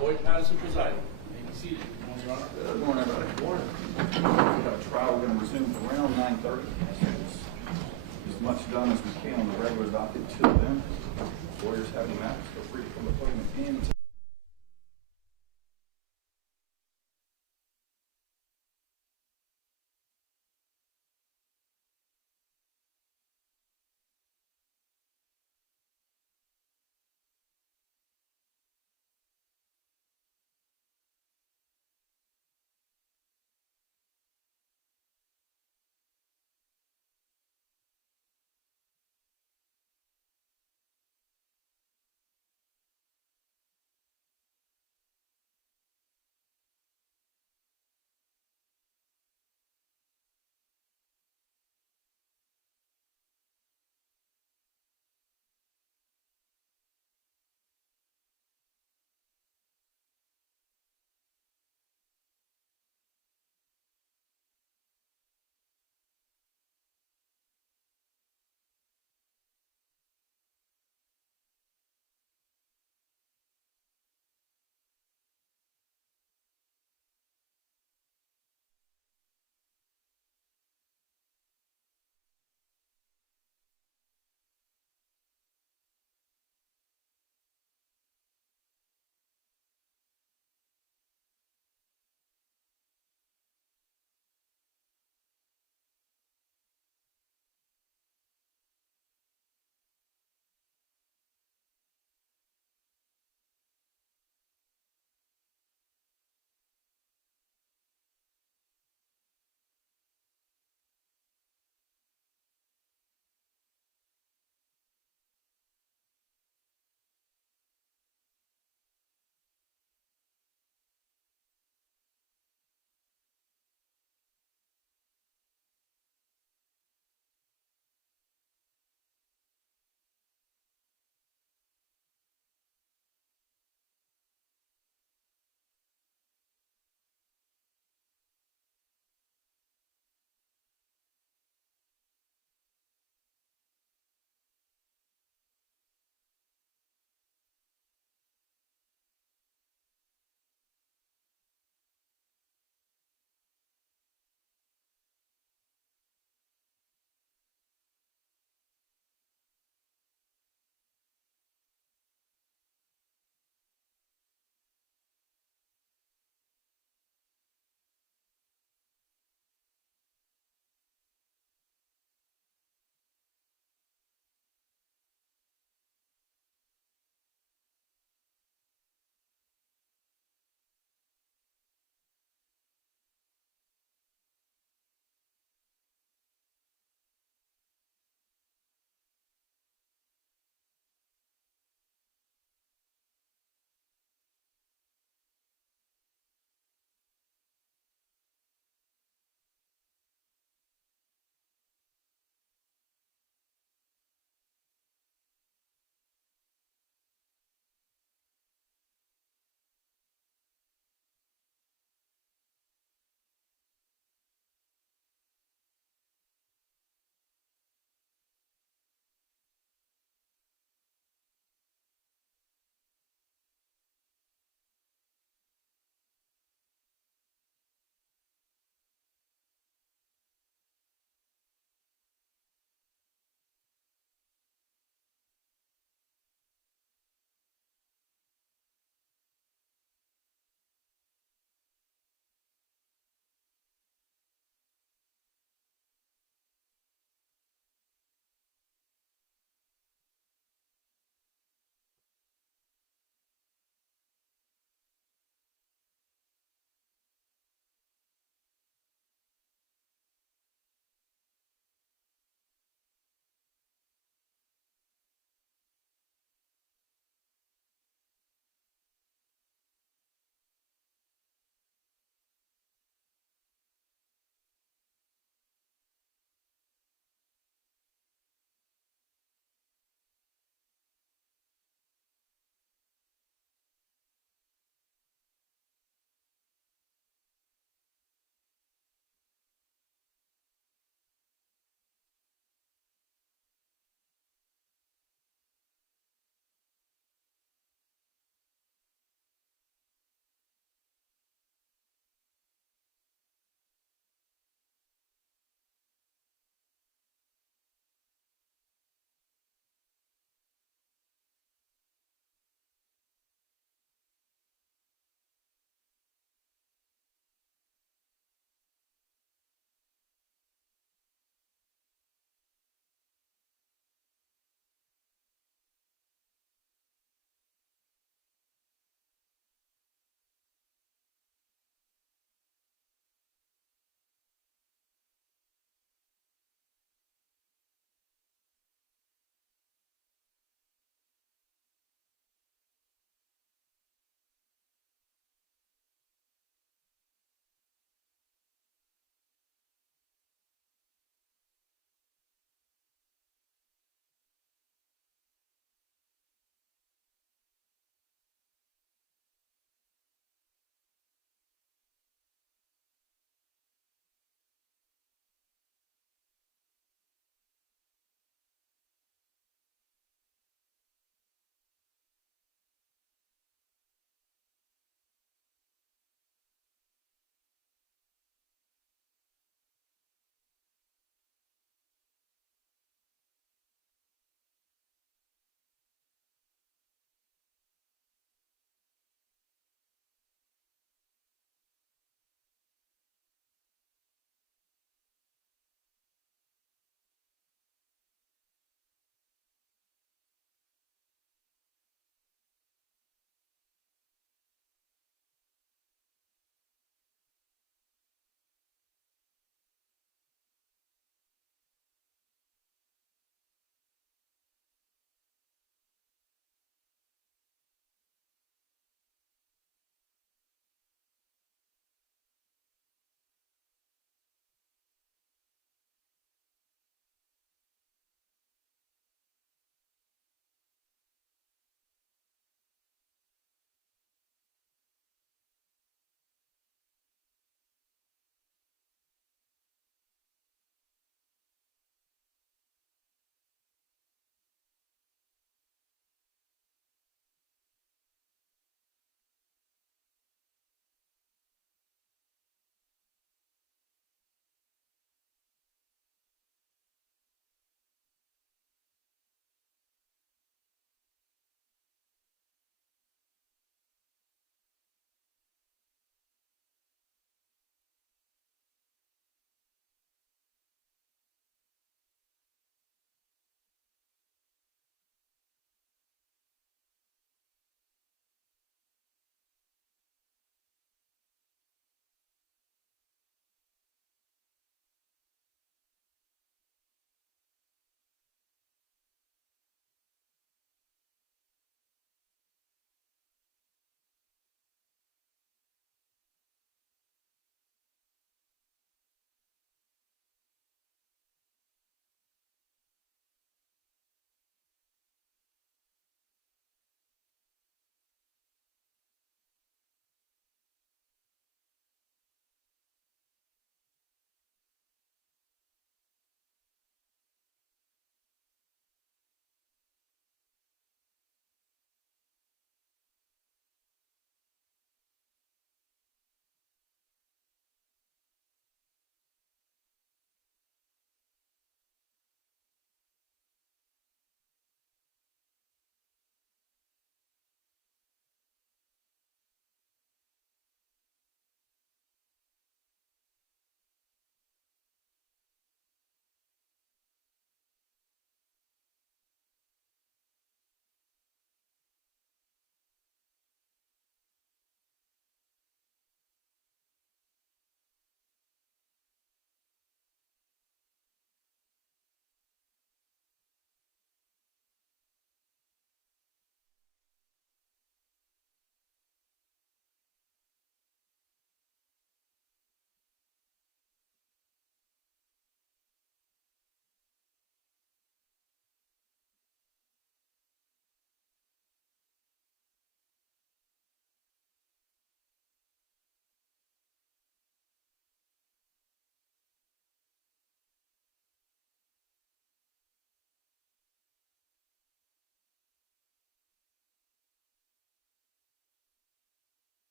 Lloyd Patterson presiding. You may be seated. Good morning, Your Honor. Good morning, everybody. Good morning. We have a trial. We're going to resume around 9:30. As much done as we can on the regular docket till then. Lawyers have any matters, feel free to come to the podium and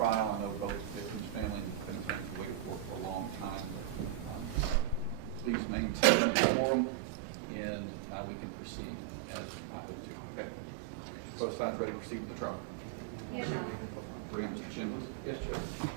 trial. I know both the victim's family and the defendant's family have waited for a long time. Please maintain decorum, and we can proceed as I hope to. Okay. Both sides ready to proceed with the trial? Yes, Your Honor. Bring up Mr. Chen. Yes, Judge.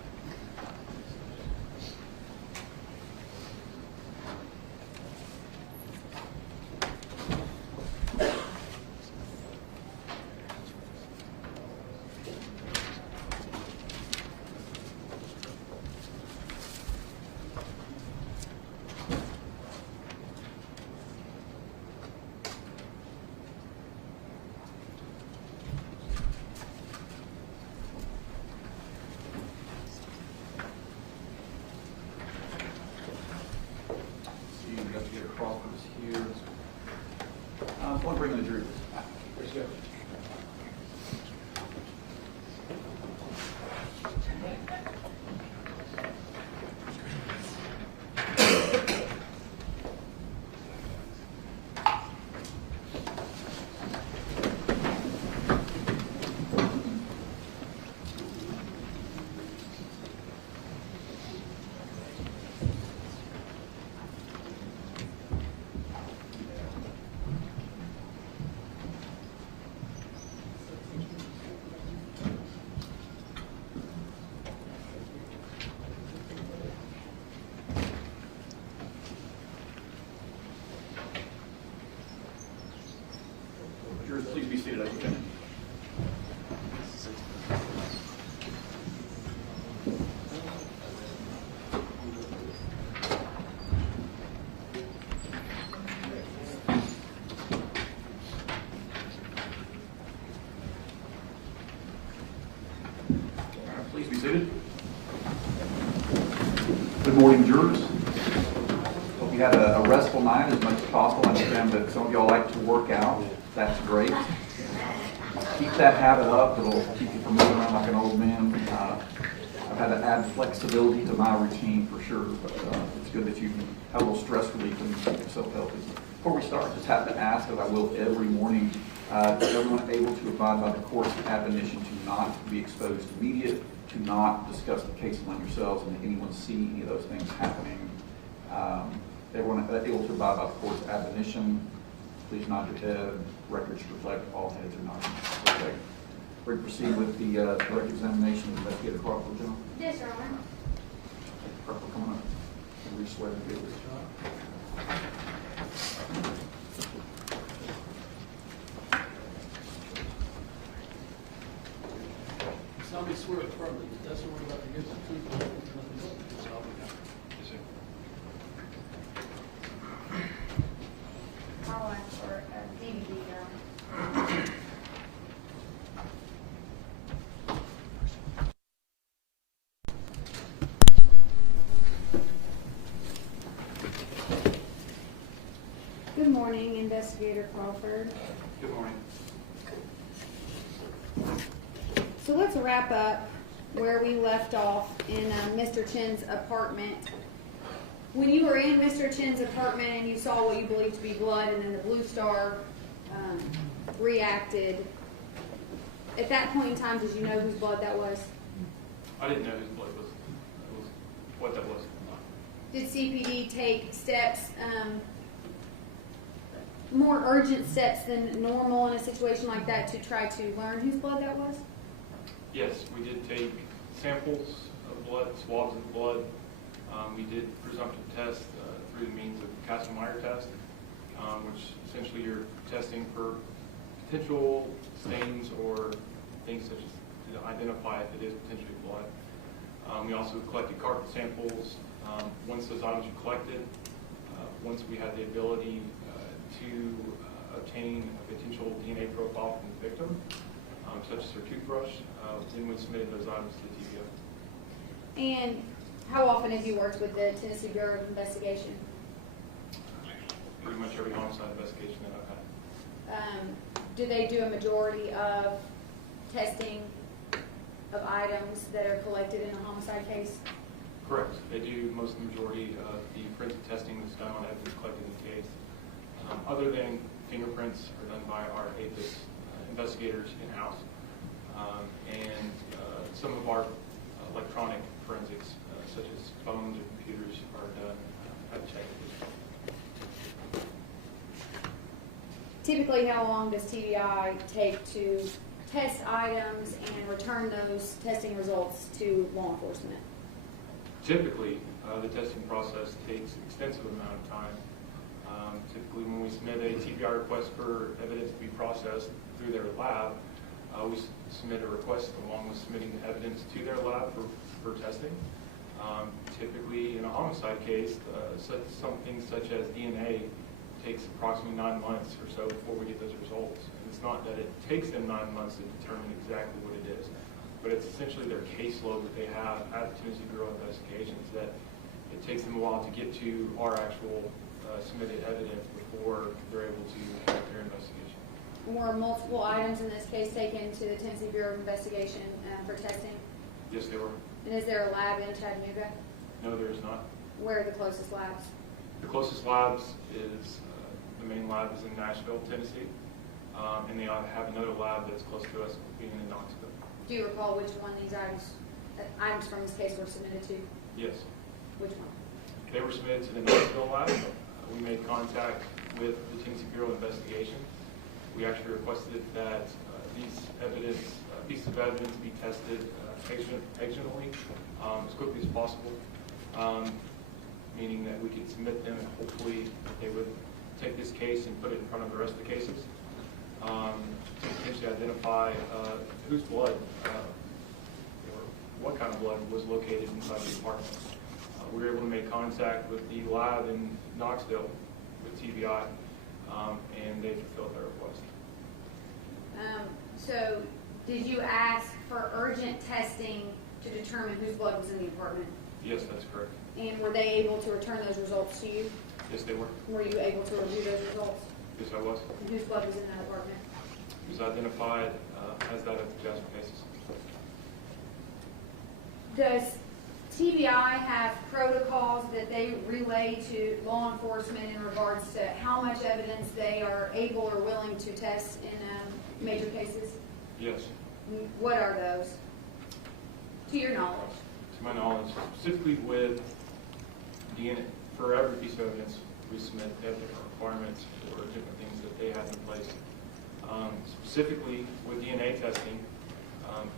Investigator Crawford is here. I want to bring in the jury. Yes, Judge. Jurors, please be seated as you can. Please be seated. Good morning, jurors. Hope you had a restful night as much as possible. I understand that some of y'all like to work out. That's great. Keep that habit up. It'll keep you from moving around like an old man. I've had to add flexibility to my routine for sure, but it's good that you have a little stress relief and keep yourself healthy. Before we start, just have to ask, as I will every morning, is everyone able to abide by the court's admonition to not be exposed to media, to not discuss the case among yourselves, and anyone see any of those things happening? Everyone able to abide by the court's admonition? Please nod your head. Records reflect all heads are nodding. Okay. We're going to proceed with the direct examination of Investigator Crawford, General. Yes, Your Honor. Crawford, come on up. And re-swear to be with Somebody swear affirmatively. That's what we're about to give the truth. Nothing but the truth. Yes, sir. I'll ask for a DVD, Your Honor. Good morning, Investigator Crawford. Good morning. So let's wrap up where we left off in Mr. Chen's apartment. When you were in Mr. Chen's apartment and you saw what you believed to be blood, and then the Blue Star reacted, at that point in time, did you know whose blood that was? I didn't know whose blood was what that was. Did CPD take steps, more urgent steps than normal in a situation like that to try to learn whose blood that was? Yes, we did take samples of blood, swabs of blood. We did presumptive tests through the means of Kastle-Meyer test, which essentially you're testing for potential stains or things such as to identify if it is potentially blood. We also collected carpet samples. Once those items were collected, once we had the ability to obtain a potential DNA profile from the victim, such as her toothbrush, then we submitted those items to the TBO. And how often have you worked with the Tennessee Bureau of Investigation? Pretty much every homicide investigation that I've had. Do they do a majority of testing of items that are collected in a homicide case? Correct. They do most of the majority of the forensic testing that's done on evidence collected in the case. Other than fingerprints are done by our APIS investigators in-house. And some of our electronic forensics, such as phones or computers, are done at check. Typically, how long does TBI take to test items and return those testing results to law enforcement? Typically, the testing process takes an extensive amount of time. Typically, when we submit a TBI request for evidence to be processed through their lab, we submit a request along with submitting the evidence to their lab for testing. Typically, in a homicide case, something such as DNA takes approximately 9 months or so before we get those results. And it's not that it takes them 9 months to determine exactly what it is, but it's essentially their caseload that they have at the Tennessee Bureau of Investigations that it takes them a while to get to our actual submitted evidence before they're able to conduct their investigation. Were multiple items in this case taken to the Tennessee Bureau of Investigation for testing? Yes, they were. And is there a lab in Chattanooga? No, there is not. Where are the closest labs? The closest labs is, the main lab is in Nashville, Tennessee, and they have another lab that's close to us, being in Knoxville. Do you recall which one these items from this case were submitted to? Yes. Which one? They were submitted to the Knoxville lab. We made contact with the Tennessee Bureau of Investigation. We actually requested that these pieces of evidence be tested externally as quickly as possible, meaning that we could submit them and hopefully they would take this case and put it in front of the rest of the cases to potentially identify whose blood or what kind of blood was located inside the apartment. We were able to make contact with the lab in Knoxville with TBI, and they fulfilled their request. So, did you ask for urgent testing to determine whose blood was in the apartment? Yes, that's correct. And were they able to return those results to you? Yes, they were. Were you able to review those results? Yes, I was. And whose blood was in that apartment? It was identified as that of Jasmine Pace. Does TBI have protocols that they relay to law enforcement in regards to how much evidence they are able or willing to test in major cases? Yes. What are those, to your knowledge? To my knowledge, specifically with DNA, for every piece of evidence we submit, they have different requirements for different things that they have in place. Specifically with DNA testing,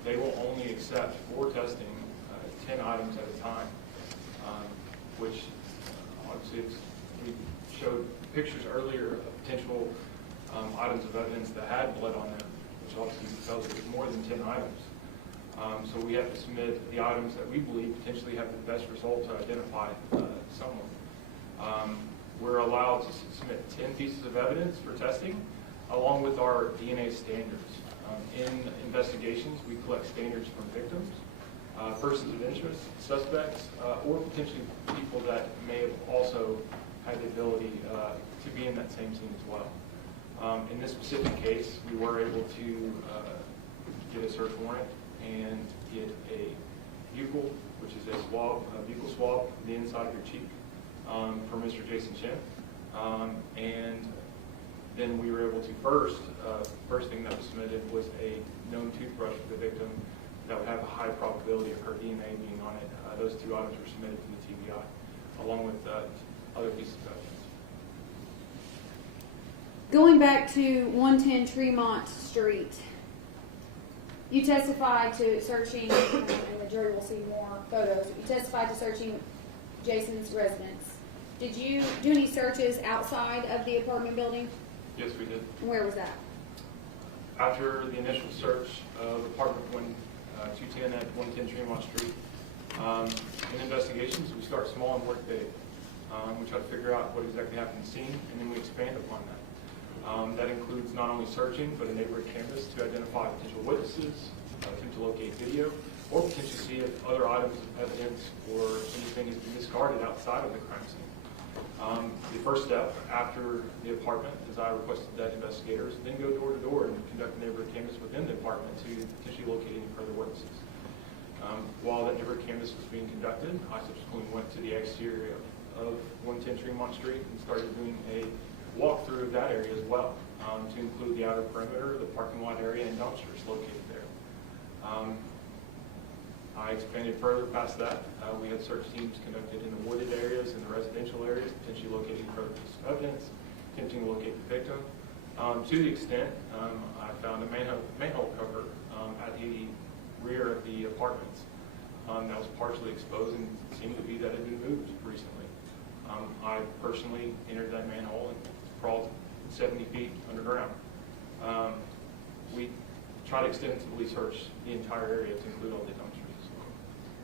they will only accept for testing 10 items at a time, which obviously we showed pictures earlier of potential items of evidence that had blood on them, which obviously tells us there's more than 10 items. So we have to submit the items that we believe potentially have the best result to identify someone. We're allowed to submit 10 pieces of evidence for testing, along with our DNA standards. In investigations, we collect standards from victims, persons of interest, suspects, or potentially people that may have also had the ability to be in that same scene as well. In this specific case, we were able to get a search warrant and get a buccal, which is a buccal swab on the inside of your cheek for Mr. Chen. And then we were able to first thing that was submitted was a known toothbrush for the victim that would have a high probability of her DNA being on it. Those two items were submitted to the TBI, along with other pieces of evidence. Going back to 110 Tremont Street, you testified to searching, and the jury will see more photos, you testified to searching Jason's residence. Did you do any searches outside of the apartment building? Yes, we did. And where was that? After the initial search of apartment 210 at 110 Tremont Street, in investigations, we start small and work big. We try to figure out what exactly happened in the scene, and then we expand upon that. That includes not only searching, but a neighborhood canvas to identify potential witnesses, attempt to locate video, or potentially see if other items of evidence or anything has been discarded outside of the crime scene. The first step after the apartment is I requested that investigators then go door to door and conduct a neighborhood canvas within the apartment to potentially locate any further witnesses. While that neighborhood canvas was being conducted, I subsequently went to the exterior of 110 Tremont Street and started doing a walkthrough of that area as well, to include the outer perimeter, the parking lot area, and dumpsters located there. I expanded further past that. We had search teams conducted in the wooded areas and the residential areas, potentially locating further pieces of evidence, attempting to locate the victim. To the extent I found a manhole cover at the rear of the apartments that was partially exposed and seemed to be that it had been moved recently. I personally entered that manhole and crawled 70 feet underground. We tried to extensively search the entire area to include all the dumpsters.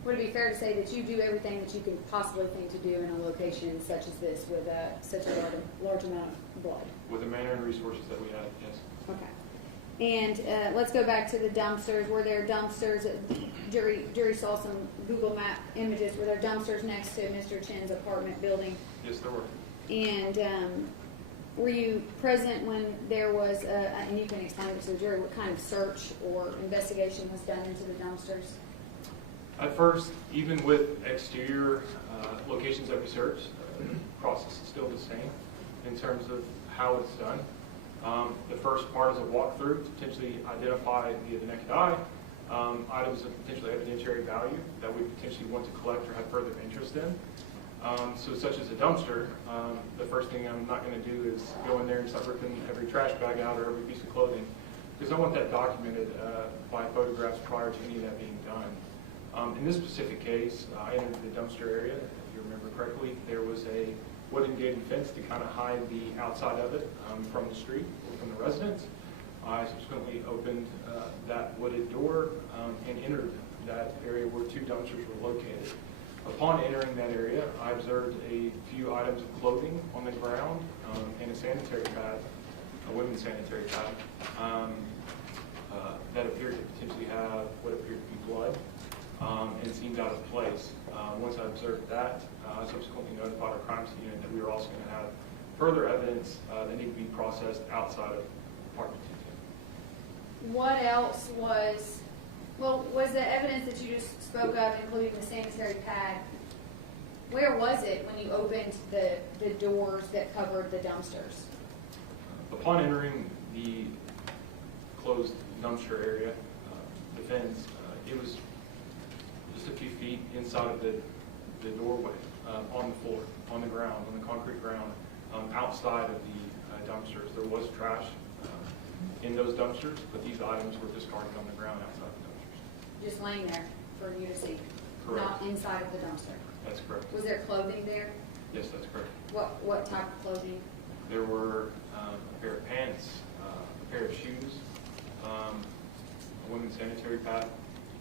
Would it be fair to say that you do everything that you can possibly think to do in a location such as this with such a large amount of blood? With the manner and resources that we had, yes. Okay. And let's go back to the dumpsters. Were there dumpsters? Jury saw some Google Map images. Were there dumpsters next to Mr. Chen's apartment building? Yes, there were. And were you present when there was, and you can explain it to the jury, what kind of search or investigation was done into the dumpsters? At first, even with exterior locations that we searched, the process is still the same in terms of how it's done. The first part is a walkthrough to potentially identify via the naked eye items of potentially evidentiary value that we potentially want to collect or have further interest in. So such as a dumpster, the first thing I'm not going to do is go in there and start ripping every trash bag out or every piece of clothing, because I want that documented by photographs prior to any of that being done. In this specific case, I entered the dumpster area. If you remember correctly, there was a wooden gated fence to kind of hide the outside of it from the street or from the residents. I subsequently opened that wooded door and entered that area where two dumpsters were located. Upon entering that area, I observed a few items of clothing on the ground and a sanitary pad, a women's sanitary pad, that appeared to potentially have what appeared to be blood and seemed out of place. Once I observed that, I subsequently notified our crime scene unit that we were also going to have further evidence that needed to be processed outside of apartment 210. What else was the evidence that you just spoke of, including the sanitary pad, where was it when you opened the doors that covered the dumpsters? Upon entering the closed dumpster area, the fence, it was just a few feet inside of the doorway, on the floor, on the ground, on the concrete ground, outside of the dumpsters. There was trash in those dumpsters, but these items were discarded on the ground outside the dumpsters. Just laying there for you to see? Correct. Not inside of the dumpster? That's correct. Was there clothing there? Yes, that's correct. What type of clothing? There were a pair of pants, a pair of shoes, a women's sanitary pad.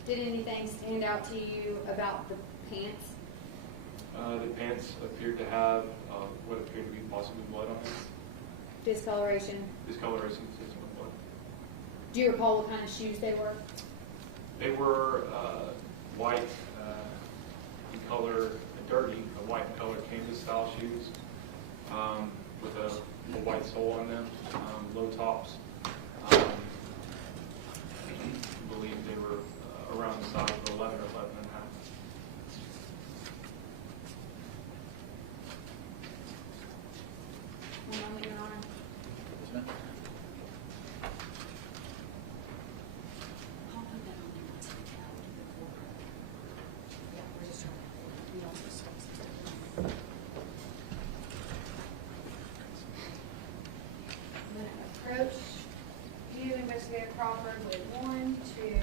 Did anything stand out to you about the pants? The pants appeared to have what appeared to be possibly blood on them. Discoloration? Discoloration consistent with blood. Do you recall what kind of shoes they were? They were white in color, white in color canvas style shoes with a white sole on them, low tops. I believe they were around the size of 11 or 11 and a half. One moment, Your Honor. I'll put that on there once we get out to the court. Yeah, we're just trying to, we also saw some stuff. I'm going to approach you, Investigator Crawford, with 1, 2, 3, 4,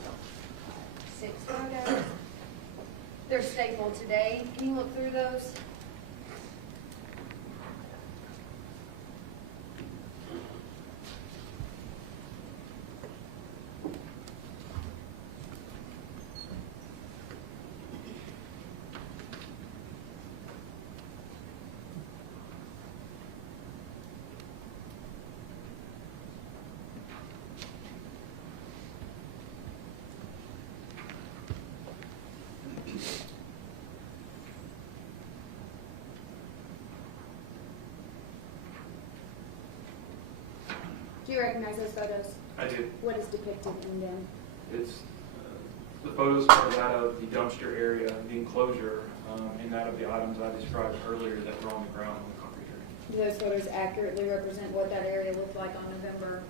5, 6 photos. They're stapled today. Can you look through those? Do you recognize those photos? I do. What is depicted in them? It's the photos are that of the dumpster area, the enclosure, and that of the items I described earlier that were on the ground on the concrete area. Do those photos accurately represent what that area looked like on November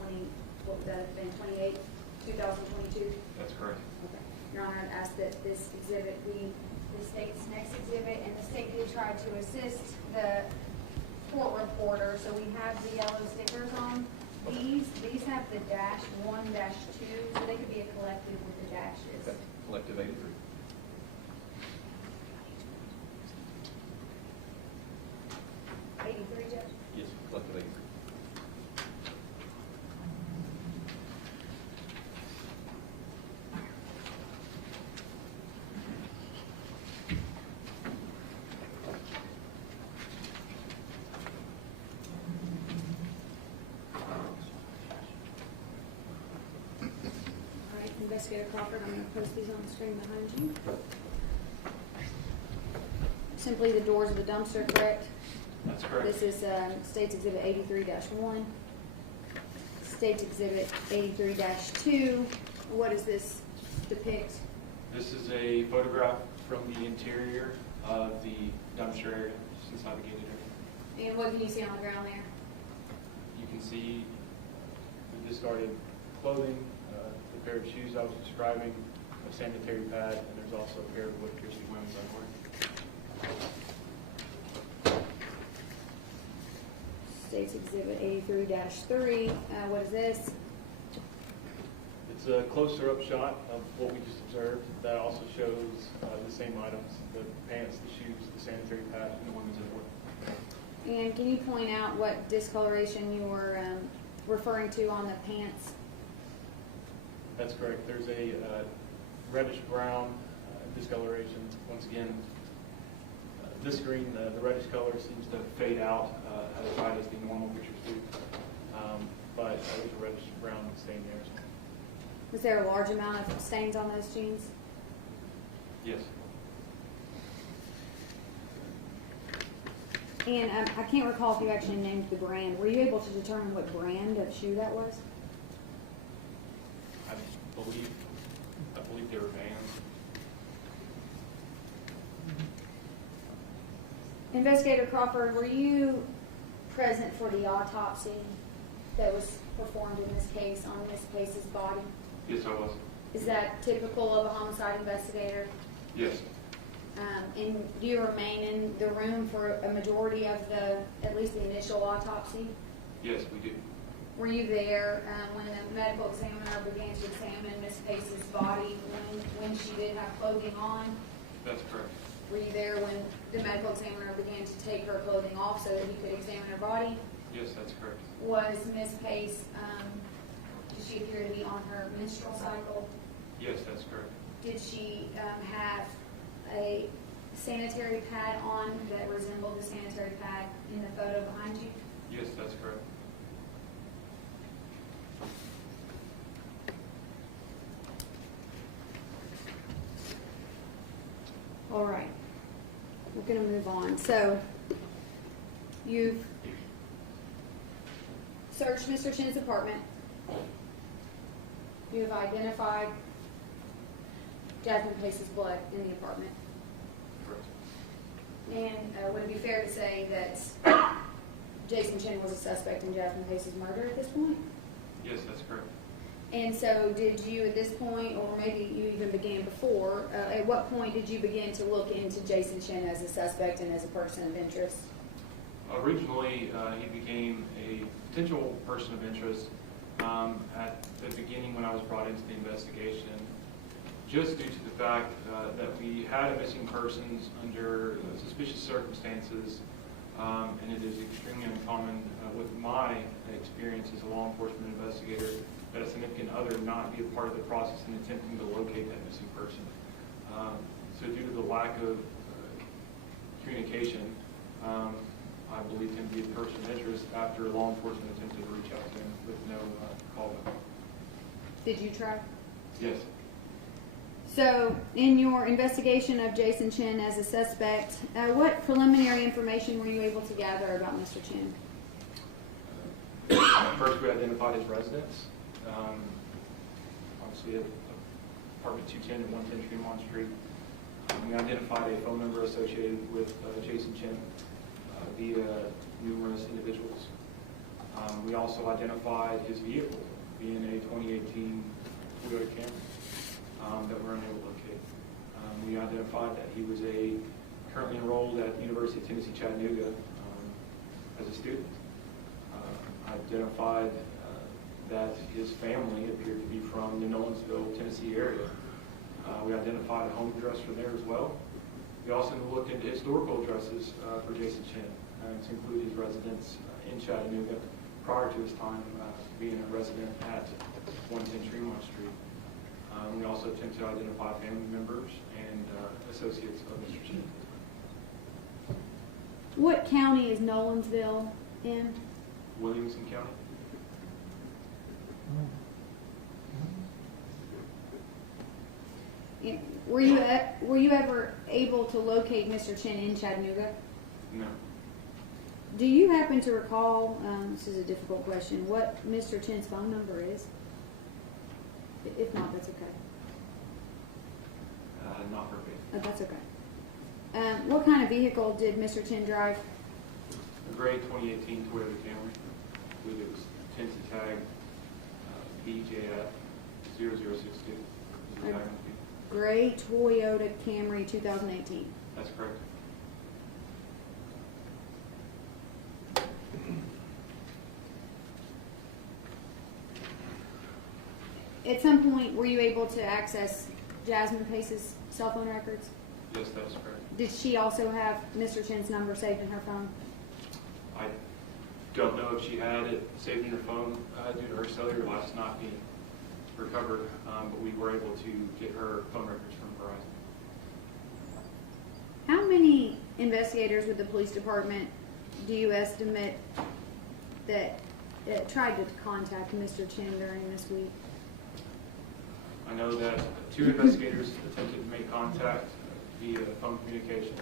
20, what would that have been, 28th? 2022? That's correct. Okay. Your Honor, I'd ask that this exhibit be the state's next exhibit, and the state did try to assist the court reporter, so we have the yellow stickers on. These have the -1-2, so they could be a collective with the dashes. Okay. Collective 83. '83, Judge? Yes. Collective 83. All right, Investigator Crawford, I'm going to post these on the screen behind you. Simply the doors of the dumpster, correct? That's correct. This is State's Exhibit 83-1. State's Exhibit 83-2. What does this depict? This is a photograph from the interior of the dumpster area since I began it. And what can you see on the ground there? You can see the discarded clothing, the pair of shoes I was describing, a sanitary pad, and there's also a pair of what appears to be women's underwear. State's Exhibit 83-3. What is this? It's a closer up shot of what we just observed. That also shows the same items, the pants, the shoes, the sanitary pad, and the women's underwear. And can you point out what discoloration you were referring to on the pants? That's correct. There's a reddish brown discoloration. Once again, this green, the reddish color seems to fade out as bright as the normal pictures do. But there's a reddish brown stain there as well. Was there a large amount of stains on those jeans? Yes. And I can't recall if you actually named the brand. Were you able to determine what brand of shoe that was? I believe they were Vans. Investigator Crawford, were you present for the autopsy that was performed in this case on Miss Pace's body? Yes, I was. Is that typical of a homicide investigator? Yes. And do you remain in the room for a majority of at least the initial autopsy? Yes, we do. Were you there when the medical examiner began to examine Miss Pace's body when she did have clothing on? That's correct. Were you there when the medical examiner began to take her clothing off so that he could examine her body? Yes, that's correct. Was Miss Pace, did she appear to be on her menstrual cycle? Yes, that's correct. Did she have a sanitary pad on that resembled the sanitary pad in the photo behind you? Yes, that's correct. All right, we're going to move on. So you've searched Mr. Chen's apartment. You have identified Jasmine Pace's blood in the apartment. Correct. And would it be fair to say that Jason Chen was a suspect in Jasmine Pace's murder at this point? Yes, that's correct. And so did you at this point, or maybe you even began before, at what point did you begin to look into Jason Chen as a suspect and as a person of interest? Originally, he became a potential person of interest at the beginning when I was brought into the investigation, just due to the fact that we had a missing persons under suspicious circumstances, and it is extremely uncommon with my experience as a law enforcement investigator that a significant other not be a part of the process in attempting to locate that missing person. So due to the lack of communication, I believe him to be a person of interest after law enforcement attempted to reach out to him with no callback. Did you try? Yes. So in your investigation of Jason Chen as a suspect, what preliminary information were you able to gather about Mr. Chen? First, we identified his residence. Obviously, at apartment 210 and 110 Tremont Street. We identified a phone number associated with Jason Chen via numerous individuals. We also identified his vehicle, being a 2018 Toyota Camry that we're unable to locate. We identified that he was currently enrolled at the University of Tennessee, Chattanooga as a student. Identified that his family appeared to be from the Nolensville, Tennessee area. We identified a home address from there as well. We also looked into historical addresses for Jason Chen, to include his residence in Chattanooga prior to his time being a resident at 110 Tremont Street. We also attempted to identify family members and associates of Mr. Chen. What county is Nolensville in? Williamson County. Were you ever able to locate Mr. Chen in Chattanooga? No. Do you happen to recall, this is a difficult question, what Mr. Chen's phone number is? If not, that's okay. Not for me. Oh, that's okay. What kind of vehicle did Mr. Chen drive? A gray 2018 Toyota Camry. I believe it was Tennessee tag BJF 0062. Okay. Gray Toyota Camry 2018. That's correct. At some point, were you able to access Jasmine Pace's cell phone records? Yes, that is correct. Did she also have Mr. Chen's number saved in her phone? I don't know if she had it saved in her phone due to her cellular device not being recovered, but we were able to get her phone records from Verizon. How many investigators with the police department do you estimate that tried to contact Mr. Chen during this week? I know that 2 investigators attempted to make contact via phone communication.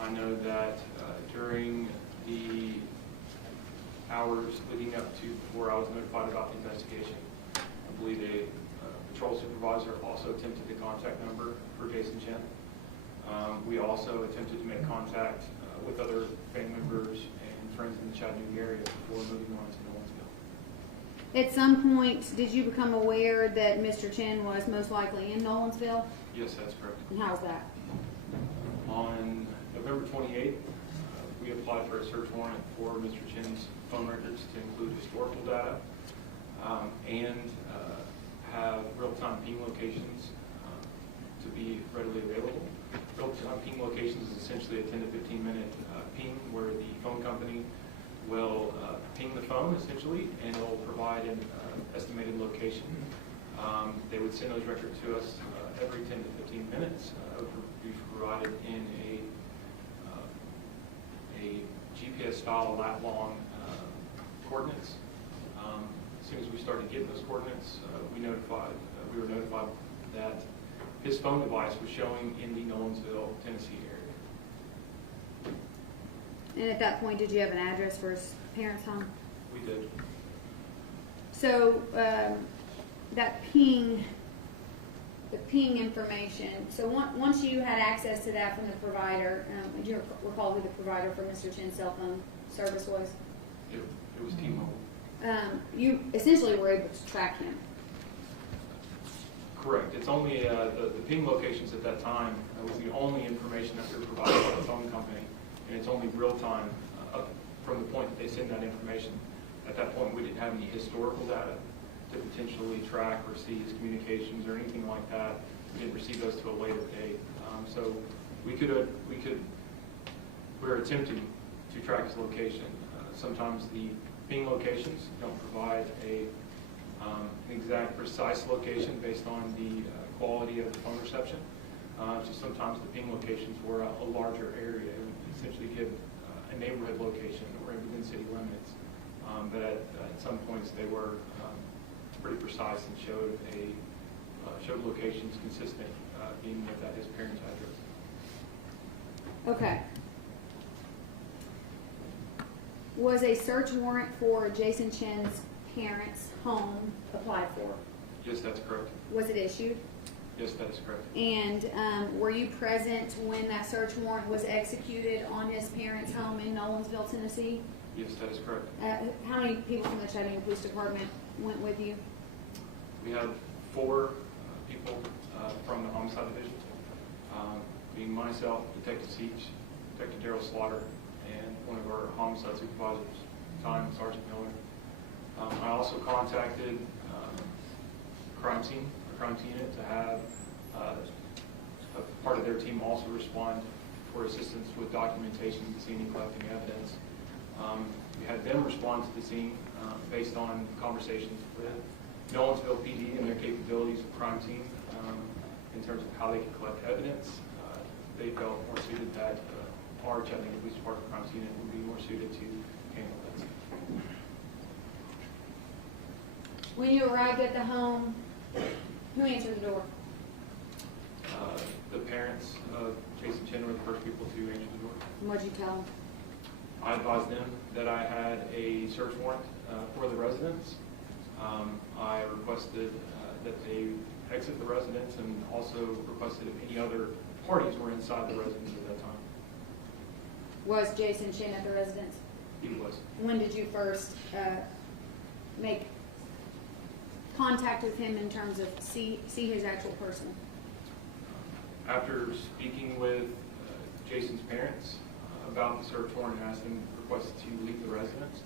I know that during the hours leading up to before I was notified about the investigation, I believe a patrol supervisor also attempted the contact number for Jason Chen. We also attempted to make contact with other family members and friends in the Chattanooga area before moving on to Nolensville. At some point, did you become aware that Mr. Chen was most likely in Nolensville? Yes, that's correct. And how's that? On November 28th, we applied for a search warrant for Mr. Chen's phone records to include historical data and have real-time ping locations to be readily available. Real-time ping locations is essentially a 10 to 15 minute ping where the phone company will ping the phone essentially and it will provide an estimated location. They would send those records to us every 10 to 15 minutes. It would be provided in a GPS style lat long coordinates. As soon as we started getting those coordinates, we were notified that his phone device was showing in the Nolensville, Tennessee area. And at that point, did you have an address for his parents' home? We did. So that ping, the ping information, so once you had access to that from the provider, do you recall who the provider for Mr. Chen's cell phone service was? It was T-Mobile. You essentially were able to track him. Correct. It's only the ping locations at that time was the only information that we were provided by the phone company, and it's only real time up from the point that they send that information. At that point, we didn't have any historical data to potentially track or see his communications or anything like that. We didn't receive those to a later date. So we were attempting to track his location. Sometimes the ping locations don't provide an exact, precise location based on the quality of the phone reception. So sometimes the ping locations were a larger area. It would essentially give a neighborhood location or within city limits. But at some points they were pretty precise and showed locations consistent being with his parents' address. Okay. Was a search warrant for Jason Chen's parents' home applied for? Yes, that's correct. Was it issued? Yes, that is correct. And were you present when that search warrant was executed on his parents' home in Nolensville, Tennessee? Yes, that is correct. How many people from the Chattanooga Police Department went with you? We had 4 people from the homicide division, being myself, Detective Seach, Detective Darrell Slaughter, and one of our homicide supervisors, Time Sergeant Miller. I also contacted crime scene unit to have a part of their team also respond for assistance with documentation, scene, and collecting evidence. We had them respond to the scene based on conversations with Nolensville PD and their capabilities of crime scene in terms of how they can collect evidence. They felt more suited that our Chattanooga Police Department crime scene unit would be more suited to handle that. When you arrived at the home, who answered the door? The parents of Jason Chen were the first people to answer the door. And what'd you tell them? I advised them that I had a search warrant for the residence. I requested that they exit the residence and also requested if any other parties were inside the residence at that time. Was Jason Chen at the residence? He was. When did you first make contact with him in terms of see his actual person? After speaking with Jason's parents about the search warrant and asked them requested to leave the residence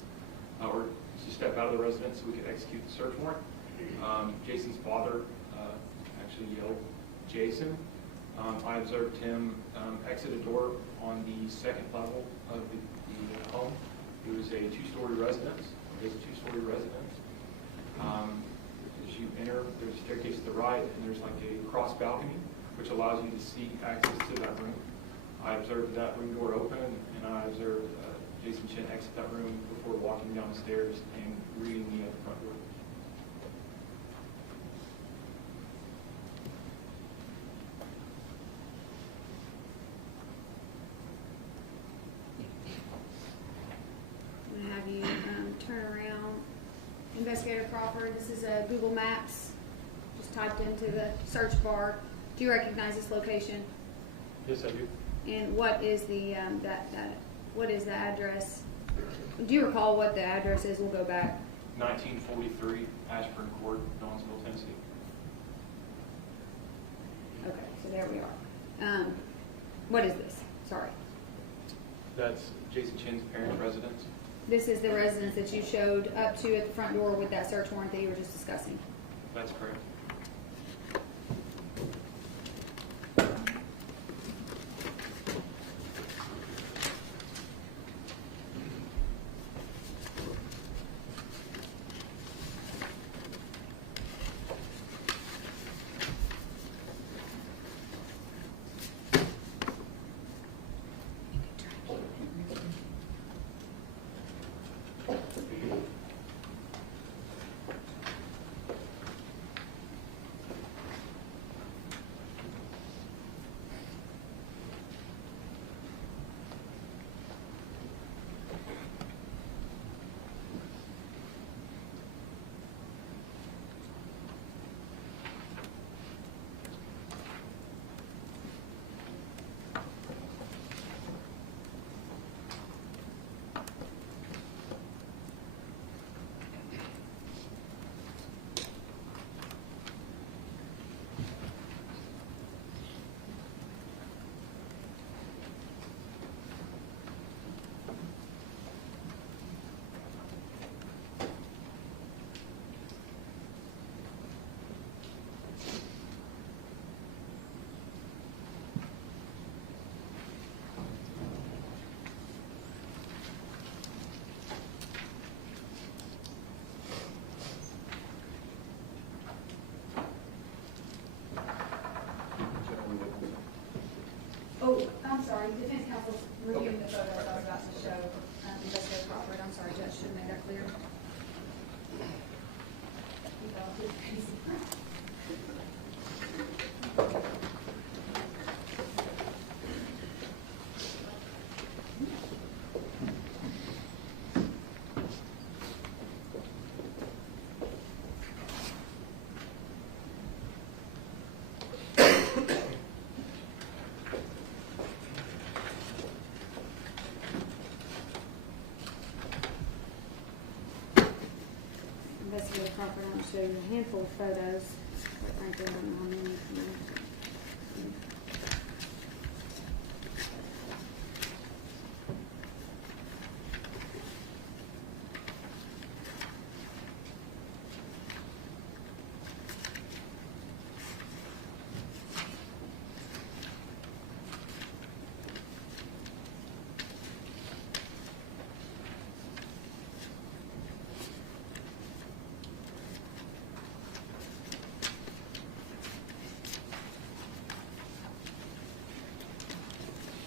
or to step out of the residence so we could execute the search warrant, Jason's father actually yelled, "Jason." I observed him exit a door on the second level of the home. It was a 2-story residence. It was a 2-story residence. As you enter, there's a staircase to the right, and there's like a cross balcony, which allows you to see access to that room. I observed that room door open, and I observed Jason Chen exit that room before walking down the stairs and greeting me at the front door. I'm gonna have you turn around. Investigator Crawford, this is a Google Maps, just typed into the search bar. Do you recognize this location? Yes, I do. And what is the what is the address? Do you recall what the address is? We'll go back. 1943 Ashburn Court, Nolensville, Tennessee. Okay, so there we are. What is this? Sorry. That's Jason Chen's parents' residence. This is the residence that you showed up to at the front door with that search warrant that you were just discussing. That's correct. Oh, I'm sorry. Defense counsel's reviewing the photos I was about to show. Investigator Crawford. I'm sorry, Judge. Should have made that clear. You thought it was crazy. Investigator Crawford, I'm going to show you a handful of photos Frankly, I don't know how many.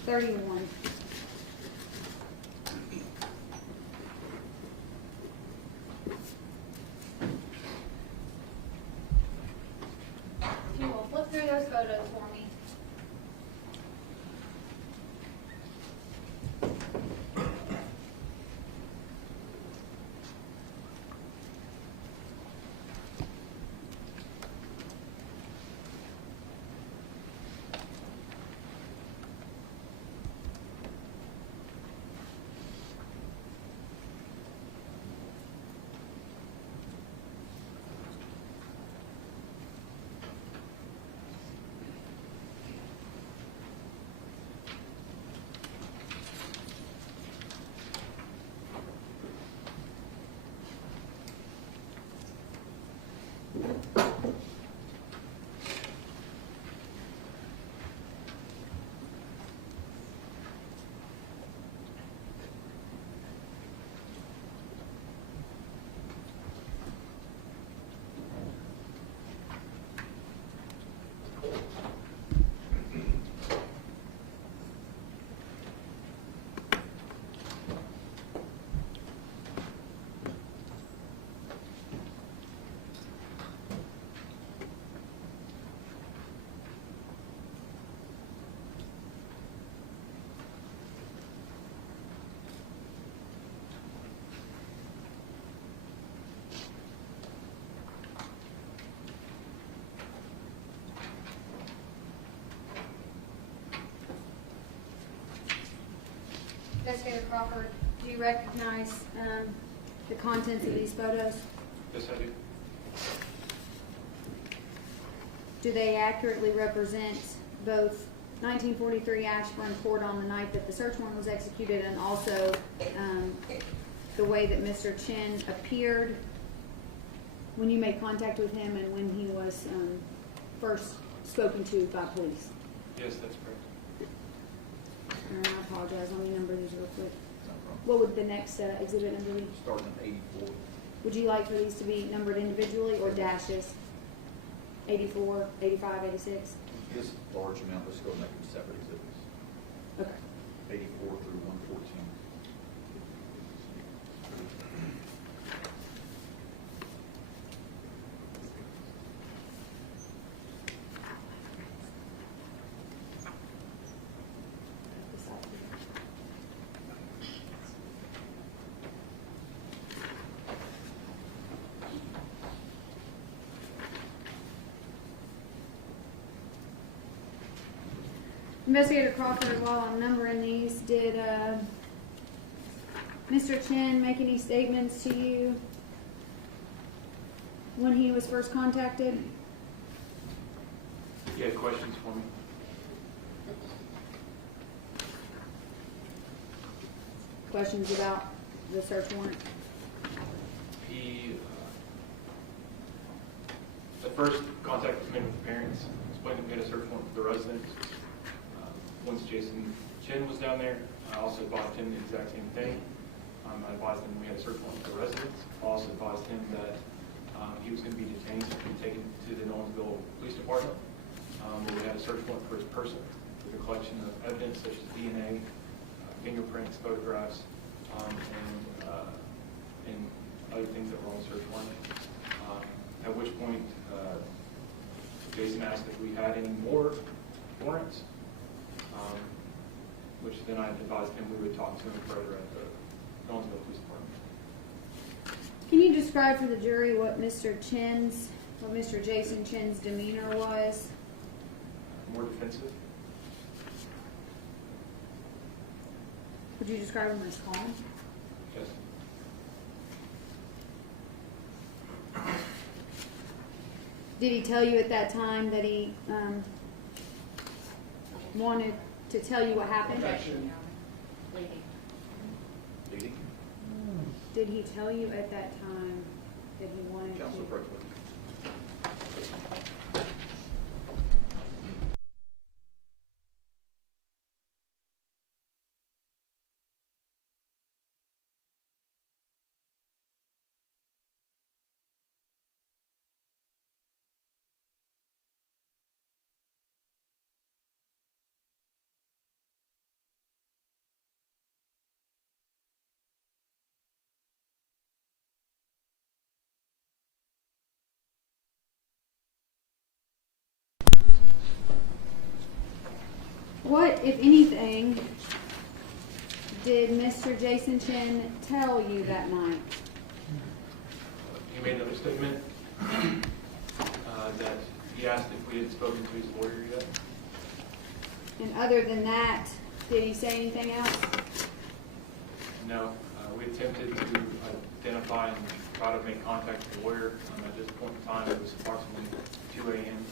$31. If you will flip through those photos for me. Investigator Crawford, do you recognize the contents of these photos? Yes, I do. Do they accurately represent both 1943 Ashburn Court on the night that the search warrant was executed and also the way that Mr. Chen appeared when you made contact with him and when he was first spoken to by police? Yes, that's correct. And I apologize, let me number these real quick. No problem. What would the next exhibit number be? Starting at 84. Would you like for these to be numbered individually or dashes? 84, 85, 86? This large amount, let's go and make them separate exhibits. Okay. 84 through 114. Investigator Crawford, while I'm numbering these, did Mr. Chen make any statements to you when he was first contacted? You had questions for me? Questions about the search warrant? He, at first, contact was made with the parents, explained that we had a search warrant for the residence. Once Jason Chen was down there, I also advised him the exact same thing. I advised him we had a search warrant for the residence. I also advised him that he was going to be detained and taken to the Nolensville Police Department, where we had a search warrant for his person with a collection of evidence such as DNA, fingerprints, photographs, and other things that were on the search warrant. At which point, Jason asked if we had any more warrants, which then I advised him we would talk to him further at the Nolensville Police Department. Can you describe for the jury what Mr. Jason Chen's demeanor was? More defensive. Would you describe him as calm? Yes. Did he tell you at that time that he wanted to tell you what happened? Objection. Leading. Leading? Did he tell you at that time that he wanted Council to? Pro Tem. What, if anything, did Mr. Jason Chen tell you that night? He made another statement that he asked if we had spoken to his lawyer yet. And other than that, did he say anything else? No, we attempted to identify and try to make contact with the lawyer. At this point in time, it was approximately 2 a.m.,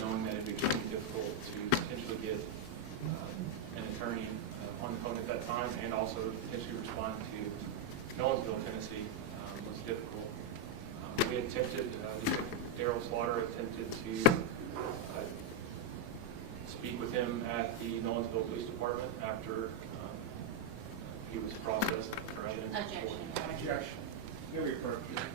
knowing that it became difficult to potentially get an attorney on the phone at that time, and also potentially respond to Nolensville, Tennessee, was difficult. We attempted, Daryl Slaughter attempted to speak with him at the Nolensville Police Department after he was processed for evidence. Objection. Objection. Very appropriate.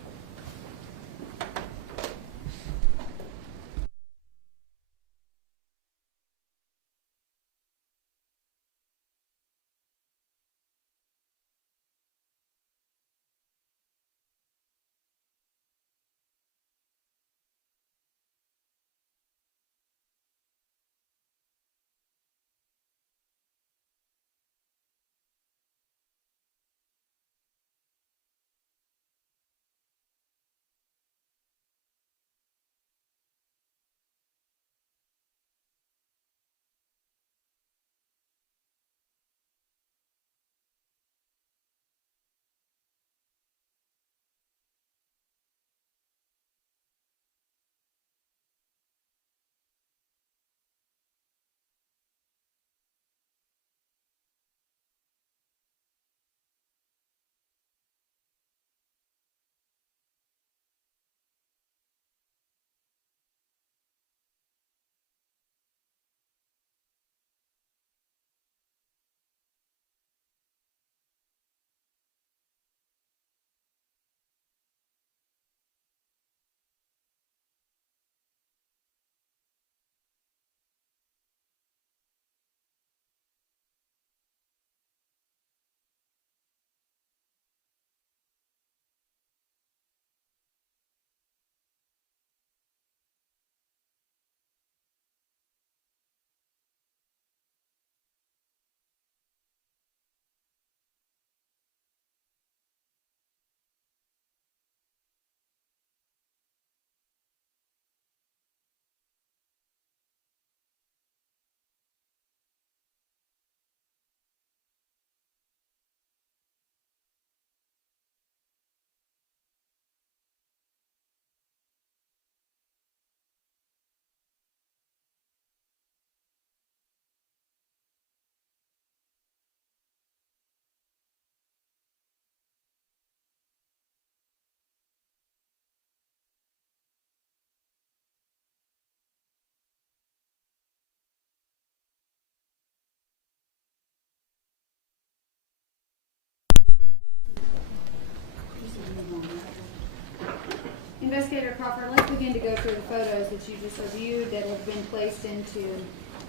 Investigator Crawford, let's begin to go through the photos that you just reviewed that have been placed into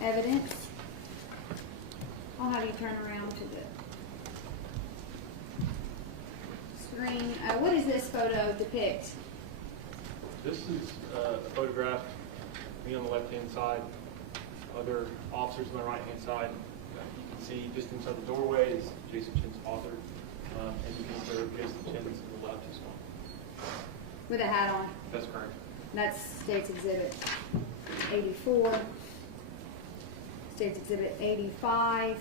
evidence. I'll have you turn around to the screen. What does this photo depict? This is a photograph, me on the left-hand side, other officers on the right-hand side. You can see just inside the doorway is Jason Chen's father, and you can observe Jason Chen's to the left as well. With a hat on. That's correct. That's State's Exhibit 84. State's Exhibit 85.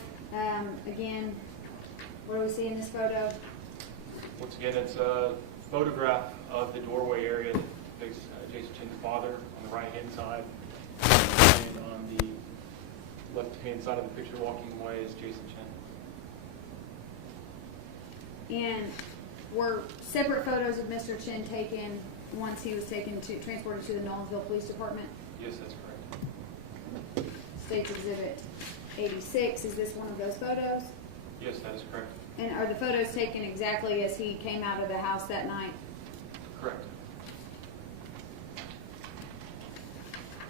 Again, what do we see in this photo? Once again, it's a photograph of the doorway area depicts Jason Chen's father on the right-hand side, and on the left-hand side of the picture walking away is Jason Chen. And were separate photos of Mr. Chen taken once he was transported to the Nolensville Police Department? Yes, that's correct. State's Exhibit 86, is this one of those photos? Yes, that is correct. And are the photos taken exactly as he came out of the house that night? Correct.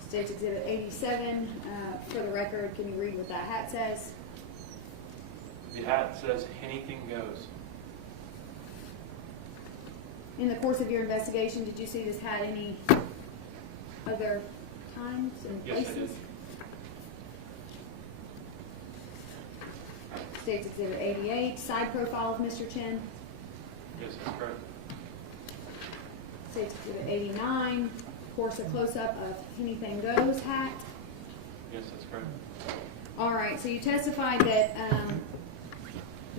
State's Exhibit 87, for the record, can you read what that hat says? The hat says, "Anything goes." In the course of your investigation, did you see this hat any other times and Yes, I places? did. State's Exhibit 88, side profile of Mr. Chen. Yes, that's correct. State's Exhibit 89, of course, a close-up of Anything Goes hat. Yes, that's correct. All right, so you testified that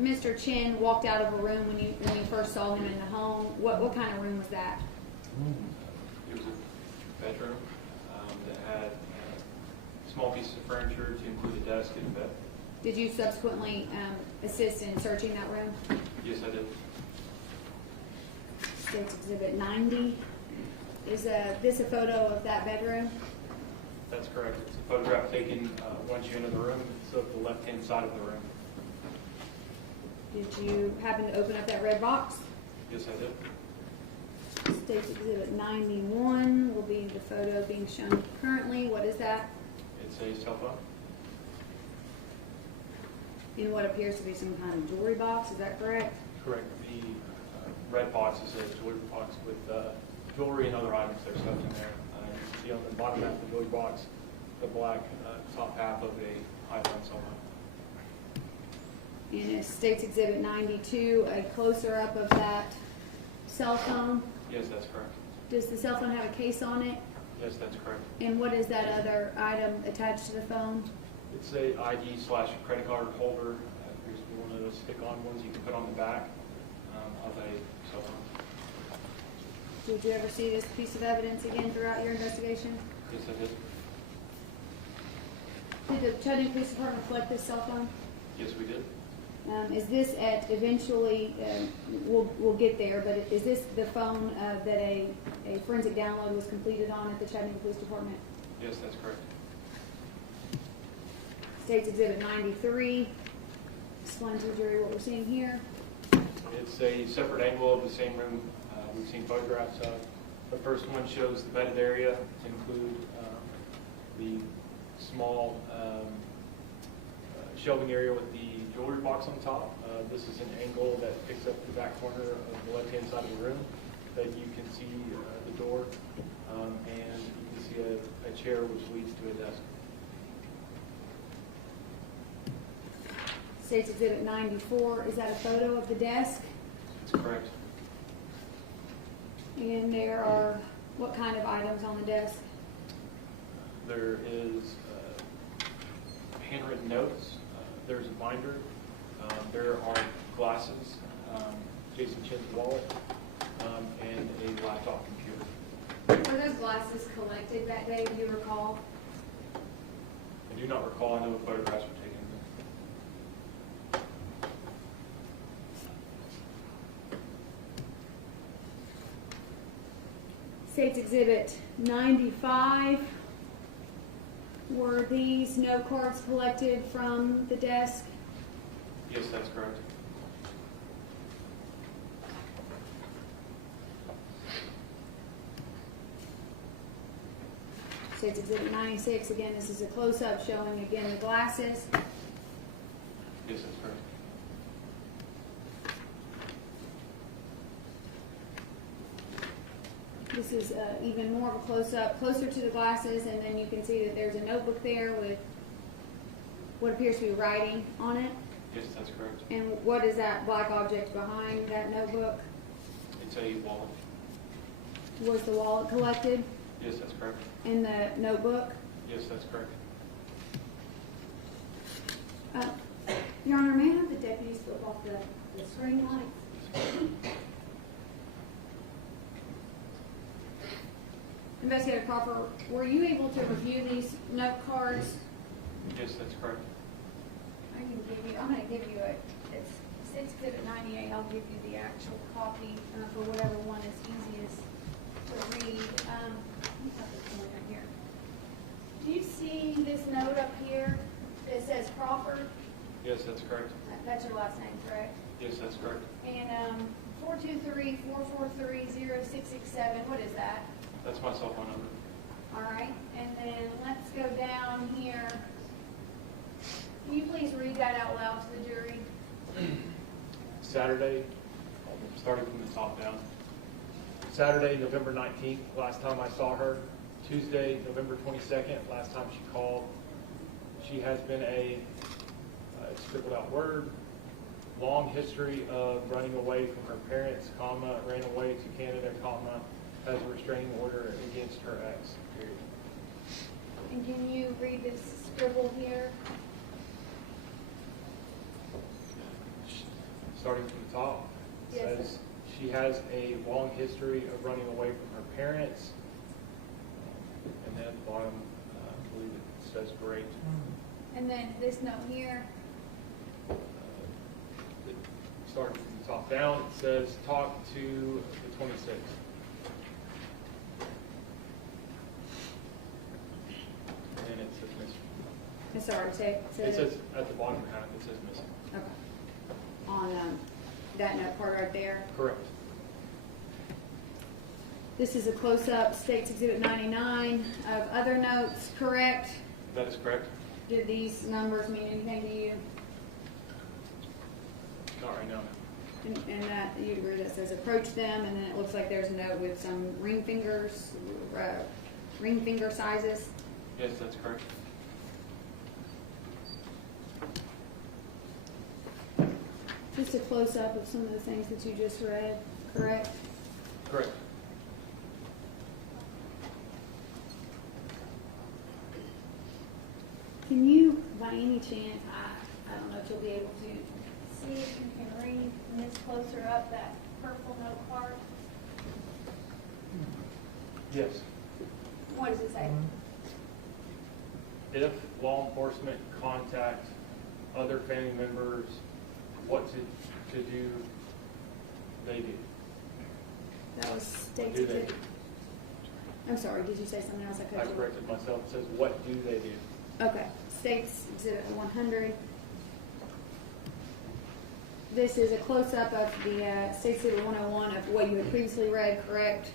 Mr. Chen walked out of a room when you first saw him in the home. What kind of room was that? It was a bedroom that had a small pieces of furniture to include a desk and a bed. Did you subsequently assist in searching that room? Yes, I did. State's Exhibit 90. Is this a photo of that bedroom? That's correct. It's a photograph taken once you enter the room. It's of the left-hand side of the room. Did you happen to open up that red box? Yes, I did. State's Exhibit 91 will be the photo being shown currently. What is that? It's a cell phone. In what appears to be some kind of jewelry box, is that correct? Correct. The red box is a jewelry box with jewelry and other items that are stuffed in there. You can see on the bottom half of the jewelry box, the black top half of a iPhone cell phone. And is State's Exhibit 92 a closer up of that cell phone? Yes, that's correct. Does the cell phone have a case on it? Yes, that's correct. And what is that other item attached to the phone? It's a ID/credit card holder. Here's one of those stick-on ones you can put on the back of a cell phone. Did you ever see this piece of evidence again throughout your investigation? Yes, I did. Did the Chattanooga Police Department collect this cell phone? Yes, we did. Is this at eventually, we'll get there, but is this the phone that a forensic download was completed on at the Chattanooga Police Department? Yes, that's correct. State's Exhibit 93. Explain to the jury what we're seeing here. It's a separate angle of the same room we've seen photographs of. The first one shows the bedded area to include the small shelving area with the jewelry box on top. This is an angle that picks up the back corner of the left-hand side of the room that you can see the door and you can see a chair which leads to a desk. State's Exhibit 94, is that a photo of the desk? That's correct. And there are, what kind of items on the desk? There is handwritten notes. There's a binder. There are glasses, Jason Chen's wallet, and a laptop computer. Were those glasses collected that day, do you recall? I do not recall. I know the photographs were taken. State's Exhibit 95, were these note cards collected from the desk? Yes, that's correct. State's Exhibit 96, again, this is a close-up showing, again, the glasses. Yes, that's correct. This is even more of a close-up, closer to the glasses, and then you can see that there's a notebook there with what appears to be writing on it. Yes, that's correct. And what is that black object behind that notebook? It's a wallet. Was the wallet collected Yes, that's correct. in the notebook? Yes, that's correct. Your Honor, may I have the deputies flip off the screen light? Investigator Crawford, were you able to review these note cards? Yes, that's correct. I'm gonna give you it's Exhibit 98, I'll give you the actual copy for whatever one is easiest to read. Let me have this one right here. Do you see this note up here that says Crawford? Yes, that's correct. That's your last name, correct? Yes, that's correct. And 423-443-0667, what is that? That's my cell phone number. All right, and then let's go down here. Can you please read that out loud to the jury? Saturday, starting from the top down. Saturday, November 19th, last time I saw her. Tuesday, November 22nd, last time she called. She has been a scribbled out word, long history of running away from her parents, comma, ran away to Canada, comma, has a restraining order against her ex, period. And can you read this scribble here? Starting from the top, it Yes, says she has a long history of running away from her parents. And then at the bottom, I believe it says great. And then this note here. Starting from the top down, it says talk to the 26th. And then it says missing. I'm sorry, say It says at the bottom half, it says missing. okay. On that note part right there. Correct. This is a close-up, State's Exhibit 99 of other notes, correct? That is correct. Did these numbers mean anything to you? Not right now. And that, you'd agree that says approach them, and then it looks like there's a note with some ring finger sizes. Yes, that's correct. Just a close-up of some of the things that you just read, correct? Correct. Can you, by any chance, I don't know if you'll be able to see if you can read this closer up, that purple note card? Yes. What does it say? If law enforcement contact other family members, what to do, they do. That was State's Do they Exhibit. I'm sorry, did you say something else? I corrected myself. It says, what do they do? Okay, State's Exhibit 100. This is a close-up of the State's Exhibit 101 of what you had previously read, correct?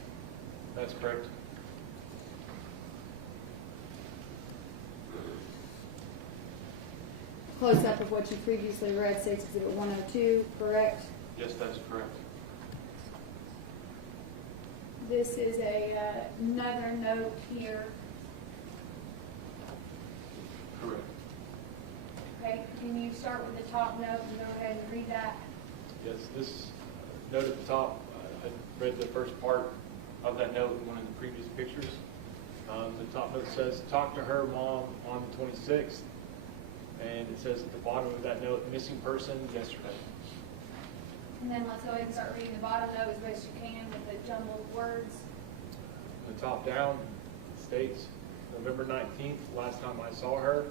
That's correct. Close-up of what you previously read, State's Exhibit 102, correct? Yes, that's correct. This is another note here. Correct. Okay, can you start with the top note and go ahead and read that? Yes, this note at the top, I read the first part of that note in one of the previous pictures. The top note says, talk to her mom on the 26th. And it says at the bottom of that note, missing person yesterday. And then let's go ahead and start reading the bottom note as best you can with the jumbled words. From the top down, it states, November 19th, last time I saw her.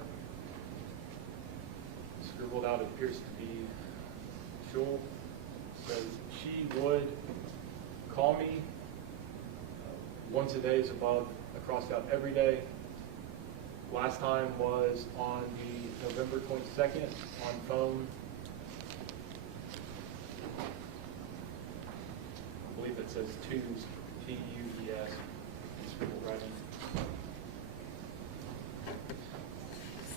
Scribbled out, it appears to be Shul. Says she would call me once a day is above, crossed out every day. Last time was on the November 22nd on phone. I believe it says twos, T-U-E-S, in scribble writing.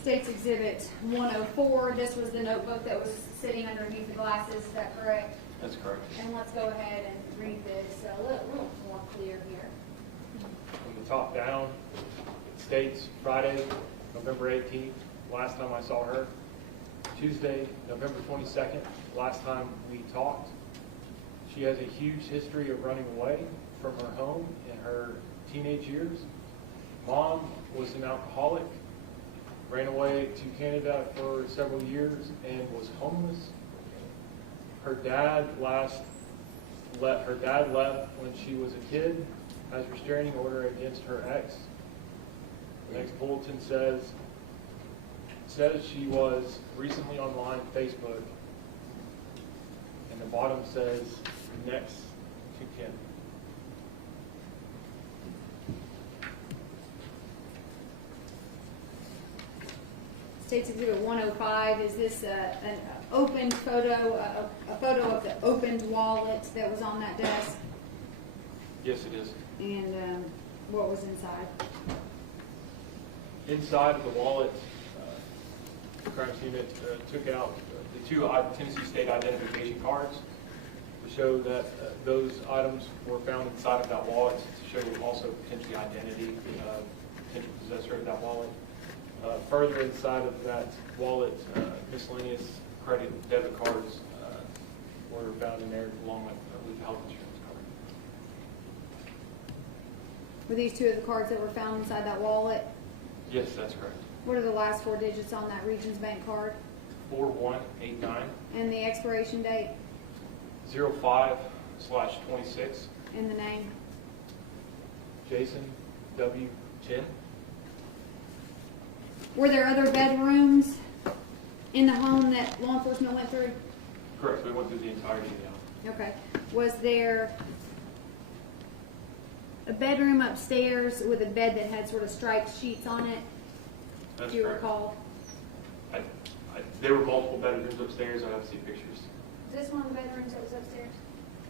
State's Exhibit 104, this was the notebook that was sitting underneath the glasses, is that correct? That's correct. And let's go ahead and read this a little more clear here. From the top down, it states Friday, November 18th, last time I saw her. Tuesday, November 22nd, last time we talked. She has a huge history of running away from her home in her teenage years. Mom was an alcoholic, ran away to Canada for several years and was homeless. Her dad left when she was a kid. has restraining order against her ex. The next bulletin says she was recently online Facebook, and the bottom says next to kin. State's Exhibit 105, is this an opened photo, a photo of the opened wallet that was on that desk? Yes, it is. And what was inside? Inside of the wallet, the crimes unit took out the two Tennessee State identification cards to show that those items were found inside of that wallet, to show also potentially identity of potential possessor of that wallet. Further inside of that wallet, miscellaneous credit and debit cards were found in there, along with, I believe, health insurance card. Were these two of the cards that were found inside that wallet? Yes, that's correct. What are the last four digits on that Regions Bank card? 4189 And the expiration date 05/26. and the name? Jason W. Chen. Were there other bedrooms in the home that law enforcement went through? Correct. We went through the entirety of the house. Okay. Was there a bedroom upstairs with a bed that had sort of striped sheets on it? That's Do you correct. recall? There were multiple bedrooms upstairs. I have to see pictures. Is this one of the bedrooms that was upstairs?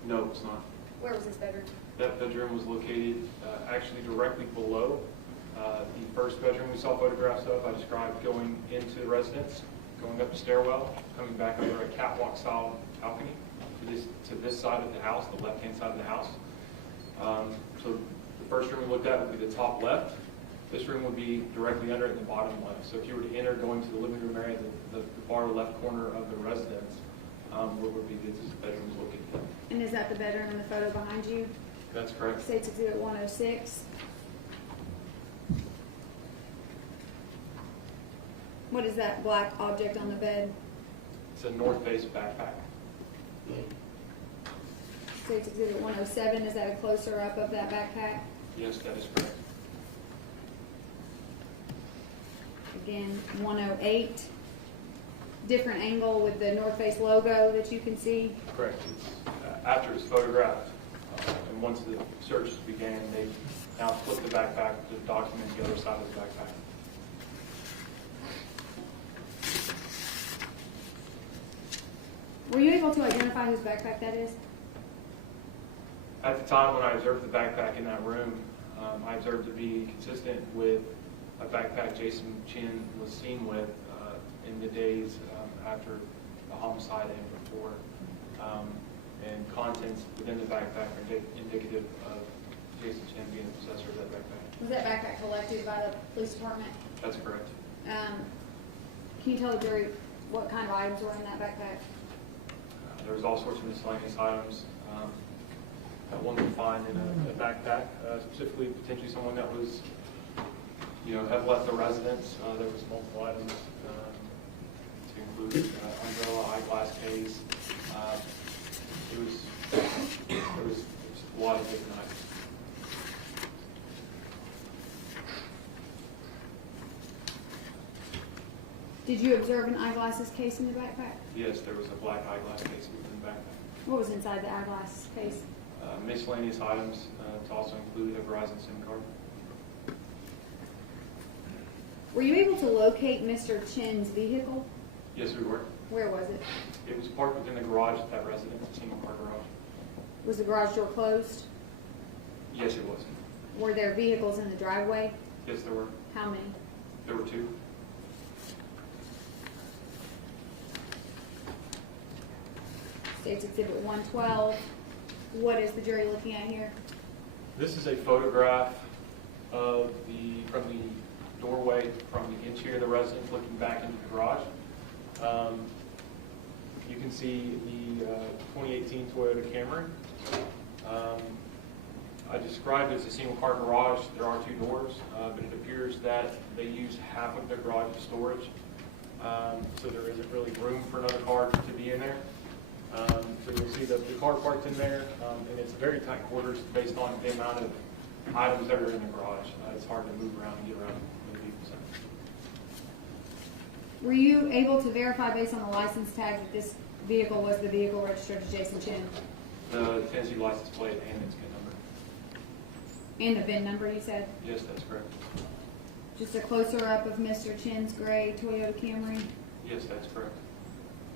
No, it's not. Where was this bedroom? That bedroom was located actually directly below the first bedroom we saw photographs of. I described going into the residence, going up the stairwell, coming back over a catwalk-style balcony to this side of the house, the left-hand side of the house. So the first room we looked at would be the top left. This room would be directly under it in the bottom left. So if you were to enter going to the living room area, the far left corner of the residence, what would be this bedroom is located in. And is that the bedroom in the photo behind you? That's correct. State's Exhibit 106. What is that black object on the bed? It's a North Face backpack. State's Exhibit 107, is that a closer up of that backpack? Yes, that is correct. Again, 108. Different angle with the North Face logo that you can see. Correct. It's, after it's photographed, and once the search began, they now flipped the backpack to document the other side of the backpack. Were you able to identify whose backpack that is? At the time when I observed the backpack in that room, I observed it to be consistent with a backpack Jason Chen was seen with in the days after the homicide and before. And contents within the backpack are indicative of Jason Chen being the possessor of that backpack. Was that backpack collected by the police department? That's correct. Can you tell the jury what kind of items were in that backpack? There was all sorts of miscellaneous items that one would find in a backpack, specifically potentially someone that was, had left the residence. There was multiple items to include umbrella, eyeglass case. There was a lot of different items. Did you observe an eyeglasses case in the backpack? Yes, there was a black eyeglass case within the backpack. What was inside the eyeglass case? Miscellaneous items to also include a Verizon SIM card. Were you able to locate Mr. Chen's vehicle? Yes, we were. Where was it? It was parked within the garage at that residence, a single car garage. Was the garage door closed? Yes, it was. Were there vehicles in the driveway? Yes, there were. How many? There were two. State's Exhibit 112. What is the jury looking at here? This is a photograph of from the doorway from the interior of the residence looking back into the garage. You can see the 2018 Toyota Camry. I described it as a single car garage. There are two doors, but it appears that they use half of their garage as storage. So there isn't really room for another car to be in there. So you'll see the car parked in there, and it's very tight quarters based on the amount of items that are in the garage. It's hard to move around and get around the vehicle center. Were you able to verify based on the license tag that this vehicle was the vehicle registered to Jason Chen? The Tennessee license plate and its VIN number. And the VIN number, you said? Yes, that's correct. Just a closer up of Mr. Chen's gray Toyota Camry. Yes, that's correct.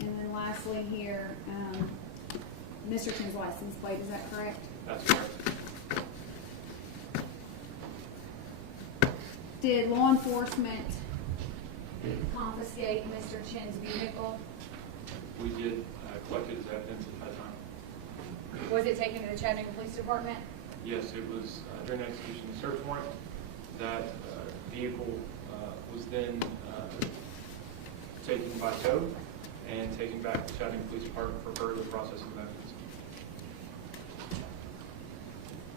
And then lastly here, Mr. Chen's license plate, is that correct? That's correct. Did law enforcement confiscate Mr. Chen's vehicle? We did collect it as evidence at that time. Was it taken to the Chattanooga Police Department? Yes, it was during the execution of the search warrant. That vehicle was then taken by tow and taken back to Chattanooga Police Department for further processing of evidence.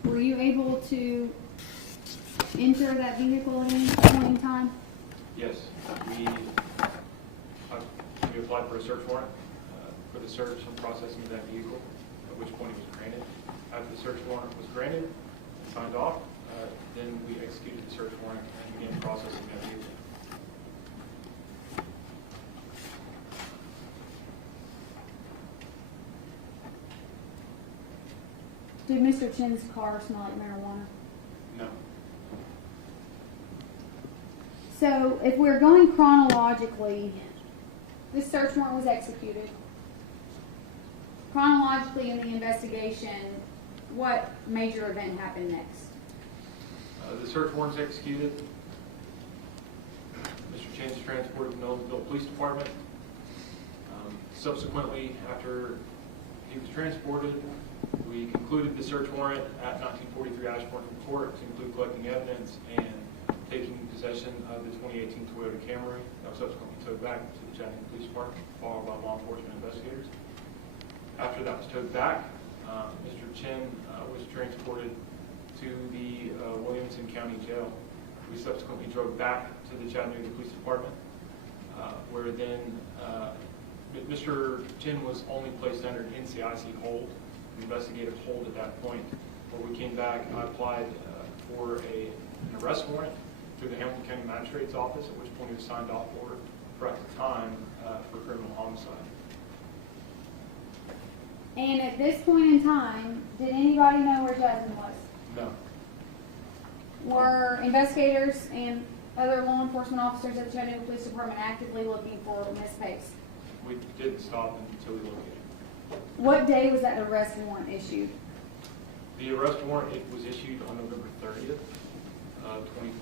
Were you able to enter that vehicle at any point in time? Yes, we applied for a search warrant for the search and processing of that vehicle, at which point it was granted. After the search warrant was granted and signed off, then we executed the search warrant and began processing that vehicle. Did Mr. Chen's car smell like marijuana? No. So if we're going chronologically, this search warrant was executed. Chronologically in the investigation, what major event happened next? The search warrant is executed. Mr. Chen is transported to the Nolensville Police Department. Subsequently, after he was transported, we concluded the search warrant at 1943 Ashburn Court to include collecting evidence and taking possession of the 2018 Toyota Camry that was subsequently towed back to the Chattanooga Police Department, followed by law enforcement investigators. After that was towed back, Mr. Chen was transported to the Williamson County Jail. We subsequently drove back to the Chattanooga Police Department, where then Mr. Chen was only placed under an NCIC hold, an investigative hold at that point. Where we came back, I applied for an arrest warrant through the Hamilton County Magistrate's Office, at which point he was signed off order for at the time for criminal homicide. And at this point in time, did anybody know where Jasmine was? No. Were investigators and other law enforcement officers at the Chattanooga Police Department actively looking for Ms. Pace? We didn't stop until we located her. What day was that arrest warrant issued? The arrest warrant, it was issued on November 30th, 2020.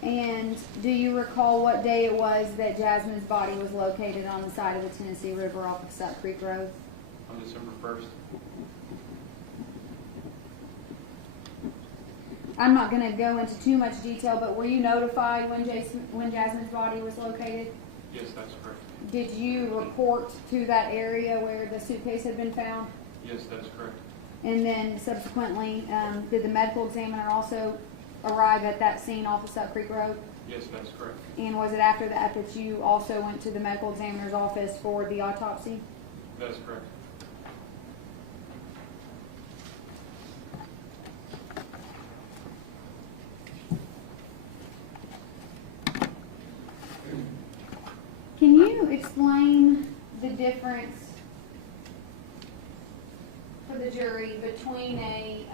And do you recall what day it was that Jasmine's body was located on the side of the Tennessee River off of Sutt Creek Road? On December 1st. I'm not going to go into too much detail, but were you notified when Jasmine's body was located? Yes, that's correct. Did you report to that area where the suitcase had been found? Yes, that's correct. And then subsequently, did the medical examiner also arrive at that scene off of Sutt Creek Road? Yes, that's correct. And was it after that that you also went to the medical examiner's office for the autopsy? That's correct. Can you explain the difference for the jury between a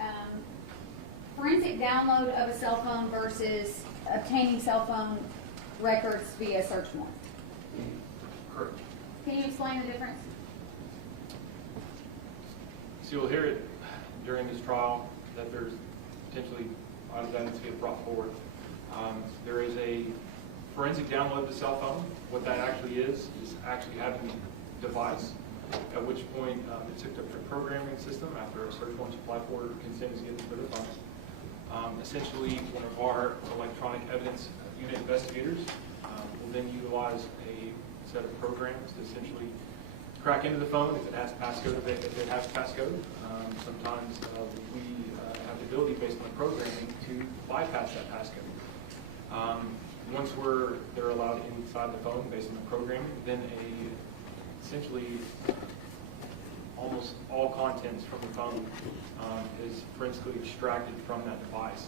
forensic download of a cell phone versus obtaining cell phone records via search warrant? Correct. Can you explain the difference? So you'll hear it during this trial that there's potentially items that need to get brought forward. There is a forensic download of the cell phone. What that actually is actually having a device, at which point it's hooked up to a programming system after a search warrant applied for, consent is given for the phone. Essentially, one of our electronic evidence unit investigators will then utilize a set of programs to essentially crack into the phone if it has passcode. If it has passcode, sometimes we have the ability, based on the programming, to bypass that passcode. Once they're allowed inside the phone based on the programming, then essentially almost all contents from the phone is forensically extracted from that device.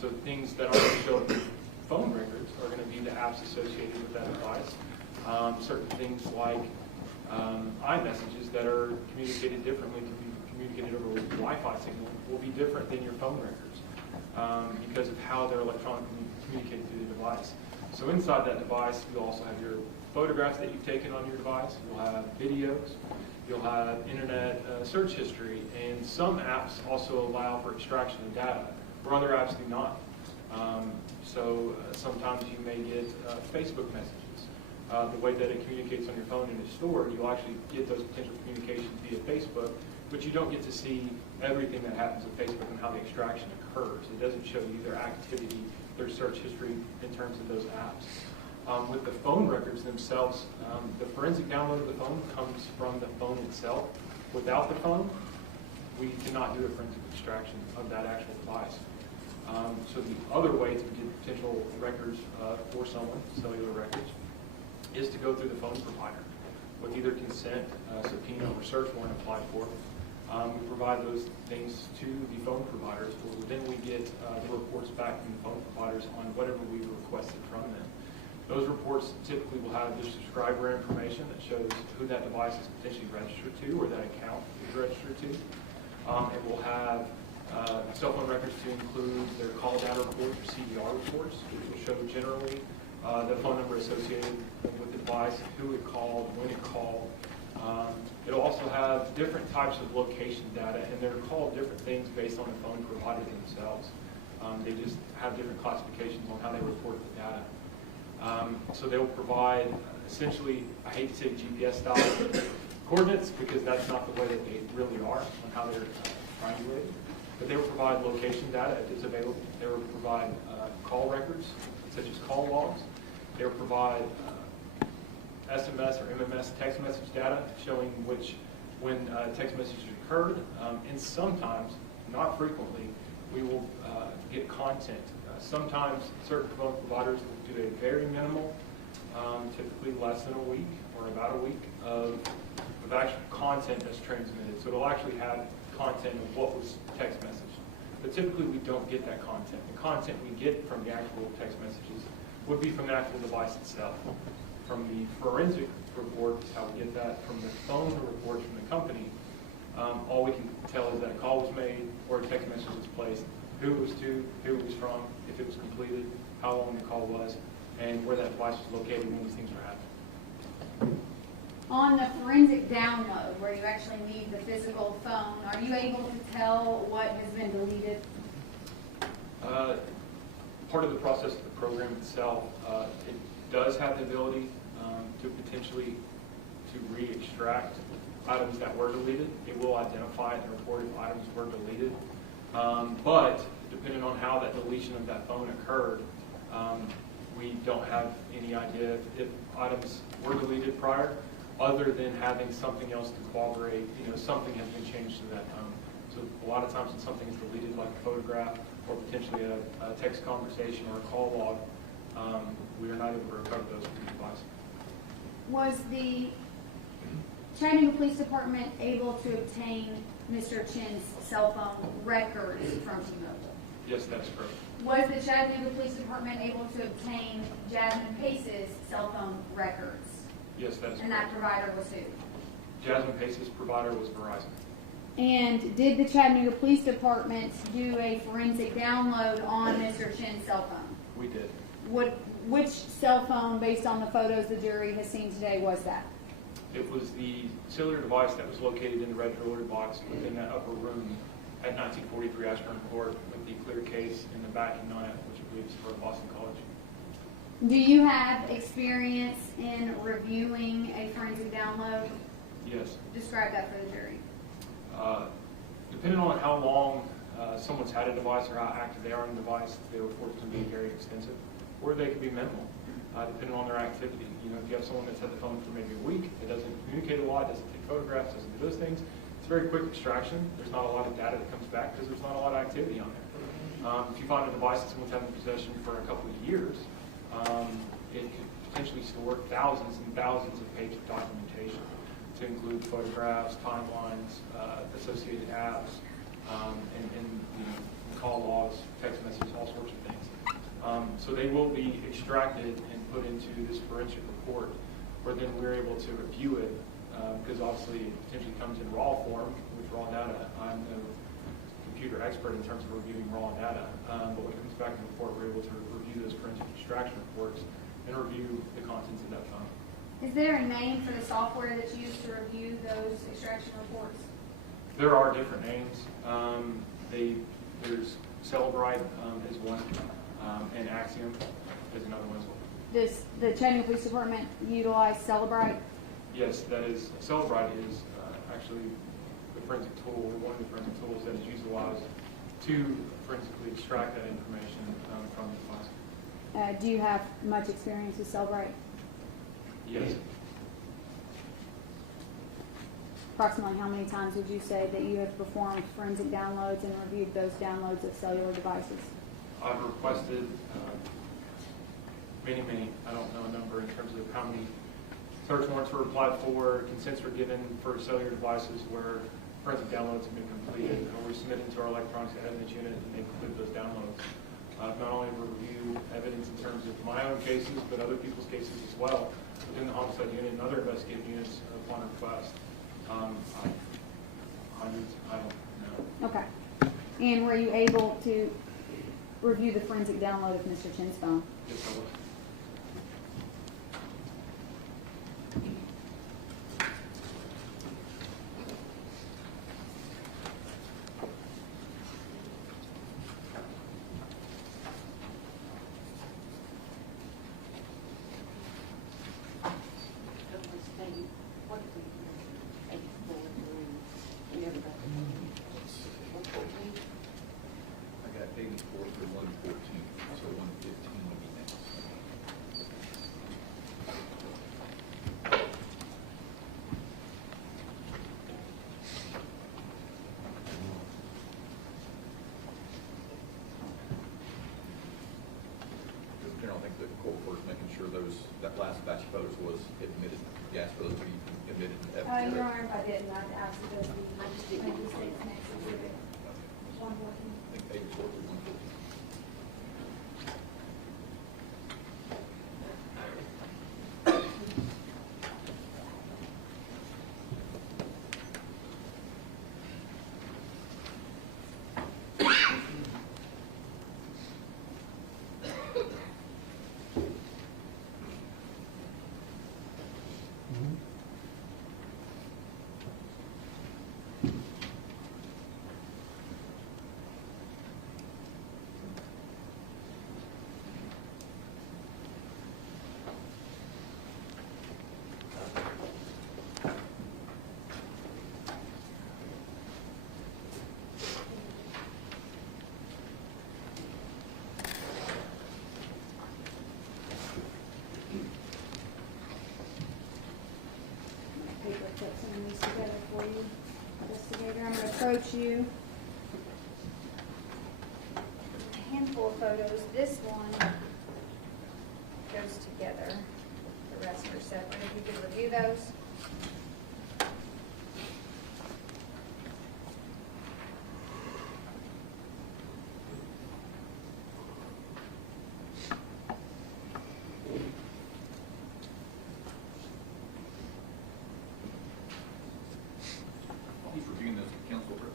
So things that are going to show up in phone records are going to be the apps associated with that device. Certain things like iMessages that are communicated differently, can be communicated over a Wi-Fi signal, will be different than your phone records because of how they're electronically communicated through the device. So inside that device, you'll also have your photographs that you've taken on your device. You'll have videos. You'll have internet search history. And some apps also allow for extraction of data, where other apps do not. Sometimes you may get Facebook messages. The way that it communicates on your phone and is stored, you'll actually get those potential communications via Facebook, but you don't get to see everything that happens at Facebook and how the extraction occurs. It doesn't show you their activity, their search history in terms of those apps. With the phone records themselves, the forensic download of the phone comes from the phone itself. Without the phone, we cannot do a forensic extraction of that actual device. So the other way to get potential records for someone, cellular records, is to go through the phone provider with either consent, subpoena, or search warrant applied for. We provide those things to the phone providers, where then we get the reports back from the phone providers on whatever we've requested from them. Those reports typically will have the subscriber information that shows who that device is potentially registered to, or that account is registered to. It will have cell phone records to include their call data reports or CDR reports, which will show generally the phone number associated with the device, who it called, when it called. It'll also have different types of location data, and they're called different things based on the phone provider themselves. They just have different classifications on how they report the data. So they'll provide, essentially, I hate to say GPS style coordinates, because that's not the way that they really are on how they're triangulated. But they will provide location data if it's available. They will provide call records, such as call logs. They will provide SMS or MMS text message data showing when text messages occurred. And sometimes, not frequently, we will get content. Sometimes certain phone providers will do a very minimal, typically less than a week or about a week of actual content that's transmitted. So it'll actually have content of what was text messaged. But typically we don't get that content. The content we get from the actual text messages would be from the actual device itself. From the forensic report is how we get that. From the phone reports from the company, all we can tell is that a call was made or a text message was placed, who it was to, who it was from, if it was completed, how long the call was, and where that device was located when these things were happening. On the forensic download, where you actually leave the physical phone, are you able to tell what has been deleted? Part of the process of the program itself, it does have the ability to potentially re-extract items that were deleted. It will identify and report if items were deleted. But depending on how that deletion of that phone occurred, we don't have any idea if items were deleted prior, other than having something else to corroborate, something has been changed to that phone. So a lot of times when something is deleted, like a photograph or potentially a text conversation or a call log, we are not able to recover those from the device. Was the Chattanooga Police Department able to obtain Mr. Chen's cell phone records from T-Mobile? Yes, that's correct. Was the Chattanooga Police Department able to obtain Jasmine Pace's cell phone records? Yes, that's correct. And that provider was who? Jasmine Pace's provider was Verizon. And did the Chattanooga Police Department do a forensic download on Mr. Chen's cell phone? We did. Which cell phone, based on the photos the jury has seen today, was that? It was the cellular device that was located in the red jewelry box within that upper room at 1943 Ashburn Court with the clear case in the backing on it, which I believe is for Boston College. Do you have experience in reviewing a forensic download? Yes. Describe that for the jury. Depending on how long someone's had a device or how active they are on the device, their reports can be very extensive, or they can be minimal, depending on their activity. If you have someone that's had the phone for maybe a week, it doesn't communicate a lot, doesn't take photographs, doesn't do those things, it's very quick extraction. There's not a lot of data that comes back because there's not a lot of activity on there. If you find a device that someone's had in possession for a couple of years, it could potentially store thousands and thousands of pages of documentation. to include photographs, timelines, associated apps, and you know, call logs, text messages, all sorts of things. So they will be extracted and put into this forensic report, where then we're able to review it, because obviously it potentially comes in raw form with raw data. I'm no computer expert in terms of reviewing raw data, but when it comes back in the report, we're able to review those forensic extraction reports and review the contents at that time. Is there a name for the software that's used to review those extraction reports? There are different names. There's Celebrite is one, and Axiom is another one as well. Does the Chattanooga Police Department utilize Celebrite? Yes, that is, Celebrite is actually the forensic tool, one of the forensic tools that is utilized to forensically extract that information from the device. Do you have much experience with Celebrite? Yes. Approximately how many times would you say that you have performed forensic downloads and reviewed those downloads of cellular devices? I've requested many, I don't know a number in terms of how many search warrants were applied for, consents were given for cellular devices where forensic downloads have been completed, and we're submitted to our electronics evidence unit, and they include those downloads. I've not only reviewed evidence in terms of my own cases, but other people's cases as well, within the homicide unit and other investigative units upon request. Hundreds, I don't know. Okay. And were you able to review the forensic download of Mr. Chen's phone? Yes, I was. I got 84 through 114, so 115 will be next. I don't think the court was making sure that last batch of photos was admitted. You asked for those to be admitted in evidence. Your Honor, if I didn't, I'd ask you to make the state's next exhibit. 114. I think 84 through 115. Paper clip some of these together for you, investigator. I'm going to approach you. A handful of photos. This one goes together. The rest are separate. If you could review those. He's reviewing those at council approach.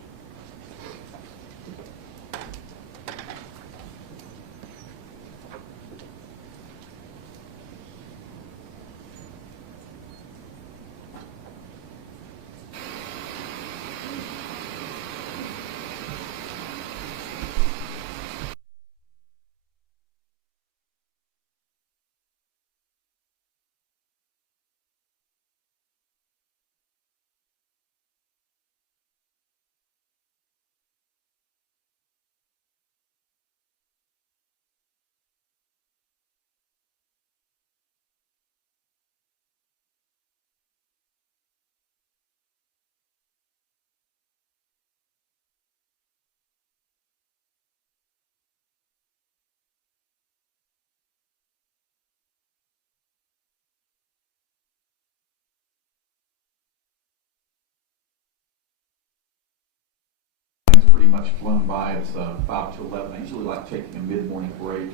pretty much flown by. It's 5 to 11. I usually like taking a mid-morning break.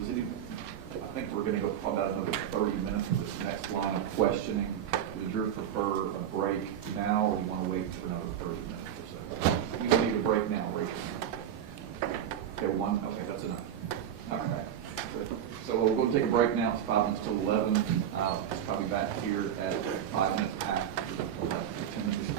I think we're going to go probably about another 30 minutes of this next line of questioning. Would you prefer a break now, or do you want to wait for another 30 minutes or so? You don't need a break now, Rachel. Okay, one. Okay, that's enough. Okay. Good. So we'll go take a break now. It's 5 minutes till 11. It's probably back here at 5 minutes after 11, 10 minutes.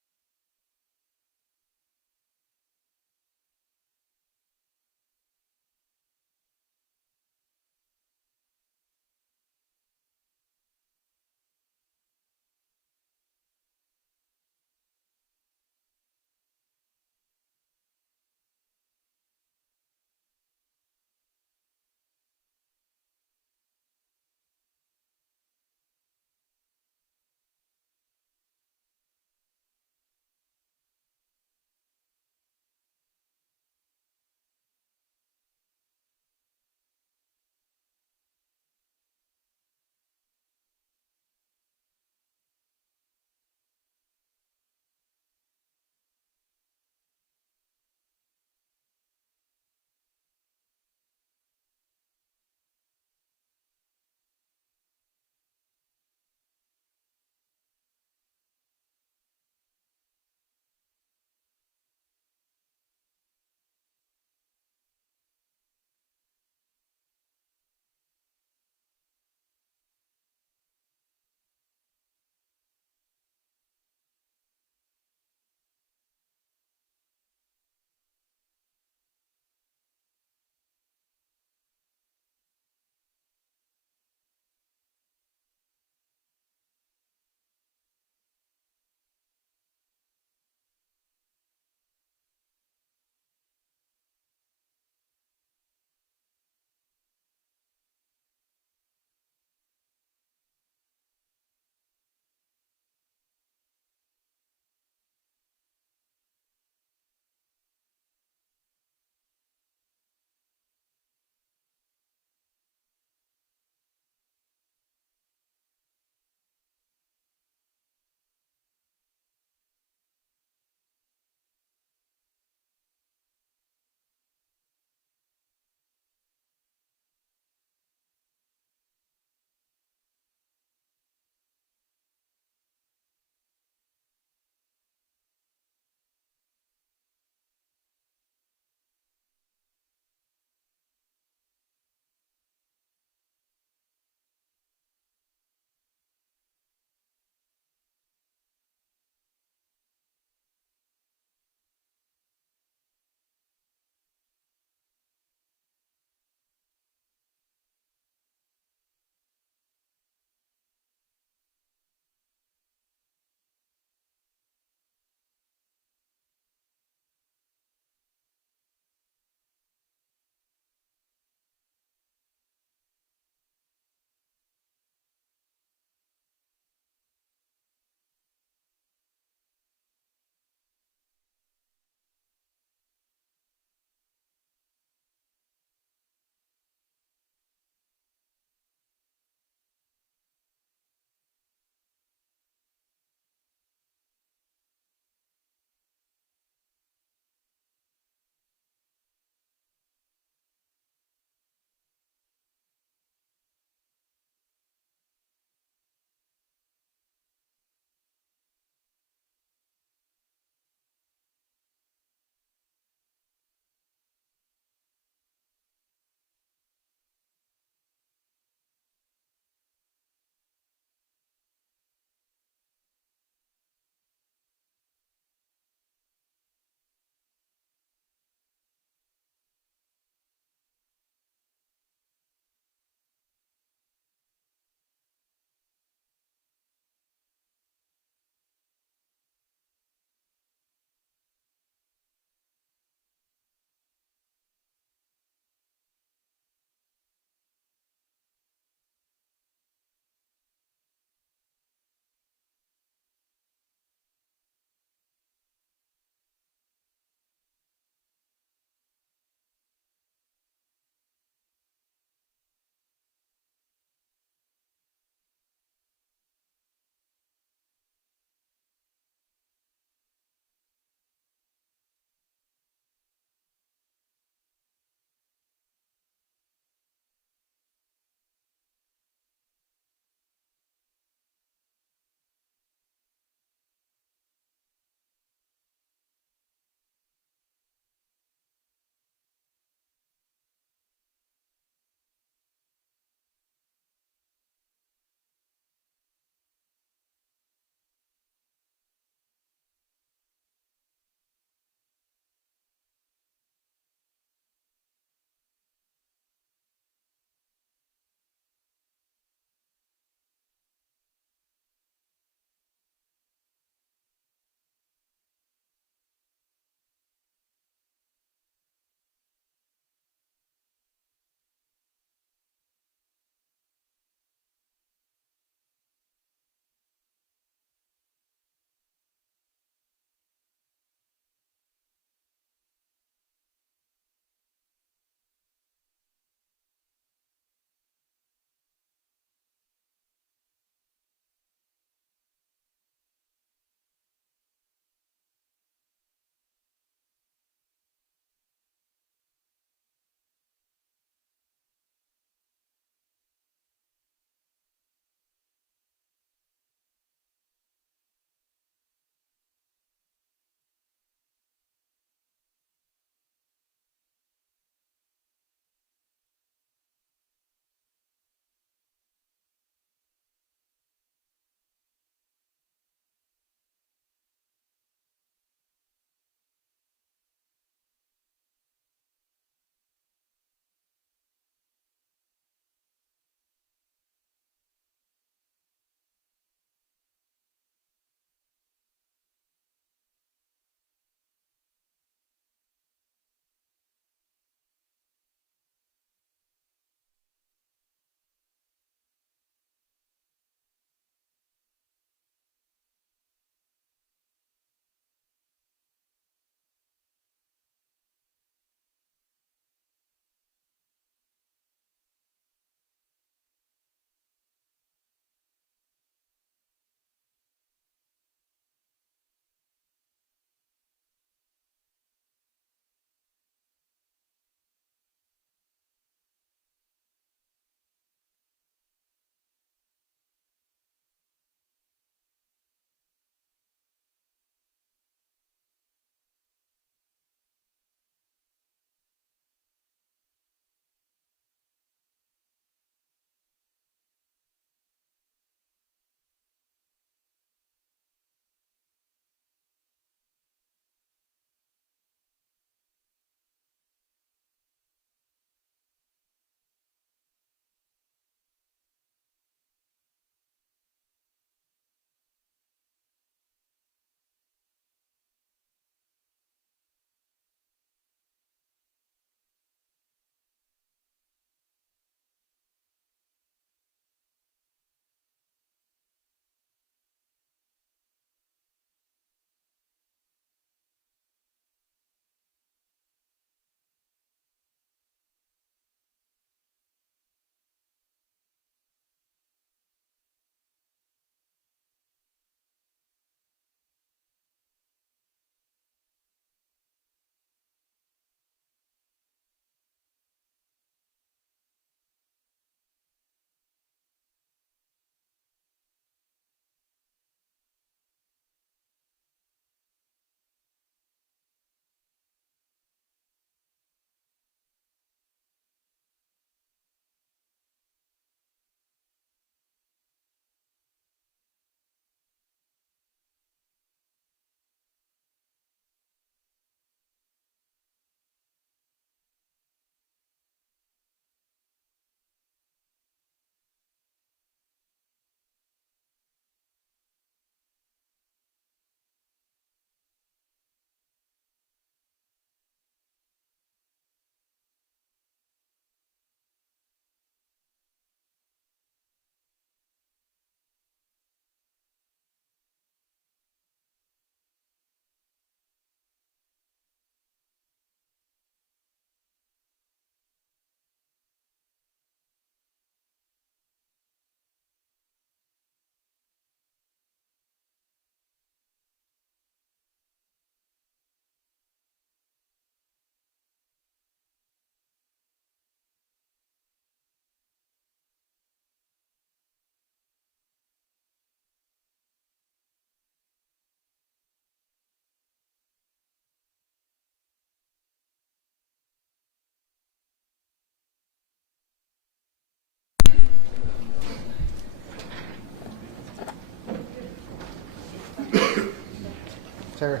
Terry,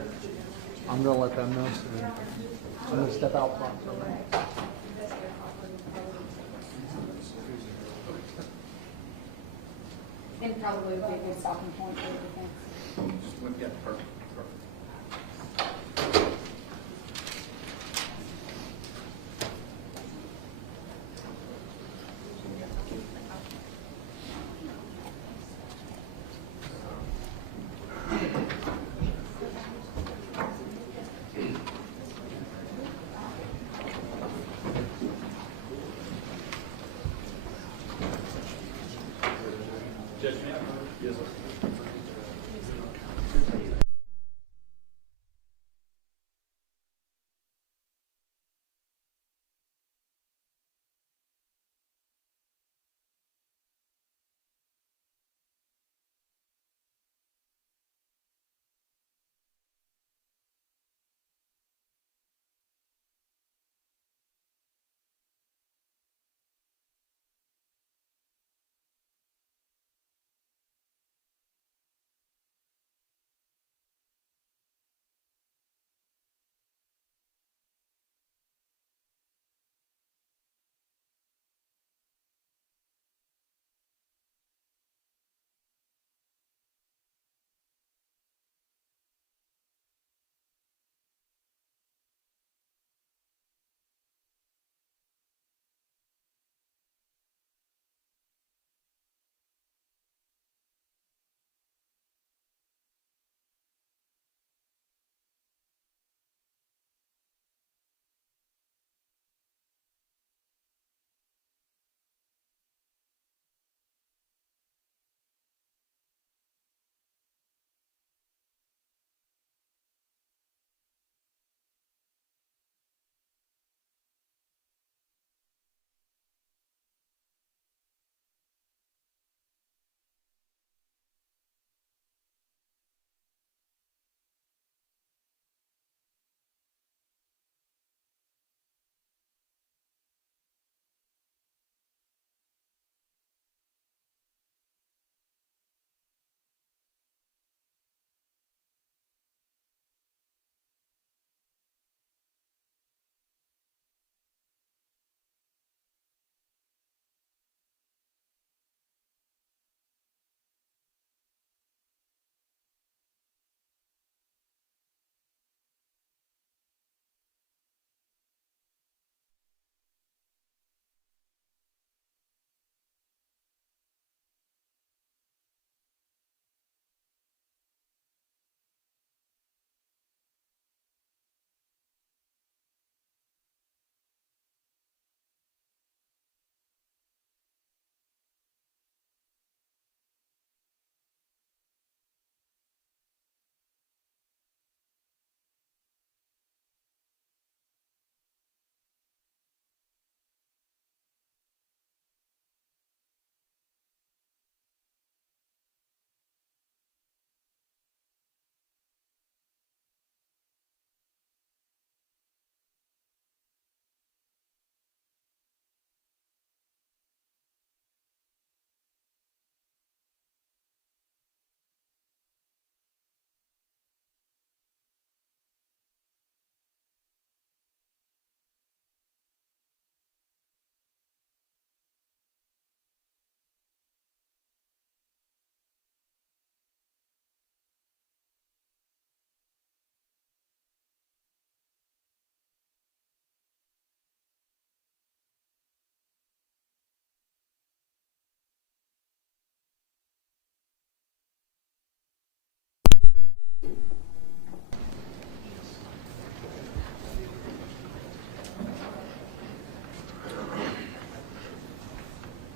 I'm gonna let them know soon. I'm gonna step out front for a minute. And probably would be a good stopping point for the defense. Just went, yeah, perfect, perfect. Yes, sir.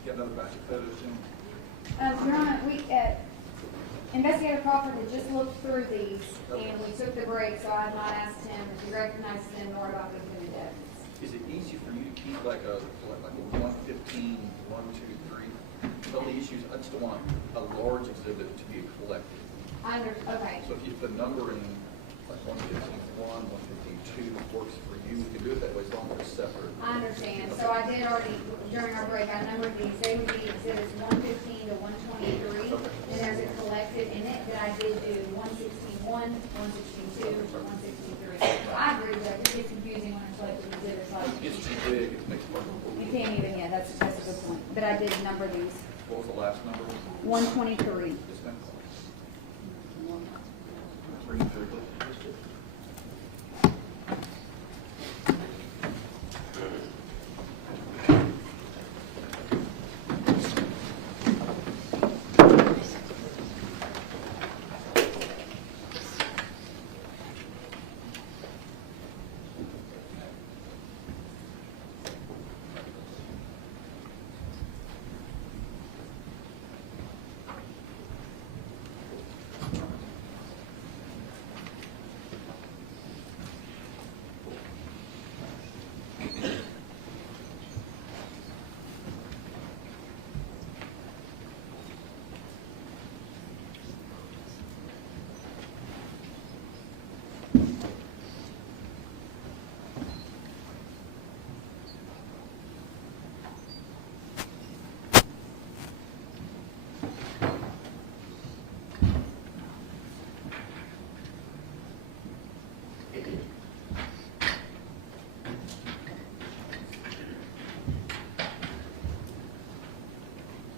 Got another batch of photos, Jim? Your Honor, Investigator Crawford had just looked through these, and we took the break, so I had not asked him if he recognizes them nor about the defendant evidence. Is it easy for you to keep like a 115, 1, 2, 3? With all the issues, I just don't want a large exhibit to be collected. Okay. So if you put numbering like 115, 1, 115, 2 works for you, we can do it that way as long as it's separate. I understand. So I did already, during our break, I numbered these. They would be exhibits 115 to 123. And there's a collected in it that I did do 116, 1, 162, 163. So I agree with that, it gets confusing when it's like the exhibits like. It gets too big, it makes it. You can't even, yeah, that's a good point. But I did number these. What was the last number? 123. This one? Read through it.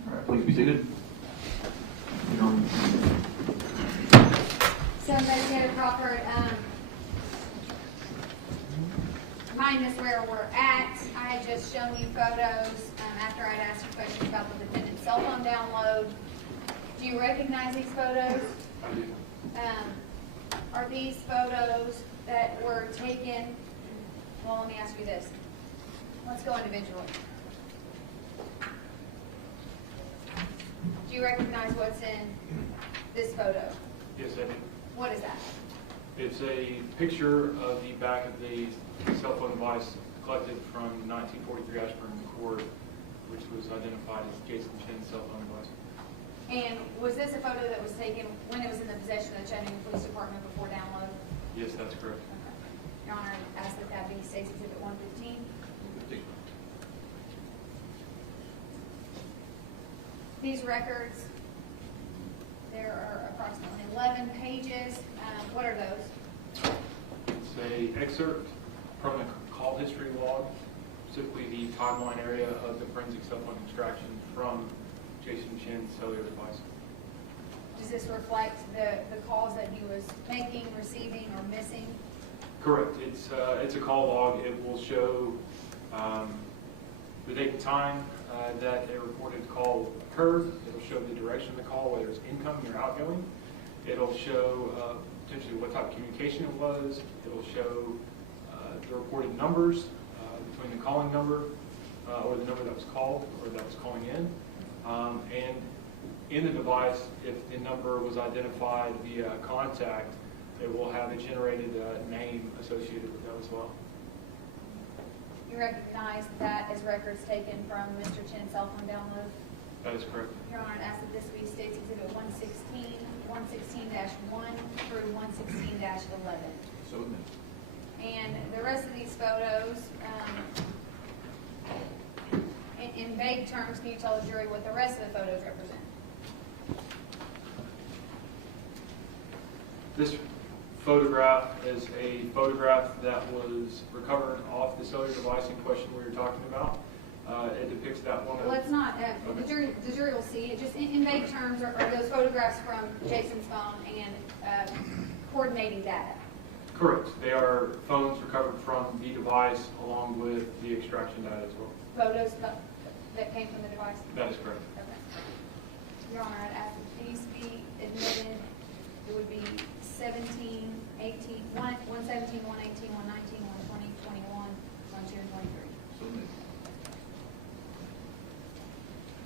All right, please be seated. So Investigator Crawford, remind us where we're at. I had just shown you photos after I'd asked you questions about the defendant's cell phone download. Do you recognize these photos? I do. Are these photos that were taken, well, let me ask you this. Let's go individually. Do you recognize what's in this photo? Yes, I do. What is that? It's a picture of the back of the cell phone device collected from 1943 Ashburn Court, which was identified as Jason Chen's cell phone device. And was this a photo that was taken when it was in the possession of the Chattanooga Police Department before download? Yes, that's correct. Okay. Your Honor, I ask that that be State's Exhibit 115. These records, there are approximately 11 pages. What are those? It's a excerpt from the call history log, specifically the timeline area of the forensic cell phone extraction from Jason Chen's cellular device. Does this reflect the calls that he was making, receiving, or missing? Correct. It's a call log. It will show the date and time that a reported call occurred. It'll show the direction of the call, whether it's incoming or outgoing. It'll show potentially what type of communication it was. It'll show the reported numbers between the calling number or the number that was called or that was calling in. And in the device, if the number was identified via contact, it will have a generated name associated with that as well. You recognize that as records taken from Mr. Chen's cell phone download? That is correct. Your Honor, I ask that this be State's Exhibit 116, 116-1 through 116-11. So moved. And the rest of these photos, in vague terms, can you tell the jury what the rest of the photos represent? This photograph is a photograph that was recovered off the cellular device in question we were talking about. It depicts that one. Let's not, the jury will see it. Just in vague terms, are those photographs from Jason's phone and coordinating data? Correct. They are phones recovered from the device along with the extraction data as well. Photos that came from the device? That is correct. Okay. Your Honor, I'd ask that these be admitted. It would be 17, 18, 117, 118, 119, 120, 21, 22, and 23. So moved.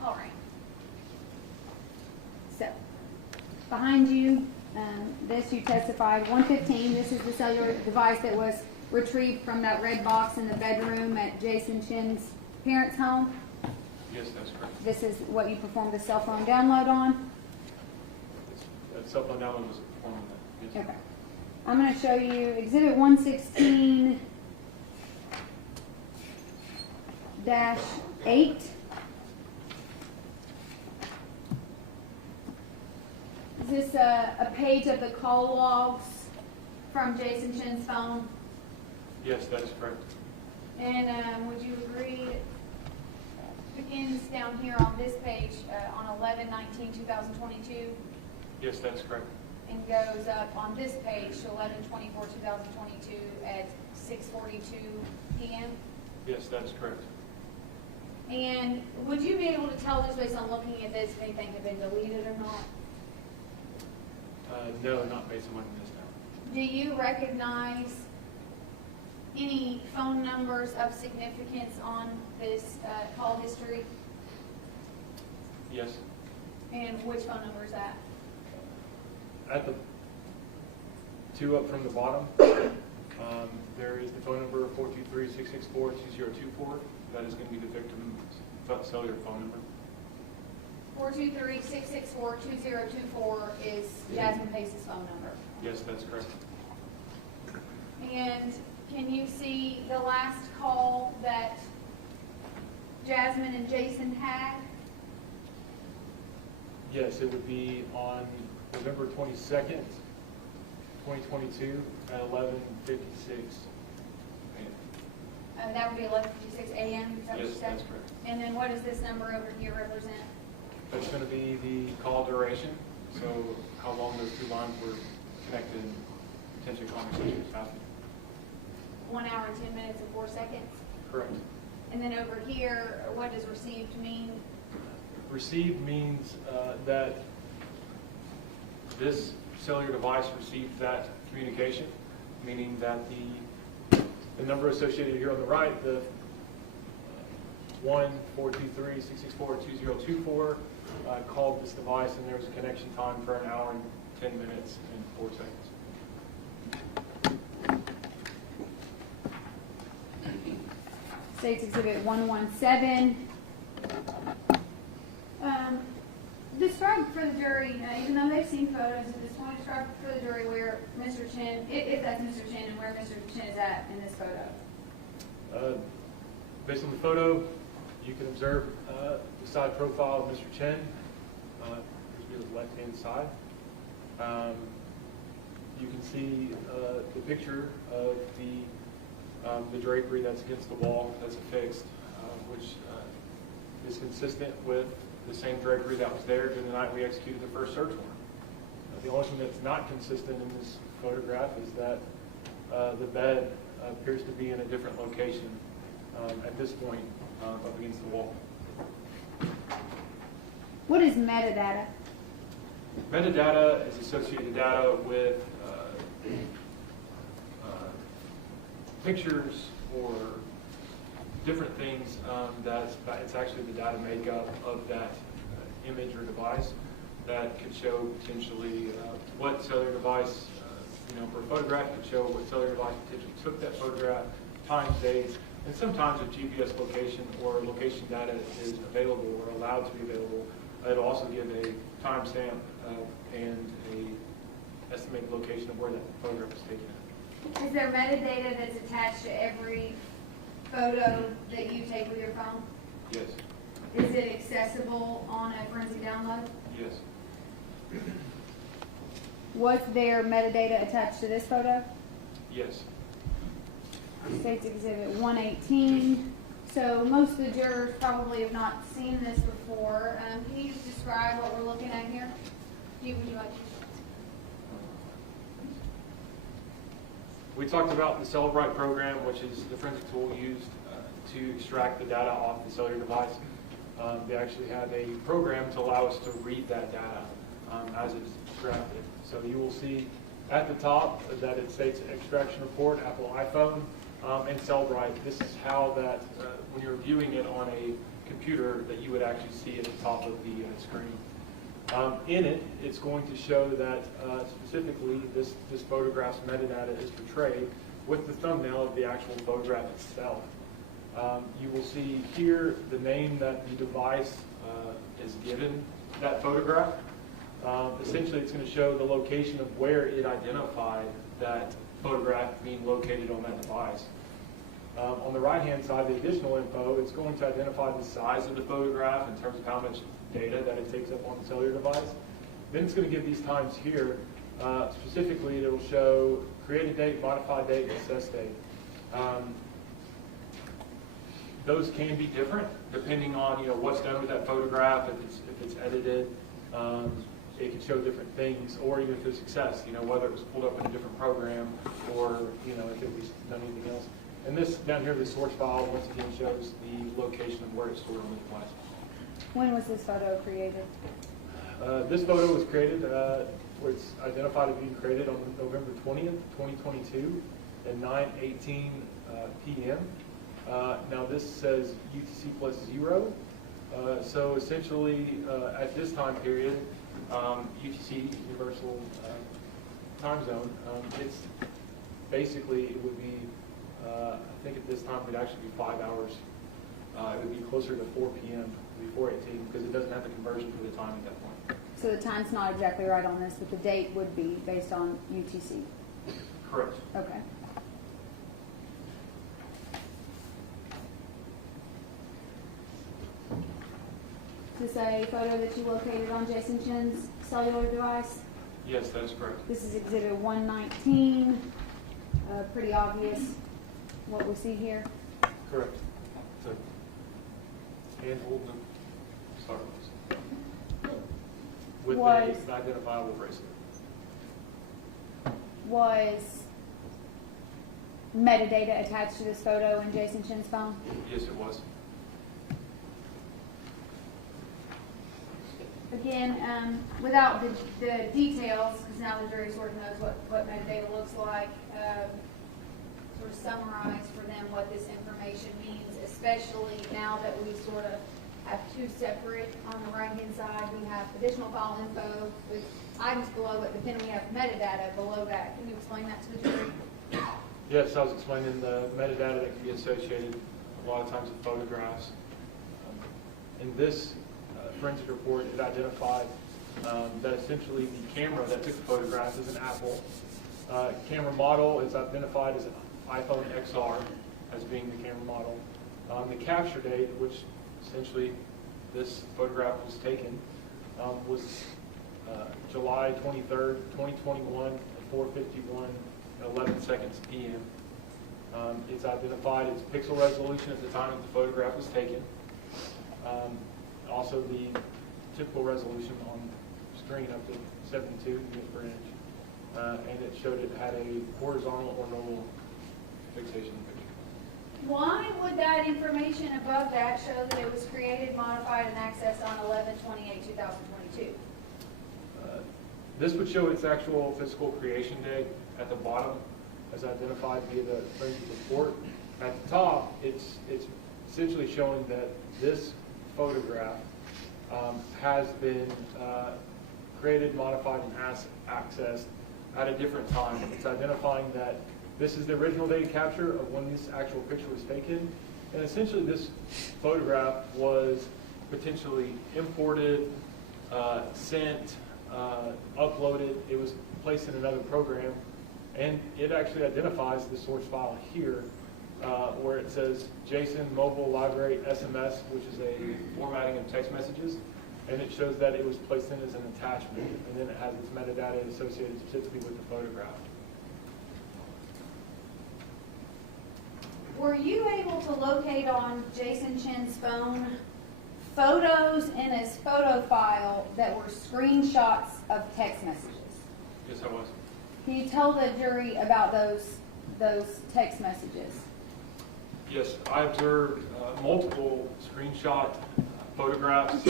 All right. So, behind you, this you testified, 115, this is the cellular device that was retrieved from that red box in the bedroom at Jason Chen's parents' home. Yes, that's correct. This is what you performed the cell phone download on. That cell phone download was performed on that. Yes. Okay. I'm going to show you Exhibit 116-8. Is this a page of the call logs from Jason Chen's phone? Yes, that is correct. And would you agree, begins down here on this page on 11/19/2022 Yes, that's correct. and goes up on this page to 11/24/2022 at 6:42 p.m.? Yes, that's correct. And would you be able to tell just based on looking at this if anything had been deleted or not? No, not based on looking at this now. Do you recognize any phone numbers of significance on this call history? Yes. And which phone number is that? At the two up from the bottom, there is the phone number 423-664-2024. That is going to be the victim's cellular phone number. 423-664-2024 is Jasmine Pace's phone number. Yes, that's correct. And can you see the last call that Jasmine and Jason had? Yes, it would be on November 22nd, 2022 at 11:56 a.m. That would be 11:56 a.m. Is that what you Yes, said? that's correct. And then what does this number over here represent? That's going to be the call duration, so how long those two lines were connected and potentially conversation was happening. 1 hour and 10 minutes and 4 seconds. Correct. And then over here, what does received mean? Received means that this cellular device received that communication, meaning that the number associated here on the right, the 1-423-664-2024, called this device, and there was a connection time for 1 hour and 10 minutes and 4 seconds. States Exhibit 117. Describe for the jury, even though they've seen photos, just want to describe for the jury where Mr. Chen, if that's Mr. Chen, and where Mr. Chen is at in this photo. Based on the photo, you can observe the side profile of Mr. Chen. Here's his left-hand side. You can see the picture of the drapery that's against the wall that's affixed, which is consistent with the same drapery that was there during the night we executed the first search warrant. The only thing that's not consistent in this photograph is that the bed appears to be in a different location at this point up against the wall. What is metadata? Metadata is associated data with pictures or different things that it's actually the data makeup of that image or device that could show potentially what cellular device, for a photograph could show what cellular device potentially took that photograph, time, dates, and sometimes if GPS location or location data is available or allowed to be available, it'll also give a timestamp and a estimated location of where that photograph was taken at. Is there metadata that's attached to every photo that you take with your phone? Yes. Is it accessible on a forensic download? Yes. Was there metadata attached to this photo? Yes. States Exhibit 118. So most of the jurors probably have not seen this before. Can you just describe what we're looking at here? Would you like to? We talked about the Celebrite program, which is the forensic tool used to extract the data off the cellular device. They actually have a program to allow us to read that data as it's extracted. So you will see at the top that it states extraction report, Apple iPhone, and Celebrite. This is how that, when you're viewing it on a computer, that you would actually see at the top of the screen. In it, it's going to show that specifically this photograph's metadata is portrayed with the thumbnail of the actual photograph itself. You will see here the name that the device is given that photograph. Essentially, it's going to show the location of where it identified that photograph being located on that device. On the right-hand side, the additional info, it's going to identify the size of the photograph in terms of how much data that it takes up on the cellular device. Then it's going to give these times here Specifically, it'll show created date, modified date, and assessed date. Those can be different depending on what's done with that photograph. If it's edited, it can show different things, or even if there's success, whether it was pulled up in a different program or if it was done anything else. And this down here, the source file, once again shows the location of where it's stored on the device. When was this photo created? This photo was created, where it's identified as being created on November 20th, 2022 at 9:18 p.m. Now this says UTC +0. So essentially, at this time period, UTC, Universal Time Zone, it's basically, it would be, I think at this time it would actually be 5 hours. It would be closer to 4 p.m. before 18 because it doesn't have the conversion for the time at that point. So the time's not exactly right on this, but the date would be based on UTC. Correct. Okay. Is this a photo that you located on Jason Chen's cellular device? Yes, that is correct. This is Exhibit 119. Pretty obvious what we see here. Correct. So, hand holding the start with Was- the identifiable bracelet. Was metadata attached to this photo in Jason Chen's phone? Yes, it was. Again, without the details, because now the jury sort of knows what metadata looks like, sort of summarize for them what this information means, especially now that we sort of have two separate, on the right-hand side, we have additional file info with items below it, but then we have metadata below that. Can you explain that to the jury? Yes, I was explaining the metadata that can be associated a lot of times with photographs. In this forensic report, it identified that essentially the camera that took the photograph is an Apple. Camera model is identified as an iPhone XR as being the camera model. The capture date, which essentially this photograph was taken, was July 23rd, 2021 at 4:51 and 11 seconds p.m. It's identified its pixel resolution at the time that the photograph was taken. Also the typical resolution on screen up to 72 units per inch. And it showed it had a horizontal or normal fixation picture. Why would that information above that show that it was created, modified, and accessed on 11/28/2022? This would show its actual physical creation date at the bottom, as identified via the forensic report. At the top, it's essentially showing that this photograph has been created, modified, and accessed at a different time. It's identifying that this is the original data capture of when this actual picture was taken, and essentially this photograph was potentially imported, sent, uploaded. It was placed in another program, and it actually identifies the source file here, where it says JSON Mobile Library SMS, which is a formatting of text messages, and it shows that it was placed in as an attachment, and then it has its metadata associated specifically with the photograph. Were you able to locate on Jason Chen's phone photos in his photo file that were screenshots of text messages? Yes, I was. Can you tell the jury about those text messages? Yes, I observed multiple screenshot photographs,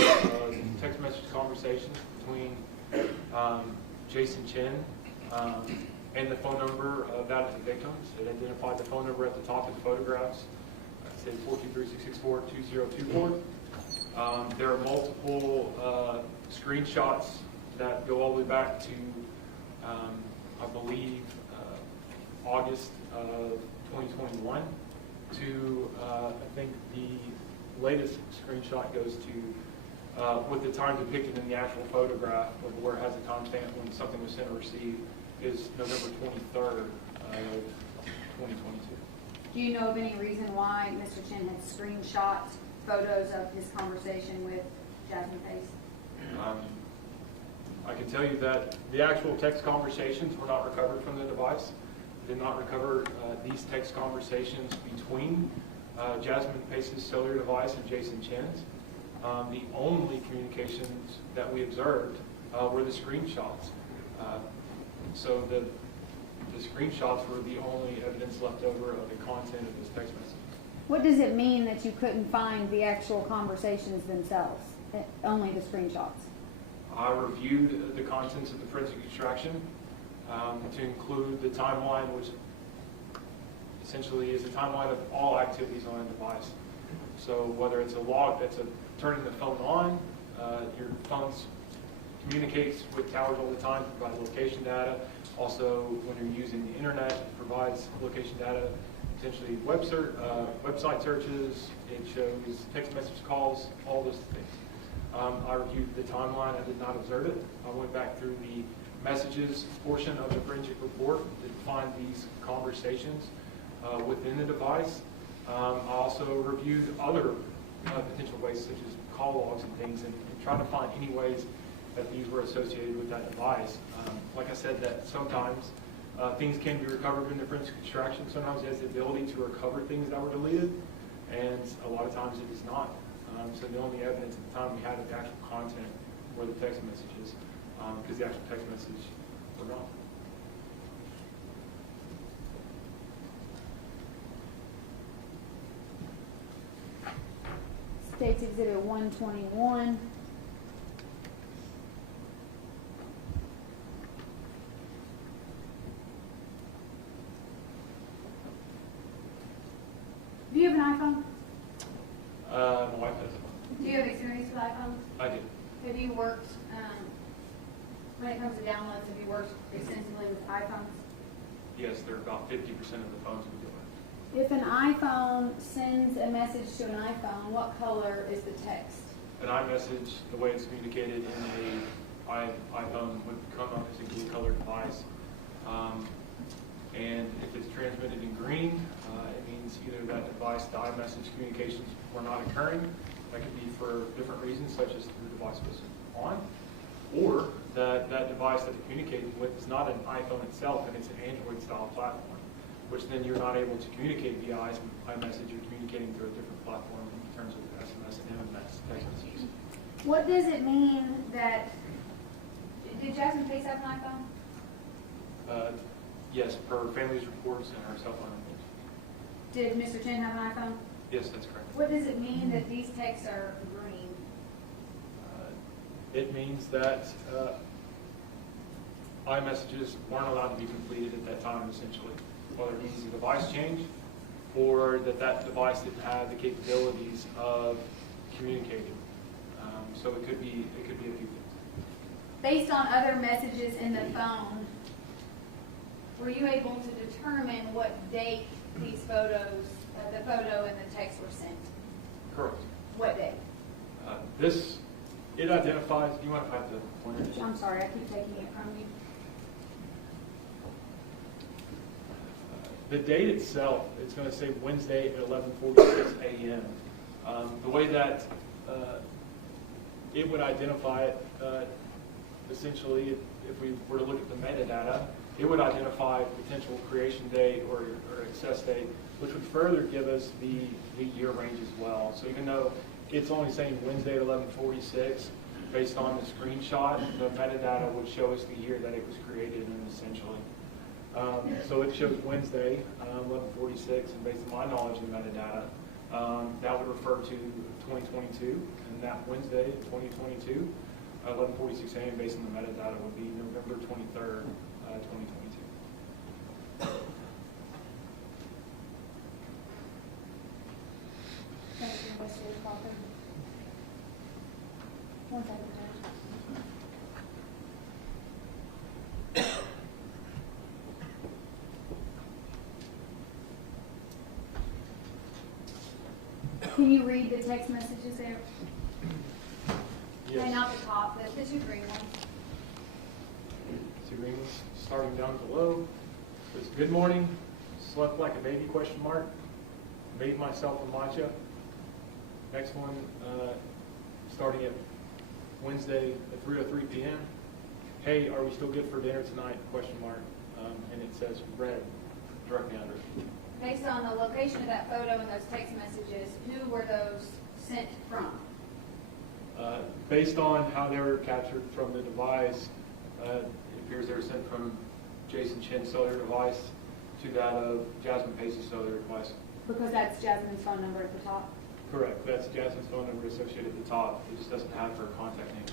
text message conversations between Jason Chen and the phone number of that of the victims. It identified the phone number at the top of the photographs. It said 423-664-2024. There are multiple screenshots that go all the way back to, I believe, August of 2021 to, I think the latest screenshot goes to, with the time depicted in the actual photograph, where it has a timestamp when something was sent or received, is November 23rd of 2022. Do you know of any reason why Mr. Chen had screenshot photos of his conversation with Jasmine Pace? I can tell you that the actual text conversations were not recovered from the device. We did not recover these text conversations between Jasmine Pace's cellular device and Jason Chen's. The only communications that we observed were the screenshots. So the screenshots were the only evidence left over of the content of this text message. What does it mean that you couldn't find the actual conversations themselves, only the screenshots? I reviewed the contents of the forensic extraction to include the timeline, which essentially is a timeline of all activities on a device. So whether it's a log that's turning the phone on, your phone communicates with towers all the time, provide location data. Also, when you're using the internet, it provides location data, potentially website searches. It shows text message calls, all those things. I reviewed the timeline. I did not observe it. I went back through the messages portion of the forensic report to find these conversations within the device. I also reviewed other potential ways, such as call logs and things, and trying to find any ways that these were associated with that device. Like I said, that sometimes things can be recovered in the forensic extraction. Sometimes it has the ability to recover things that were deleted, and a lot of times it is not. So the only evidence at the time we had of the actual content were the text messages, because the actual text message were gone. State's Exhibit 121. Do you have an iPhone? My wife has it. Do you have experience with iPhones? I do. Have you worked, when it comes to downloads, have you worked extensively with iPhones? Yes, they're about 50% of the phones we deal with. If an iPhone sends a message to an iPhone, what color is the text? An iMessage, the way it's communicated in a iPhone would come up as a blue colored device. And if it's transmitted in green, it means either that device, the iMessage communications were not occurring. That could be for different reasons, such as the device was on, or that device that it's communicating with is not an iPhone itself, and it's an Android style platform, which then you're not able to communicate via iMessage. You're communicating through a different platform in terms of SMS and MMS text messages. What does it mean that, did Jasmine Pace have an iPhone? Yes, per family's reports and our cell phone reports. Did Mr. Chen have an iPhone? Yes, that's correct. What does it mean that these texts are green? It means that iMessages weren't allowed to be completed at that time, essentially. Whether it means the device changed or that device didn't have the capabilities of communicating. So it could be a few things. Based on other messages in the phone, were you able to determine what date these photos, the photo and the text were sent? Correct. What date? It identifies, do you want to have the pointer? I'm sorry, I keep taking it from you. The date itself, it's going to say Wednesday at 11:46 a.m. The way that it would identify it, essentially, if we were to look at the metadata, it would identify potential creation date or access date, which would further give us the year range as well. So even though it's only saying Wednesday at 11:46, based on the screenshot, the metadata would show us the year that it was created in, essentially. So it shows Wednesday, 11:46, and based on my knowledge of the metadata, that would refer to 2022, and that Wednesday, 2022, 11:46 a.m. based on the metadata would be November 23rd, 2022. Thank you, Investigator Crawford. One second, Judge. Can you read the text messages there? Yes. And not the top, the two green ones. Two green ones, starting down below. Says, good morning, slept like a baby, question mark. Made myself a matcha. Next one, starting at Wednesday at 3:03 p.m. hey, are we still good for dinner tonight, question mark, and it says red directly under it. Based on the location of that photo and those text messages, who were those sent from? Based on how they were captured from the device, it appears they were sent from Jason Chen's cellular device to that of Jasmine Pace's cellular device. Because that's Jasmine's phone number at the top. Correct. That's Jasmine's phone number associated at the top. It just doesn't have her contact name.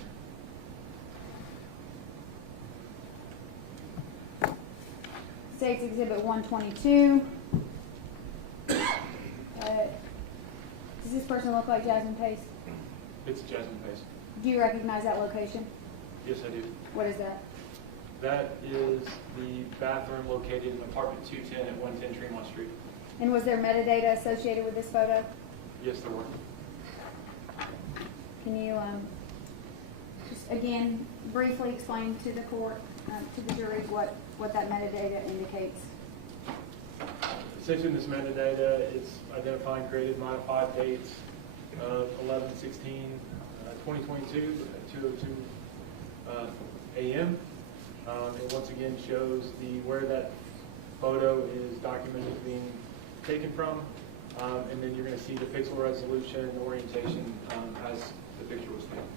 States Exhibit 122. Does this person look like Jasmine Pace? It's Jasmine Pace. Do you recognize that location? Yes, I do. What is that? That is the bathroom located in apartment 210 at 110 Tremont Street. And was there metadata associated with this photo? Yes, there were. Can you just again briefly explain to the court, to the jury, what that metadata indicates? Essentially, in this metadata, it's identifying created modified dates of 11/16/2022 at 2:02 a.m. It once again shows where that photo is documented being taken from, and then you're going to see the pixel resolution and orientation as the picture was taken.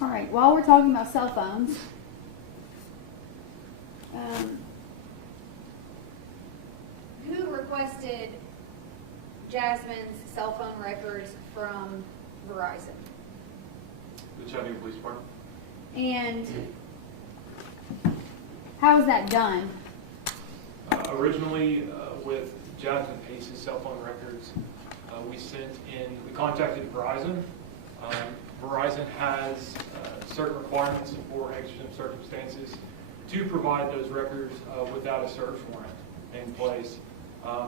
All right, while we're talking about cell phones, who requested Jasmine's cell phone records from Verizon? The Chattanooga Police Department. And how was that done? Originally, with Jasmine Pace's cell phone records, we contacted Verizon. Verizon has certain requirements for exigent circumstances to provide those records without a search warrant in place.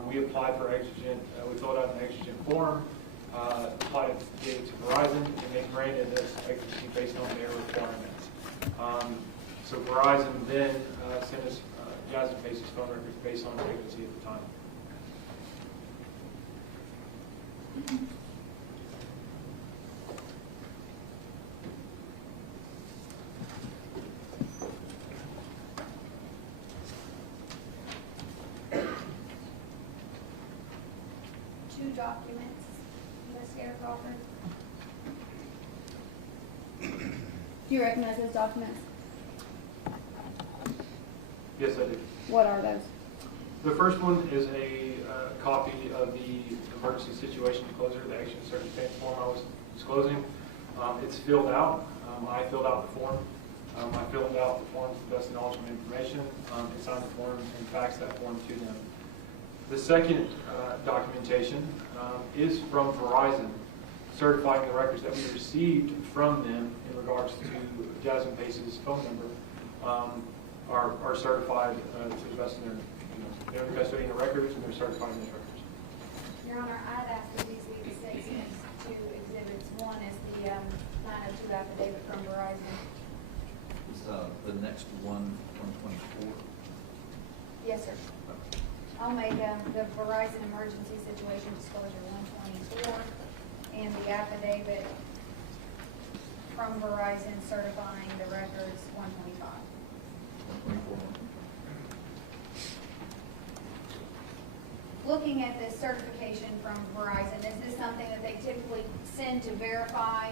We applied for exigent, we filled out an exigent form, applied it, gave it to Verizon, and they granted us exigency based on their requirements. So Verizon then sent us Jasmine Pace's phone records based on the exigency at the time. Two documents, Investigator Crawford. Do you recognize those documents? Yes, I do. What are those? The first one is a copy of the emergency situation disclosure, the action circumstance form I was disclosing. It's filled out. I filled out the form. I filled out the form to the best knowledge of information. And signed the form and faxed that form to them. The second documentation is from Verizon, certifying the records that we received from them in regards to Jasmine Pace's phone number are certified to the best of their, they're the custodian of records and they're certifying those records. Your Honor, I'd ask that these be the statements to exhibits. One is the 902 affidavit from Verizon. Is the next one 124? Yes, sir. I'll make the Verizon emergency situation disclosure 124 and the affidavit from Verizon certifying the records 125. 124. Looking at this certification from Verizon, is this something that they typically send to verify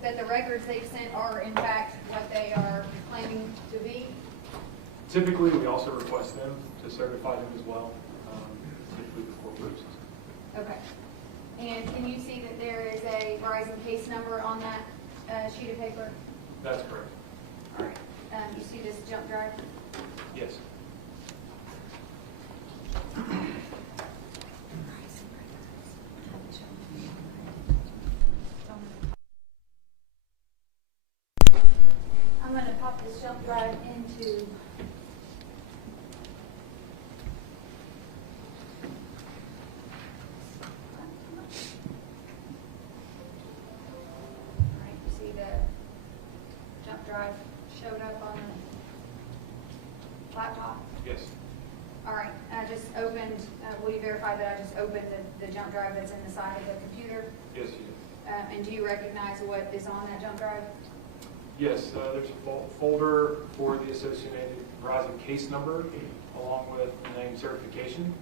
that the records they've sent are in fact what they are claiming to be? Typically, we also request them to certify them as well, typically for purposes. Okay. And can you see that there is a Verizon case number on that sheet of paper? That's correct. All right. You see this jump drive? Yes. I'm going to pop this jump drive into drive showed up on the laptop. Yes. opened, will you verify that I just opened the jump drive that's in the side of the computer? Yes, you did. And do you recognize what is on that jump drive? Yes, there's a folder for the associated Verizon case number along with the name certification.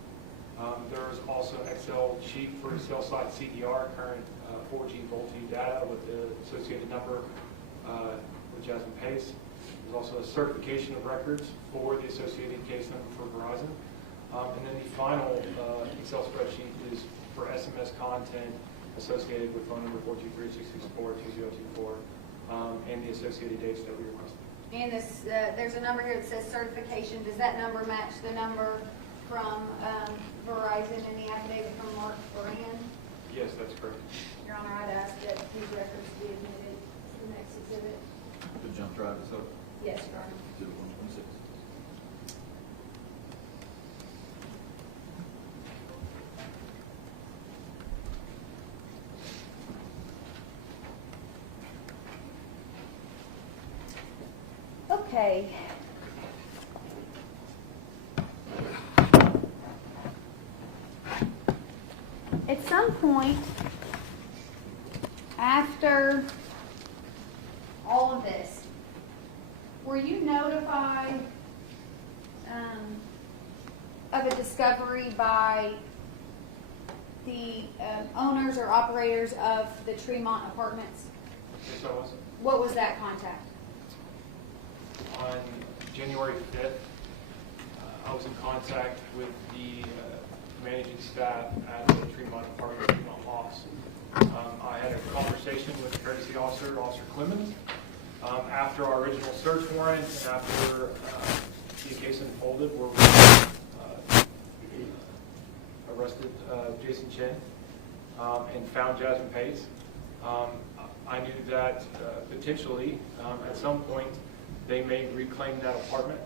There's also an Excel sheet for cell site CDR, current 4G VoLTE data with the associated number with Jasmine Pace. There's also a certification of records for the associated case number for Verizon. And then the final Excel spreadsheet is for SMS content associated with phone number 423-664-2024 and the associated dates that we requested. And this, there's a number here that says certification. Does that number match the number from Verizon in the affidavit from Mark Moran? Yes, that's correct. Your Honor, I'd ask that these records be admitted to the next exhibit. The jump drive is up Yes, Your Honor. to 126. Okay. At some point after all of this, were you notified of a discovery by the owners or operators of the Tremont Apartments? Yes, I was. What was that contact? On January 5th, I was in contact with the managing staff at the Tremont Apartment, Tremont Lofts. I had a conversation with the courtesy officer, Officer Clemens. After our original search warrant and after the case unfolded, where we arrested Jason Chen and found Jasmine Pace, I knew that potentially at some point they may reclaim that apartment.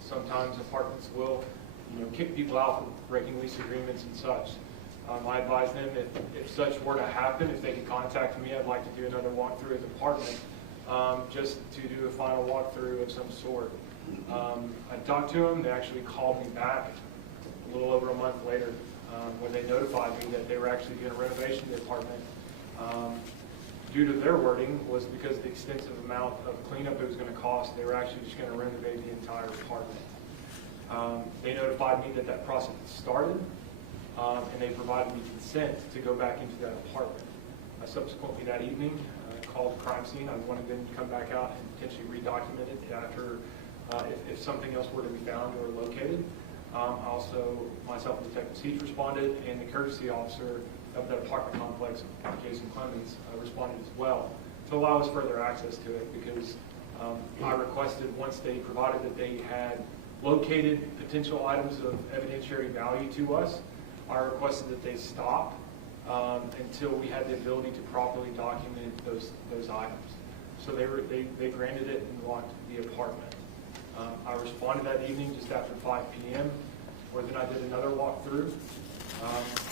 Sometimes apartments will, kick people out for breaking lease agreements and such. I advised them if such were to happen, if they could contact me, I'd like to do another walkthrough of the apartment, just to do a final walkthrough of some sort. I talked to them. They actually called me back a little over a month later when they notified me that they were actually doing a renovation of the apartment. Due to their wording was because of the extensive amount of cleanup it was going to cost, they were actually just going to renovate the entire apartment. They notified me that that process had started, and they provided me consent to go back into that apartment. Subsequently that evening, I called the crime scene. I wanted them to come back out and potentially redocument it after, if something else were to be found or located. Also, myself and Detective Siege responded, and the courtesy officer of the apartment complex, Jason Clemens, responded as well to allow us further access to it, because I requested, once they provided that they had located potential items of evidentiary value to us, I requested that they stop until we had the ability to properly document those items. So they granted it and locked the apartment. I responded that evening just after 5 p.m., where then I did another walkthrough.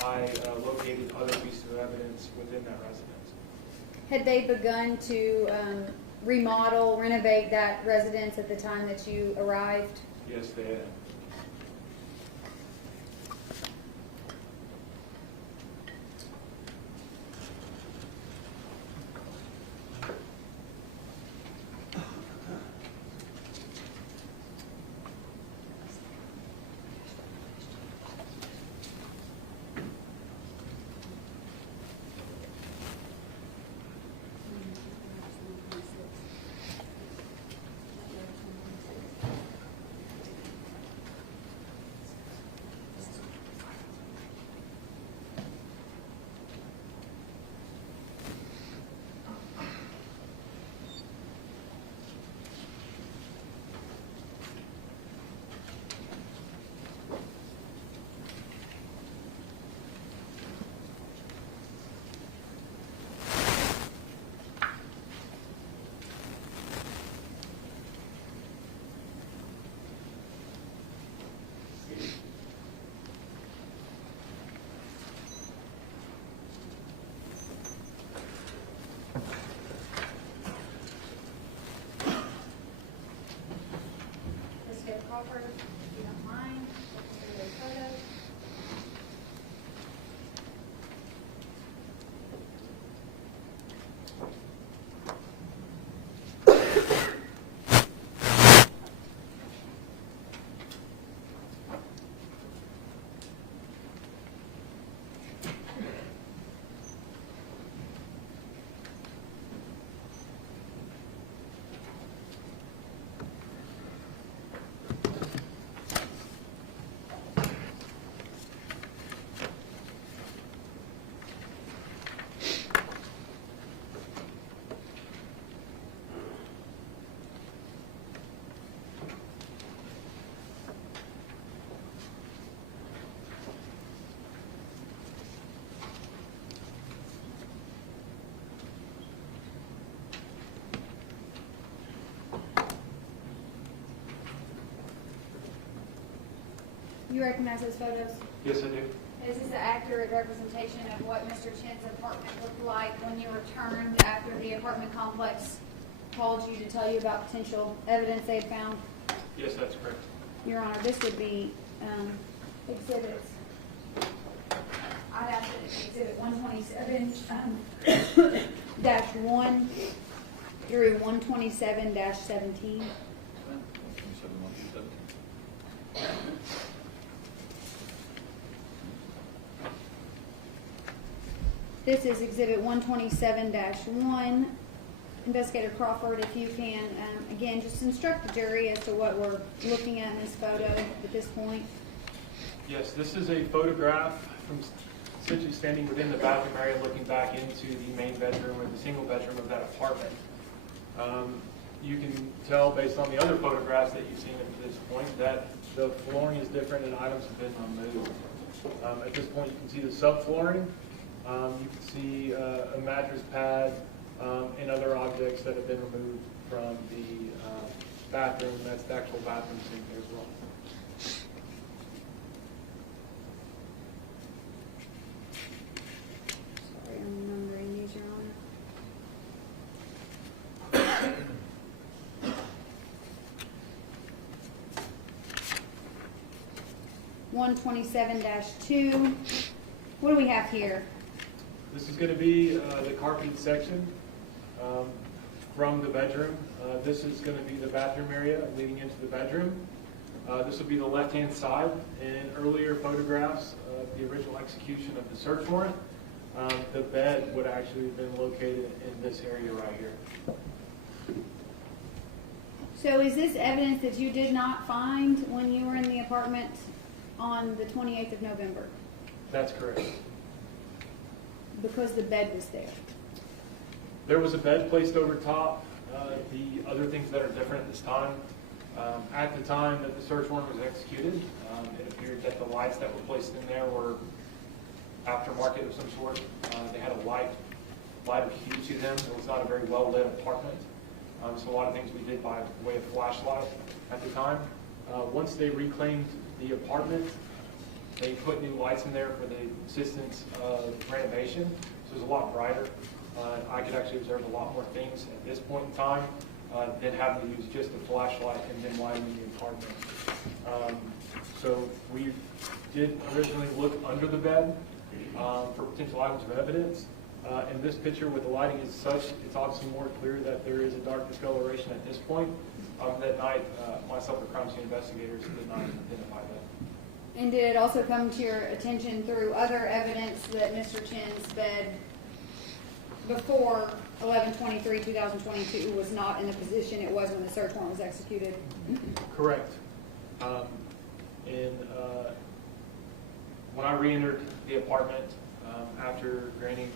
I located other pieces of evidence within that residence. Had they begun to remodel, renovate that residence at the time that you arrived? Yes, they had. You recognize those photos? Yes, I do. Is this an accurate representation of what Mr. Chen's apartment looked like when you returned after the apartment complex called you to tell you about potential evidence they had found? Yes, that's correct. Your Honor, this would be exhibits. I'd ask that exhibit 127-1 through 127-17. This is exhibit 127-1. Investigator Crawford, if you can, again, just instruct the jury as to what we're looking at in this photo at this point. Yes, this is a photograph from essentially standing within the bathroom area, looking back into the main bedroom or the single bedroom of that apartment. You can tell based on the other photographs that you've seen up to this point that the flooring is different and items have been removed. At this point, you can see the subflooring. You can see a mattress pad and other objects that have been removed from the bathroom. That's the actual bathroom sink there as well. Sorry, I'm remembering these, Your Honor. 127-2. What do we have here? This is going to be the carpeted section from the bedroom. This is going to be the bathroom area leading into the bedroom. This will be the left-hand side. In earlier photographs of the original execution of the search warrant, the bed would actually have been located in this area right here. So is this evidence that you did not find when you were in the apartment on the 28th of November? That's correct. Because the bed was there. There was a bed placed over top. The other things that are different this time, at the time that the search warrant was executed, it appeared that the lights that were placed in there were aftermarket of some sort. They had a light of hue to them. It was not a very well lit apartment. So a lot of things we did by way of flashlight at the time. Once they reclaimed the apartment, they put new lights in there for the assistance of renovation, so it was a lot brighter. I could actually observe a lot more things at this point in time than having to use just a flashlight and then lighting the apartment. So we did originally look under the bed for potential items of evidence. In this picture with the lighting as such, it's obviously more clear that there is a dark discoloration at this point. That night, myself and crime scene investigators did not identify that. And did it also come to your attention through other evidence that Mr. Chen's bed before 11/23/2022 was not in the position it was when the search warrant was executed? Correct. When I re-entered the apartment after being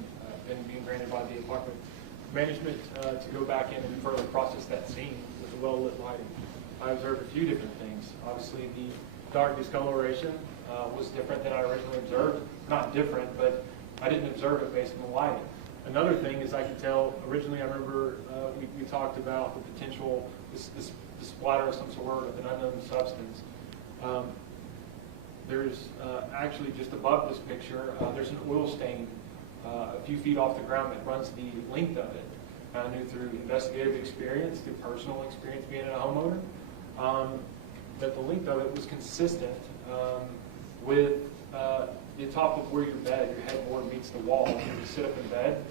granted by the apartment management to go back in and further process that scene with the well-lit lighting, I observed a few different things. Obviously, the dark discoloration was different than I originally observed. Not different, but I didn't observe it based on the lighting. Another thing is I could tell, originally I remember we talked about the potential, this splatter of some sort of an unknown substance. There's actually just above this picture, there's an oil stain a few feet off the ground that runs the length of it. I knew through investigative experience, through personal experience being a homeowner, that the length of it was consistent with the top of where your headboard meets the wall. When you sit up in bed,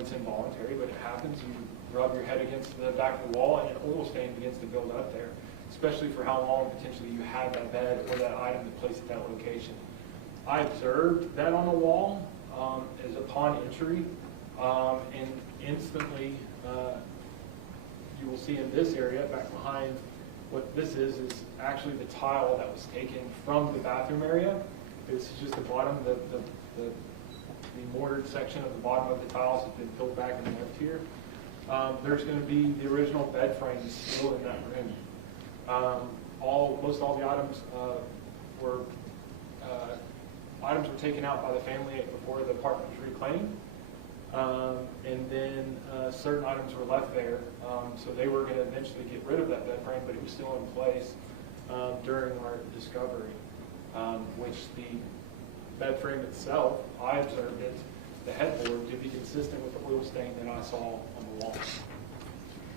it's involuntary, but it happens. You rub your head against the back of the wall and an oil stain begins to build up there, especially for how long potentially you had that bed or that item to place at that location. I observed that on the wall as upon entry, and instantly you will see in this area back behind what this is actually the tile that was taken from the bathroom area. This is just the bottom, the mortared section of the bottom of the tiles has been filled back and left here. There's going to be the original bed frames still in that room. Most all the items were taken out by the family before the apartment was reclaimed, and then certain items were left there. So they were going to eventually get rid of that bed frame, but it was still in place during our discovery. which the bed frame itself, I observed it, the headboard to be consistent with the oil stain that I saw on the wall.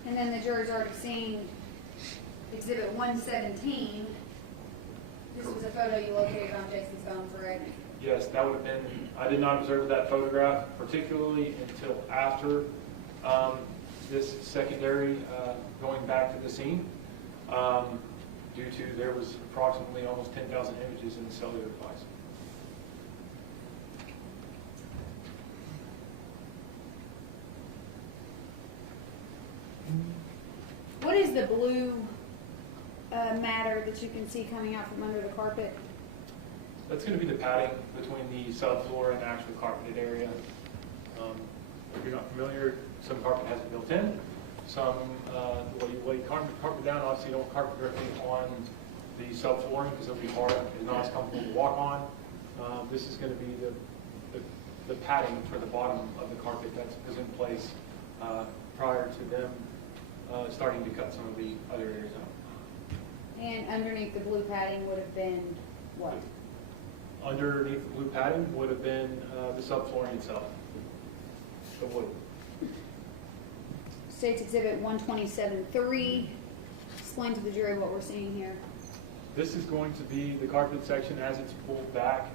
And then the jury's already seen Exhibit 117. This was a photo you located on Jason's phone, correct? Yes, that would have been, I did not observe that photograph particularly until after this secondary going back to the scene, due to there was approximately almost 10,000 images in the cellular device. What is the blue matter that you can see coming out from under the carpet? That's going to be the padding between the subfloor and the actual carpeted area. If you're not familiar, some carpet has it built in. Some, the way you lay carpet down, obviously you don't carpet directly on the subflooring because it'll be hard and not as comfortable to walk on. This is going to be the padding for the bottom of the carpet that was in place prior to them starting to cut some of the other areas out. And underneath the blue padding would have been what? Underneath the blue padding would have been the subflooring itself, the wood. State's Exhibit 127-3. Explain to the jury what we're seeing here. This is going to be the carpet section as it's pulled back.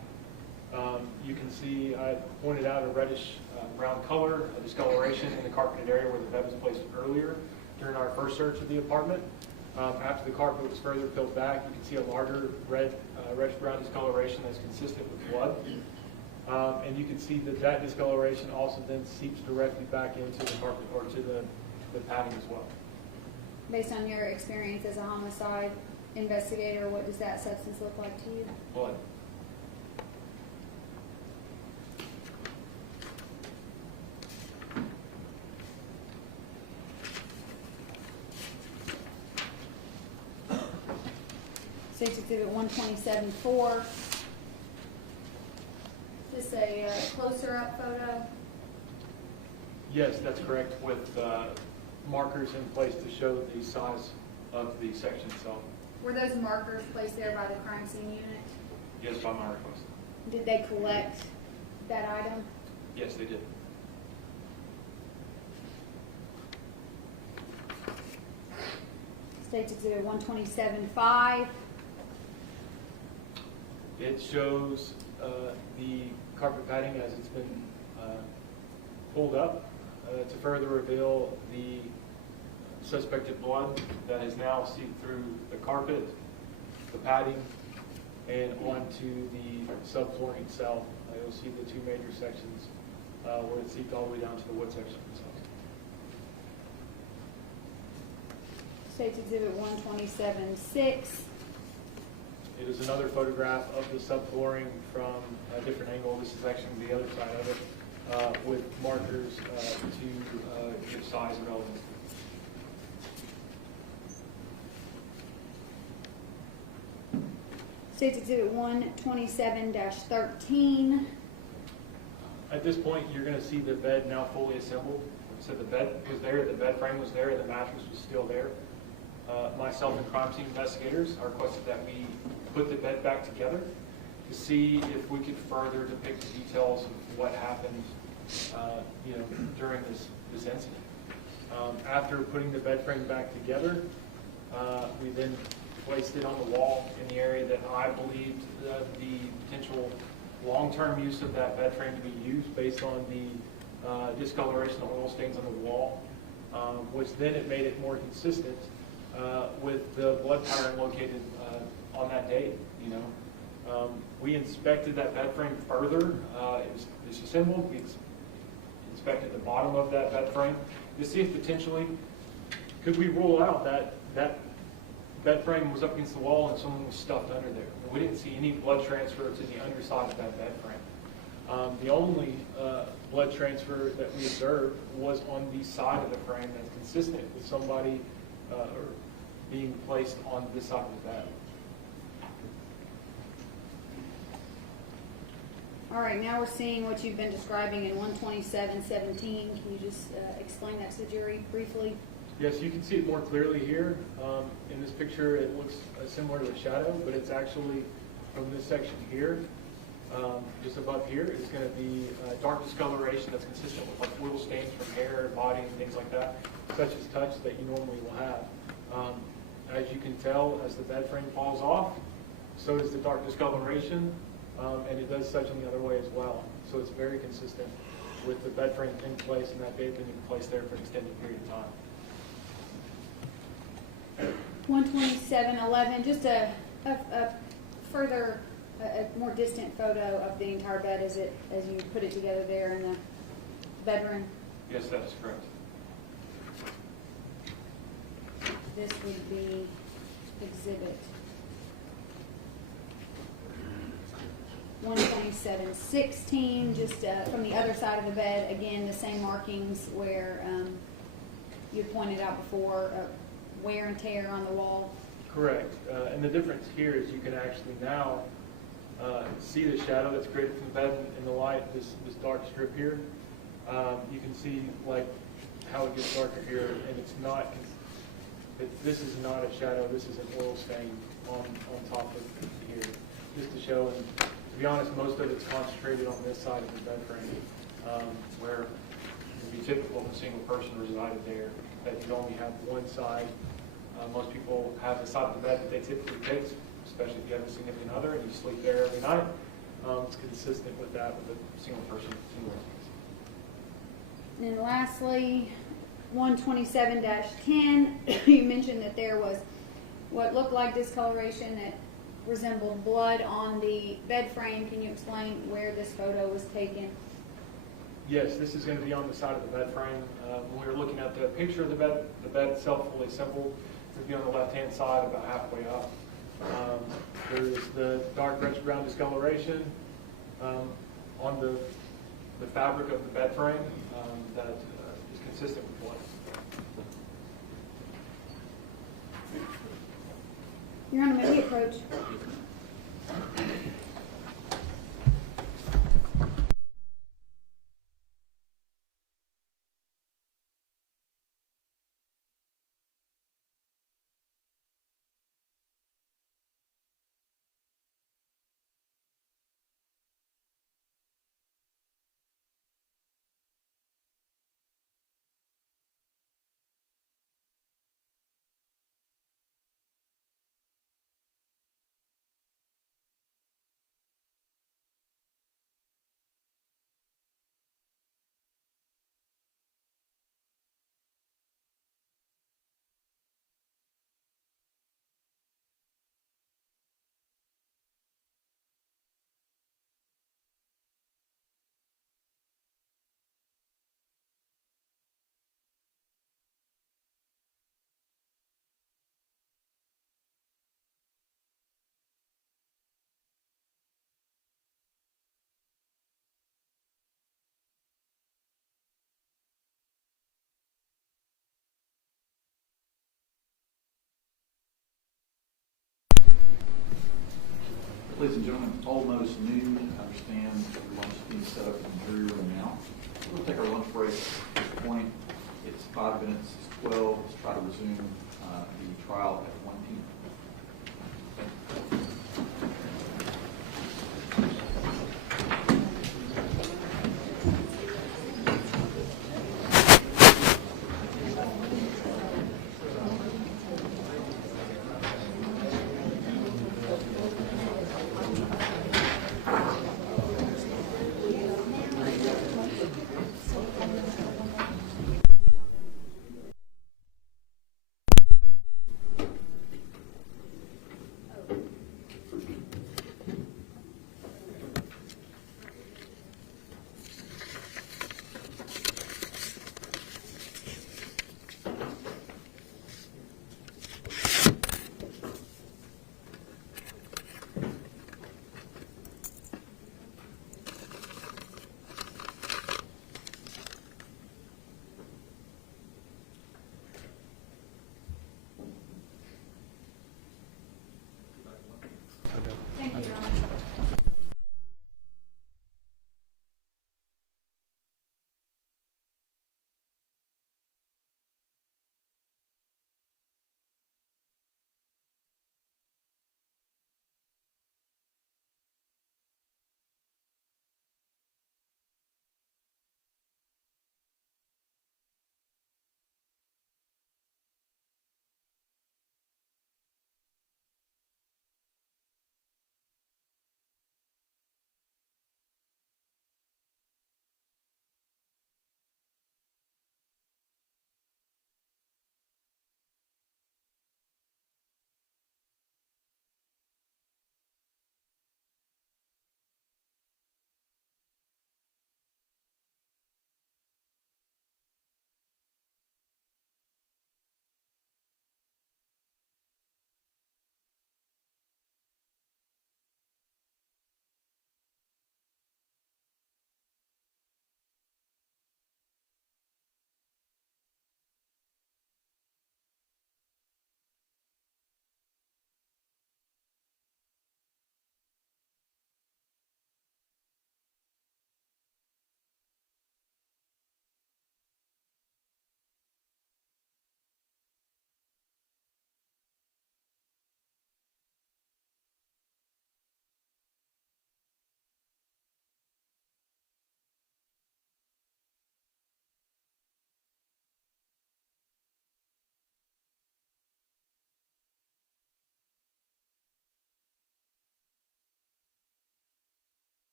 You can see I pointed out a reddish brown color, a discoloration in the carpeted area where the bed was placed earlier during our first search of the apartment. After the carpet was further peeled back, you can see a larger reddish brown discoloration that's consistent with blood. And you can see that that discoloration also then seeps directly back into the carpet or to the padding as well. Based on your experience as a homicide investigator, what does that substance look like to you? Blood. State's Exhibit 127-4. Is this a closer up photo? Yes, that's correct, with markers in place to show the size of the section itself. Were those markers placed there by the crime scene unit? Yes, by my request. Did they collect that item? Yes, they did. State's Exhibit 127-5. It shows the carpet padding as it's been pulled up to further reveal the suspected blood that has now seeped through the carpet, the padding, and onto the subflooring itself. You'll see the two major sections where it seeped all the way down to the wood section itself. State's Exhibit 127-6. It is another photograph of the subflooring from a different angle. This is actually the other side of it, with markers to give size relevant. State's Exhibit 127-13. At this point, you're going to see the bed now fully assembled. So the bed was there, the bed frame was there, the mattress was still there. Myself and crime scene investigators are requested that we put the bed back together to see if we could further depict the details of what happened, during this incident. After putting the bed frame back together, we then placed it on the wall in the area that I believed the potential long-term use of that bed frame to be used based on the discoloration of oil stains on the wall, which then it made it more consistent with the blood pattern located on that date. We inspected that bed frame further. It was disassembled. We inspected the bottom of that bed frame to see if potentially could we rule out that bed frame was up against the wall and someone was stuffed under there. We didn't see any blood transfer to the underside of that bed frame. The only blood transfer that we observed was on the side of the frame that's consistent with somebody being placed on this side of the bed. All right, now we're seeing what you've been describing in 127-17. Can you just explain that to the jury briefly? Yes, you can see it more clearly here. In this picture, it looks similar to a shadow, but it's actually from this section here, just above here, is going to be dark discoloration that's consistent with like oil stains from hair, body, and things like that, such as touch that you normally will have. As you can tell, as the bed frame falls off, so does the dark discoloration, and it does such in the other way as well. So it's very consistent with the bed frame in place and that they've been in place there for an extended period of time. 12711, just a further, a more distant photo of the entire bed as you put it together there in the bedroom. Yes, that is correct. This would be exhibit 12716, just from the other side of the bed. Again, the same markings where you pointed out before, wear and tear on the wall. Correct. And the difference here is you can actually now see the shadow that's created from the bed in the light, this dark strip here. You can see like how it gets darker here, and it's not. This is not a shadow. This is an oil stain on top of here, just to show. And to be honest, most of it's concentrated on this side of the bed frame, where it would be typical if a single person resided there, that you'd only have one side. Most people have the side of the bed that they typically pick, especially if you have a significant other and you sleep there every night. It's consistent with that with a single person, single residence. And then lastly, 127-10, you mentioned that there was what looked like discoloration that resembled blood on the bed frame. Can you explain where this photo was taken? Yes, this is going to be on the side of the bed frame. When we were looking at the picture of the bed itself fully assembled, it would be on the left-hand side about halfway up. There's the dark reddish brown discoloration on the fabric of the bed frame that is consistent with blood. Your Honor, may we approach? Ladies and gentlemen, all notice noon. I understand lunch is being set up in the jury room now. We'll take our lunch break at this point. It's 5 minutes, it's 12. Let's try to resume the trial at 1 p.m.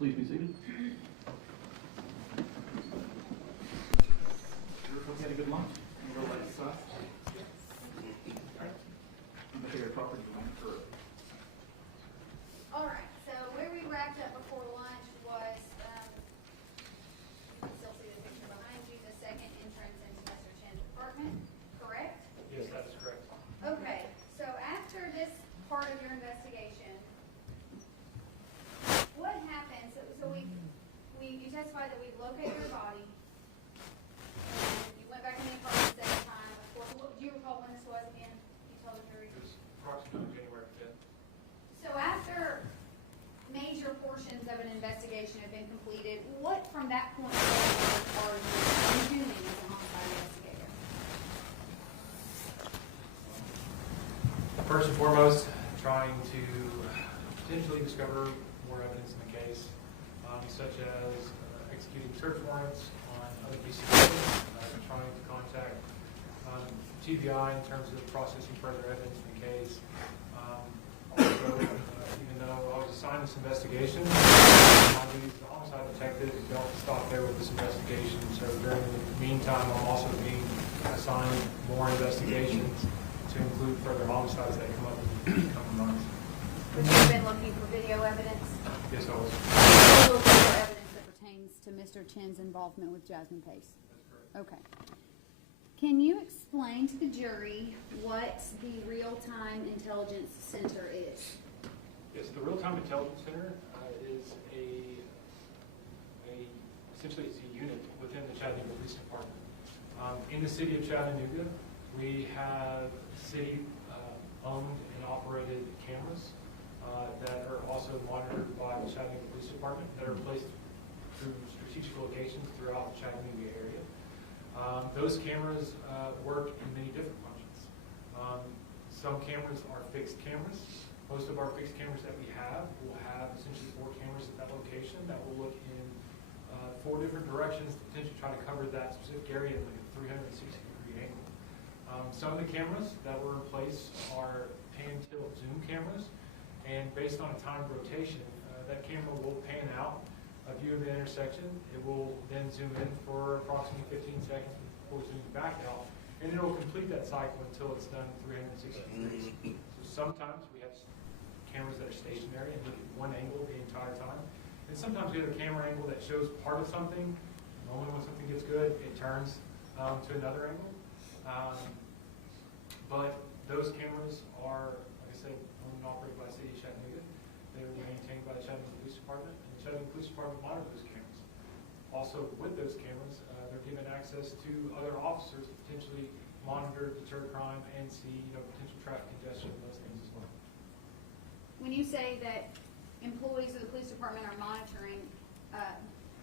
Please be seated. Hope you had a good lunch. You go right inside. All right. I'm gonna take a property line for All right, so where we wrapped up before lunch was, you can still see the picture behind you, the second entrance into Mr. Chen's apartment, correct? Yes, that is correct. Okay, so after this part of your investigation, what happened? So you testified that we located her body, and you went back in the apartment the second time. Of course, do you recall when this was again? You told the jury. It was approximately January 5th. So after major portions of an investigation have been completed, what from that point forward are you doing as a homicide investigator? First and foremost, trying to potentially discover more evidence in the case, such as executing search warrants on other pieces of evidence, trying to contact TBI in terms of processing further evidence in the case. Also, even though I was assigned this investigation, my duties as a homicide detective don't stop there with this investigation. So during the meantime, I'm also being assigned more investigations to include further homicides that come up in the coming months. Have you been looking for video evidence? Yes, I was. Looking for evidence that pertains to Mr. Chen's involvement with Jasmine Pace? That's correct. Okay. Can you explain to the jury what the Real-Time Intelligence Center is? Yes, the Real-Time Intelligence Center is essentially it's a unit within the Chattanooga Police Department. In the city of Chattanooga, we have city owned and operated cameras that are also monitored by the Chattanooga Police Department that are placed through strategic locations throughout the Chattanooga area. Those cameras work in many different functions. Some cameras are fixed cameras. Most of our fixed cameras that we have will have essentially 4 cameras at that location that will look in 4 different directions to potentially try to cover that specific area in like a 360-degree angle. Some of the cameras that were in place are pan-tilt zoom cameras, and based on a timed rotation, that camera will pan out a view of the intersection. It will then zoom in for approximately 15 seconds before zooming back out, and it will complete that cycle until it's done 360 degrees. So sometimes we have cameras that are stationary and look at one angle the entire time, and sometimes we have a camera angle that shows part of something. Normally when something gets good, it turns to another angle. But those cameras are, like I said, owned and operated by the city of Chattanooga. They're maintained by the Chattanooga Police Department, and the Chattanooga Police Department monitors those cameras. Also, with those cameras, they're given access to other officers to potentially monitor, deter crime, and see, potential traffic congestion and those things as well. When you say that employees of the police department are monitoring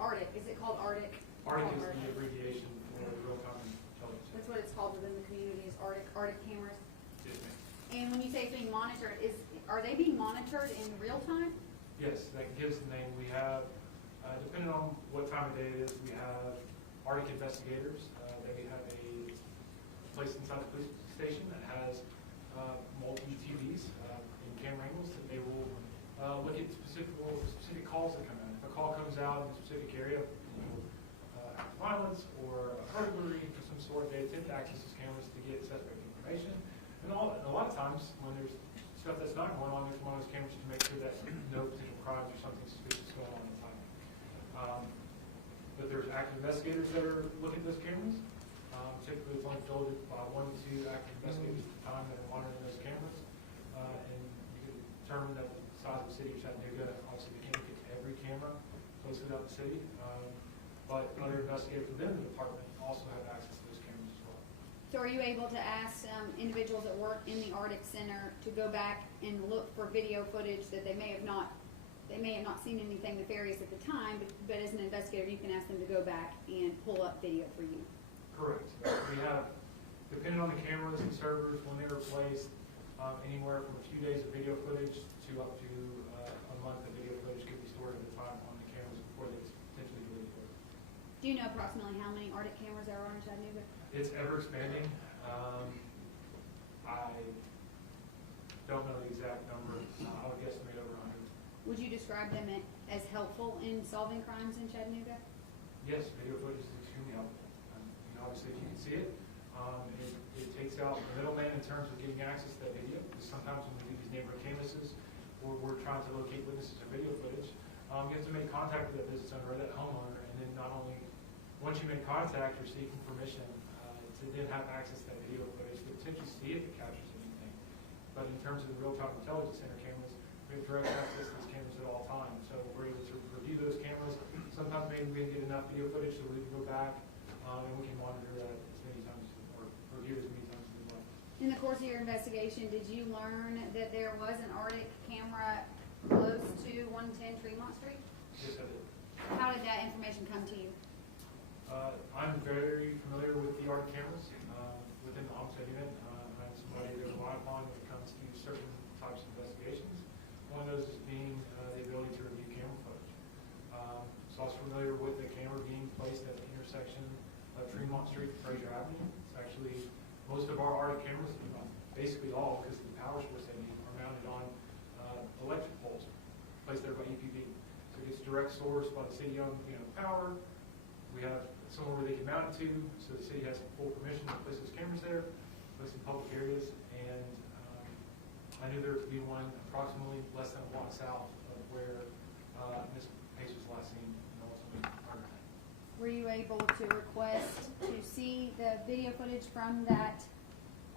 ARDIC, is it called ARDIC? ARDIC is the abbreviation for real-time intelligence. That's what it's called within the community, is ARDIC cameras. Yes, ma'am. And when you say it's being monitored, are they being monitored in real time? Yes, that gives the name. We have, depending on what time of day it is, we have ARDIC investigators. They have a place inside the police station that has multi-TVs in camera angles that they will look at specific calls that come in. If a call comes out in a specific area, act of violence or a burglary of some sort, they attempt to access those cameras to get suspect information. And a lot of times, when there's stuff that's not going on, there's one of those cameras to make sure that no potential crimes or something suspicious going on at the time. But there's active investigators that are looking at those cameras. Typically, it's only filled by 1 to 2 active investigators at a time that are monitoring those cameras. And you can determine that the size of the city of Chattanooga, obviously we can't get to every camera placed throughout the city. But other investigators within the department also have access to those cameras as well. So are you able to ask individuals that work in the ARDIC Center to go back and look for video footage that they may have not seen anything nefarious at the time, but as an investigator, you can ask them to go back and pull up video for you? Correct. We have, depending on the cameras and servers, when they were placed, anywhere from a few days of video footage to up to a month of video footage could be stored at a time on the cameras before they potentially deleted it. Do you know approximately how many ARDIC cameras there are in Chattanooga? It's ever expanding. I don't know the exact number. I would guesstimate over 100. Would you describe them as helpful in solving crimes in Chattanooga? Yes, video footage is extremely helpful. Obviously, if you can see it, it takes out the middleman in terms of getting access to that video. Because sometimes when we do these neighborhood canvases, we're trying to locate witnesses or video footage. You have to make contact with that business owner or that homeowner, and then not only, once you make contact, you're seeking permission to then have access to that video footage to potentially see if it captures anything. But in terms of the real-time intelligence center cameras, we have direct access to those cameras at all times. So we're able to review those cameras. Sometimes maybe we didn't get enough video footage, so we can go back and we can monitor that as many times or review as many times as we want. In the course of your investigation, did you learn that there was an Arctic camera close to 110 Tremont Street? Yes, I did. How did that information come to you? I'm very familiar with the ARC cameras within the homicide unit. I'm somebody to rely upon when it comes to certain types of investigations. One of those is being the ability to review camera footage. So I was familiar with the camera being placed at the intersection of Tremont Street and Fraser Avenue. It's actually most of our ARC cameras, basically all, because of the power source they need, are mounted on electric poles placed there by EPB. So it gets direct source by the city-owned power. We have somewhere where they can mount it to, so the city has full permission to place those cameras there, place in public areas, and I knew there would be one approximately less than a block south of where Ms. Pace was last seen and ultimately murdered. Were you able to request to see the video footage from that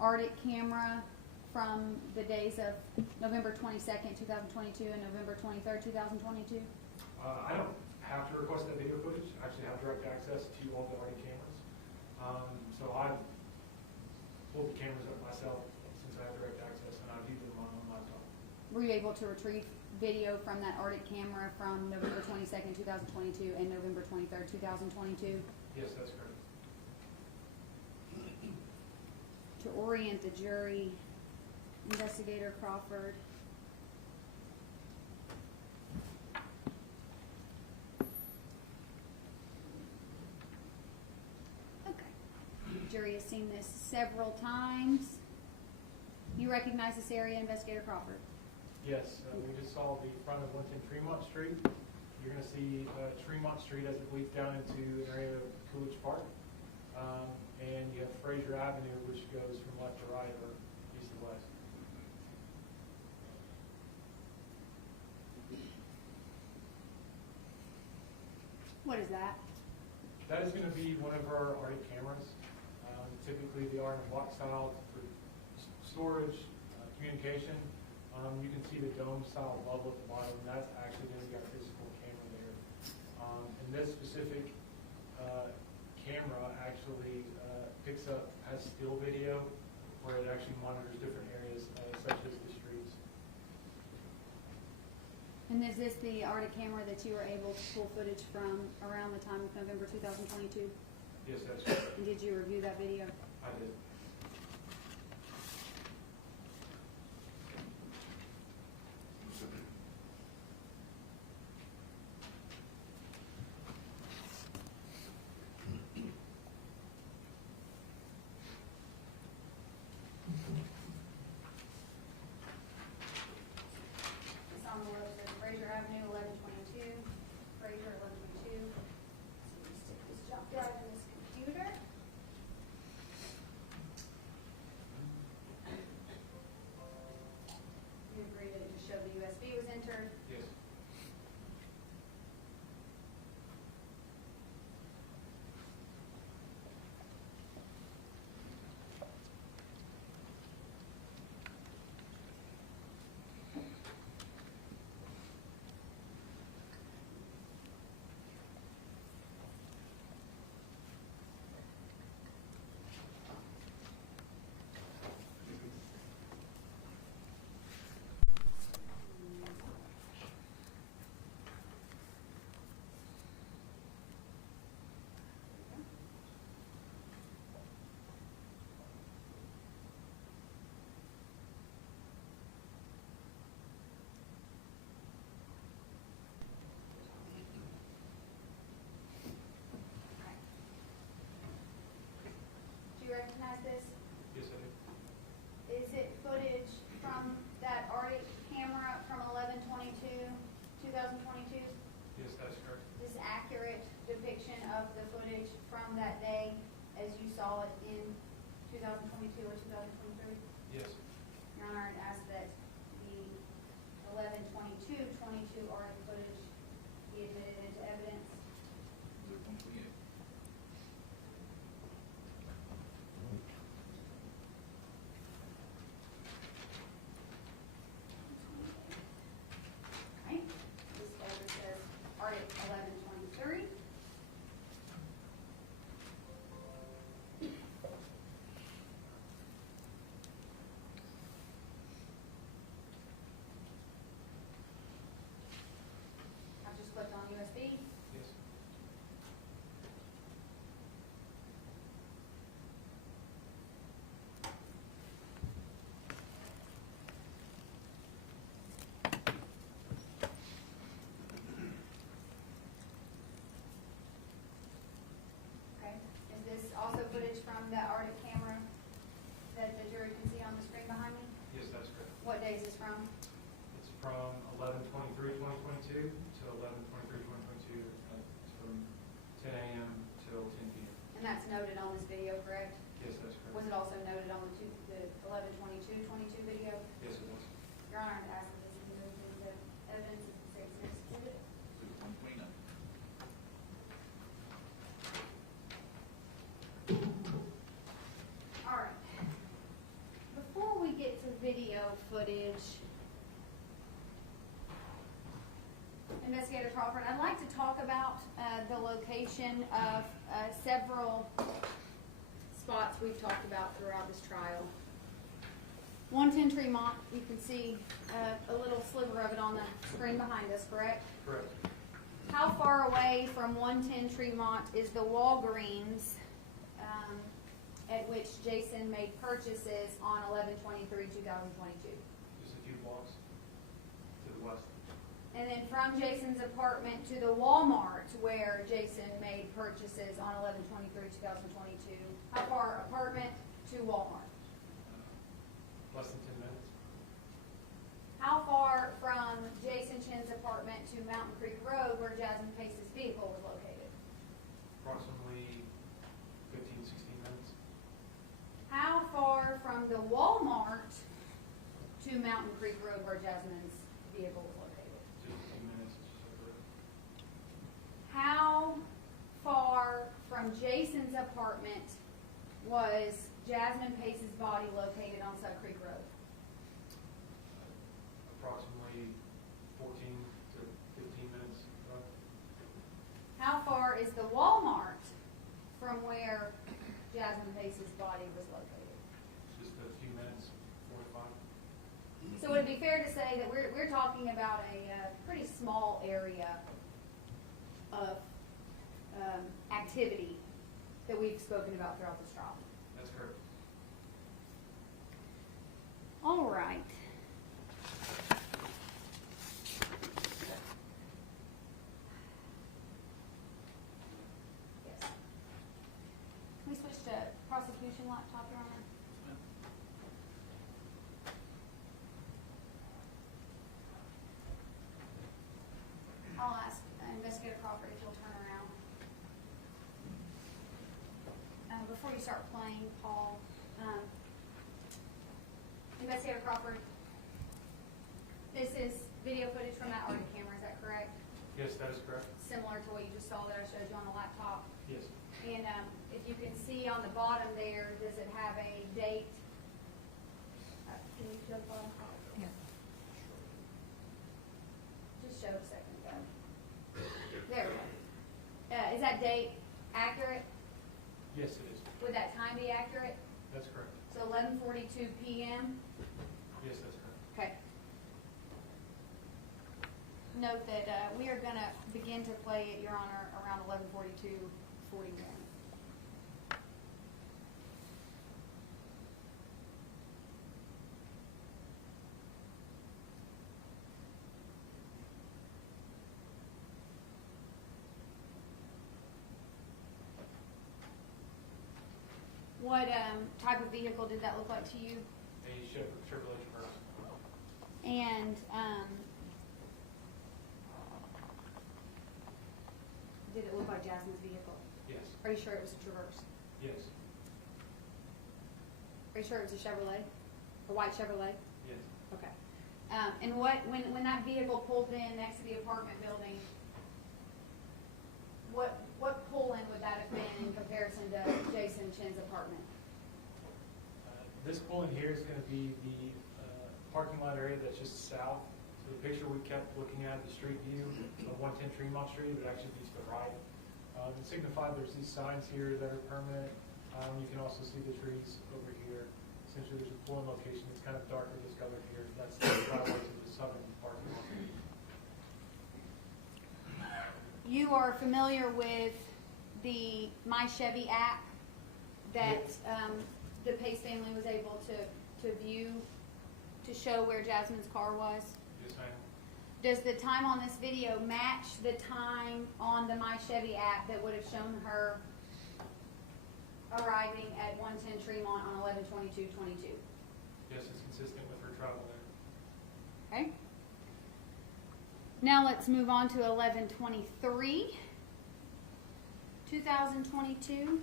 Arctic camera from the days of November 22nd, 2022 and November 23rd, 2022? I don't have to request that video footage. I actually have direct access to all the Arctic cameras. So I've pulled the cameras up myself since I have direct access, and I've viewed them on my laptop. Were you able to retrieve video from that Arctic camera from November 22nd, 2022 and November 23rd, 2022? Yes, that's correct. To orient the jury, Investigator Crawford. Okay. The jury has seen this several times. You recognize this area, Investigator Crawford? Yes, we just saw the front of 110 Tremont Street. You're going to see Tremont Street as it leads down into an area of Coolidge Park. And you have Fraser Avenue, which goes from left to right or east to west. What is that? That is going to be one of our Arctic cameras. Typically, they are in block style for storage, communication. You can see the dome style bubble at the bottom. That's actually going to be our physical camera there. And this specific camera actually picks up, has still video, where it actually monitors different areas, such as the streets. And is this the Arctic camera that you were able to pull footage from around the time of November 2022? Yes, that's correct. And did you review that video? I did. It's on the left of Fraser Avenue, 1122. Fraser, 1122. So we stick this jump drive in this computer. 11/23/2022 to 11/23/2022, from 10 a.m. till 10 p.m. And that's noted on this video, correct? Yes, that's correct. Was it also noted on the 11/22/22 video? Yes, it was. Your Honor, I'd ask that this be moved into evidence of the state's next exhibit. One cleanup. All right. Before we get to video footage, Investigator Crawford, I'd like to talk about the location of several spots we've talked about throughout this trial. 110 Tremont, you can see a little sliver of it on the screen behind us, correct? Correct. How far away from 110 Tremont is the Walgreens at which Jason made purchases on 11/23/2022? Just a few blocks to the west. And then from Jason's apartment to the Walmart where Jason made purchases on 11/23/2022, how far apartment to Walmart? Less than 10 minutes. How far from Jason Chen's apartment to Mountain Creek Road where Jasmine Pace's vehicle was located? Approximately 15, 16 minutes. How far from the Walmart to Mountain Creek Road where Jasmine's vehicle was located? Just a few minutes. How far from Jason's apartment was Jasmine Pace's body located on Sub Creek Road? Approximately 14 to 15 minutes. How far is the Walmart from where Jasmine Pace's body was located? Just a few minutes, 4 to 5. So would it be fair to say that we're talking about a pretty small area of activity that we've spoken about throughout this trial? That's correct. All right. Yes. Can we switch to prosecution laptop, Your Honor? I'll ask Investigator Crawford if you'll turn around. Before you start playing, Paul, Investigator Crawford, this is video footage from that Arctic camera, is that correct? Yes, that is correct. Similar to what you just saw that I showed you on the laptop. Yes. And if you can see on the bottom there, does it have a date? Can you show the bottom? Yeah. Just showed a second ago. There we go. Is that date accurate? Yes, it is. Would that time be accurate? That's correct. So 11:42 p.m.? Yes, that's correct. Okay. Note that we are going to begin to play it, Your Honor, around 11:42:41. What type of vehicle did that look like to you? A Chevrolet Traverse. And did it look like Jasmine's vehicle? Yes. Are you sure it was a Traverse? Yes. Are you sure it was a Chevrolet? A white Chevrolet? Yes. Okay. And when that vehicle pulled in next to the apartment building, what pull-in would that have been in comparison to Jason Chen's apartment? This pull-in here is going to be the parking lot area that's just south. So the picture we kept looking at, the street view of 110 Tremont Street, it actually be to the right. And signified there's these signs here that are permanent. You can also see the trees over here. Essentially, there's a pull-in location that's kind of darker discolored here. That's the driveway to the southern parking lot. You are familiar with the My Chevy app that the Pace family was able to view to show where Jasmine's car was? Yes, ma'am. Does the time on this video match the time on the My Chevy app that would have shown her arriving at 110 Tremont on 11/22/22? Yes, it's consistent with her travel there. Okay. Now let's move on to 11/23, 2022.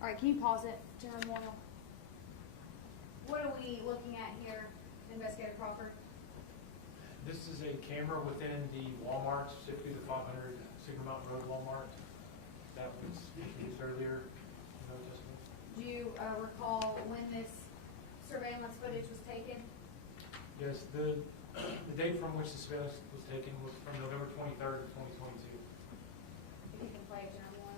All right, can you pause it, General Moyle? What are we looking at here, Investigator Crawford? This is a camera within the Walmart, specifically the 500 Signal Mountain Road Walmart. That was introduced earlier. Do you recall when this surveillance footage was taken? Yes, the date from which the surveillance was taken was from November 23rd, 2022. If you can play it, General Moyle.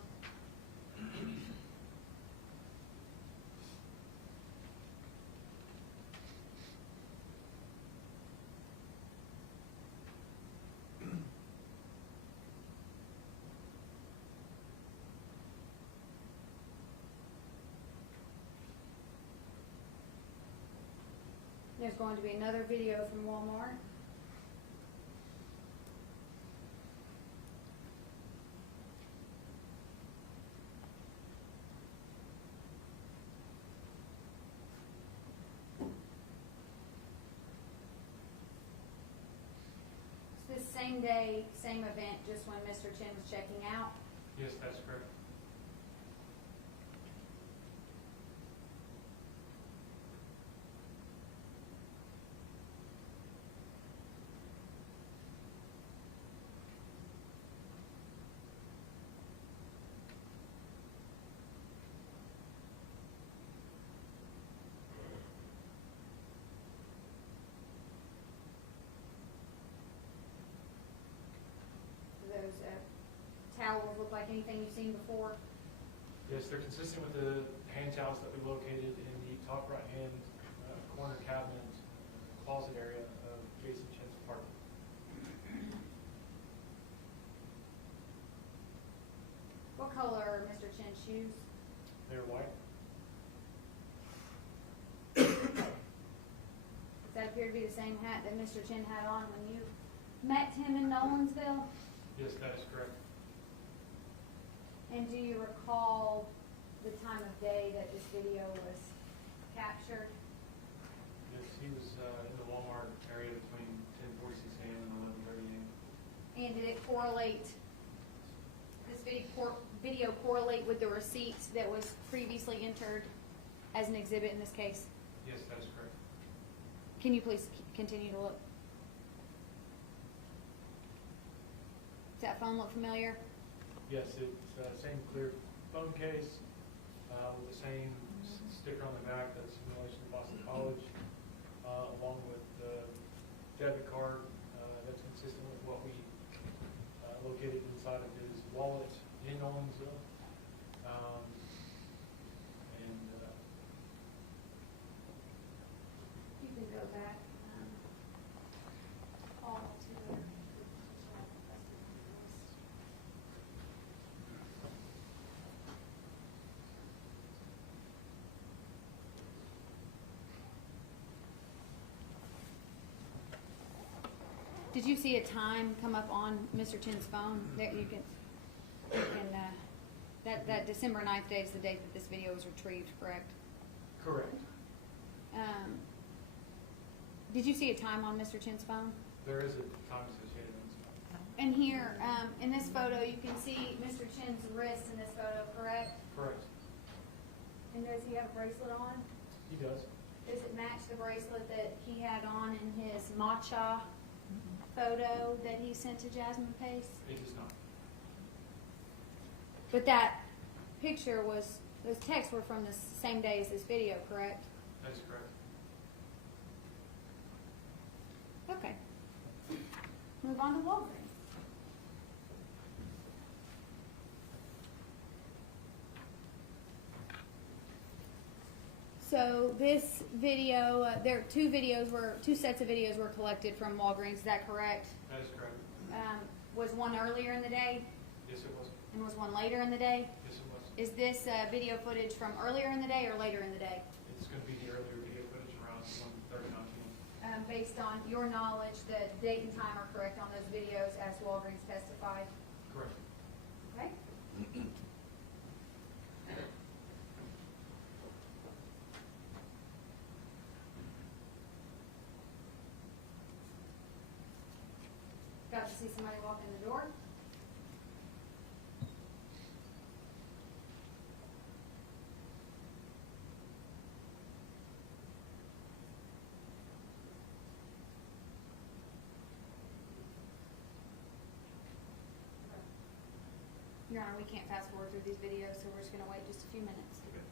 There's going to be another video from Walmart. It's the same day, same event, just when Mr. Chen was checking out. Yes, that's correct. Those towels look like anything you've seen before. Yes, they're consistent with the hand towels that we located in the top right-hand corner cabinet closet area of Jason Chen's apartment. What color are Mr. Chen's shoes? They're white. Does that appear to be the same hat that Mr. Chen had on when you met him in Nolansville? Yes, that is correct. And do you recall the time of day that this video was captured? Yes, he was in the Walmart area between 10:46 a.m. and 11:30 a.m. And did it correlate, this video correlate with the receipt that was previously entered as an exhibit in this case? Yes, that is correct. Can you please continue to look? Does that phone look familiar? Yes, it's same clear phone case with the same sticker on the back that's in relation to Boston College, along with the debit card that's consistent with what we located inside of his wallet in Nolansville. You can go back all to Did you see a time come up on Mr. Chen's phone that you can that December 9th day is the date that this video was retrieved, correct? Correct. Did you see a time on Mr. Chen's phone? There is a time associated with this. And here, in this photo, you can see Mr. Chen's wrist in this photo, correct? Correct. And does he have a bracelet on? He does. Does it match the bracelet that he had on in his matcha photo that he sent to Jasmine Pace? It does not. But that picture was, those texts were from the same day as this video, correct? That is correct. Okay. Move on to Walgreens. So this video, there are two sets of videos were collected from Walgreens. Is that correct? That is correct. Was one earlier in the day, Yes, it was. and was one later in the day? Yes, it was. Is this video footage from earlier in the day or later in the day? It's going to be the earlier video footage around 1:39 p.m. Based on your knowledge, the date and time are correct on those videos as Walgreens testified? Correct. Okay. Got to see somebody walk in the door? Your Honor, we can't fast forward through these videos, so we're just going to wait just a few minutes. Okay.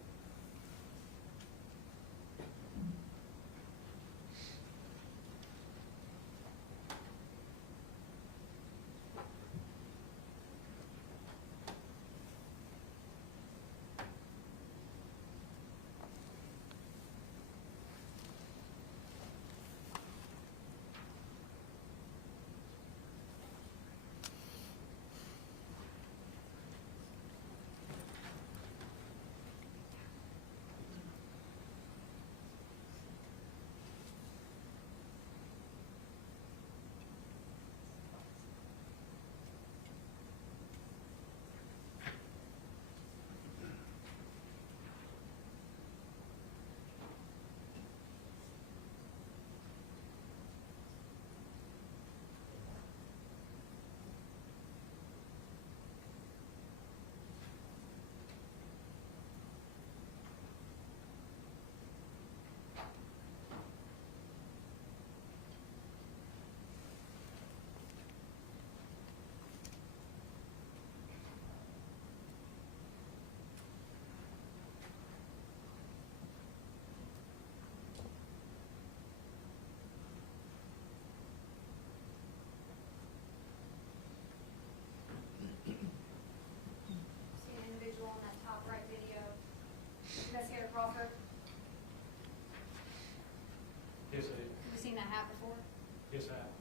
See an individual on that top right video. Investigator Crawford, Yes, I did. have you seen that hat before? Yes, I have.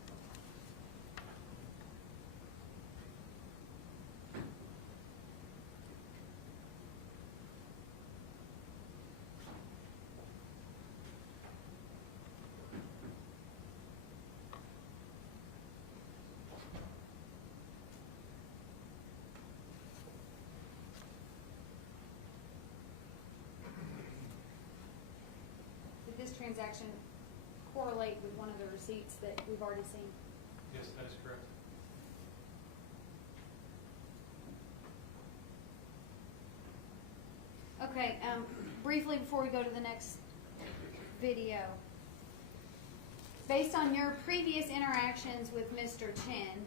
Did this transaction correlate with one of the receipts that we've already seen? Yes, that is correct. Okay, briefly before we go to the next video. Based on your previous interactions with Mr. Chen,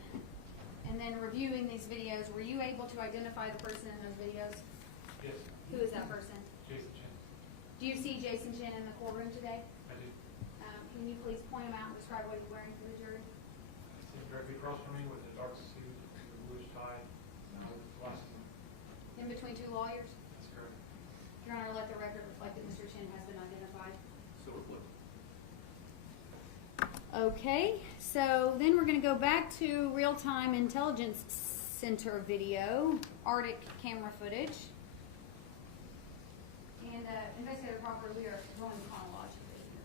and then reviewing these videos, were you able to identify the person in those videos? Yes, Who is that person? Jason Chen. Do you see Jason Chen in the courtroom today? I did. Can you please point him out and describe what he's wearing for the jury? Sitting directly across from me with a dark suit, with a bluish tie, with glasses. In between two lawyers? That's correct. Your Honor, let the record reflect that Mr. Chen has been identified. So reflect. Okay, so then we're going to go back to real-time intelligence center video, Arctic camera footage. And Investigator Crawford, we are going chronologically here.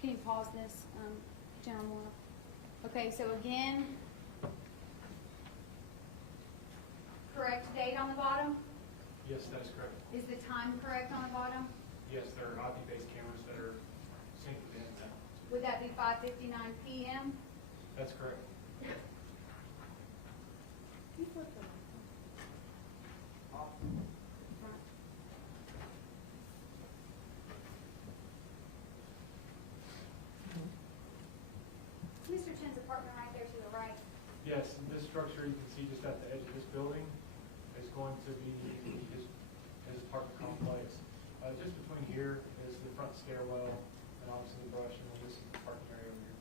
Can you pause this, General Moore? Okay, so again, correct date on the bottom? Yes, that is correct. Is the time correct on the bottom? Yes, there are IP-based cameras that are synced in now. Would that be 5:59 p.m.? That's correct. Can you flip the front? Mr. Chen's apartment right there to the right. Yes, and this structure you can see just at the edge of this building is going to be his apartment complex. Just between here is the front stairwell and obviously the brush, and then this is the parking area over here.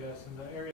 Yes, and the area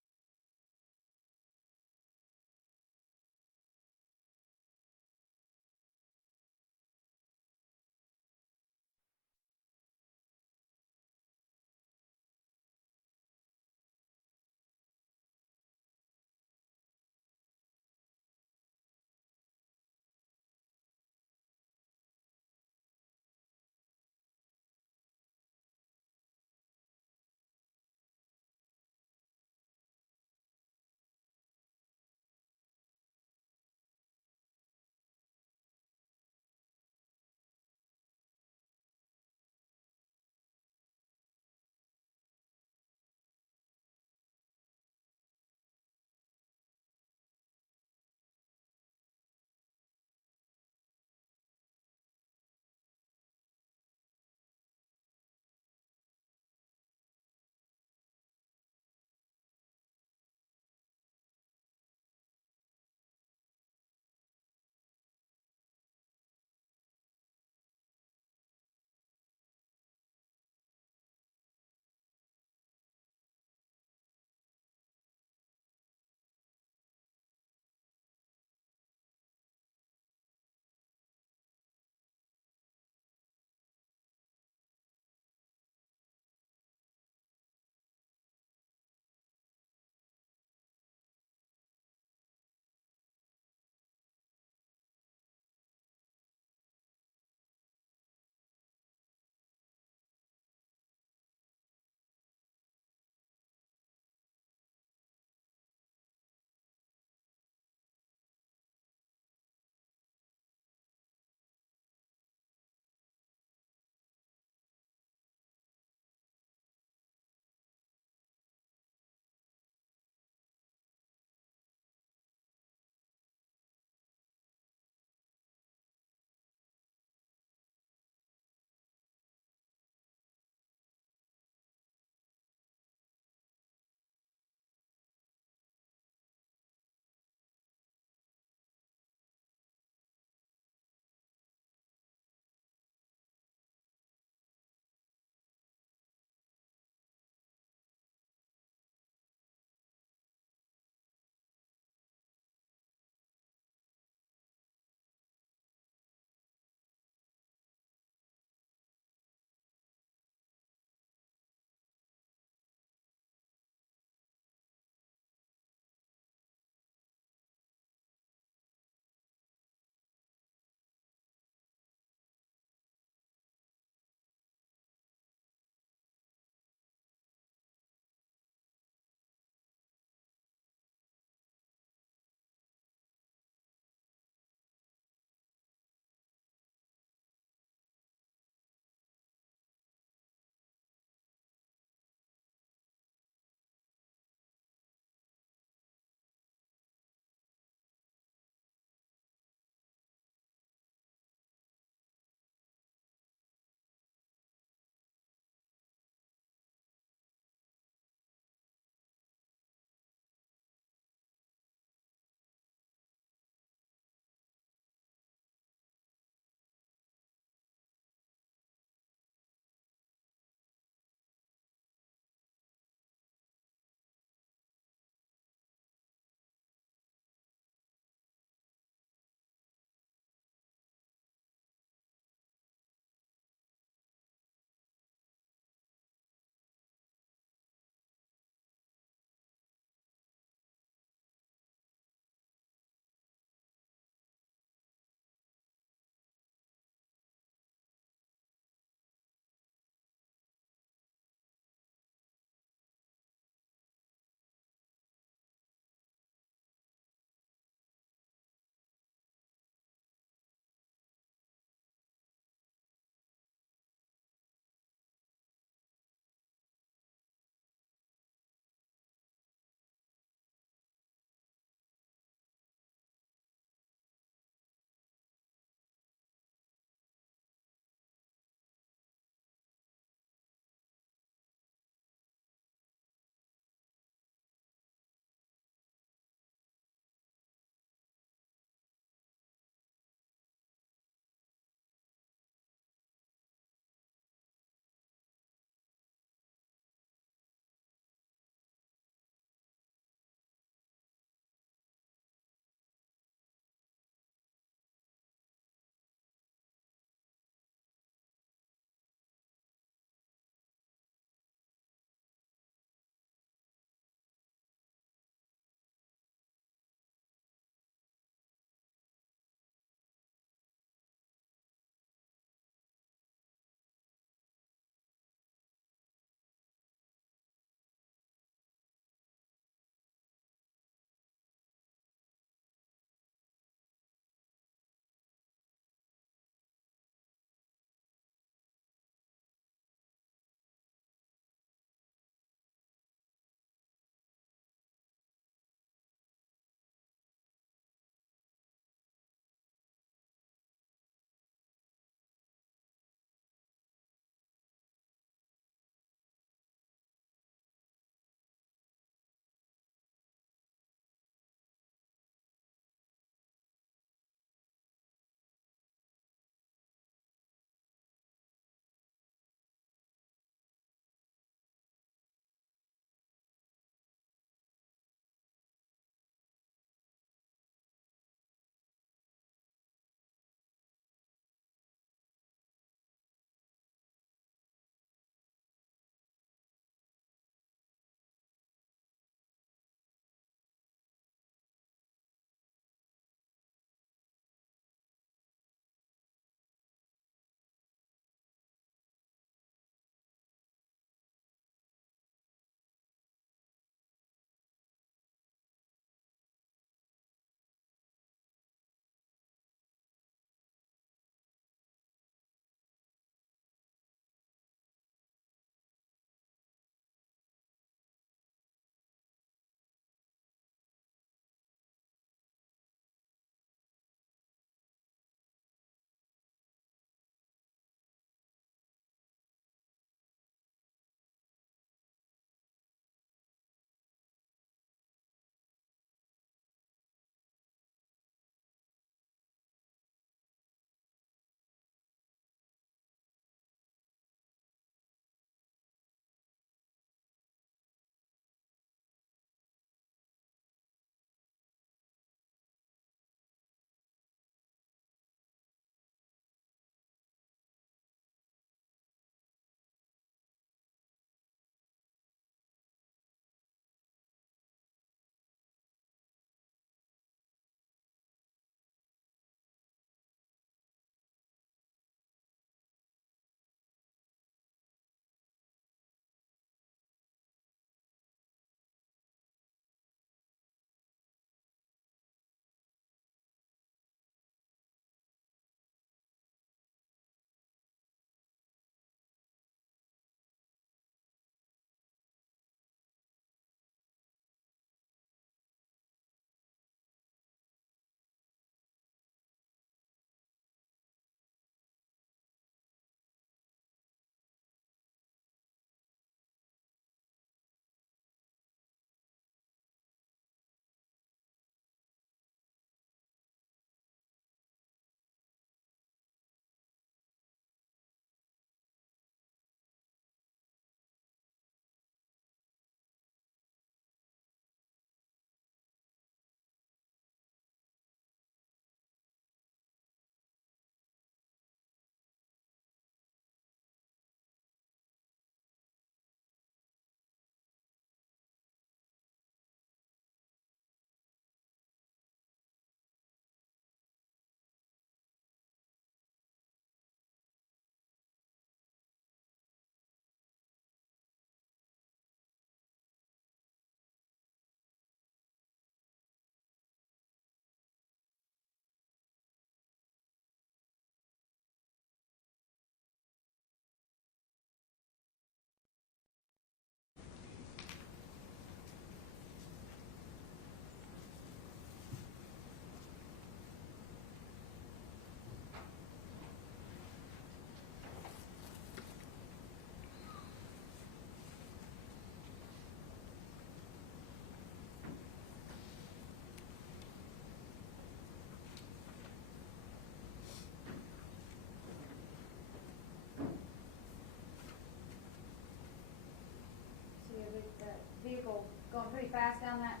pretty fast down that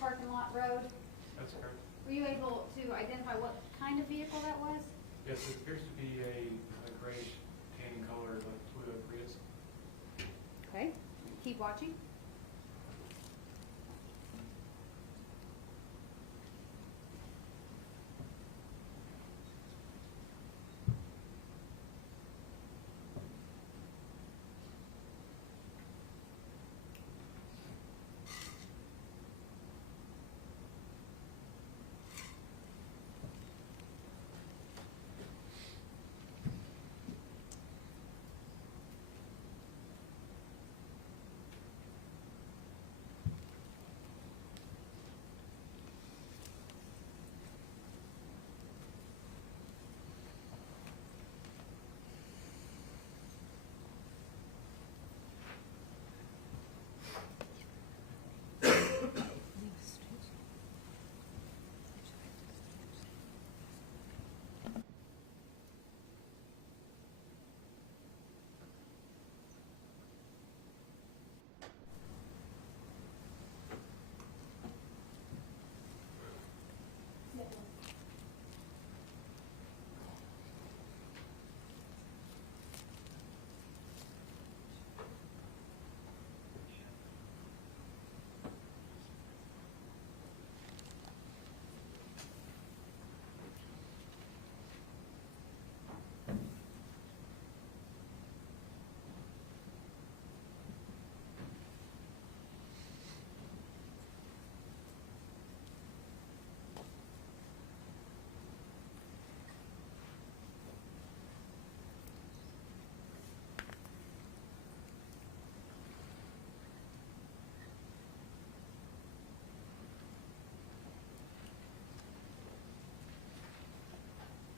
parking lot road. That's correct. Were you able to identify what kind of vehicle that was? Yes, it appears to be a grayish tan color, like Toyota Prius. Okay, keep watching.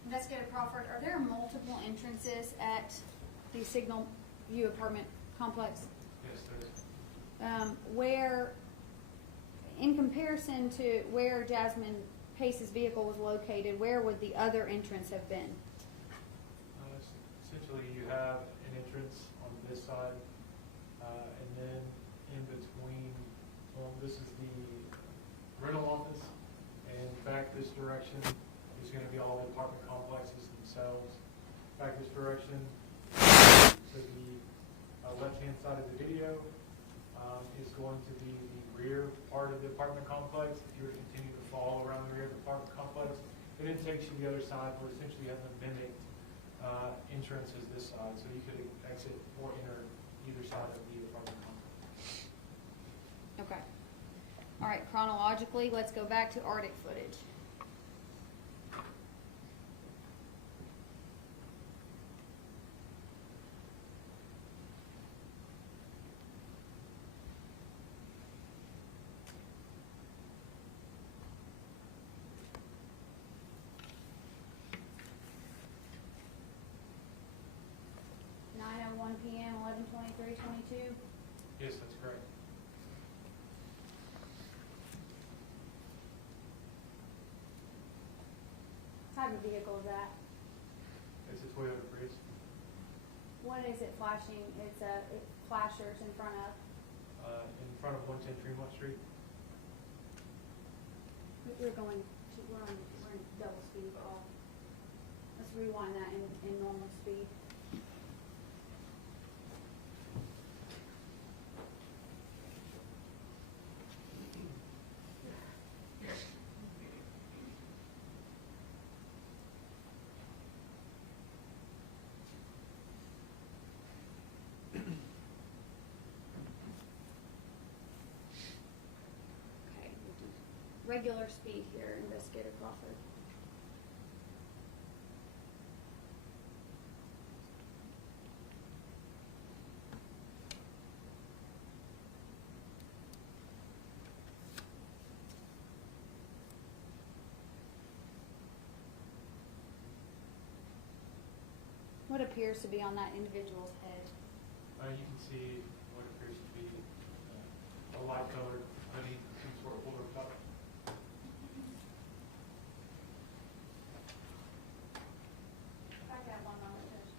Investigator Crawford, are there multiple entrances at the Signal View apartment complex? Yes, there is. Where, in comparison to where Jasmine Pace's vehicle was located, where would the other entrance have been? Essentially, you have an entrance on this side, and then in between, this is the rental office, and back this direction is going to be all the apartment complexes themselves. Back this direction, to the left-hand side of the video, is going to be the rear part of the apartment complex. If you were to continue to follow around the rear of the apartment complex, it then takes you to the other side where essentially you have the mimicked entrance is this side, so you could exit or enter either side of the apartment complex. Okay. All right, chronologically, let's go back to Arctic footage. PM, 11/23/22. Yes, that's correct. What type of vehicle is that? It's a Toyota Prius. What is it flashing? It's flashers in front of. In front of 110 Fremont Street. We're in double speed. Let's rewind that in normal speed. Regular speed here, Investigator Crawford. What appears to be on that individual's head? You can see what appears to be a light colored hoodie, some sort of holder cup. Back that one moment, Judge.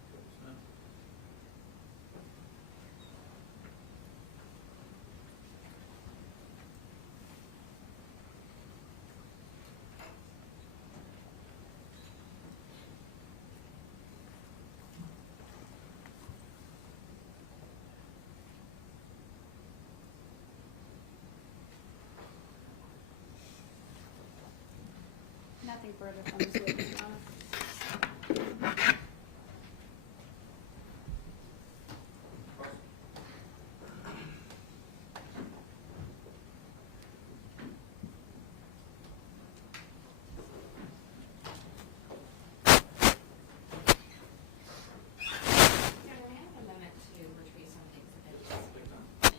Nothing further from this witness, Your Honor. Kevin, may I have a moment to retrieve some things that they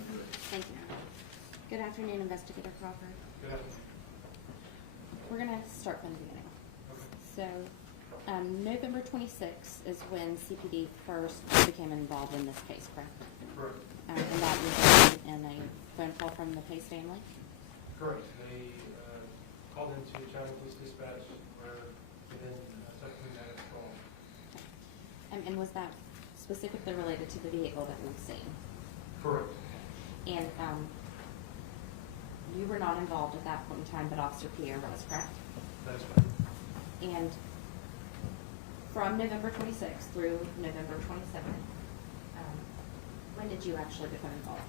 Thank you. Thank you. Good afternoon, Investigator Crawford. Good afternoon. We're gonna start from the beginning. Okay. So, November 26th is when CPD first became involved in this case, correct? Correct. And that was in a phone call from the Pace family? Correct. They called into Chattanooga Police Dispatch where they then subsequently had a call. And was that specifically related to the vehicle that we've seen. Correct. And you were not involved at that point in time, but Officer Pierre was, correct? That's right. And from November 26th through November 27th, when did you actually become involved?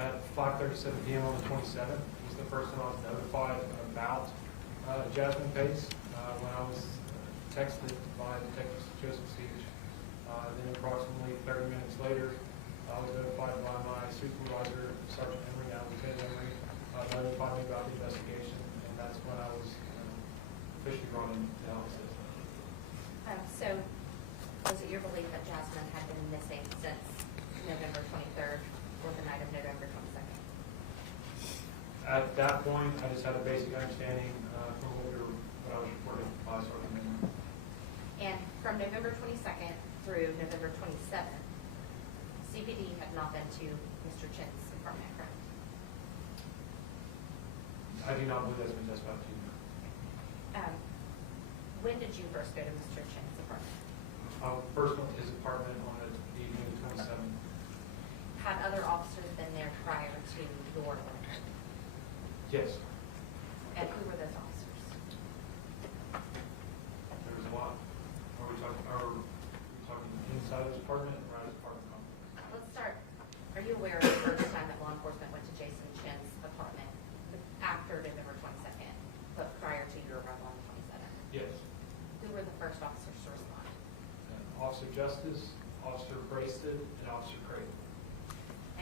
At 5:37 p.m. on the 27th, he's the person I was notified about Jasmine Pace when I was texted by Detective Joseph Siege. Then approximately 30 minutes later, I was notified by my supervisor, Sergeant Emery, Lieutenant Emery, notified me about the investigation, and that's when I was officially brought into the office. So, was it your belief that Jasmine had been missing since November 23rd or the night of November 22nd? At that point, I just had a basic understanding from what I was reported by Sergeant Emery. And from November 22nd through November 27th, CPD had not been to Mr. Chen's apartment, correct? I do not believe that's been testified to you. When did you first go to Mr. Chen's apartment? First went to his apartment on the evening of the 27th. Had other officers been there prior to your arrival? Yes, And who were those officers? there was a lot. Are we talking inside of his apartment or out of his apartment complex? Let's start. Are you aware of the first time that law enforcement went to Jason Chen's apartment after November 22nd, but prior to your arrival on the 27th? Yes. Who were the first officers to respond? Officer Justice, Officer Brasted, and Officer Creighton.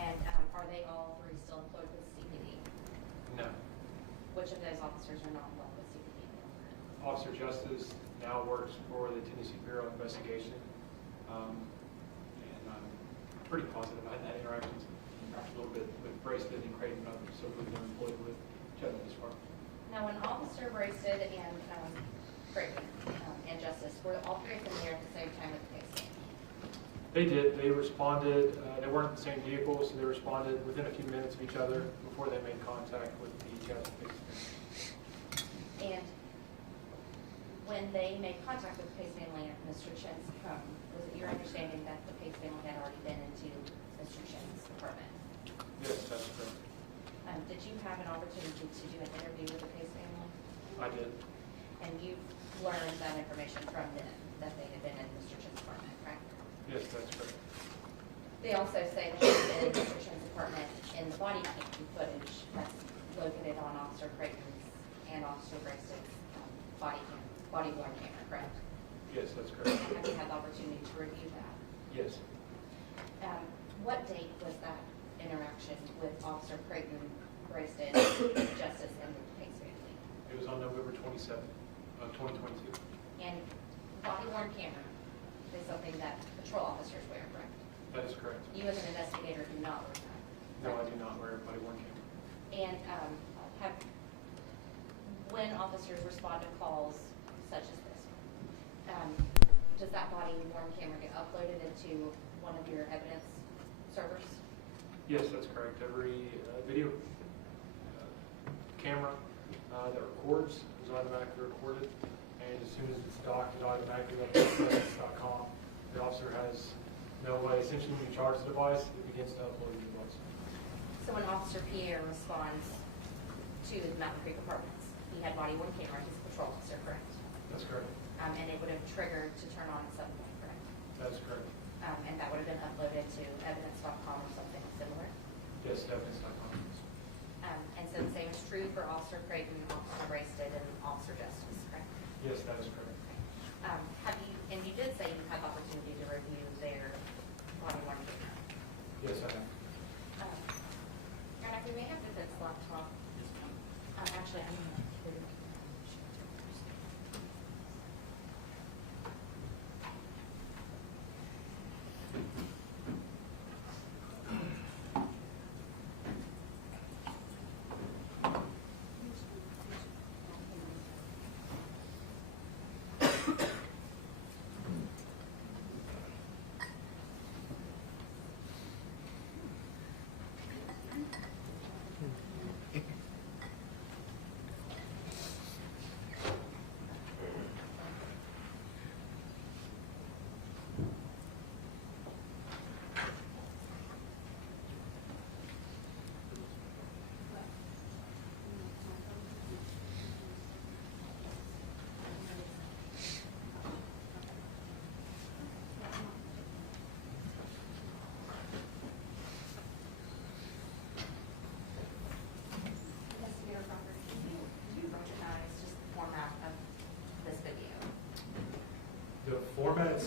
And are they all three still employed with CPD? No. Which of those officers are not employed with CPD? Officer Justice now works for the Tennessee Bureau of Investigation. And I'm pretty positive I had that interactions a little bit with Brasted and Creighton, so we've been employed with Chattanooga Department. Now, when Officer Brasted and Creighton and Justice, were all three of them there at the same time at the case stand? They did. They responded. They weren't in the same vehicle, so they responded within a few minutes of each other before they made contact with the Jasmine Pace. And when they made contact with the Pace family at Mr. Chen's home, was it your understanding that the Pace family had already been into Mr. Chen's apartment? Yes, that's correct. Did you have an opportunity to do an interview with the Pace family? I did. And you learned that information from them, that they had been in Mr. Chen's apartment, correct? Yes, that's correct. They also say that they've been in Mr. Chen's apartment in the body cam footage that's located on Officer Creighton's and Officer Braced's body worn camera, correct? Yes, that's correct. And have you had the opportunity to review that? Yes. What date was that interaction with Officer Creighton, Braced, Justice, and the Pace family? It was on November 27th of 2022. And body worn camera is something that patrol officers wear, correct? That is correct. You as an investigator do not wear that. No, I do not wear a body worn camera. And when officers respond to calls such as this, does that body worn camera get uploaded into one of your evidence servers? Yes, that's correct. Every video camera that records is automatically recorded, and as soon as it's docked, it automatically uploads to evidence.com. The officer has no way, essentially when you charge the device, it begins to upload the device. So when Officer Pierre responds to the Mountain Creek Apartments, he had body worn camera, he's a patrol officer, correct? That's correct. And it would have triggered to turn on at some point, correct? That is correct. And that would have been uploaded to evidence.com or something similar? Yes, evidence.com. And so the same is true for Officer Creighton, Officer Brasted, and Officer Justice, correct? Yes, that is correct. And you did say you had the opportunity to review their body worn camera. Yes, I have. And if we may have this laptop, actually, I'm going to.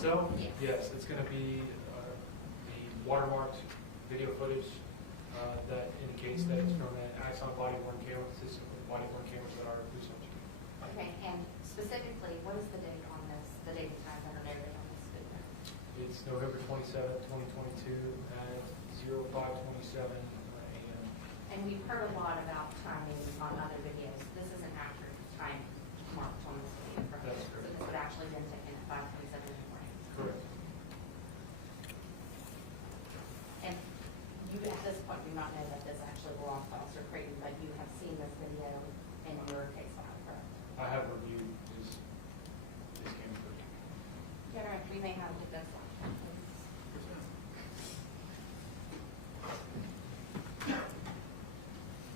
itself? Yes. Yes, it's going to be the watermarked video footage that indicates that it's from an Axon body-worn camera system, body-worn cameras that are police officers. Okay, and specifically, what is the date on this, the date and time that are noted on this video? It's November 27th, 2022 at 05:27 a.m. And we've heard a lot about timing on other videos. This is an accurate time marked on this video, correct? That's So correct. this would actually been taken at 5:27 in the morning. Correct. And you, at this point, do not know that this actually belongs to Officer Creighton, but you have seen this video in your case file, correct? I have reviewed his camera footage. General, we may have to this.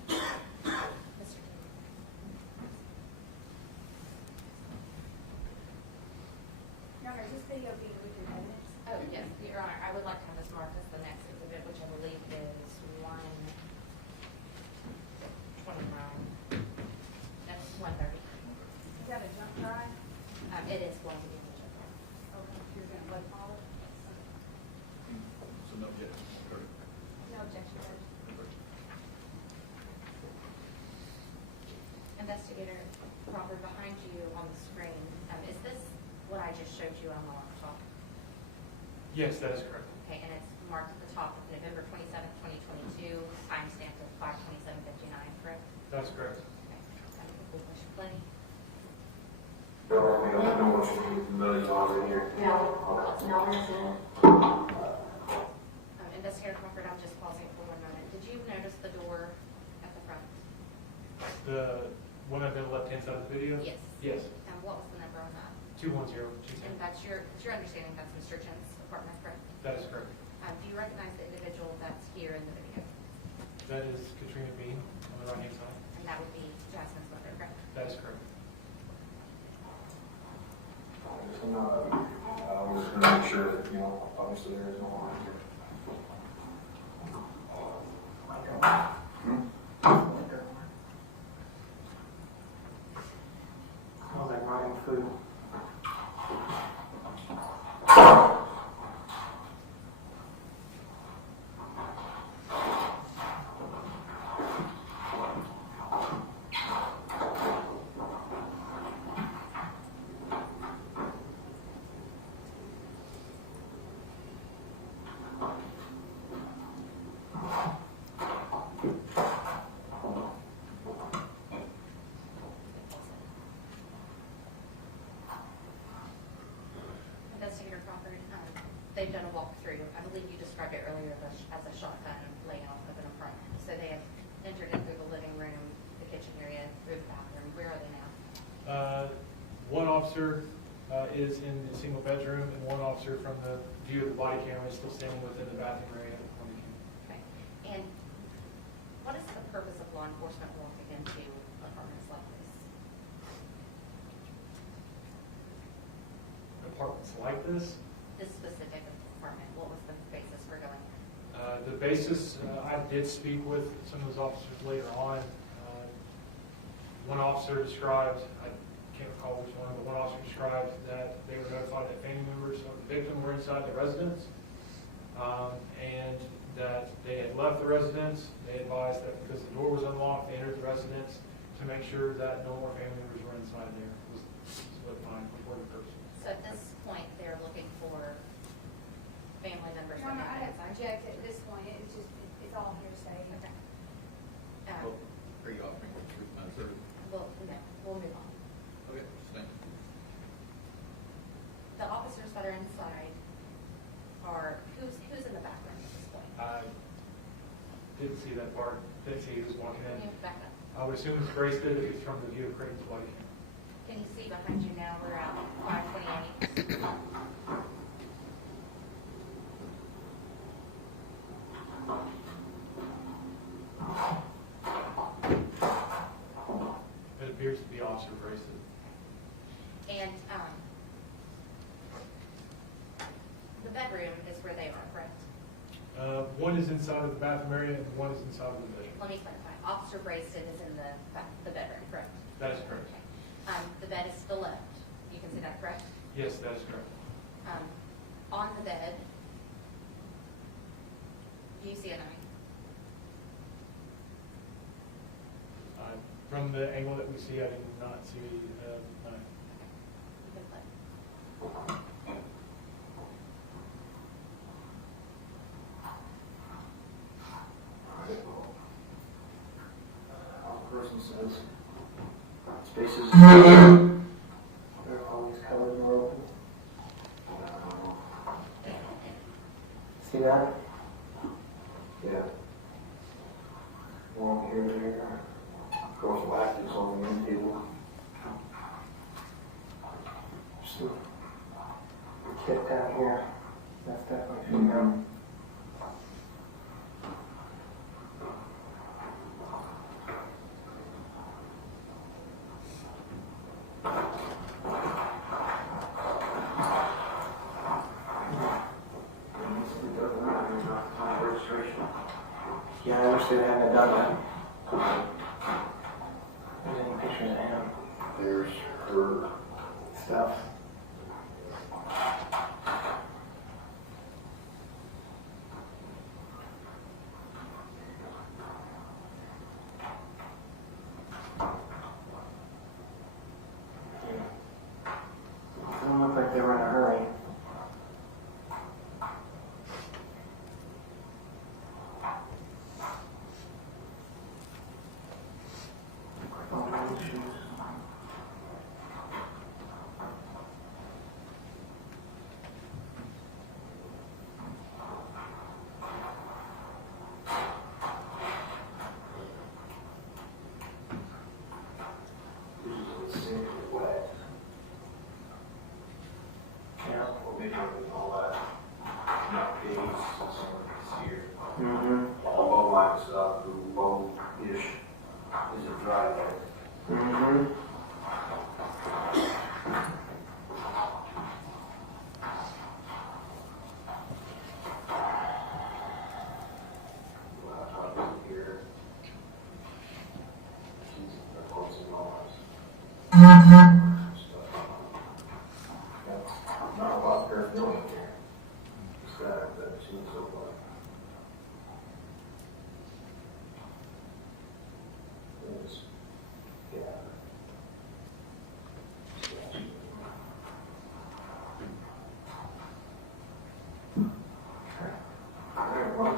Mr. Taylor. Your Honor, is this video being reviewed evidence? Oh, yes, Your Honor, I would like to have this marked as the next exhibit, which I believe is 129. That's 130. Is that a jump drive? It is going to be in the jump drive. Okay, you're gonna let all it? So no objection. Correct. No objection, Judge. Investigator Crawford, behind you on the screen, is this what I just showed you on the laptop? Yes, that is correct. Okay, and it's marked at the top of November 27th, 2022, time stamped at 5:27:59, correct? That's correct. Okay. We'll push plenty. Investigator Crawford, I'm just pausing for 1 moment. Did you notice the door at the front? The one on the left-hand side of the video? Yes. Yes, And what was the number on that? 210. And that's your understanding that's Mr. Chen's apartment, correct? That is correct. Do you recognize the individual that's here in the video? That is Katrina Bean on the right-hand side. And that would be Jasmine's mother, correct? That is correct. We're just gonna make sure that, obviously there is no harm here. Smells like rotting food. Investigator Crawford, they've done a walkthrough. I believe you described it earlier as a shotgun layout of an apartment. So they have entered in through the living room, the kitchen area, through the bathroom. Where are they now? One officer is in the single bedroom, and one officer from the view of the body camera is still standing within the bathroom area. Okay. And what is the purpose of law enforcement walking into apartments like this? Apartments like this, This specific apartment, what was the basis for going there? the basis, I did speak with some of those officers later on. One officer described, I can't recall which one, but one officer described that they were notified that family members of the victim were inside the residence, and that they had left the residence. They advised that because the door was unlocked, they entered the residence to make sure that no more family members were inside there. Was what my reporting purpose. So at this point, they're looking for family members. Your Honor, that I have have been inside. object at this point, it's just, it's all hearsay. Okay. Well, are you offering the truth, not sir? Well, no, we'll move on. Okay, thank you. The officers that are inside are, who's in the background at this point? I didn't see that part. Didn't see who was walking Can in. you back up? I would assume it's Grace did if he's from the view of Creighton's body camera. Can you see behind you now, we're at 528? It appears to be Officer Grace. And the bedroom is where they are, correct? One is inside of the bathroom area and one is inside of the bedroom. Let me clarify. Officer Brayston is in the bedroom, correct? That is correct. The bed is to the left. You can see that, correct? Yes, that is correct. On the bed, do you see a knife? From the angle that we see, I did not see a knife. You can look. Person says spaces they're always covered or open. See that? Yeah. Along here, there. Of course, black is on the end table. So, tip down here. That's definitely female. Yeah, I wish they hadn't done that. There's any pictures of him. There's her stuff. Doesn't look like they were in a hurry. All my stuff, low-ish, is a driveway. Here. Not a lot of paraphernalia here. Just that seems so far. Yes. Yeah. Alright, well.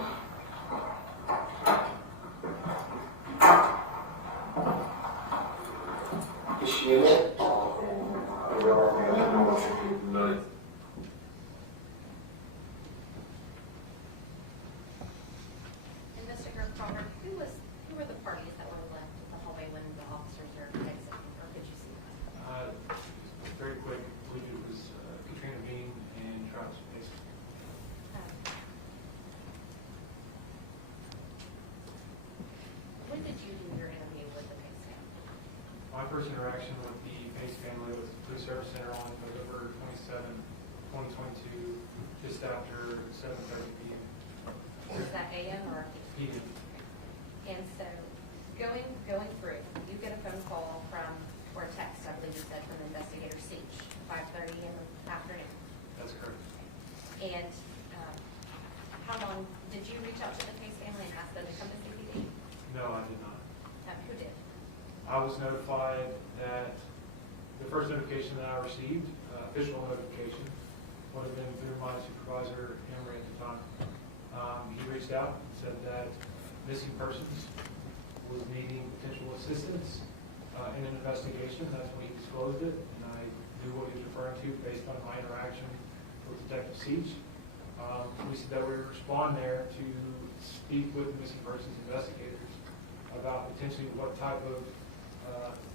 Is she in it? No. And Mr. Gertrude, who were the parties that were left in the hallway when the officers are exiting, or could you see them? Very quick, I believe it was Katrina Bean and Travis Pace. When did you do your interview with the Pace family? My first interaction with the Pace family was at the Police Service Center on November 27, 2022, just after 7:30 p.m. Was that AM or? PM. And so, going through, you get a phone call from, or a text, I believe you said, from investigator Seach, 5:30 in the afternoon. That's correct. And how long, did you reach out to the Pace family and ask them to come to CPD? No, I did not. Who did? I was notified that the first notification that I received, official notification, would have been through my supervisor, Emery, at the time. He reached out and said that missing persons was needing potential assistance in an investigation. That's when he disclosed it, and I knew what he was referring to based on my interaction with Detective Seach. We said that we would respond there to speak with the missing persons investigators about potentially what type of,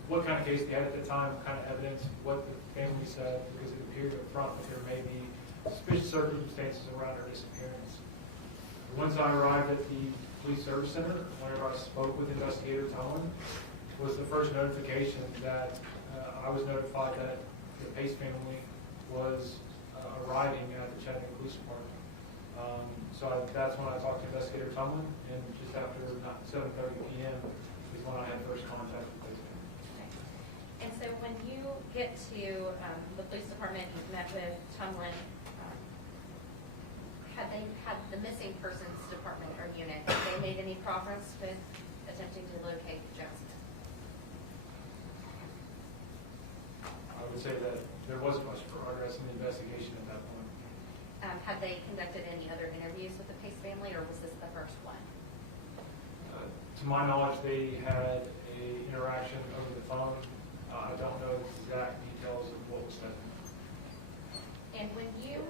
what kind of case they had at the time, what kind of evidence, what the family said, because it appeared up front that there may be suspicious circumstances around her disappearance. Once I arrived at the Police Service Center, whenever I spoke with Investigator Tomlin, was the first notification that I was notified that the Pace family was arriving at the Chattanooga Police Department. That's when I talked to Investigator Tomlin, and just after 7:30 p.m. is when I had first contact with Pace family. Okay. And so when you get to the police department, you've met with Tomlin, Had the missing persons department or unit, have they made any progress with attempting to locate Jasmine? I would say that there wasn't much progress in the investigation at that point. Have they conducted any other interviews with the Pace family, or was this the first one? To my knowledge, they had a interaction over the phone. I don't know the exact details of what was said. And when you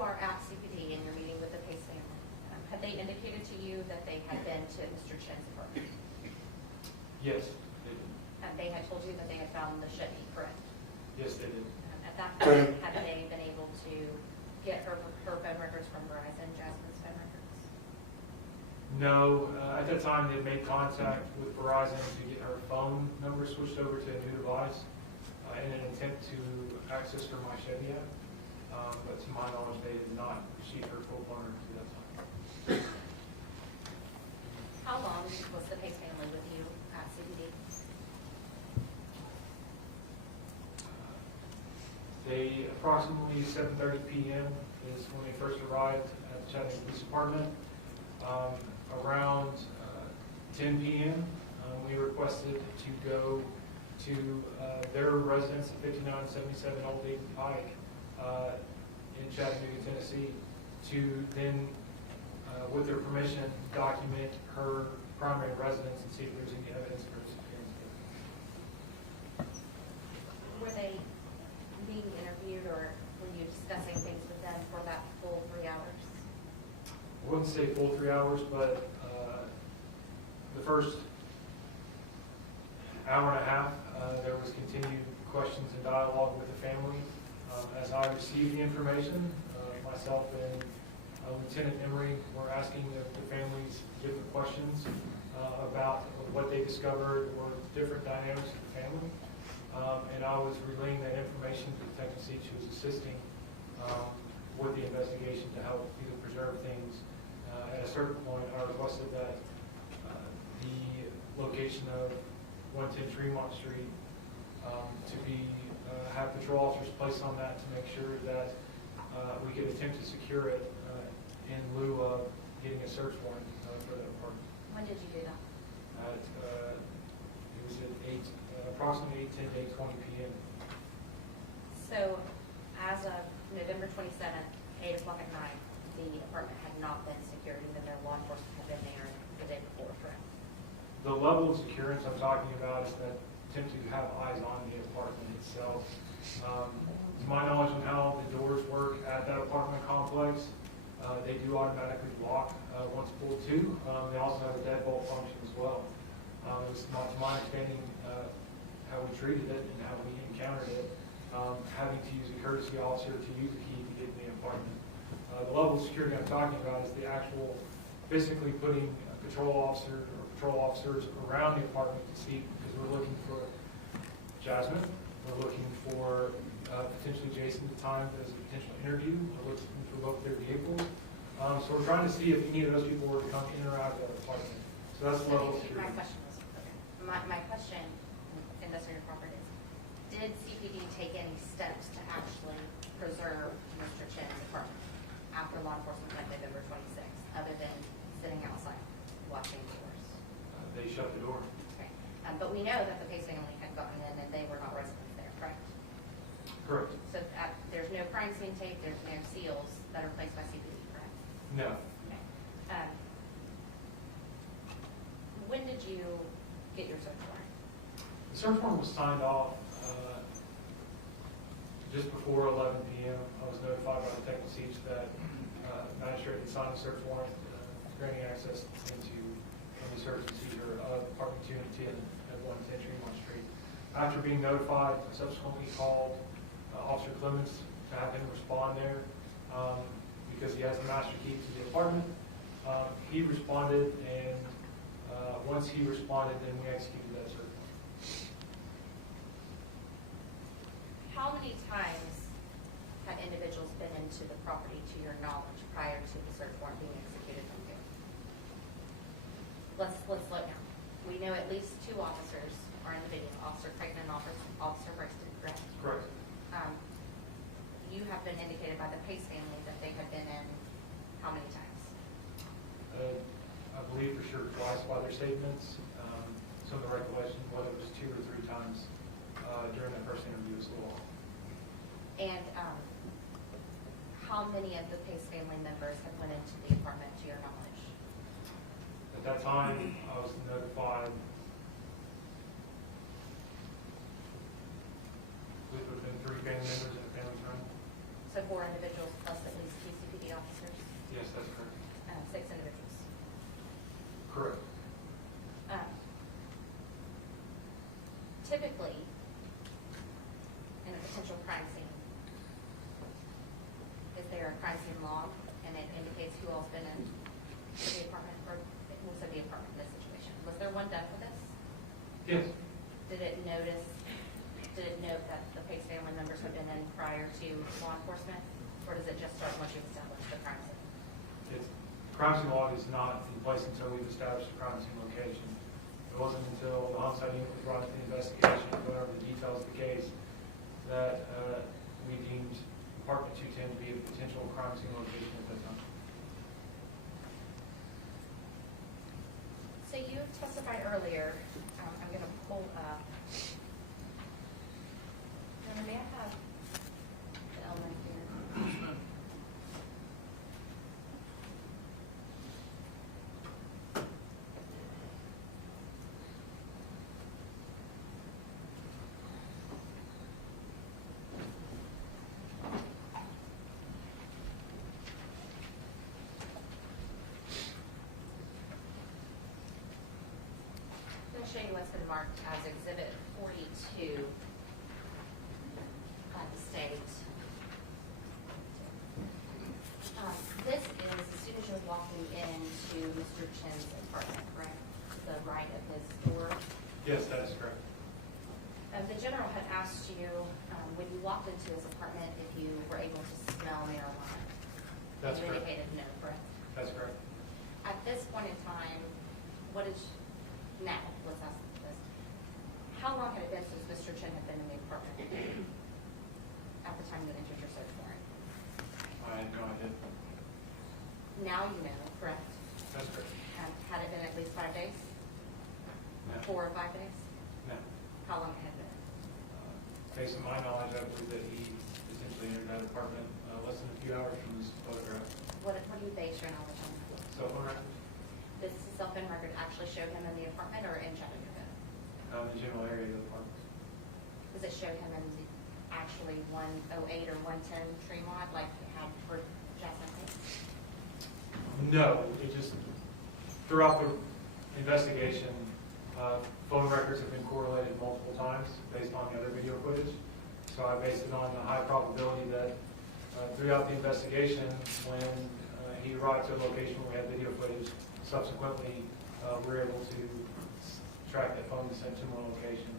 are at CPD and you're meeting with the Pace family, have they indicated to you that they had been to Mr. Chen's apartment? Yes, they did. And they had told you that they had found the Chevy, correct? Yes, they did. At that point, had they been able to get her phone records from Verizon, Jasmine's phone records? No, at that time they made contact with Verizon to get her phone number switched over to a new device in an attempt to access her My Chevy app. But to my knowledge, they did not receive her full phone number at that time. How long was the Pace family with you at CPD? They approximately 7:30 p.m. is when they first arrived at the Chattanooga Police Department. Around 10 p.m., we requested to go to their residence at 5977 Old Dayton Pike in Chattanooga, Tennessee, to then, with their permission, document her primary residence and see if there's any evidence for disappearance. Were they being interviewed, or were you discussing things with them for that full 3 hours? I wouldn't say full 3 hours, but the first hour and a half, there was continued questions and dialogue with the family. As I received the information, myself and Lieutenant Emery were asking the families different questions about what they discovered or different dynamics of the family. And I was relaying that information to Detective Seach, who was assisting with the investigation to help either preserve things. At a certain point, I requested that the location of 110 Tremont Street to be have patrol officers placed on that to make sure that we could attempt to secure it in lieu of getting a search warrant for that apartment. When did you do that? It was at approximately 8:10 to 8:20 p.m. So, as of November 27th, 8 o'clock at night, the apartment had not been secured, even though law enforcement had been there the day before, correct? The level of security I'm talking about is that attempt to have eyes on the apartment itself. To my knowledge on how the doors work at that apartment complex, they do automatically lock once pulled to. They also have a deadbolt function as well. It was not to my understanding how we treated it and how we encountered it, having to use a courtesy officer to use the key to get in the apartment. The level of security I'm talking about is the actual physically putting a patrol officer or patrol officers around the apartment to see, because we're looking for Jasmine, we're looking for potentially Jason at the time as a potential interview, we're looking for both their vehicles. So we're trying to see if any of those people were to come in or out of that apartment. So that's the level of security. My question was, my question, and that's your proper is, did CPD take any steps to actually preserve Mr. Chen's apartment after law enforcement left November 26th, other than sitting outside watching doors? They shut the door. Okay. But we know that the Pace family had gotten in and they were not residents there, correct? Correct. So there's no crime scene tape, there's no seals that are placed by CPD, correct? No. Okay. When did you get your search warrant? The search warrant was signed off just before 11 p.m. I was notified by Detective Seach that magistrate had signed a search warrant granting access into the search and seizure of apartment 210 at 110 Tremont Street. After being notified, I subsequently called Officer Clemens to have him respond there because he has the master key to the apartment. He responded, and once he responded, then we executed that search. How many times have individuals been into the property to your knowledge prior to the search warrant being executed on you? Let's slow down. We know at least 2 officers or in the video, Officer Creighton and Officer Brixton, correct? Correct. You have been indicated by the Pace family that they have been in how many times? I believe for sure twice by their statements. Some of the recollection, whether it was 2 or 3 times during the first interview as well. And how many of the Pace family members have went into the apartment to your knowledge? At that time, I was notified, I believe it would have been 3 family members and a family friend. So 4 individuals plus at least 2 CPD officers, Yes, that's correct. 6 individuals. Correct. Typically, in a potential crime scene, is there a crime scene log and it indicates who all's been in the apartment, or we'll say the apartment in this situation? Was there one done for this? Yes. Did it note that the Pace family members have been in prior to law enforcement? Or does it just start once you've established the crime scene? Crime scene log is not in place until we've established a crime scene location. It wasn't until the homicide unit was brought into the investigation, going over the details of the case, that we deemed apartment 210 to be a potential crime scene location at that time. So you testified earlier, I'm going to pull up. Now, may I have the element here? I'm going to show you what's been marked as Exhibit 42 by the state. This is as soon as you're walking into Mr. Chen's apartment, right? The right of his door. Yes, that is correct. The general had asked you, when you walked into his apartment, if you were able to smell marijuana. That's You correct. indicated no, correct? That's correct. At this point in time, now, let's ask this. How long had it been since Mr. Chen had been in the apartment at the time you entered your search warrant? I had no idea. Now you know, correct? That's correct. Had it been at least 5 days? No. 4 or 5 days? No. How long had it been? Based on my knowledge, I believe that he essentially entered that apartment less than a few hours from this photograph. What do you base your knowledge on? Cell phone record? This cell phone record actually showed him in the apartment or in Chattanooga? The general area of the apartment. Does it show him in the actually 108 or 110 Tremont like it had for Jasmine Pace? No, it just, throughout the investigation, phone records have been correlated multiple times based on the other video footage. So I based it on the high probability that throughout the investigation, when he arrived to a location where we had video footage, subsequently we were able to track that phone and send to one location.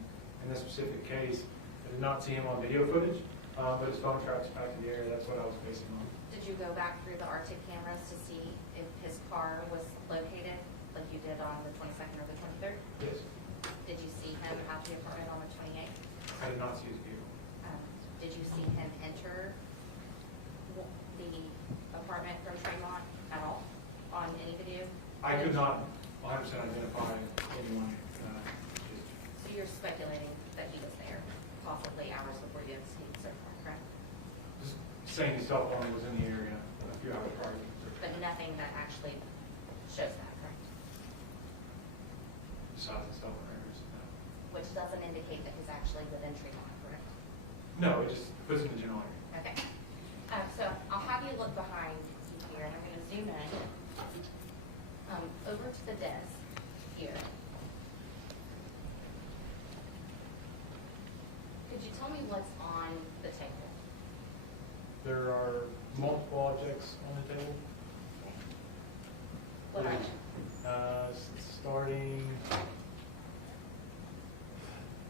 In this specific case, I did not see him on video footage, but his phone tracks back to the area. That's what I was basing on. Did you go back through the Arctic cameras to see if his car was located like you did on the 22nd or the 23rd? Yes. Did you see him at the apartment on the 28th? I did not see his vehicle. Did you see him enter the apartment from Tremont at all on any video? I could not 100% identify anyone. So you're speculating that he was there possibly hours before you executed the search warrant, correct? Just saying his cell phone was in the area a few hours prior to the search. But nothing that actually shows that, correct? Besides the cell phone records, no. Which doesn't indicate that he's actually within Tremont, correct? No, it just puts in the general area. Okay. So I'll have you look behind you here, and I'm going to zoom in over to the desk here. Could you tell me what's on the table? There are multiple objects on the table. What are they? Starting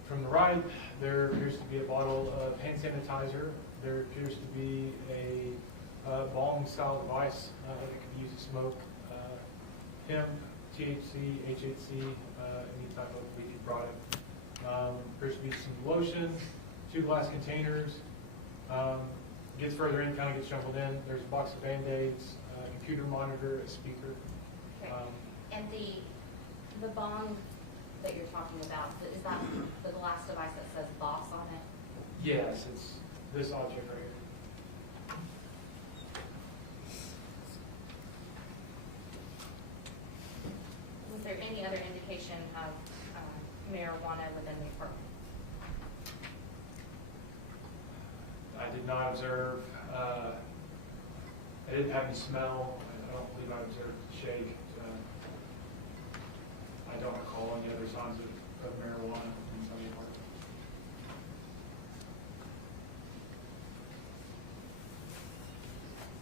from the right, there appears to be a bottle of hand sanitizer. There appears to be a bong-style device that could be used to smoke hemp, THC, HHC, any type of weed product. Appears to be some lotion, 2 glass containers. Gets further in, kind of gets jumbled in. There's a box of Band-Aids, a computer monitor, a speaker. Okay. And the bong that you're talking about, is that the glass device that says boss on it? Yes, it's this object right here. Was there any other indication of marijuana within the apartment? I did not observe, I didn't have any smell. I don't believe I observed shake. I don't recall any other signs of marijuana inside the apartment.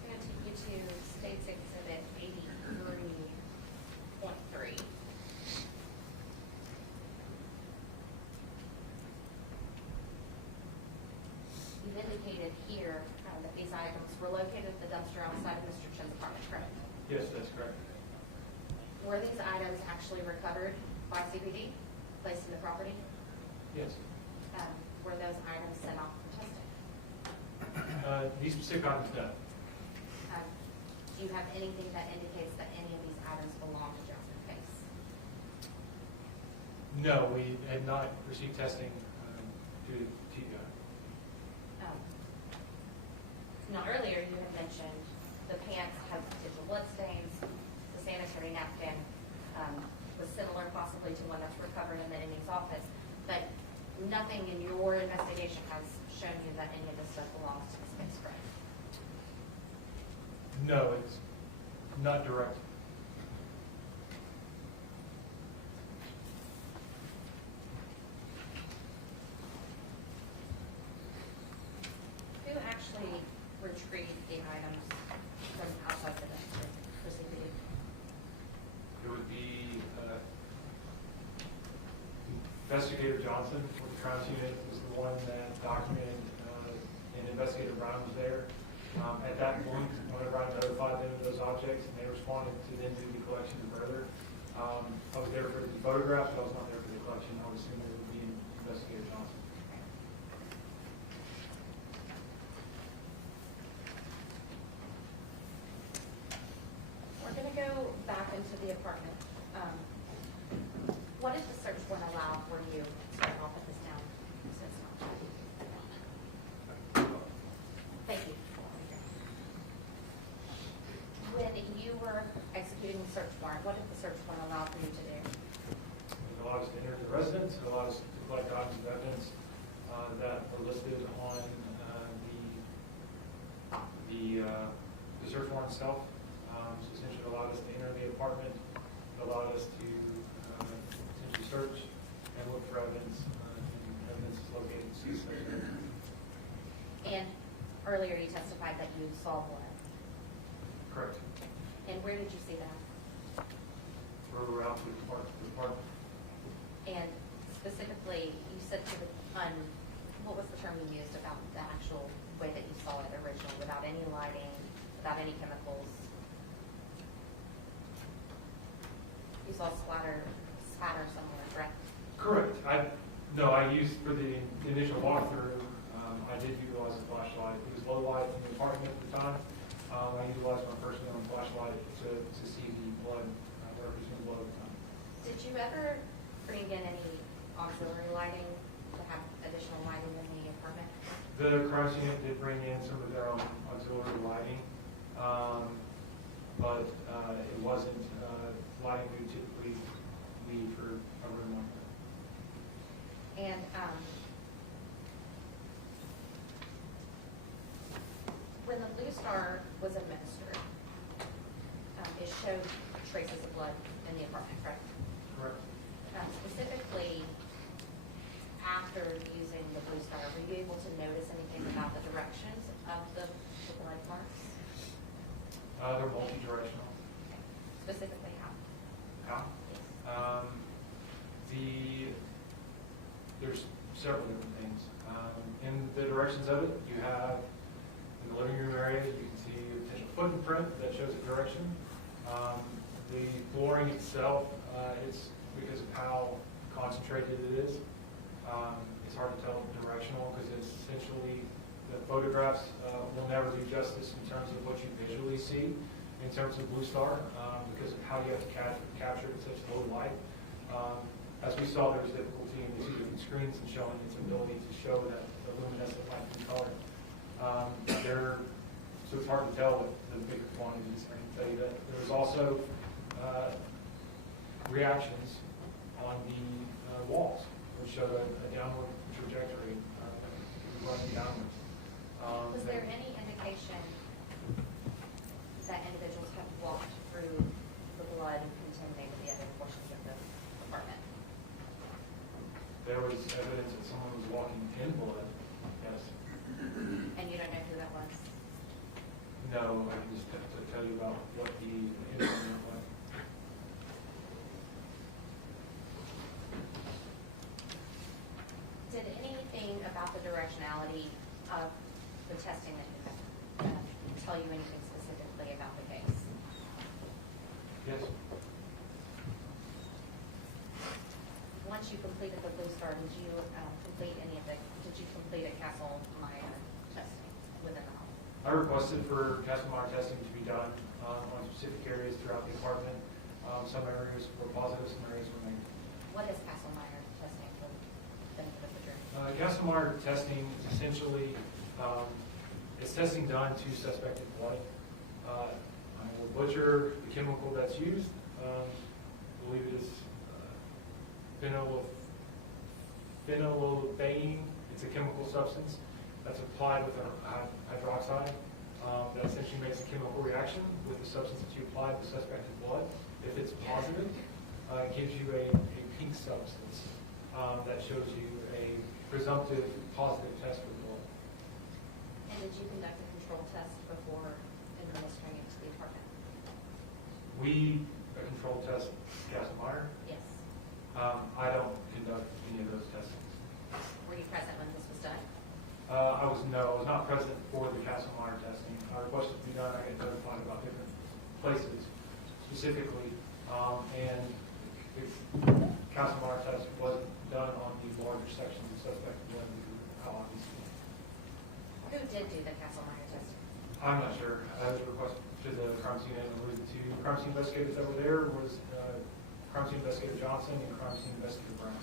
I'm going to take you to State's Exhibit 83.3. You've indicated here that these items were located at the dumpster outside of Mr. Chen's apartment, correct? Yes, that's correct. Were these items actually recovered by CPD, placed in the property? Yes. Were those items sent off for testing? These specific items, no. Do you have anything that indicates that any of these items belong to Jasmine Pace? No, we had not received testing due to TBI. Now, earlier you had mentioned the pants had potential blood stains, the sanitary napkin was similar possibly to one that's recovered in the inmate's office, but nothing in your investigation has shown you that any of this stuff belongs to this case, correct? No, it's not direct. Who actually retrieved the items from outside the dumpster for CPD? It would be Investigator Johnson with the crimes unit was the one that documented, and Investigator Brown was there. At that point, whenever I notified them of those objects, and they responded to then do the collection further. I was there for the photographs, but I was not there for the collection. I would assume it would be Investigator Johnson. We're going to go back into the apartment. What did the search warrant allow for you to start off at this town? Thank you. When you were executing the search warrant, what did the search warrant allow for you to do? It allowed us to enter the residence. It allowed us to collect items of evidence that were listed on the search warrant itself. So essentially, it allowed us to enter the apartment. It allowed us to essentially search and look for evidence. And evidence is located in suitcase. And earlier you testified that you saw blood. Correct. And where did you see that? We're out to the apartment. And specifically, you said to the what was the term you used about the actual way that you saw it originally, without any lighting, without any chemicals? You saw spatter somewhere, correct? Correct. I used for the initial walkthrough. I did utilize a flashlight. It was low light in the apartment at the time. I utilized my personal flashlight to see the blood, representing blood at the time. Did you ever bring in any auxiliary lighting to have additional lighting in the apartment? The crimes unit did bring in some of their own auxiliary lighting, but it wasn't lighting we typically need for a room like that. And when the Blue Star was administered, it showed traces of blood in the apartment, correct? Correct. Specifically, after using the Blue Star, were you able to notice anything about the directions of the blood marks? They're multi-directional. Specifically how? How? There's several different things. In the directions of it, you have in the living room area, you can see a potential footprint that shows a direction. The flooring itself, it's because of how concentrated it is. It's hard to tell directional because it's essentially the photographs will never do justice in terms of what you visually see in terms of Blue Star because of how you have to capture it in such low light. As we saw, there was difficulty in the two different screens and showing its ability to show that the luminescent light in color. So it's hard to tell with the bigger quantities. I can tell you that there was also reactions on the walls, which showed a downward trajectory running downwards. Was there any indication that individuals have walked through the blood and contaminated the other portions of the apartment? There was evidence that someone was walking in blood, yes. And you don't know who that was? No, I can just have to tell you about what the incident looked like. Did anything about the directionality of the testing that you have tell you anything specifically about the case? Yes. Once you completed the Blue Star, did you complete a Castle-Meyer testing within the home? I requested for Castle-Meyer testing to be done on specific areas throughout the apartment. Some areas were positive, some areas were negative. What is Castle-Meyer testing for the benefit of the jury? Castle-Meyer testing is essentially it's testing done to suspected blood. I will butcher the chemical that's used. I believe it is phenolphthalein. It's a chemical substance that's applied with a hydroxide that essentially makes a chemical reaction with the substance that you apply to suspected blood. If it's positive, it gives you a pink substance that shows you a presumptive positive test for blood. And did you conduct a control test before administering it to the apartment? A control test, Castle-Meyer. Yes. I don't conduct any of those testings. Were you present when this was done? I was not present for the Castle-Meyer testing. I requested to be done. I got notified about different places specifically, and the Castle-Meyer test wasn't done on the larger sections of suspected blood. Obviously, Who did do the Castle-Meyer testing? I'm not sure. I was requested to the crime scene and alluded to crime scene investigators that were there was crime scene investigator Johnson and crime scene investigator Brown.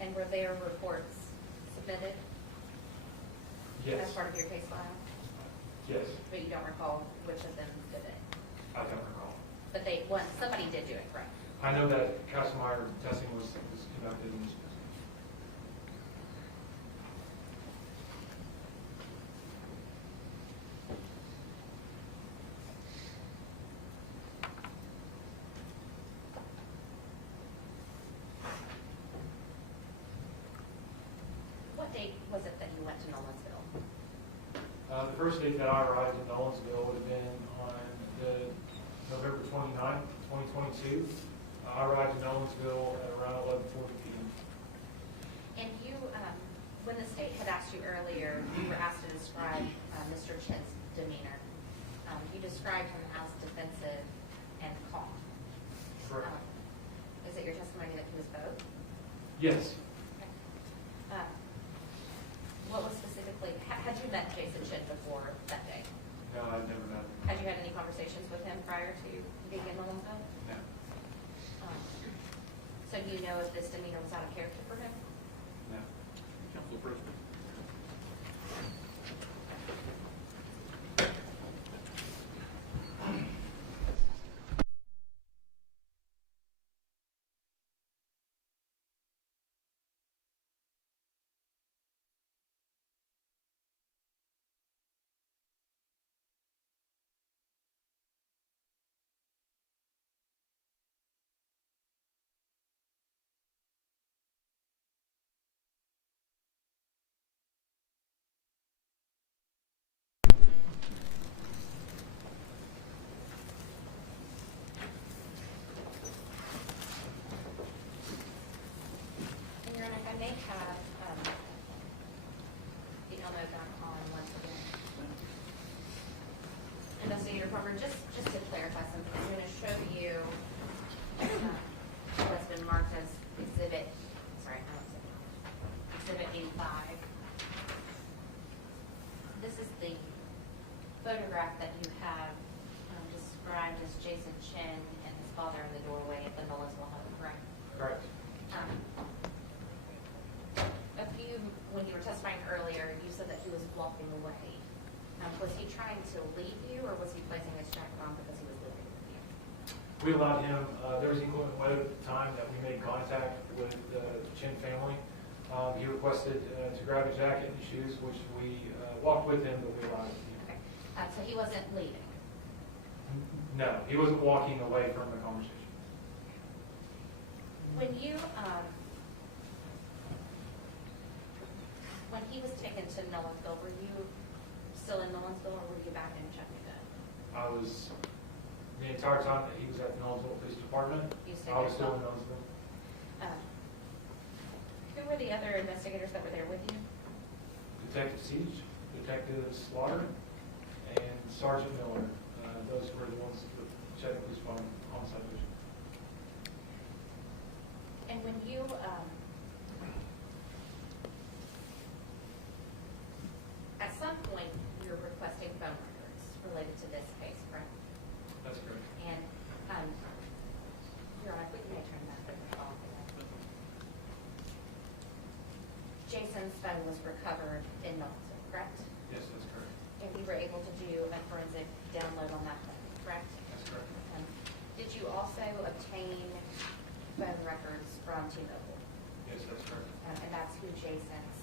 And were their reports submitted Yes. as part of your case file? Yes. But you don't recall which of them did it? I don't recall. But somebody did do it, correct? I know that Castle-Meyer testing was conducted in this. What date was it that you went to Nolensville? The first date that I arrived in Nolensville would have been on the November 29th, 2022. I arrived in Nolensville at around 11:40 p.m. And you, when the state had asked you earlier, you were asked to describe Mr. Chen's demeanor. You described him as defensive and calm. Correct. Is it your testimony that he was both? Yes. Okay. What was specifically, had you met Jason Chen before that day? No, I've never met him. Had you had any conversations with him prior to being in Nolensville? No. So do you know if this demeanor was out of character for him? No. Council President. And Your Honor, if I may have the Elmo gun on once again. Investigator Parker, just to clarify something, I'm going to show you what's been marked as exhibit, sorry, photograph that you have described as Jason Chen and his father in the doorway at the Nolensville home, correct? Correct. When you were testifying earlier, you said that he was walking away. Was he trying to leave you, or was he placing his jacket on because he was living with you? We allowed him, there was inclement weather at the time that we made contact with the Chen family. He requested to grab a jacket and shoes, which we walked with him, but we allowed him. Okay. So he wasn't leaving? No, he wasn't walking away from the conversation. When you, when he was taken to Nolensville, were you still in Nolensville, or were you back in Chattanooga? I was, the entire time that he was at the Nolensville Police Department, You stayed I was there still as in well? Nolensville. Who were the other investigators that were there with you? Detective Siege, Detective Slaughter, and Sergeant Miller. Those were the ones that Chattanooga Police Department homicide division. And when you, at some point, you're requesting phone records related to this case, correct? That's correct. And, Your Honor, we may turn that off. Jason's phone was recovered in Nolensville, correct? Yes, that's correct. And we were able to do a forensic download on that phone, correct? That's correct. Did you also obtain phone records from T-Mobile? Yes, that's correct. And that's who Jason's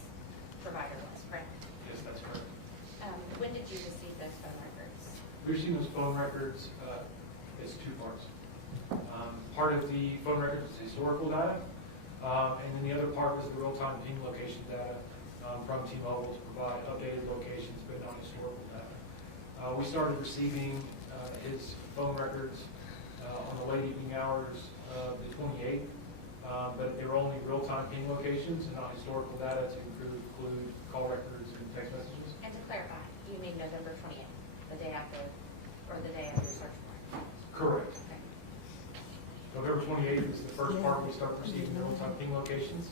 provider was, correct? Yes, that's correct. When did you receive those phone records? We received those phone records, it's two parts. Part of the phone records is historical data, and then the other part was the real-time ping location data from T-Mobile to provide updated locations, but not historical data. We started receiving his phone records on the late evening hours of the 28th, but they were only real-time ping locations and not historical data to include call records and text messages. And to clarify, you mean November 20th, the day after, or the day of your search warrant? Correct. Okay. November 28th is the first part we start receiving real-time ping locations.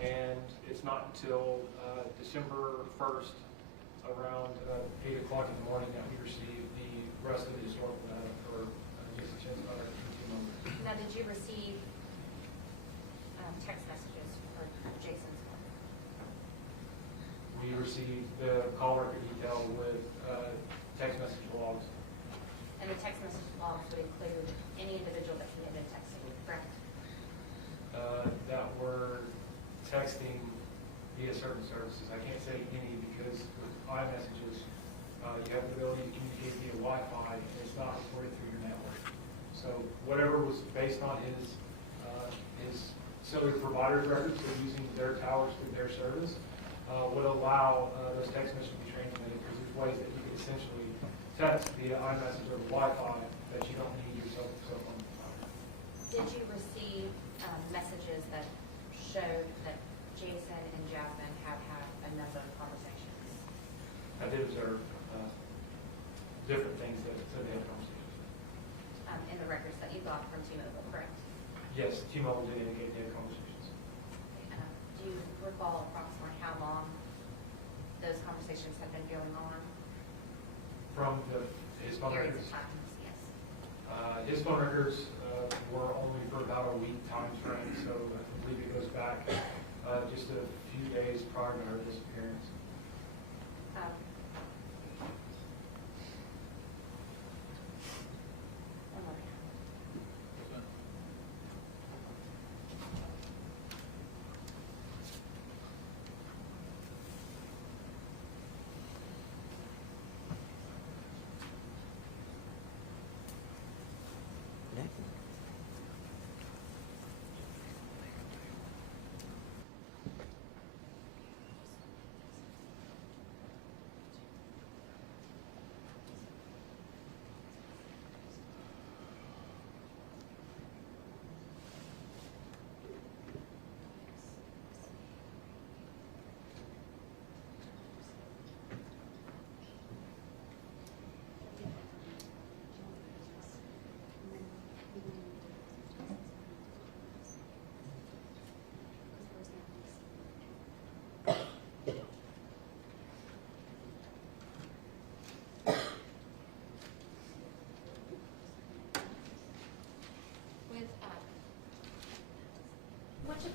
And it's not until December 1st, around 8 o'clock in the morning, that we receive the rest of the historical data for Jason Chen's other T-Mobile. Now, did you receive text messages for Jason's phone? We received the call record detail with text message logs. And the text message logs would include any individual that he had been texting with, correct? That were texting via certain services. I can't say any because with iMessages, you have the ability to communicate via Wi-Fi, and it's not recorded through your network. So whatever was based on his cellular provider's records for using their towers through their service would allow those text messages to be transmitted, because there's ways that you could essentially text via iMessage over Wi-Fi that you don't need your cell phone provider. Did you receive messages that showed that Jason and Jasmine have had a number of conversations? I did observe different things that said they had conversations. In the records that you got from T-Mobile, correct? Yes, T-Mobile did indicate they had conversations. Do you recall approximately how long those conversations had been going on? From his phone Periods records. of time, yes. His phone records were only for about a week time frame, so I believe it goes back just a few days prior to her disappearance. One more.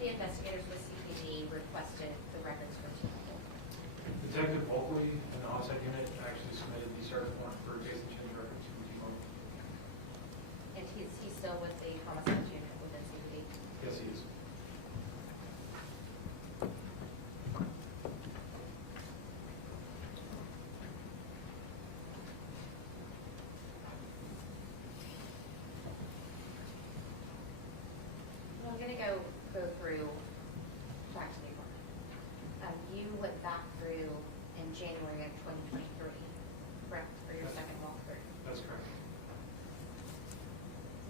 the investigators with CPD requested the records for Chattanooga? Detective Oakley in the homicide unit actually submitted the search warrant for Jason Chen's records from T-Mobile. And he's still with the homicide unit within CPD? Yes, he is. I'm gonna go through back to the apartment. You went back through in January of 2023, correct, for your second walkthrough? That's correct.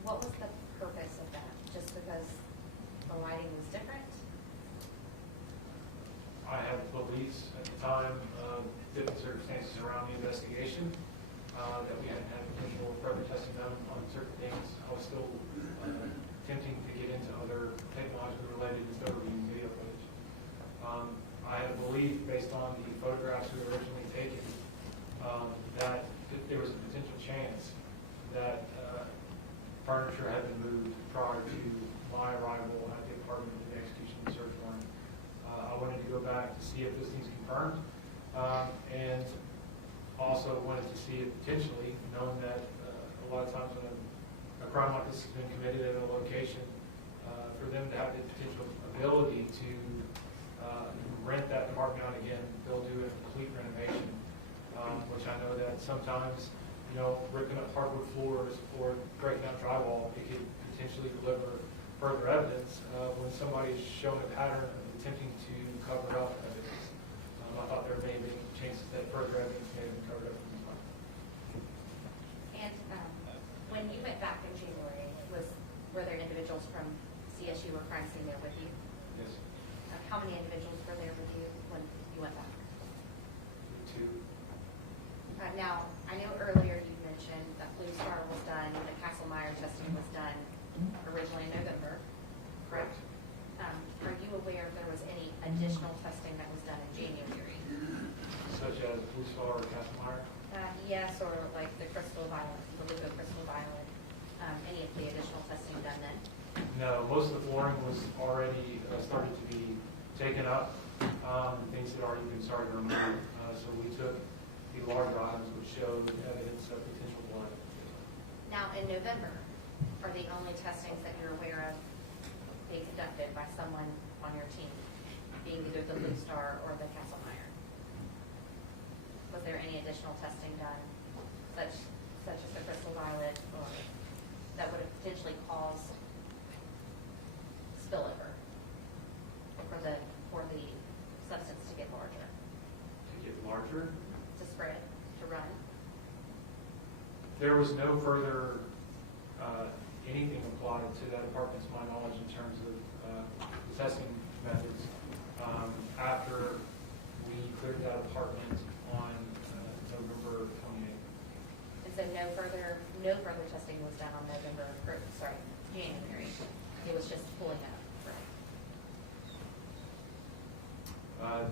What was the purpose of that? Just because the lighting was different? I had beliefs at the time, different circumstances around the investigation, that we hadn't had potential further testing done on certain things. I was still attempting to get into other technologically related and still reviewing video footage. I had a belief based on the photographs we were originally taken, that there was a potential chance that furniture had been moved prior to my arrival at the apartment and the execution of the search warrant. I wanted to go back to see if this thing's confirmed, and also wanted to see it potentially, knowing that a lot of times when a crime like this has been committed at a location, for them to have the potential ability to rent that apartment out again, they'll do a complete renovation, which I know that sometimes, you know, ripping up hardwood floors or breaking out drywall, it could potentially deliver further evidence when somebody's shown a pattern of attempting to cover up evidence. I thought there may have been chances that further evidence may have been covered up. And when you went back in January, were there individuals from CSU or crime scene there with you? Yes. How many individuals were there with you when you went back? 2. Now, I know earlier you mentioned that Blue Star was done, the Castle-Meyer testing was done originally in November, correct? Are you aware if there was any additional testing that was done in January? Such as Blue Star or Castle-Meyer? Yes, or like the crystal violet, the Lugo crystal violet, any of the additional testing done then? No, most of the flooring was already started to be taken up. Things had already been started to remove. So we took the larger items which showed evidence of potential blood. Now, in November, are the only testings that you're aware of being conducted by someone on your team, being either the Blue Star or the Castle-Meyer? Was there any additional testing done, such as the crystal violet, or that would have potentially caused spillover for the substance to get larger? To get larger? To spread, to run? There was no further anything applied to that apartment, to my knowledge, in terms of the testing methods. After we cleared that apartment on November 28th. And so no further testing was done on January. It was just pulling up, right?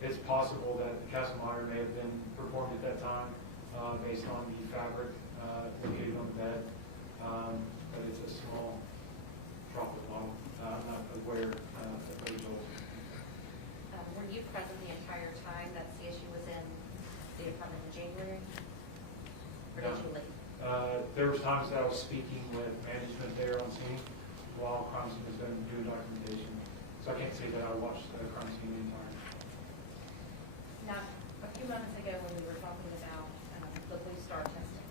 It's possible that the Castle-Meyer may have been performed at that time based on the fabric located on the bed, but it's a small droplet model. I'm not aware of the results. Were you present the entire time that CSU was in the apartment in January? Or did you leave? There was times that I was speaking with management there on scene while crime scene was doing documentation. So I can't say that I watched the crime scene the entire time. Now, a few moments ago when we were talking about the Blue Star testing,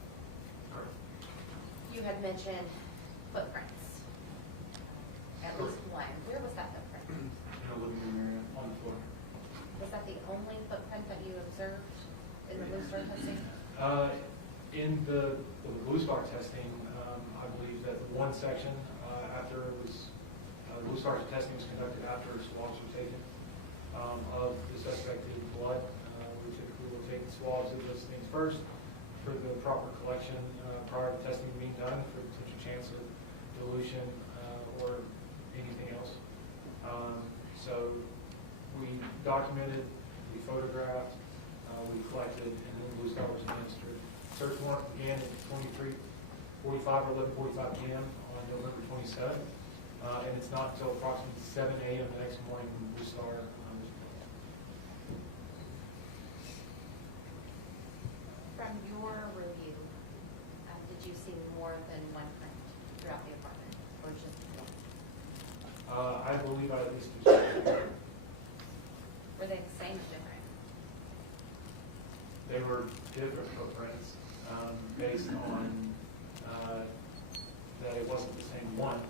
Correct. you had mentioned footprints. At least one. Where was that footprint? In the living room area on the floor. Was that the only footprint that you observed in the Blue Star testing? In the Blue Star testing, I believe that one section after it was Blue Star testing was conducted after swabs were taken of the suspected blood. We typically will take the swabs of those things first for the proper collection prior to testing being done for potential chance of dilution or anything else. So we documented, we photographed, we collected, and then Blue Star was administered. Search warrant began at 23:45 or 11:45 p.m. on November 27th. and it's not until approximately 7 a.m. the next morning when we start. From your review, did you see more than one print throughout the apartment, or just one? I believe I at least do. Were they the same or different? They were different footprints based on that it wasn't the same one.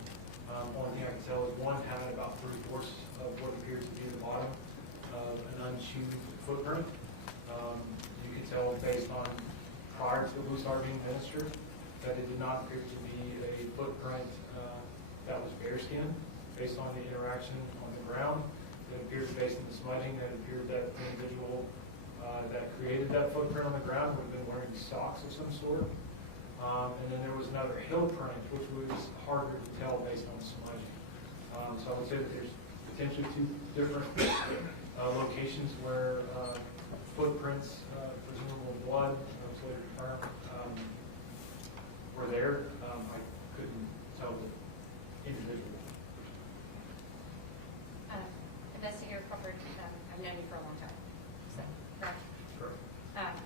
Only thing I can tell is one had about 3/4 of what appears to be the bottom of an unchewed footprint. You could tell based on prior to the loose art being administered that it did not appear to be a footprint that was bare skin based on the interaction on the ground. It appeared based on the smudging that it appeared that the individual that created that footprint on the ground would have been wearing socks of some sort. And then there was another heel print, which was harder to tell based on the smudging. So I would say that there's potentially two different locations where footprints, presumable blood, was later confirmed, were there. I couldn't tell the individual. Investigator Crawford, I've known you for a long time, so, correct? Correct.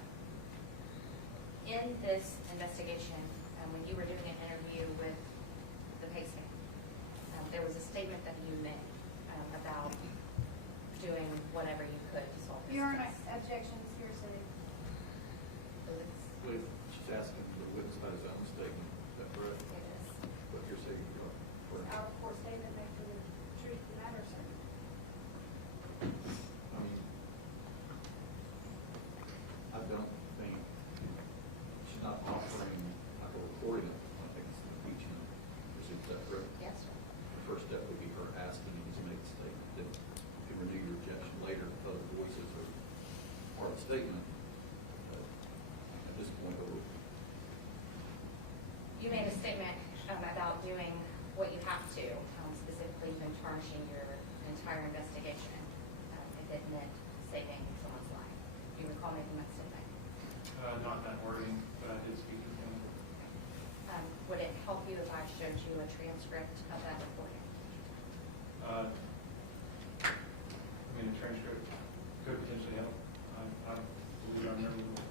In this investigation, when you were doing an interview with the Pace family, there was a statement that you made about doing whatever you could to solve this Your Honor, case. objections, hearsay. With, she's asking for the witness by his own statement, is that correct? It is. What you're saying, Out of court statement make the truth of the matter, sir. I mean, I don't think, she's not offering like a recording, I think it's impeachment, is that correct? Yes, sir. The first step would be her asking you to make a statement, then you can renew your objection later if other voices are part of the statement. At this point, You made a statement about doing what you have to, specifically even tarnishing your entire investigation if it meant saving someone's life. Do you recall making that statement? Not that wording, but I did speak to him. Would it help you if I showed you a transcript of that recording? I mean, the transcript could potentially help. I believe I remember.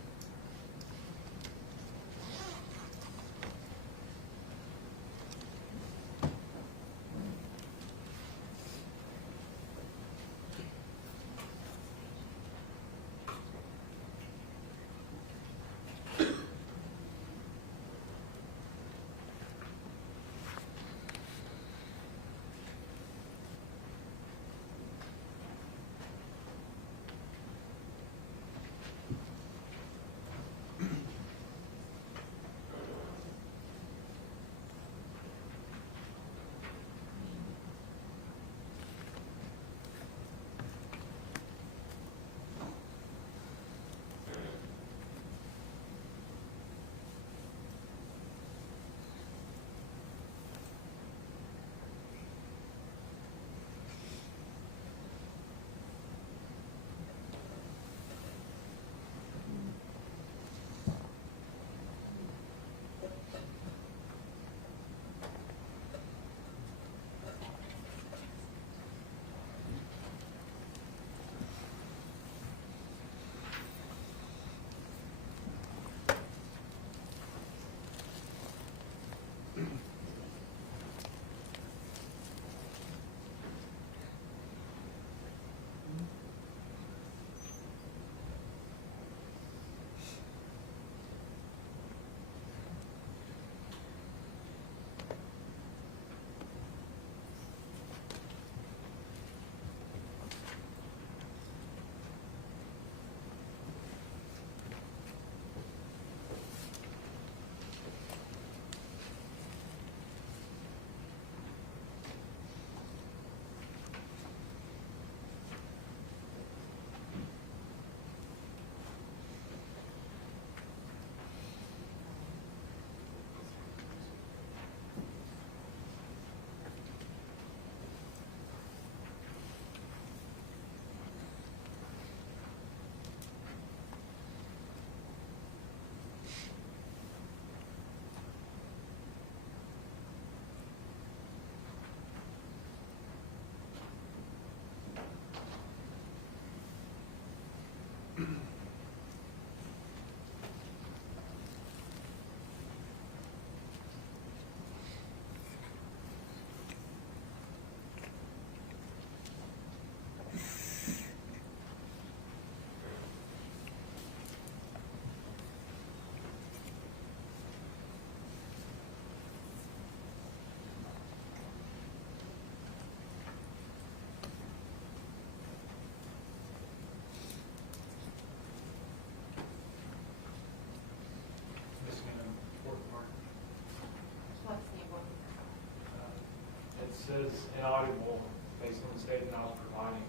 is inaudible based on the statement I was providing.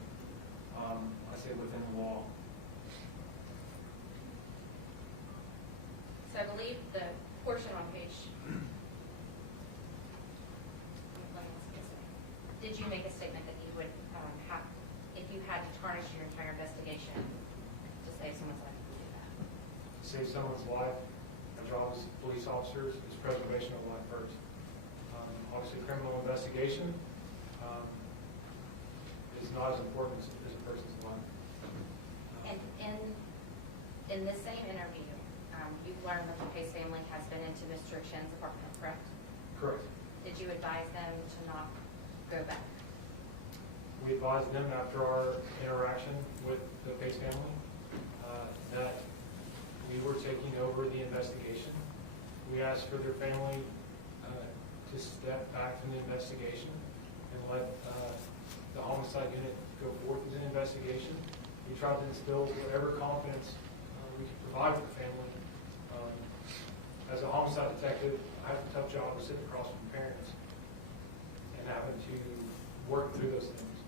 I say within the law. So I believe the portion on page, did you make a statement that you would have, if you had to tarnish your entire investigation to save someone's life, you would do that? Save someone's life, our job as police officers is preservation of life first. Obviously, criminal investigation is not as important as a person's life. And in this same interview, you've learned that the Pace family has been into Mr. Chen's apartment, correct? Correct. Did you advise them to not go back? We advised them after our interaction with the Pace family that we were taking over the investigation. We asked for their family to step back from the investigation and let the homicide unit go forth with the investigation. We tried to instill whatever confidence we could provide with the family. As a homicide detective, I have a tough job of sitting across from parents and having to work through those things.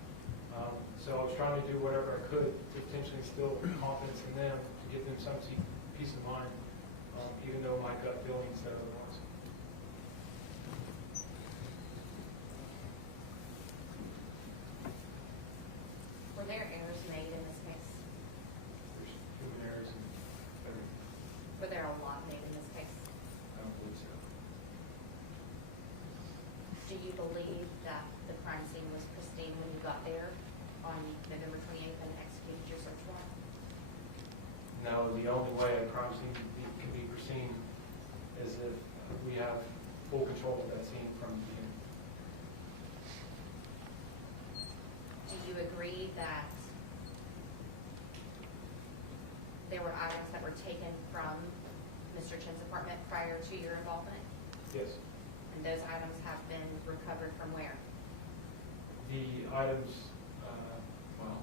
So I was trying to do whatever I could to potentially instill confidence in them, to give them some peace of mind, even though my gut feeling said otherwise. Were there errors made in this case? There's human errors and everything. Were there a lot made in this case? I don't believe so. Do you believe that the crime scene was pristine when you got there on November 28th and executed your search warrant? No, the only way a crime scene can be pristine is if we have full control of that scene from the beginning. Do you agree that there were items that were taken from Mr. Chen's apartment prior to your involvement? Yes. And those items have been recovered from where? The items, well,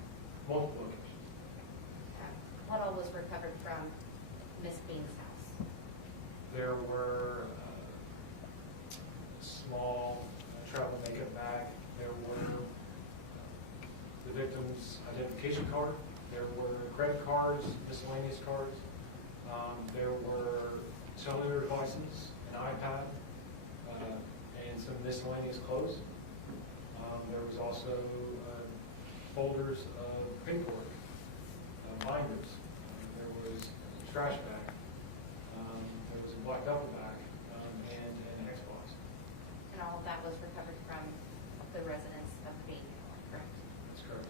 multiple locations. What all was recovered from Miss Bean's house? There were small travel makeup bag. There were the victim's identification card. There were credit cards, miscellaneous cards. There were cellular devices, an iPad, and some miscellaneous clothes. There was also folders of paperwork, binders. There was a trash bag. There was a black duffel bag, and an Xbox. And all of that was recovered from the residence of Bean, correct? That's correct.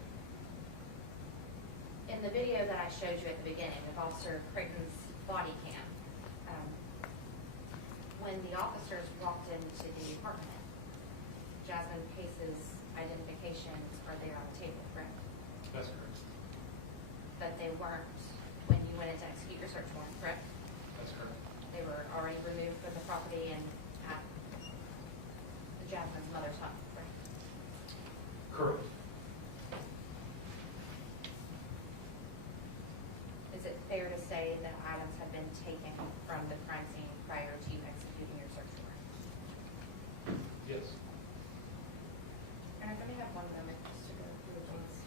In the video that I showed you at the beginning of Officer Creighton's body cam, when the officers walked into the apartment, Jasmine Pace's identifications are there on the table, correct? That's correct. But they weren't when you went in to execute your search warrant, correct? That's correct. They were already removed from the property and at Jasmine's mother's home, correct? Correct. Is it fair to say that items have been taken from the crime scene prior to you executing your search warrant? Yes. And I'm going to have 1 moment just to go through the list.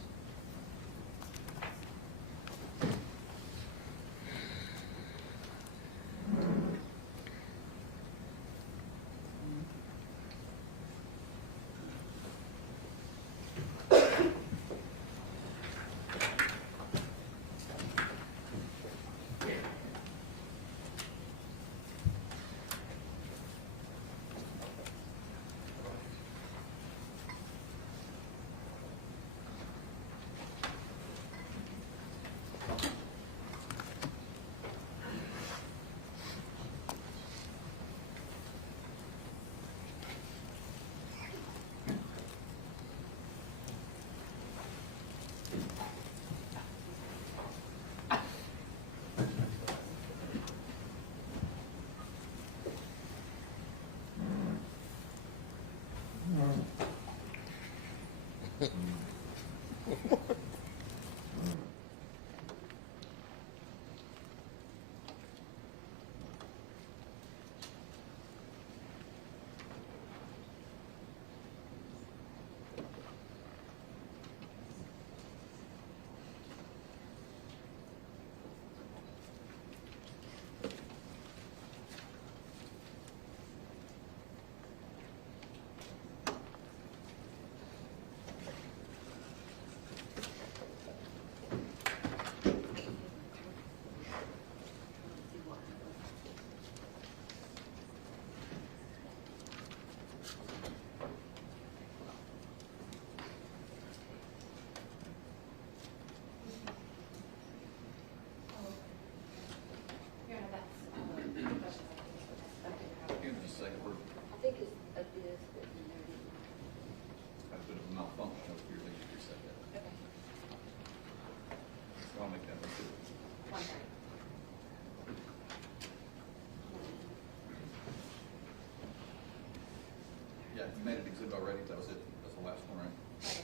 You made an exhibit already, that was it, that's the last one, right? Yes.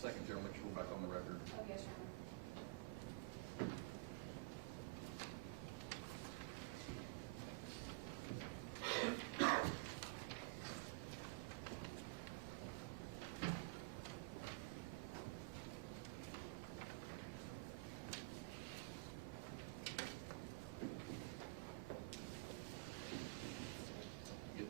Second, Joe, make sure we're back on the record. Oh, yes, Your Honor. Yep.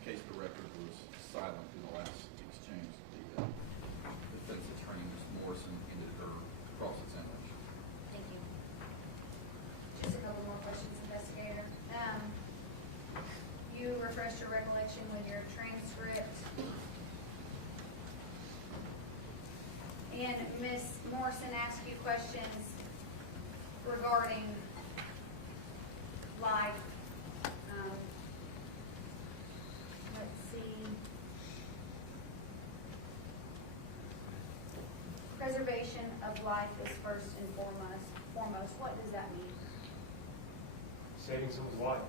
In case the record was silent in the last exchange, the defense attorney, Ms. Morrison, ended her cross-examination. Thank you. Just a couple more questions, investigator. You refreshed your recollection with your transcript. And Ms. Morrison asked you questions regarding life. Let's see. Preservation of life is first and foremost. What does that mean? Saving someone's life.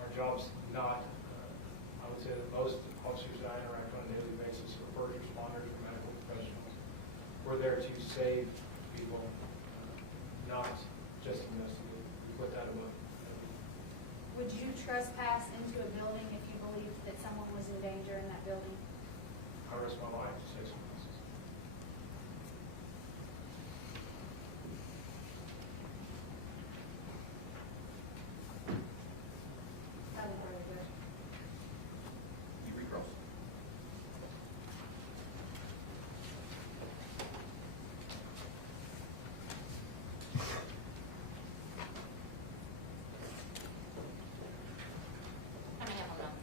Our job's not, I would say that most officers that I interact on a daily basis are first responders or medical professionals. We're there to save people, not just investigate. We put that above. Would you trespass into a building if you believed that someone was in danger in that building? I risk my life to save someone else's. Other further questions? You recross. I may have a moment.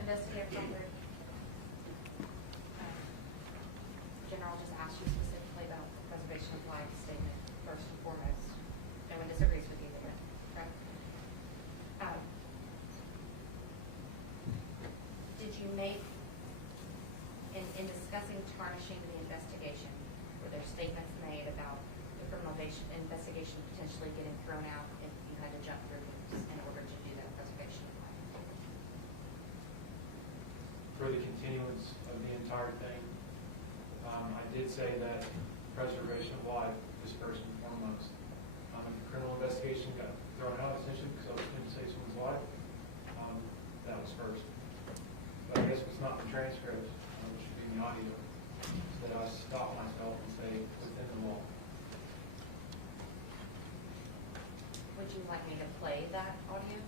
Investigator Crawford. General just asked you specifically about the preservation of life statement first and foremost. No one disagrees with you there, correct? Did you make, in discussing tarnishing the investigation, were there statements made about the criminal investigation potentially getting thrown out if you had to jump through hoops in order to do that preservation of life? For the continuance of the entire thing, I did say that preservation of life is first and foremost. If the criminal investigation got thrown out essentially because I was going to save someone's life, that was first. But I guess what's not in the transcript, which should be in the audio, is that I stop myself and say within the law. Would you like me to play that audio?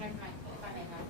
If I may have.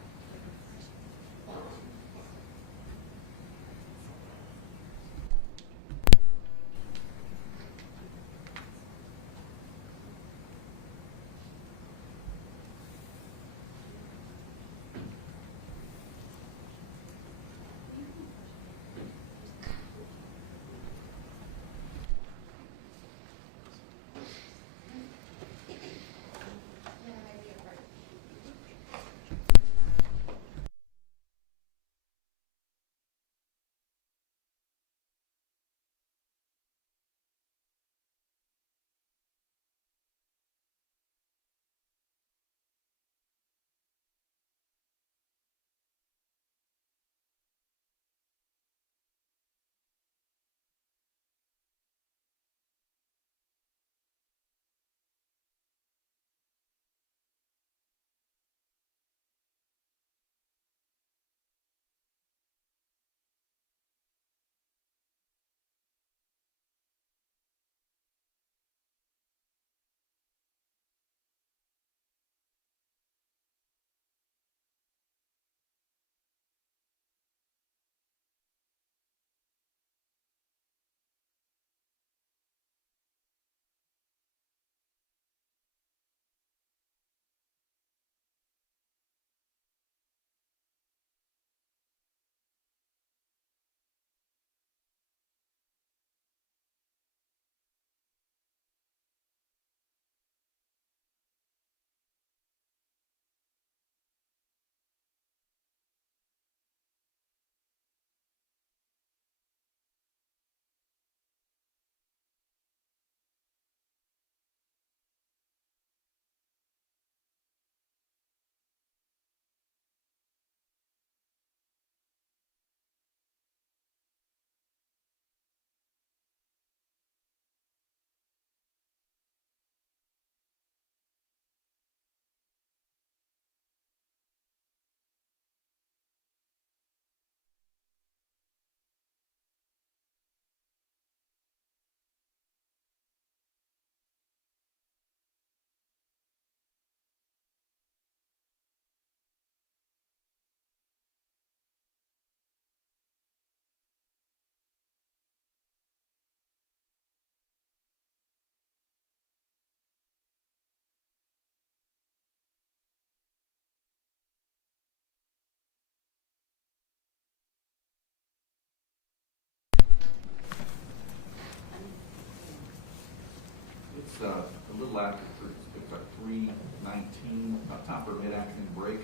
It's a little after, it's like 3:19, about time for a mid-afternoon break.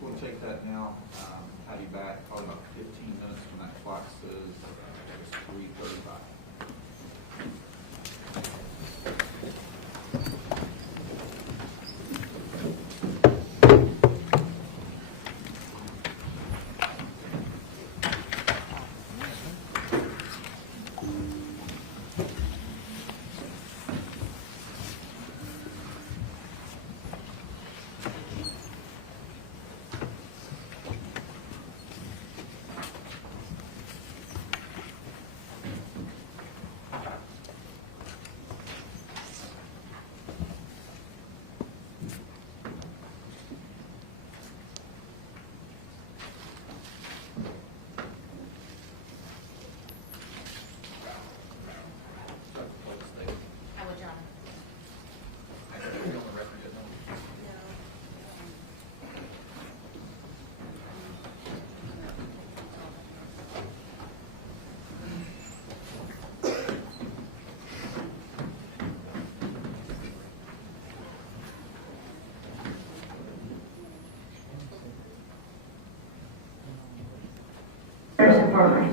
We're going to take that now, have you back probably about 15 minutes when that clock says it's 3:35. I would, Your Honor. Sheriff's Department.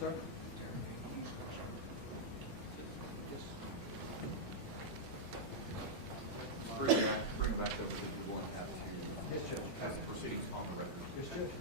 Sir? Bring it back over if you want to have to. Yes, Judge. Have the proceedings on the record. Yes, Judge.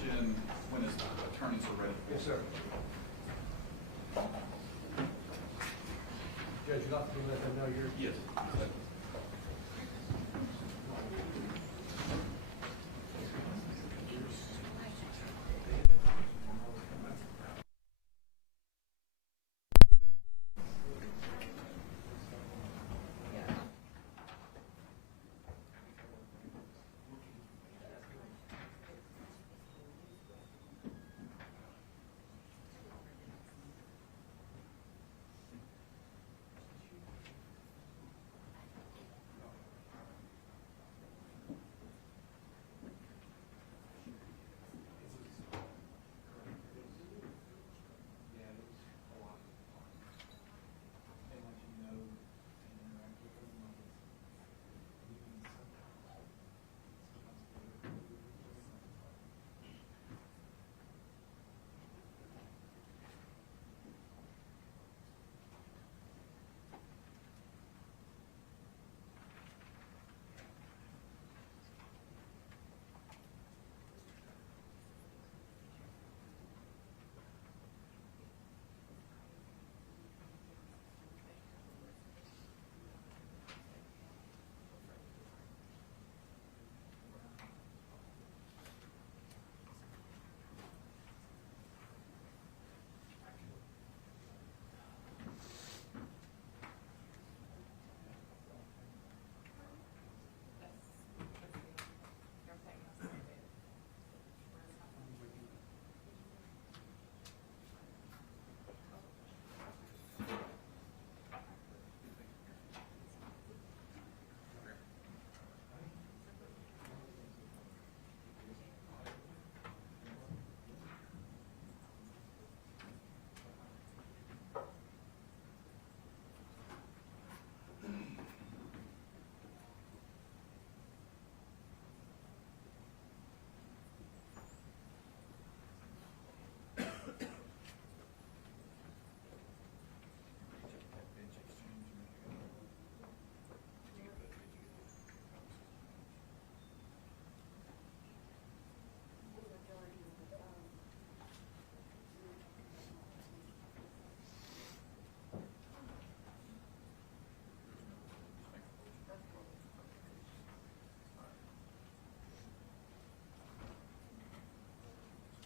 Chen, when his attorneys are ready. Yes, sir. Judge, you'd like to let them know you're. Yes.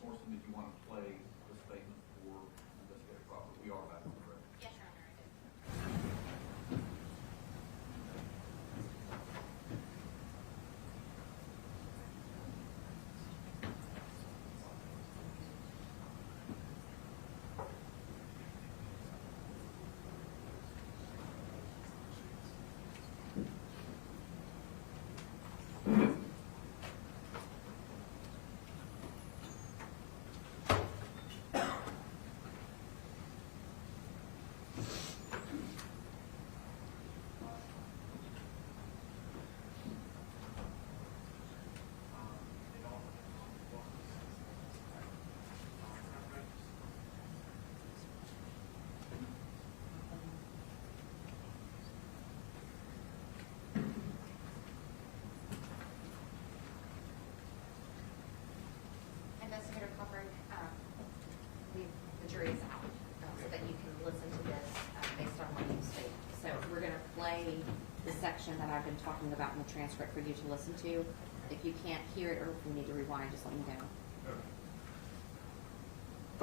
Morrison, did you want to play the statement for investigator Crawford? We are back on the record. Yes, Your Honor, I did. Investigator Crawford, the jury is out, so that you can listen to this based on what you state. So we're going to play the section that I've been talking about in the transcript for you to listen to. If you can't hear it or if we need to rewind, just let me know.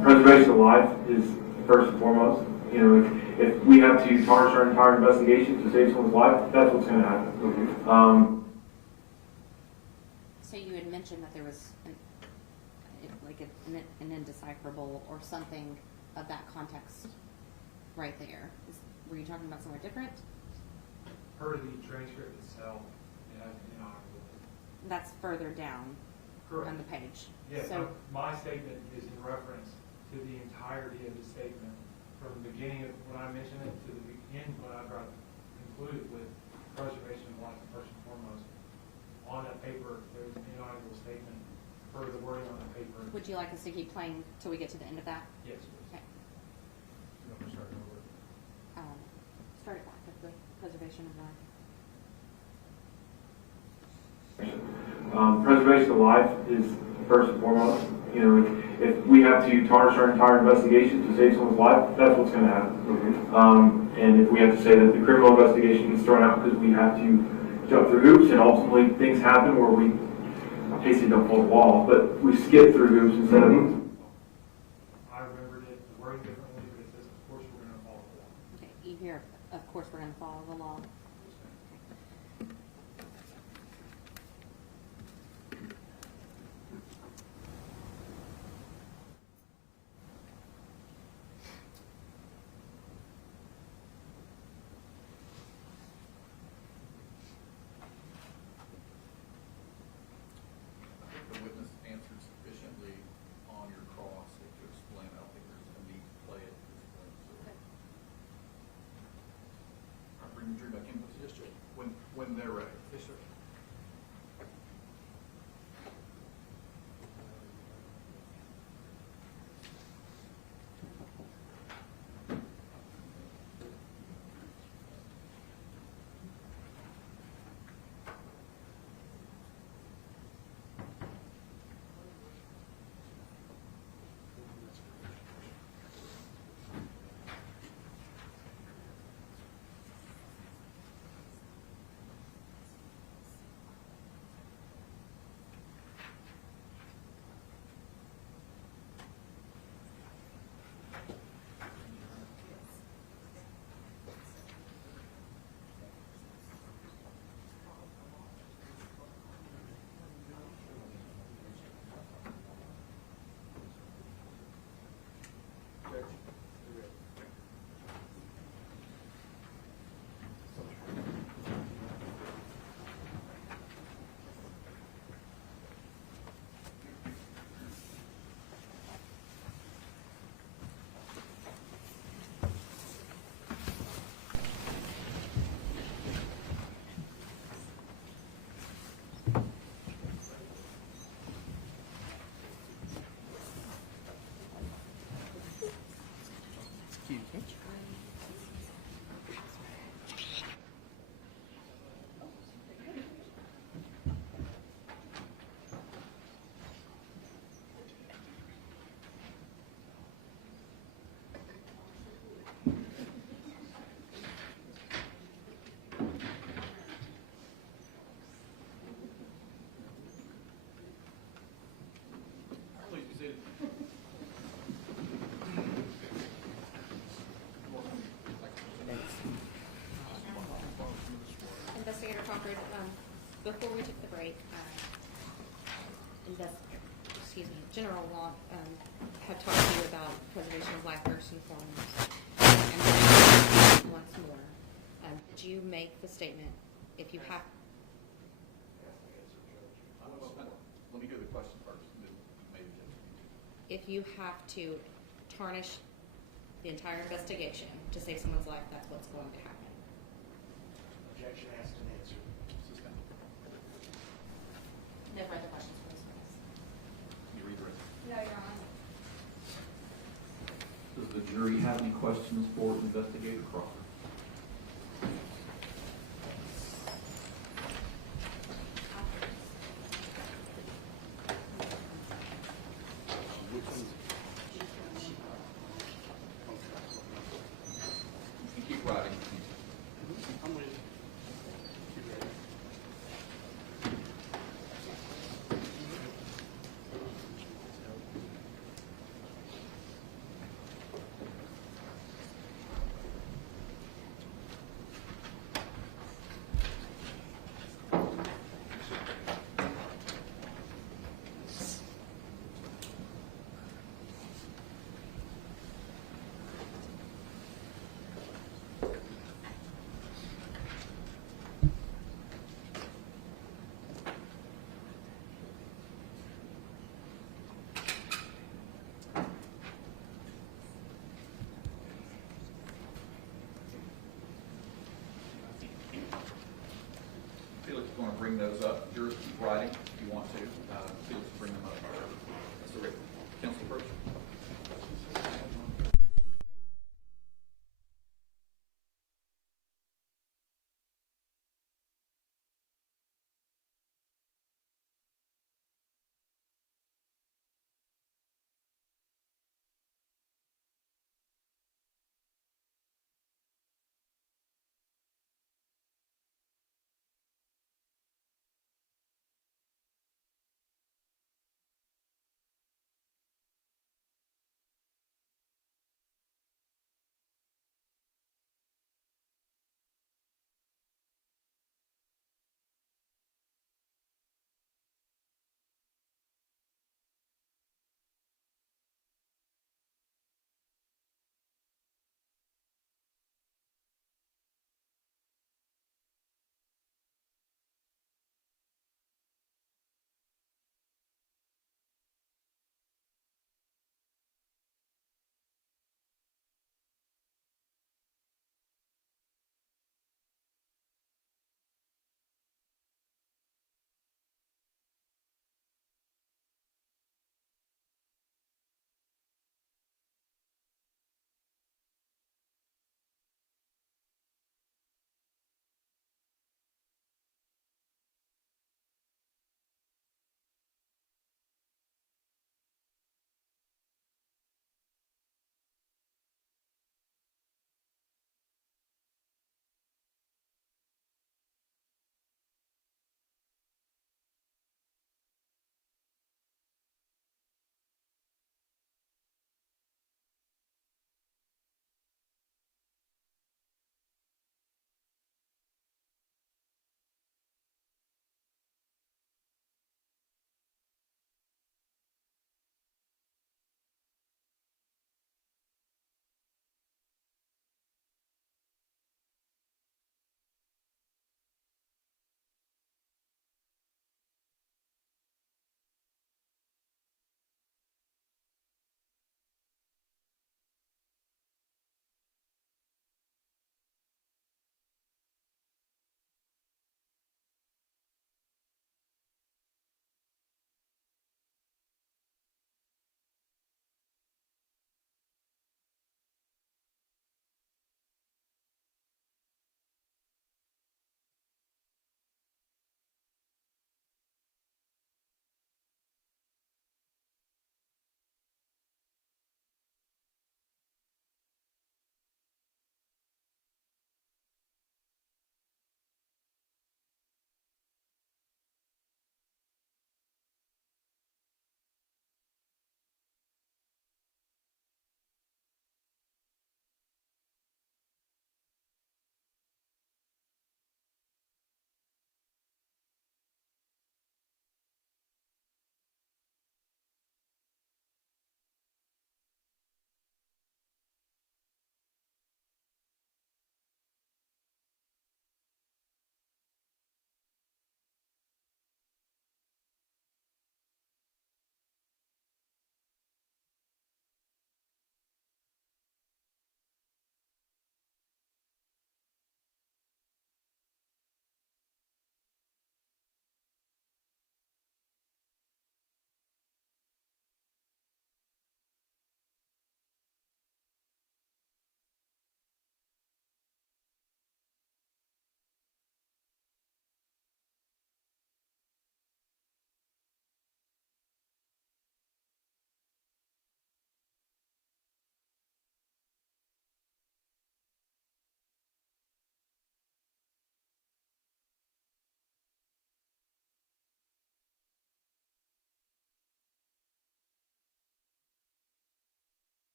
Preservation of life is first and foremost. You know, if we have to tarnish our entire investigation to save someone's life, that's what's going to happen. So you had mentioned that there was an indecipherable or something of that context right there. Were you talking about somewhere different? Per the transcript itself, it has inaudible. That's further down Correct. on the page. Yes, So, my statement is in reference to the entirety of the statement, from the beginning of when I mentioned it to the end when I concluded with preservation of life first and foremost. On that paper, there's an inaudible statement for the wording on the paper. would you like us to keep playing till we get to the end of that? Yes. Okay. You want me to start over? Start it back with the preservation of life. Preservation of life is first and foremost. You know, if we have to tarnish our entire investigation to save someone's life, that's what's going to happen. And if we have to say that the criminal investigation gets thrown out because we have to jump through hoops, and ultimately things happen where we basically don't pull the wall, but we skip through hoops instead of. I remembered it worded differently, but it says, of course, we're going to follow the law. Okay, you hear, of course, we're gonna follow the law. I think the witness answered sufficiently on your cross to explain. I don't think there's a need to play it at this point. So. I'll bring the jury back in. Yes, sir. When they're ready. Yes, sir. Please be seated. Investigator Crawford, before we took the break, General Law, had talked to you about preservation of life first and foremost. And then once more, did you make the statement, if you have, Let me hear the question first. Maybe. if you have to tarnish the entire investigation to save someone's life, that's what's going to happen. Objection asked and answered. Suspend. No further questions from this witness. Can you read the rest? No, Your Honor. Does the jury have any questions for Investigator Crawford? You can keep writing. I'm with you. You ready?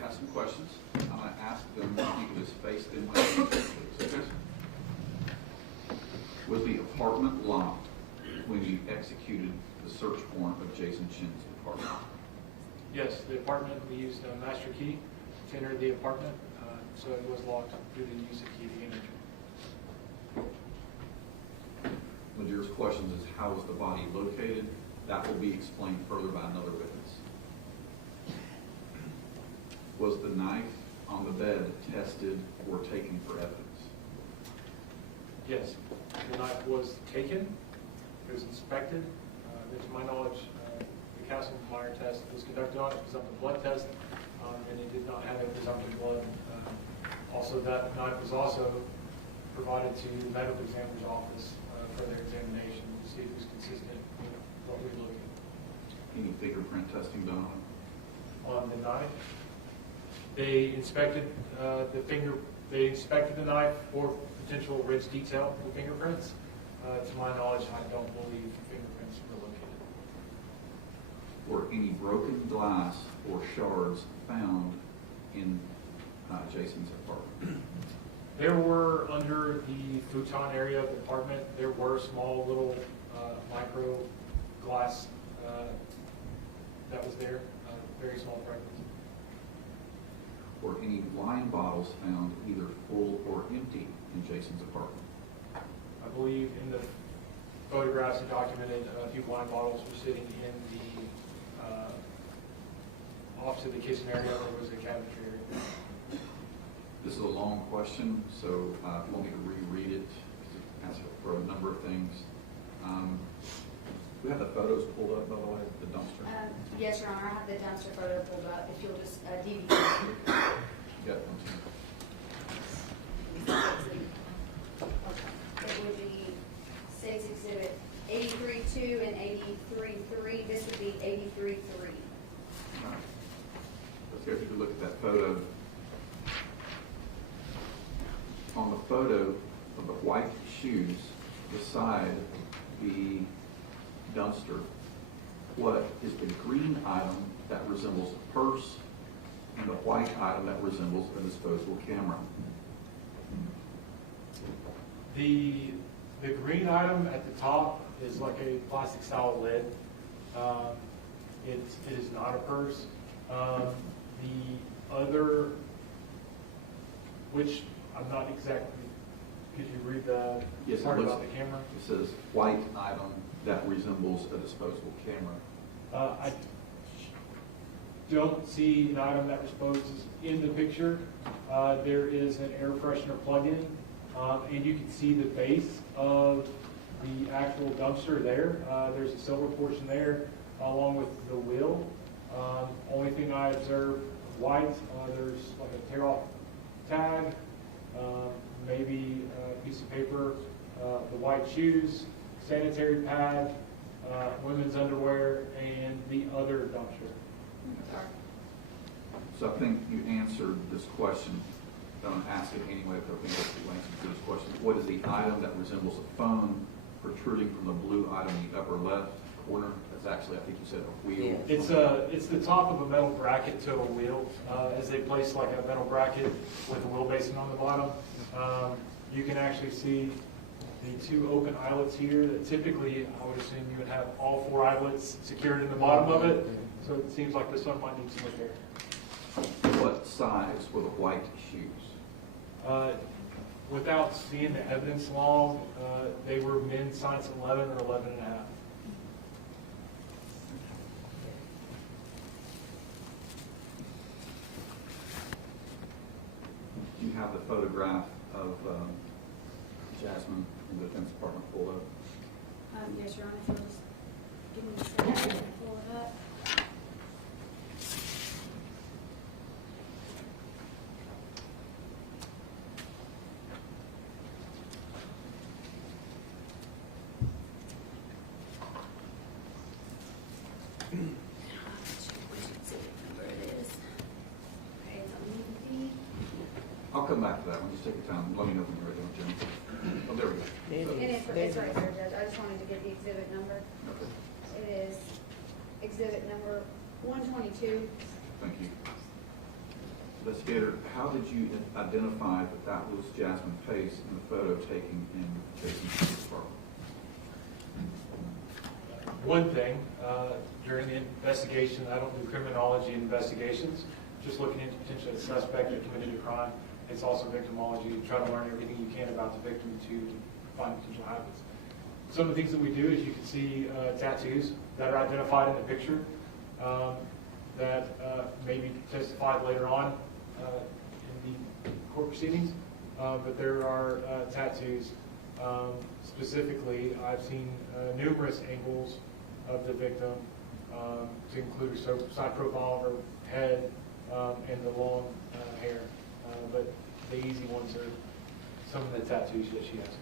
have some questions. I'm going to ask them if you could just face them when I please. Okay? Was the apartment locked when you executed the search warrant of Jason Chen's apartment? Yes, the apartment, we used a master key to enter the apartment, so it was locked through the use of key to enter. Ladier's question is, how was the body located? That will be explained further by another witness. Was the knife on the bed tested or taken for evidence? Yes, the knife was taken, it was inspected. To my knowledge, the Kastle-Meyer test was conducted on it, presumptive blood test, and it did not have a presumptive blood. Also, that knife was also provided to the medical examiner's office for their examination to see if it was consistent with what we were looking at. Any fingerprint testing done on it? On the knife, they inspected they inspected the knife for potential ridge detail with fingerprints. To my knowledge, I don't believe fingerprints were located. Were any broken glass or shards found in Jason's apartment? There were, under the futon area of the apartment, there were small little micro glass that was there, very small fragments. Were any wine bottles found either full or empty in Jason's apartment? I believe in the photographs that documented a few wine bottles were sitting in the off to the kitchen area. There was a cabinetry area. This is a long question, so if you want me to reread it, ask for a number of things. We have the photos pulled up, by the way, the dumpster. Yes, Your Honor, I have the dumpster photo pulled up, if you'll just, DVD. Yeah, It would be State's Exhibit 83-2 and 83-3. This would be 83-3. all right. Let's see if you could look at that photo. On the photo of the white shoes beside the dumpster, what is the green item that resembles a purse and the white item that resembles a disposable camera? The green item at the top is like a plastic style lid. It is not a purse. The other, which I'm not exactly, could you read the Yes, part about the camera? It says white item that resembles a disposable camera. I don't see an item that reposes in the picture. There is an air freshener plug-in, and you can see the base of the actual dumpster there. There's a silver portion there, along with the wheel. Only thing I observed white, there's like a tear-off tag, maybe a piece of paper, the white shoes, sanitary pad, women's underwear, and the other dumpster. So I think you answered this question. Don't ask it anyway, but I think that's the answer to this question. What is the item that resembles a phone protruding from the blue item in the upper left corner? That's actually, I think you said, a wheel. It's the top of a metal bracket to a wheel, as they place like a metal bracket with a wheel basin on the bottom. You can actually see the two open eyelets here that typically, I would assume you would have all four eyelets secured in the bottom of it. So it seems like this one might need some repair. What size were the white shoes? Without seeing the evidence long, they were men's size 11 or 11 and a half. Do you have the photograph of Jasmine in the defense department pulled up? Yes, Your Honor, if you'll just give me a second to pull it up. I'll come back to that one. Just take your time. Let me know when you're ready, Jim. Oh, there we go. And it's right there, Judge. I just wanted to get the exhibit number. Okay. It is exhibit number 122. Thank you. Investigator, how did you identify that that was Jasmine Pace in the photo taken in Jason Chen's apartment? One thing, during the investigation, I don't do criminology investigations, just looking into potentially a suspect that committed a crime. It's also victimology, try to learn everything you can about the victim to find potential habits. Some of the things that we do is you can see tattoos that are identified in the picture that may be testified later on in the court proceedings, but there are tattoos. Specifically, I've seen numerous angles of the victim to include her side profile, her head, and the long hair. But the easy ones are some of the tattoos that she has.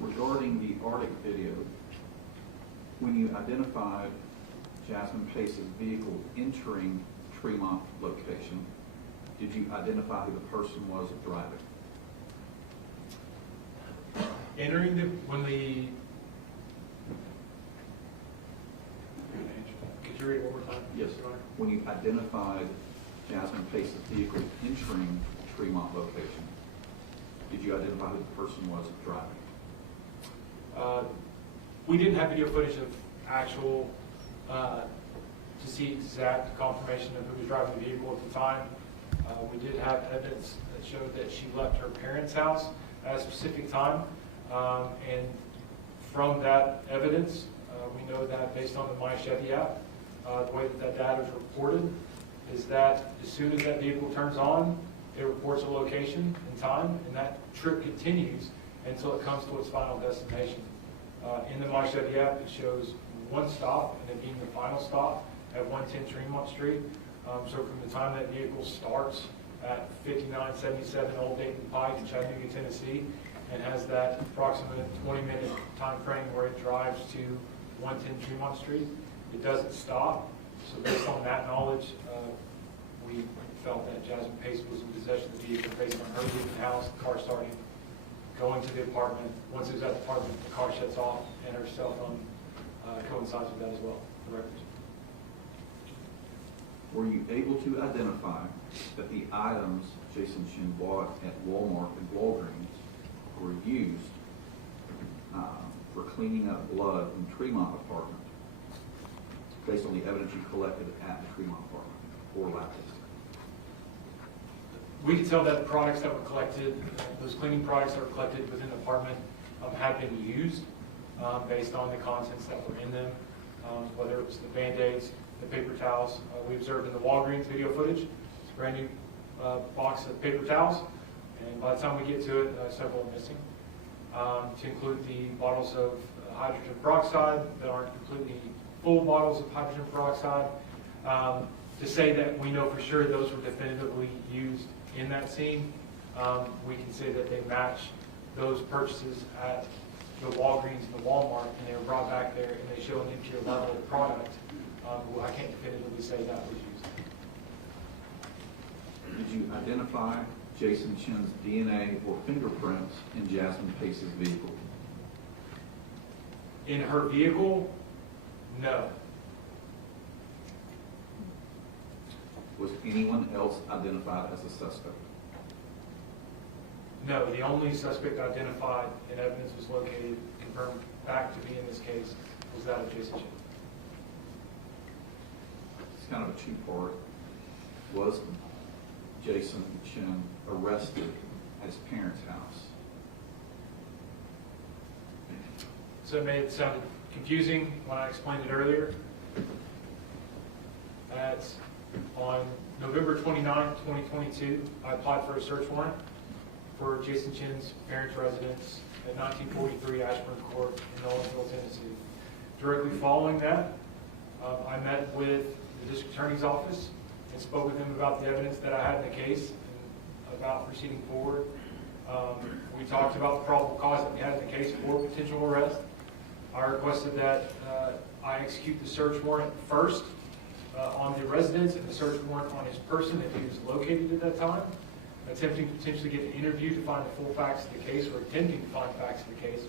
Regarding the Arctic video, when you identified Jasmine Pace's vehicle entering Tremont location, did you identify who the person was driving? Entering could you read it one more time? Yes. Your Honor? When you identified Jasmine Pace's vehicle entering Tremont location, did you identify who the person was driving? We didn't have video footage of actual, to see exact confirmation of who was driving the vehicle at the time. We did have evidence that showed that she left her parents' house at a specific time. And from that evidence, we know that based on the My Chevy app, the way that data is reported is that as soon as that vehicle turns on, it reports a location and time, and that trip continues until it comes to its final destination. In the My Chevy app, it shows one stop, and it being the final stop at 110 Tremont Street. So from the time that vehicle starts at 5977 Old Dayton Pike in Chattanooga, Tennessee, and has that approximate 20-minute time frame where it drives to 110 Tremont Street, it doesn't stop. So based on that knowledge, we felt that Jasmine Pace was in possession of the vehicle based on her leaving the house, the car starting, going to the apartment. Once it was at the apartment, the car shuts off, and her cell phone coincides with that as well, the records. Were you able to identify that the items Jason Chen bought at Walmart and Walgreens were used for cleaning up blood in Tremont apartment based on the evidence you collected at the Tremont apartment or lab testing? We could tell that the products that were collected, those cleaning products that were collected within the apartment have been used based on the contents that were in them, whether it was the Band-Aids, the paper towels. We observed in the Walgreens video footage, it's a brand new box of paper towels, and by the time we get to it, several are missing. To include the bottles of hydrogen peroxide that aren't completely full bottles of hydrogen peroxide. To say that we know for sure those were definitively used in that scene, we can say that they match those purchases at the Walgreens and the Walmart, and they were brought back there and they show an impure level of product. Well, I can't definitively say that was used. Did you identify Jason Chen's DNA or fingerprints in Jasmine Pace's vehicle? In her vehicle, no. Was anyone else identified as a suspect? No, the only suspect identified and evidence was located, confirmed back to be in this case, was that of Jason Chen. It's kind of a two-part. Was Jason Chen arrested at his parents' house? So it may have sounded confusing when I explained it earlier. That's on November 29th, 2022, I applied for a search warrant for Jason Chen's parents' residence at 1943 Ashburn Court in Nolensville, Tennessee. Directly following that, I met with the district attorney's office and spoke with him about the evidence that I had in the case and about proceeding forward. We talked about the probable cause that we had in the case for potential arrest. I requested that I execute the search warrant first on the residence and the search warrant on his person if he was located at that time, attempting to potentially get an interview to find the full facts of the case or attempting to find facts of the case,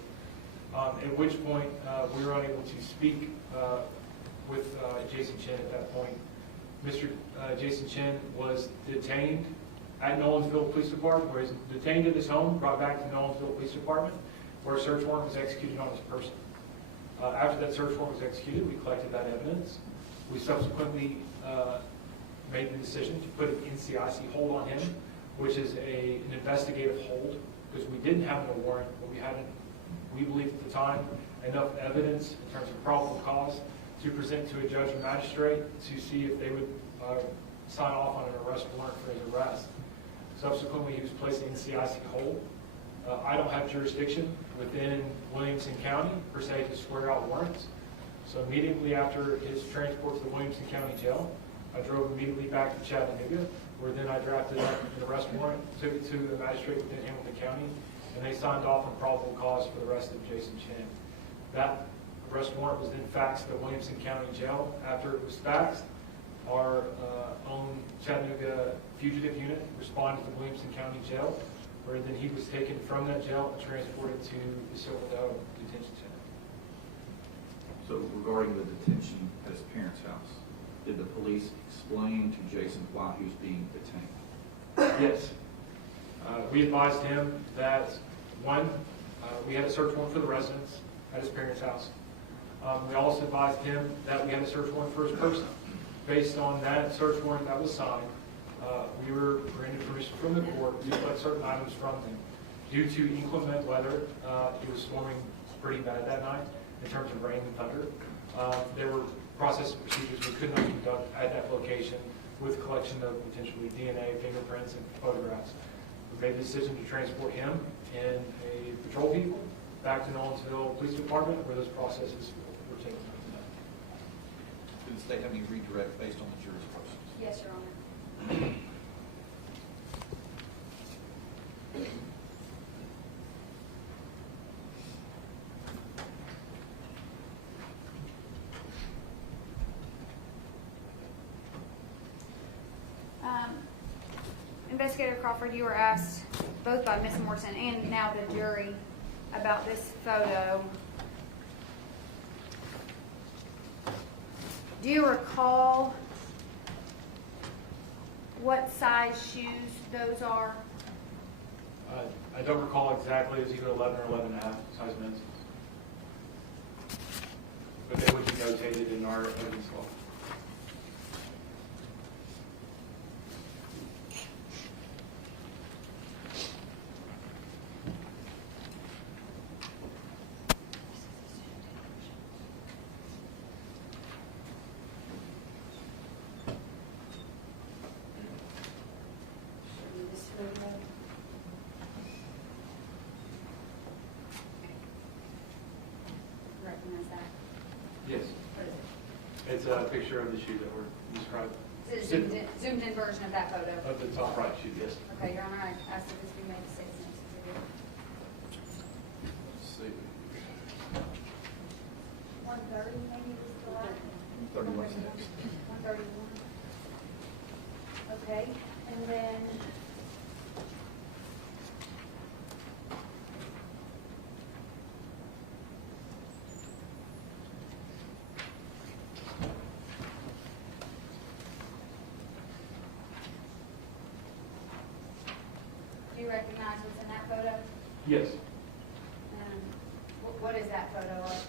at which point we were unable to speak with Jason Chen at that point. Mr. Jason Chen was detained at Nolensville Police Department, where he's detained at his home, brought back to Nolensville Police Department, where a search warrant was executed on his person. After that search warrant was executed, we collected that evidence. We subsequently made the decision to put an NCIC hold on him, which is an investigative hold, because we didn't have no warrant, but we believed at the time, enough evidence in terms of probable cause to present to a judge or magistrate to see if they would sign off on an arrest warrant for his arrest. Subsequently, he was placed in NCIC hold. I don't have jurisdiction within Williamson County, per se, to swear out warrants. So immediately after his transport to the Williamson County Jail, I drove immediately back to Chattanooga, where then I drafted up an arrest warrant, took it to the magistrate within Hamilton County, and they signed off on probable cause for the arrest of Jason Chen. That arrest warrant was then faxed to Williamson County Jail. After it was faxed, our own Chattanooga fugitive unit responded to Williamson County Jail, where then he was taken from that jail and transported to the Silverado Detention Center. So regarding the detention at his parents' house, did the police explain to Jason why he was being detained? Yes. We advised him that, one, we had a search warrant for the residence at his parents' house. We also advised him that we had a search warrant for his person. Based on that search warrant that was signed, we were granted permission from the court to collect certain items from them. Due to inclement weather, it was storming pretty bad that night in terms of rain and thunder. There were process and procedures we could not conduct at that location with collection of potentially DNA, fingerprints, and photographs. We made the decision to transport him in a patrol vehicle back to Nolensville Police Department, where those processes were taken. Did the state have any redirect based on the jury's questions? Yes, Your Honor. Investigator Crawford, you were asked both by Ms. Morrison and now the jury about this photo. Do you recall what size shoes those are? I don't recall exactly. It's either 11 or 11 and a half size men's. But they would be notated in our evidence law. Recognize that? Yes. What is it? It's a picture of the shoe that we're describing. It's a zoomed in version of that photo. Of the top right shoe, yes. Okay, Your Honor, I asked that this be made to State's exhibit. Let's see. 130 maybe was the last. 31 next. 131. Okay, and then. Do you recognize what's in that photo? Yes. What is that photo of?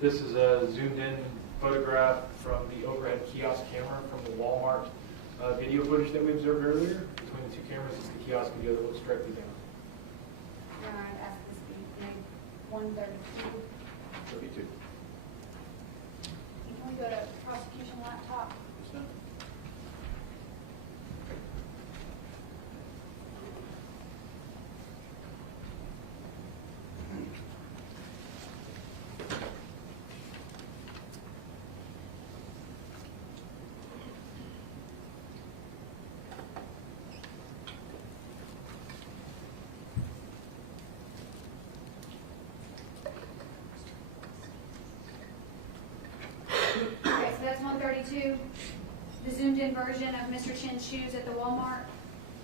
This is a zoomed-in photograph from the overhead kiosk camera from the Walmart video footage that we observed earlier. Between the two cameras is the kiosk video that looks directly down. Your Honor, I'd ask this be made 132. 32. Can we go to prosecution laptop? Yes, ma'am. Okay, so that's 132. The zoomed in version of Mr. Chen's shoes at the Walmart.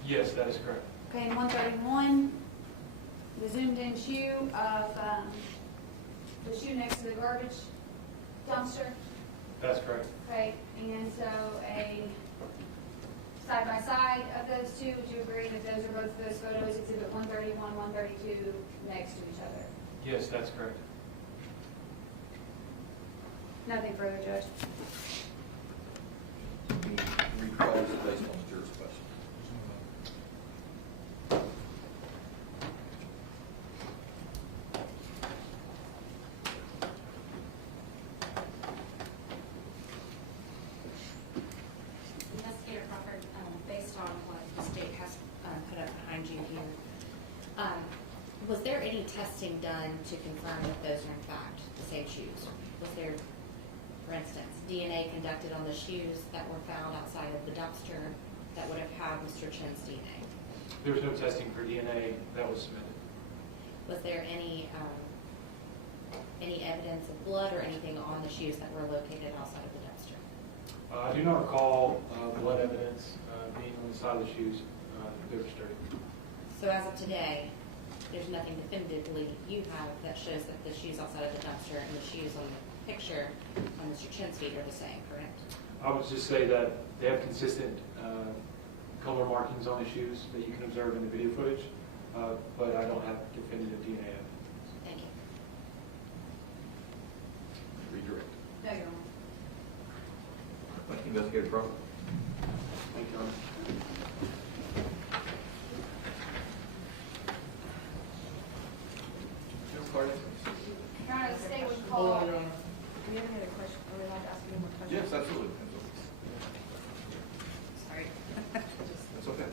Yes, that is correct. Okay, and 131, the zoomed in shoe of the shoe next to the garbage dumpster. That's correct. Okay, and so a side by side of those two, would you agree that those are both those photos, exhibit 131, 132, next to each other? Yes, that's correct. Nothing further, Judge. Recall this based on the juror's question. Investigator Crawford, based on what the state has put up behind you here, was there any testing done to confirm that those are in fact the same shoes? Was there, for instance, DNA conducted on the shoes that were found outside of the dumpster that would have had Mr. Chen's DNA? There was no testing for DNA that was submitted. Was there any evidence of blood or anything on the shoes that were located outside of the dumpster? I do not recall blood evidence being on the side of the shoes. They were sturdy. So as of today, there's nothing definitively you have that shows that the shoes outside of the dumpster and the shoes on the picture on Mr. Chen's feet are the same, correct? I would just say that they have consistent color markings on the shoes that you can observe in the video footage, but I don't have definitive DNA evidence. Thank you. Redirect. No, Your Honor. Thank you, Investigator Crawford. Thank you, Your Honor. Your Honor, the state would call. Hold on, Your Honor. Do you have any other questions? Are we allowed to ask any more questions? Yes, absolutely. Sorry. That's okay.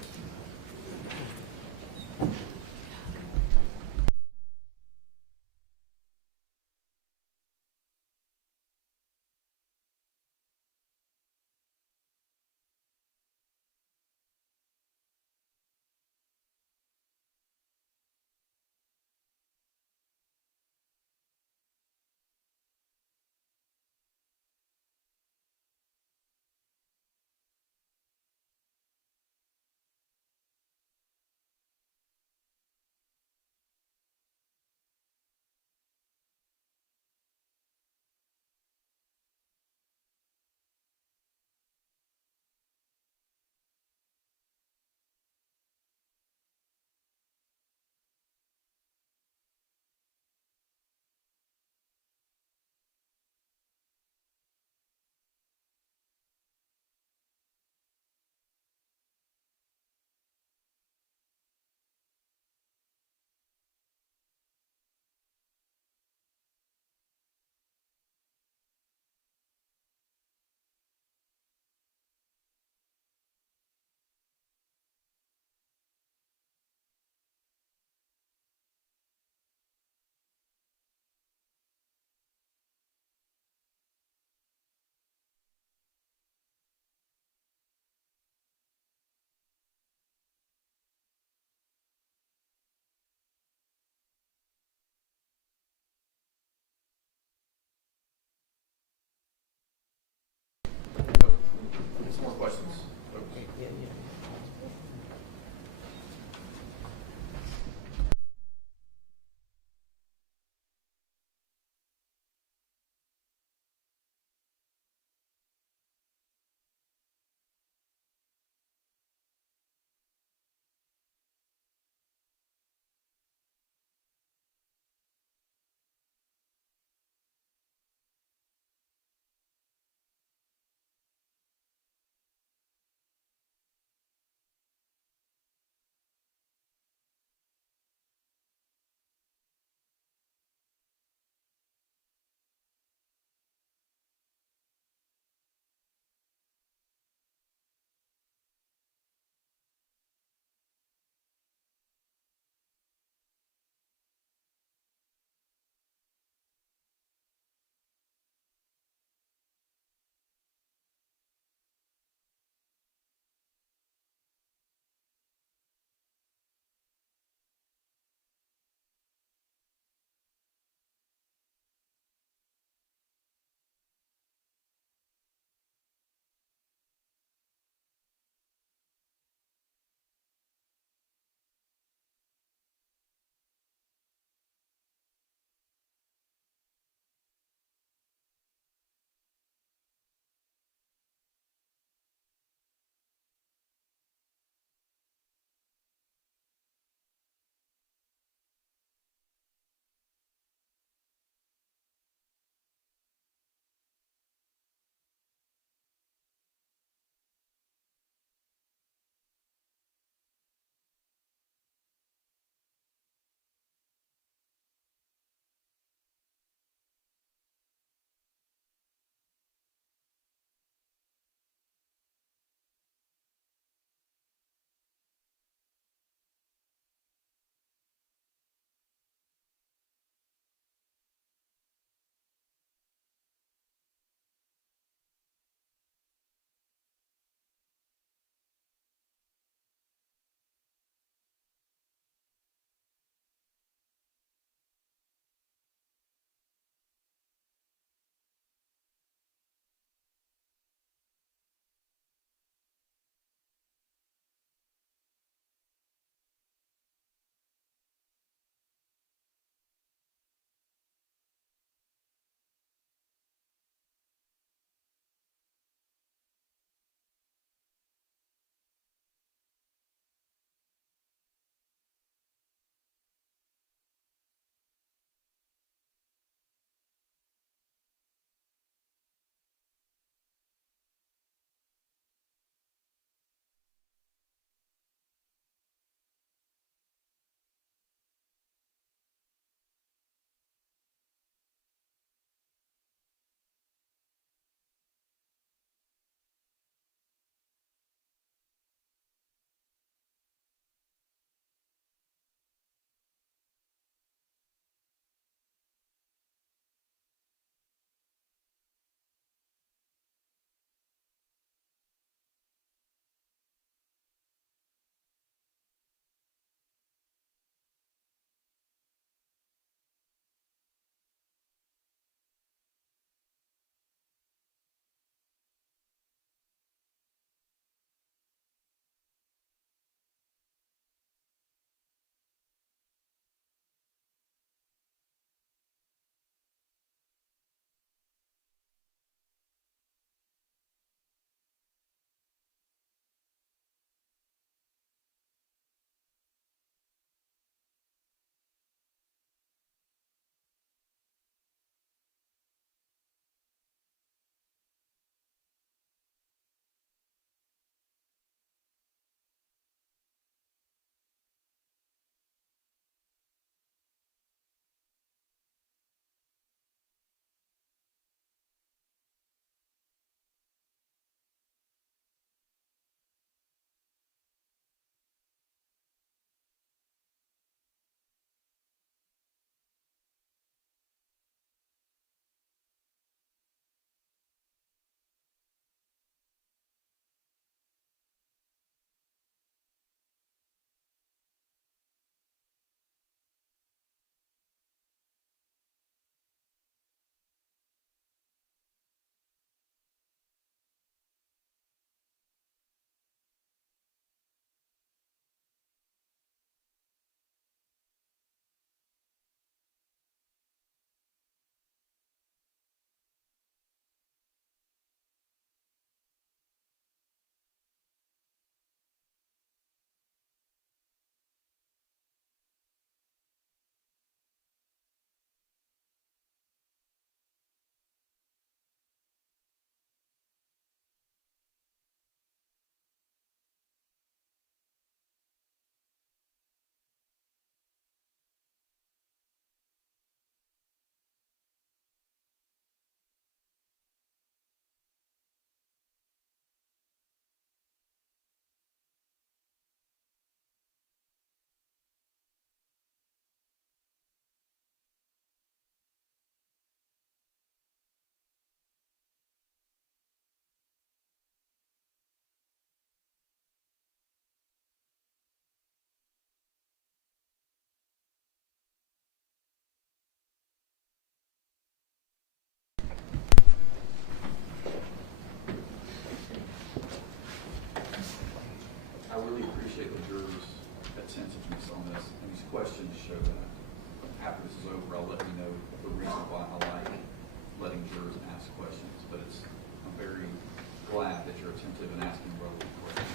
substantive and asking relevant questions.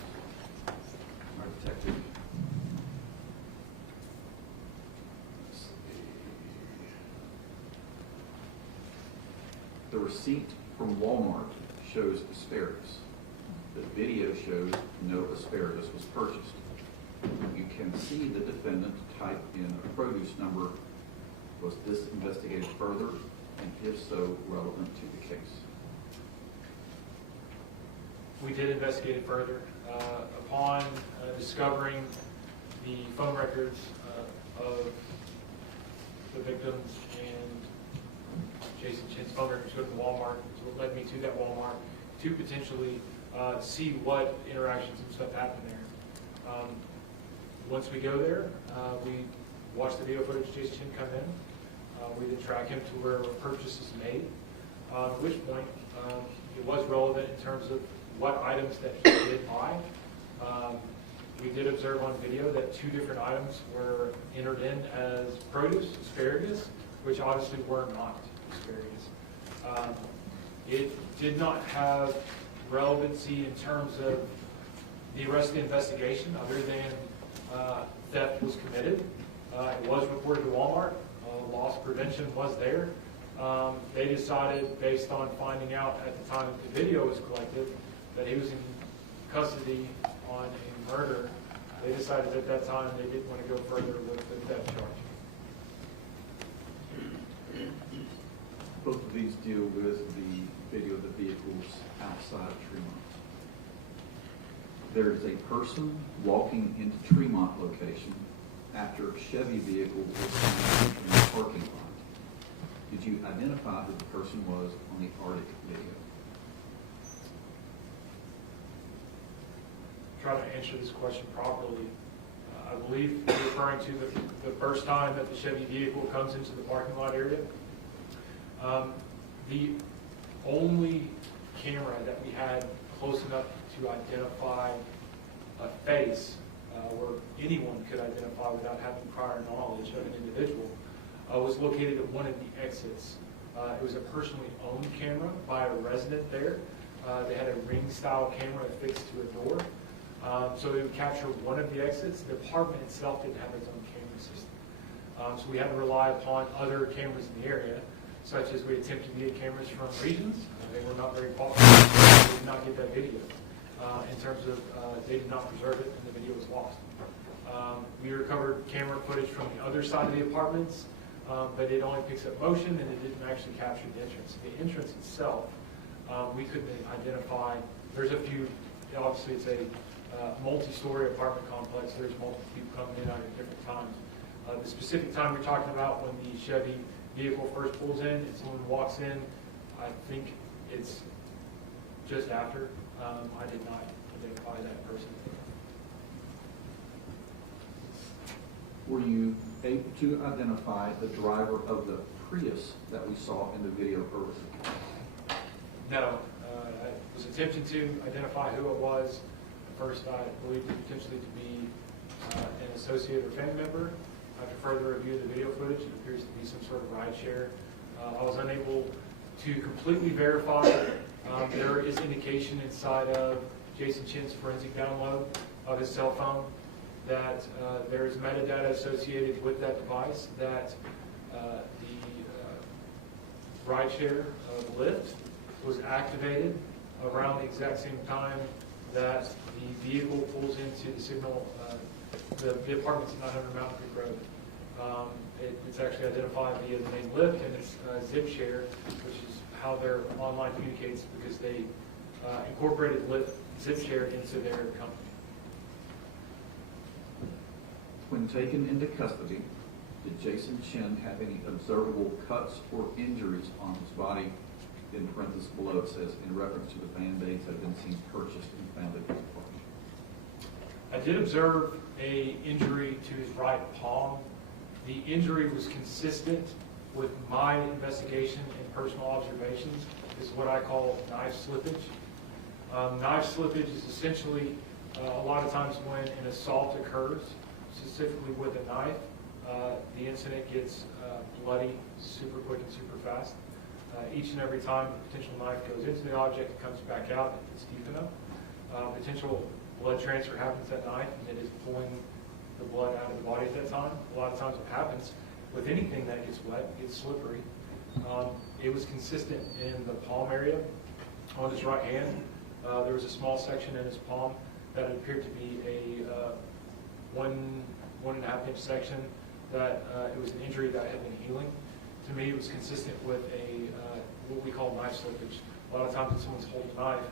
Our detective. Let's see. The receipt from Walmart shows asparagus. The video shows no asparagus was purchased. You can see the defendant type in a produce number. Was this investigated further? And if so, relevant to the case? We did investigate it further. Upon discovering the phone records of the victims and Jason Chen's phone records go to Walmart, so it led me to that Walmart to potentially see what interactions and stuff happened there. Once we go there, we watch the video footage of Jason Chen come in. We then track him to where a purchase is made, at which point it was relevant in terms of what items that he did buy. We did observe on video that 2 different items were entered in as produce, asparagus, which obviously were not asparagus. It did not have relevancy in terms of the rest of the investigation other than theft was committed. It was reported to Walmart. Loss prevention was there. They decided, based on finding out at the time that the video was collected, that he was in custody on a murder. They decided at that time they didn't want to go further with the theft charge. Both of these deal with the video of the vehicles outside of Tremont. There is a person walking into Tremont location after a Chevy vehicle was found in the parking lot. Did you identify who the person was on the Arctic video? Try to answer this question properly. I believe you're referring to the first time that the Chevy vehicle comes into the parking lot area. The only camera that we had close enough to identify a face where anyone could identify without having prior knowledge of an individual was located at one of the exits. It was a personally owned camera by a resident there. They had a ring-style camera affixed to a door. So they would capture one of the exits. The apartment itself didn't have its own camera system. So we had to rely upon other cameras in the area, such as we attempted to get cameras from Regions. They were not very popular. We did not get that video. In terms of they did not preserve it and the video was lost. We recovered camera footage from the other side of the apartments, but it only picks up motion and it didn't actually capture the entrance. The entrance itself, we couldn't identify. There's a few, obviously it's a multi-story apartment complex. There's multiple people coming in at different times. The specific time we're talking about when the Chevy vehicle first pulls in and someone walks in, I think it's just after. I did not identify that person. Were you able to identify the driver of the Prius that we saw in the video earlier? No. I was attempting to identify who it was. At first, I believed it potentially to be an associate or family member. After further review of the video footage, it appears to be some sort of ride share. I was unable to completely verify. There is indication inside of Jason Chen's forensic download of his cell phone that there is metadata associated with that device that the ride share of Lyft was activated around the exact same time that the vehicle pulls into the signal, the apartment's at 900 Mountain Creek Road. It's actually identified via the name Lyft and it's zip share, which is how their online communicates because they incorporated Lyft zip share into their company. When taken into custody, did Jason Chen have any observable cuts or injuries on his body? In parentheses below it says, in reference to the Band-Aids that have been seen purchased and found at his apartment. I did observe an injury to his right palm. The injury was consistent with my investigation and personal observations. Is what I call knife slippage. Knife slippage is essentially a lot of times when an assault occurs, specifically with a knife, the incident gets bloody super quick and super fast. Each and every time the potential knife goes into the object, it comes back out if it's deep enough. potential blood transfer happens that night, and it is pulling the blood out of the body at that time. A lot of times what happens with anything that gets wet, it's slippery. It was consistent in the palm area on his right hand. There was a small section in his palm that appeared to be a 1.5 inch section that it was an injury that had been healing. To me, it was consistent with what we call knife slippage. A lot of times if someone's holding a knife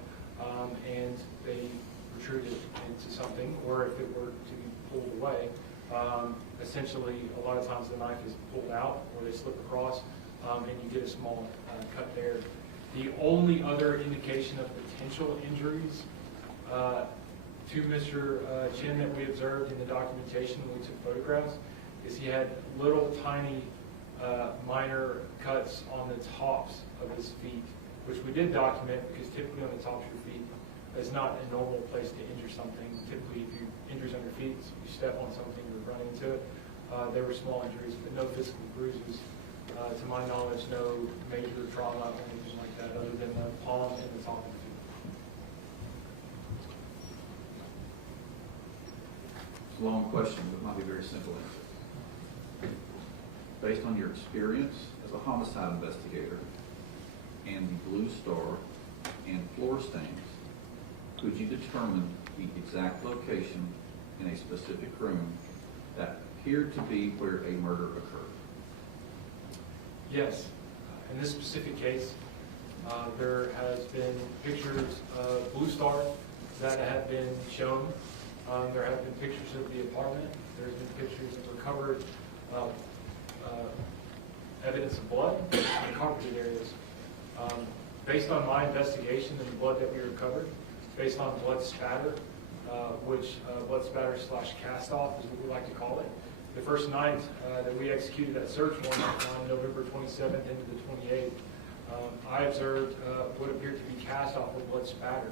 and they protrude it into something, or if it were to be pulled away, essentially a lot of times the knife is pulled out or they slip across and you get a small cut there. The only other indication of potential injuries to Mr. Chen that we observed in the documentation when we took photographs is he had little tiny minor cuts on the tops of his feet, which we did document because typically on the tops of your feet is not a normal place to injure something. Typically if you injures on your feet, you step on something or run into it. There were small injuries, but no physical bruises. To my knowledge, no major trauma or anything like that other than the palm and the top of the feet. It's a long question, but it might be a very simple answer. Based on your experience as a homicide investigator and the blue star and floor stains, could you determine the exact location in a specific room that appeared to be where a murder occurred? Yes. In this specific case, there has been pictures of Blue Star that have been shown. There have been pictures of the apartment. There's been pictures of recovered evidence of blood in carpeted areas. Based on my investigation and the blood that we recovered, based on blood spatter, which blood spatter / cast off is what we like to call it. The first night that we executed that search warrant on November 27th into the 28th, I observed what appeared to be cast off of blood spatter.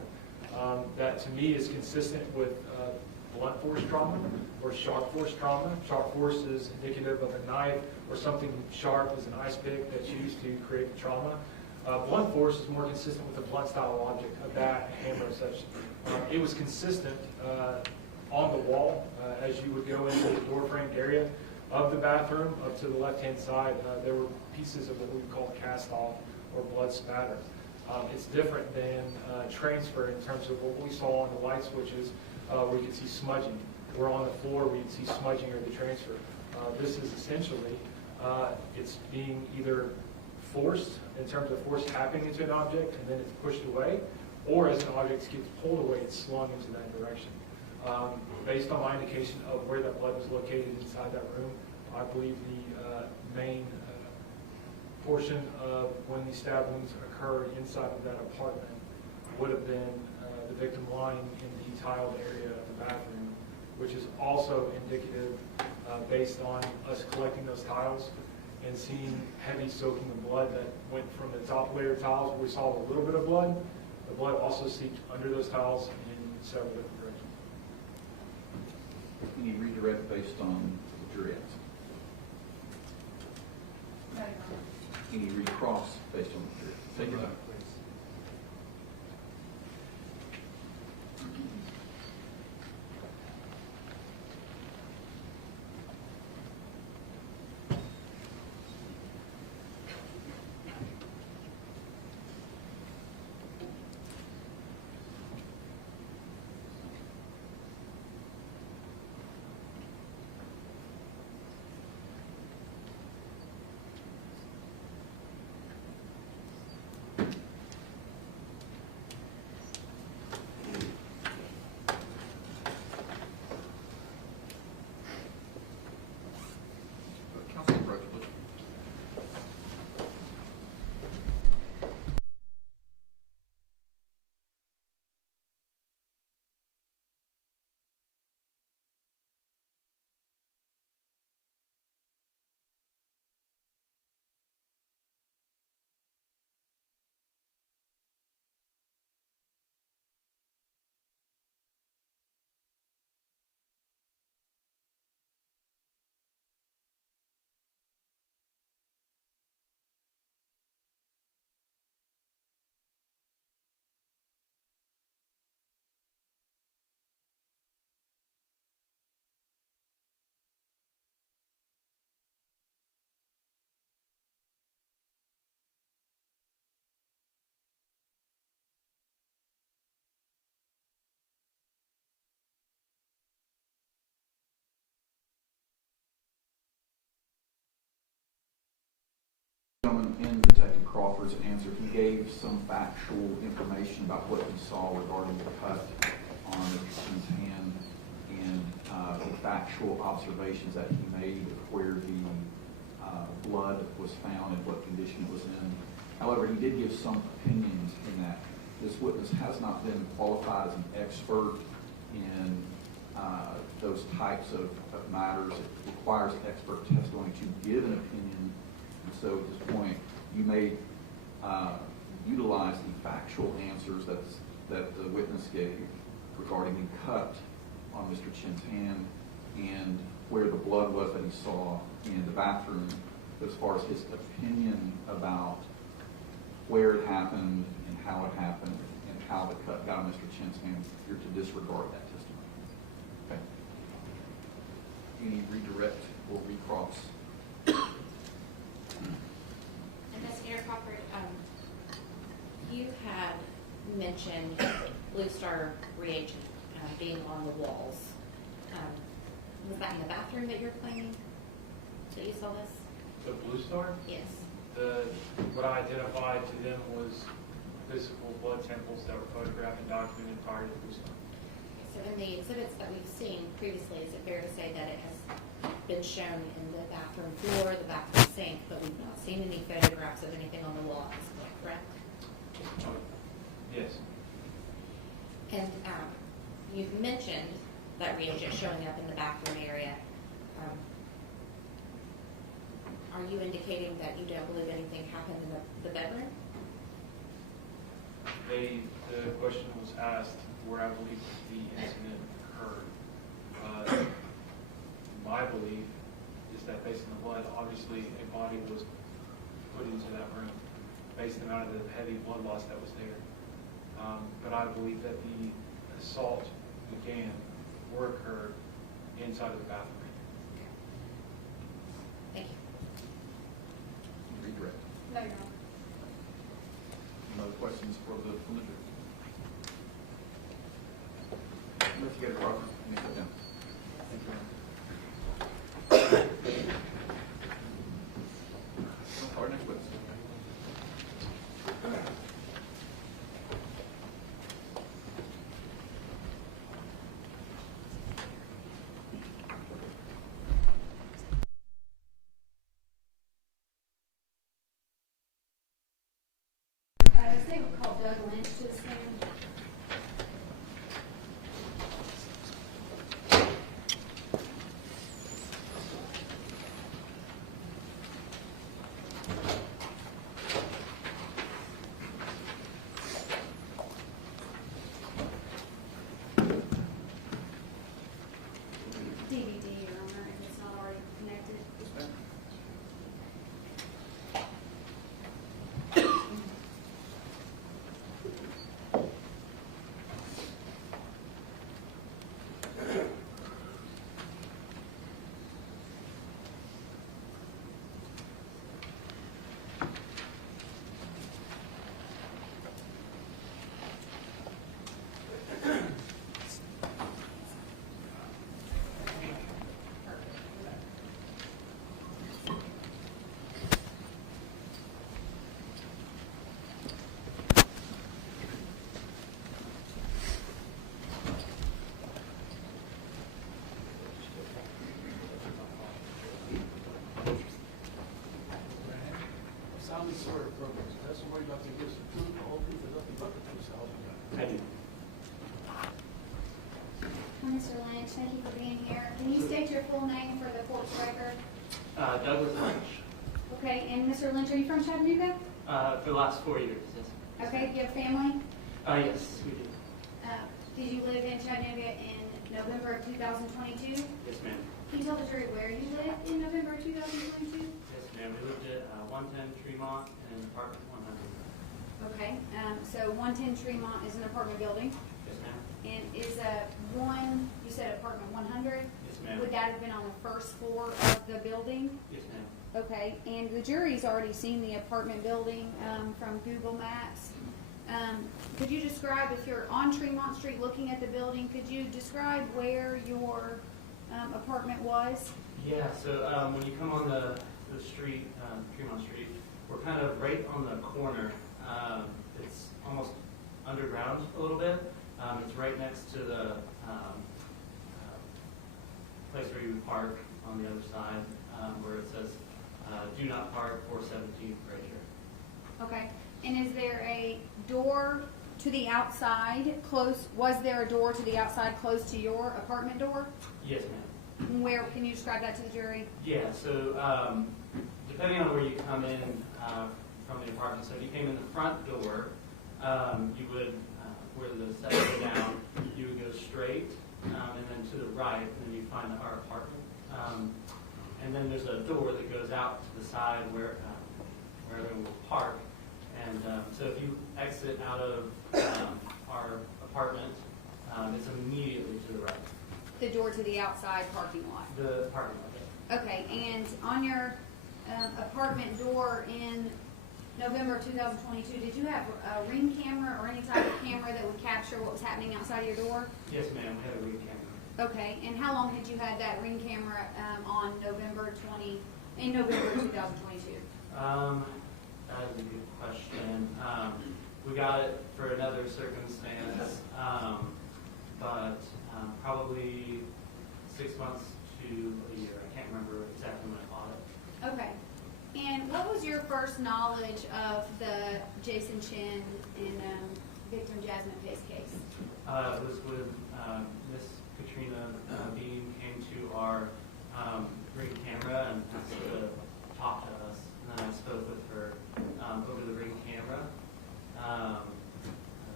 That to me is consistent with blunt force trauma or sharp force trauma. Sharp force is indicative of a knife or something sharp as an ice pick that's used to create the trauma. Blunt force is more consistent with a blunt style object, a bat, a hammer, such. It was consistent on the wall as you would go into the door framed area of the bathroom. Up to the left hand side, there were pieces of what we call cast off or blood spatter. It's different than transfer in terms of what we saw on the light switches where you could see smudging, or on the floor where you'd see smudging or the transfer. This is essentially, it's being either forced in terms of force tapping into an object and then it's pushed away, or as an object gets pulled away, it's slung into that direction. Based on my indication of where that blood was located inside that room, I believe the main portion of when these stabbings occurred inside of that apartment would have been the victim lying in the tiled area of the bathroom, which is also indicative based on us collecting those tiles and seeing heavy soaking of blood that went from the top layer of tiles where we saw a little bit of blood. The blood also seeped under those tiles in several different directions. Can you redirect based on what you're asking? Can you recross based on what you're asking? Take your time. Walker's answer, he gave some factual information about what he saw regarding the cut on Mr. Chen's hand and the factual observations that he made where the blood was found and what condition it was in. However, he did give some opinions in that this witness has not been qualified as an expert in those types of matters. It requires expert testimony to give an opinion. And so at this point, you may utilize the factual answers that the witness gave regarding the cut on Mr. Chen's hand and where the blood was that he saw in the bathroom, as far as his opinion about where it happened and how it happened and how the cut got on Mr. Chen's hand. You're to disregard that testimony. Okay. Any redirect or recross? Investigator Crawford, you had mentioned Blue Star reagent being on the walls. Was that in the bathroom that you're claiming that you saw this? The Blue Star? Yes. What I identified to them was physical blood samples that were photographed and documented prior to Blue Star. So in the exhibits that we've seen previously, is it fair to say that it has been shown in the bathroom floor, the bathroom sink, but we've not seen any photographs of anything on the wall at this point, correct? Yes. And you've mentioned that reagent showing up in the bathroom area. Are you indicating that you don't believe anything happened in the bedroom? The question was asked where I believe the incident occurred. My belief is that based on the blood, obviously a body was put into that room based on the heavy blood loss that was there. But I believe that the assault began or occurred inside of the bathroom. Thank you. Redirect. No, Your Honor. No other questions from the jury? Investigator Crawford, you may sit down. Thank you. Our next witness. They would call Doug Lynch to the stand. DVD, Your Honor, if it's not already connected. Soundly swear or affirm this testimony about to give the truth, the whole truth, and nothing but the truth, so help you God. I do. Mr. Lynch, thank you for being here. Can you state your full name for the court's record? Douglas Lynch. Okay, and Mr. Lynch, are you from Chattanooga? For the last 4 years, yes. Okay, do you have family? Yes, we do. Did you live in Chattanooga in November of 2022? Yes, ma'am. Can you tell the jury where you lived in November of 2022? Yes, ma'am. We lived at 110 Tremont in apartment 100. Okay, so 110 Tremont is an apartment building. Yes, ma'am. And is you said apartment 100? Yes, ma'am. Would that have been on the first floor of the building? Yes, ma'am. Okay, and the jury's already seen the apartment building from Google Maps. Could you describe, if you're on Tremont Street looking at the building, could you describe where your apartment was? Yeah, so when you come on the street, Tremont Street, We're kind of right on the corner. It's almost underground a little bit. It's right next to the place where you would park on the other side, where it says, do not park 417 Fraser. Okay. And is there a door to the outside close? Was there a door to the outside close to your apartment door? Yes, ma'am. Where, can you describe that to the jury? Yeah, so depending on where you come in from the apartment, so if you came in the front door, you would, where the steps go down, you would go straight, and then to the right, and then you find our apartment. And then there's a door that goes out to the side where everyone will park. And so if you exit out of our apartment, it's immediately to the right. The door to the outside parking lot. The parking lot. Okay, and on your apartment door in November of 2022, did you have a ring camera or any type of camera that would capture what was happening outside of your door? Yes, ma'am, we had a ring camera. Okay, and how long had you had that ring camera on November 2022? That is a good question. We got it for another circumstance, but probably 6 months to a year. I can't remember exactly when I bought it. Okay. And what was your first knowledge of the Jason Chen and victim Jasmine Pace case? It was when Miss Katrina Bean came to our ring camera and asked to talk to us. And then I spoke with her over the ring camera. I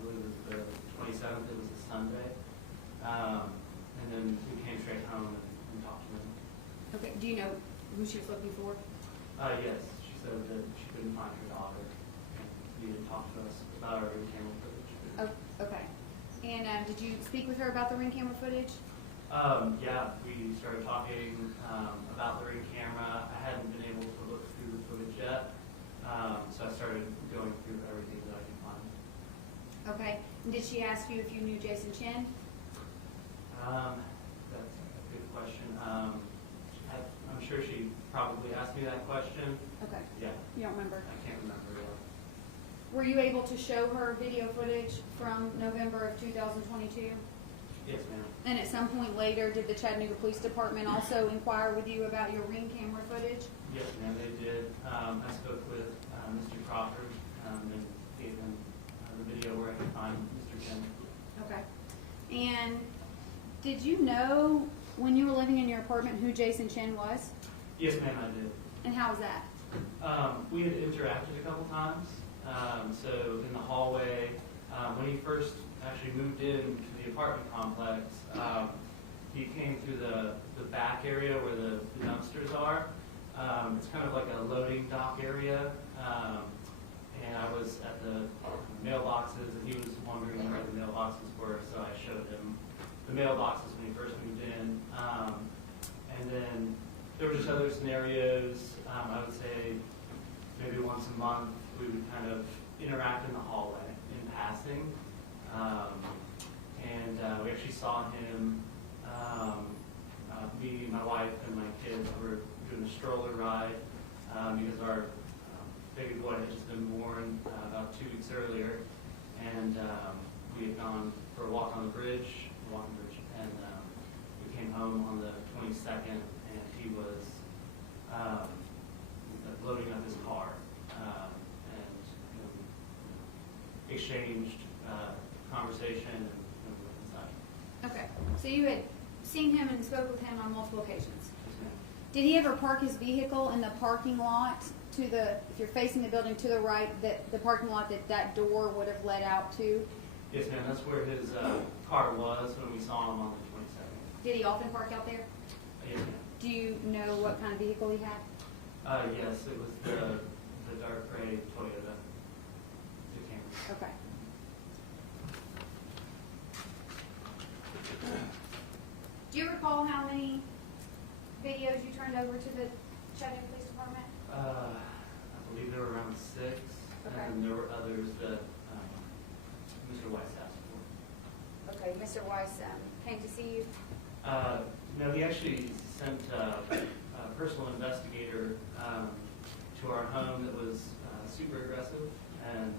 believe it was the 27th, it was a Sunday. And then we came straight home and talked to them. Okay, do you know who she was looking for? Yes, she said that she couldn't find her daughter. She needed to talk to us about our ring camera footage. Oh, okay. And did you speak with her about the ring camera footage? Yeah, we started talking about the ring camera. I hadn't been able to look through the footage yet, so I started going through everything that I could find. Okay. And did she ask you if you knew Jason Chen? That's a good question. I'm sure she probably asked me that question. Okay. Yeah. You don't remember? I can't remember. Were you able to show her video footage from November of 2022? Yes, ma'am. And at some point later, did the Chattanooga Police Department also inquire with you about your ring camera footage? Yes, ma'am, they did. I spoke with Mr. Crawford and gave him the video where I could find Mr. Chen. Okay. And did you know when you were living in your apartment who Jason Chen was? Yes, ma'am, I did. And how was that? We had interacted a couple times. So in the hallway, when he first actually moved into the apartment complex, he came through the back area where the dumpsters are. It's kind of like a loading dock area. And I was at the mailboxes, and he was wondering where the mailboxes were, so I showed him the mailboxes when he first moved in. And then there were just other scenarios. I would say maybe once a month we would kind of interact in the hallway in passing. And we actually saw him, me, my wife, and my kids were doing a stroller ride because our baby boy had just been born about 2 weeks earlier. And we had gone for a walk on the bridge, and we came home on the 22nd, and he was loading up his car, and exchanged conversation and such. Okay. So you had seen him and spoke with him on multiple occasions. Did he ever park his vehicle in the parking lot to the, if you're facing the building to the right, that the parking lot that door would have led out to? Yes, ma'am. That's where his car was when we saw him on the 22nd. Did he often park out there? Yes, ma'am. Do you know what kind of vehicle he had? Yes, it was the dark gray Toyota. Okay. Do you recall how many videos you turned over to the Chattanooga Police Department? I believe there were around 6, Okay. and then there were others that Mr. Weiss asked for. Okay, Mr. Weiss came to see you? No, he actually sent a personal investigator to our home that was super aggressive and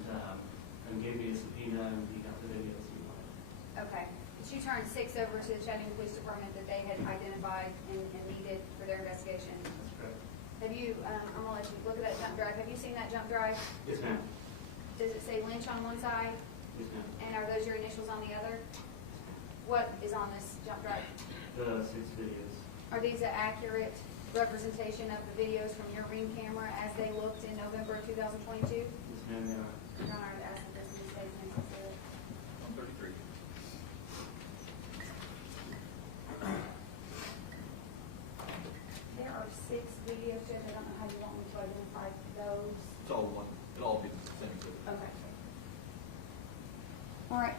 gave me a subpoena and he got the videos he wanted. Okay. She turned 6 over to the Chattanooga Police Department that they had identified and needed for their investigation. That's correct. Have you, I'm gonna let you look at that jump drive. Have you seen that jump drive? Yes, ma'am. Does it say Lynch on one side? Yes, ma'am. And are those your initials on the other? What is on this jump drive? The 6 videos. Are these an accurate representation of the videos from your Ring camera as they looked in November of 2022? Yes, ma'am, they are. Your Honor, to ask the person to state the name of the- 133. There are 6 videos, Judge. I don't know how you want me to identify those. It's all one, it'll all be the same exhibit. Okay. All right,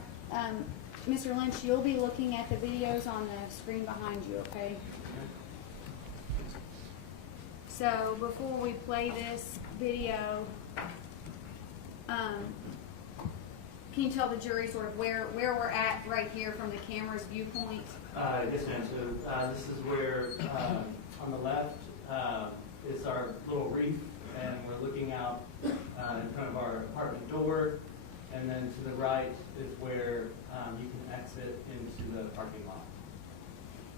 Mr. Lynch, you'll be looking at the videos on the screen behind you, okay? So before we play this video, can you tell the jury sort of where we're at right here from the camera's viewpoint? Yes, ma'am. So this is where, on the left, is our little reef, and we're looking out in front of our apartment door. And then to the right is where you can exit into the parking lot.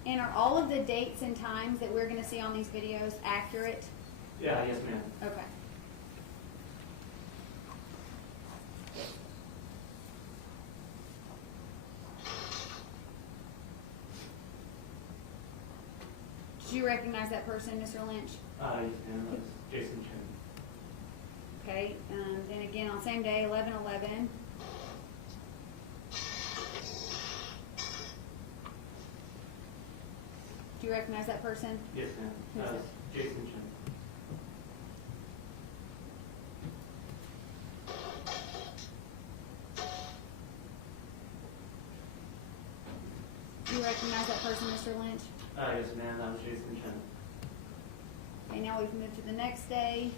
And are all of the dates and times that we're going to see on these videos accurate? Yeah, yes, ma'am. Okay. Did you recognize that person, Mr. Lynch? Yes, ma'am. That's Jason Chen. Okay, then again on same day, 11/11. Do you recognize that person? Yes, ma'am. Who's That's Jason Chen. Do you recognize that person, Mr. Lynch? Yes, ma'am. That was Jason Chen. Okay, now we can move to the next day.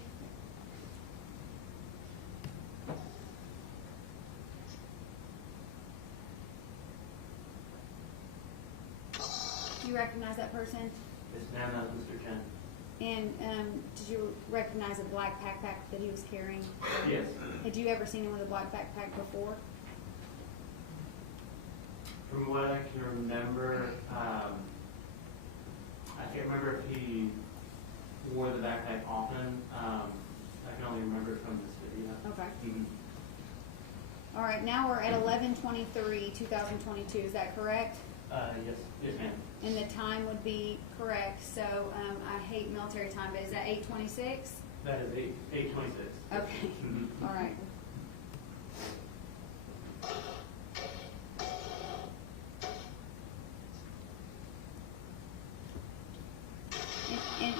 Do you recognize that person? Yes, ma'am. That was Mr. Chen. And did you recognize a black backpack that he was carrying? Yes. Had you ever seen him with a black backpack before? From what I can remember, I can't remember if he wore the backpack often. I can only remember it from this video. Okay. Mhm. All right, now we're at 11/23/2022. Is that correct? Yes, yes, ma'am. And the time would be correct. So I hate military time, but is that 8:26? That is 8/26. Okay. Mhm. All right.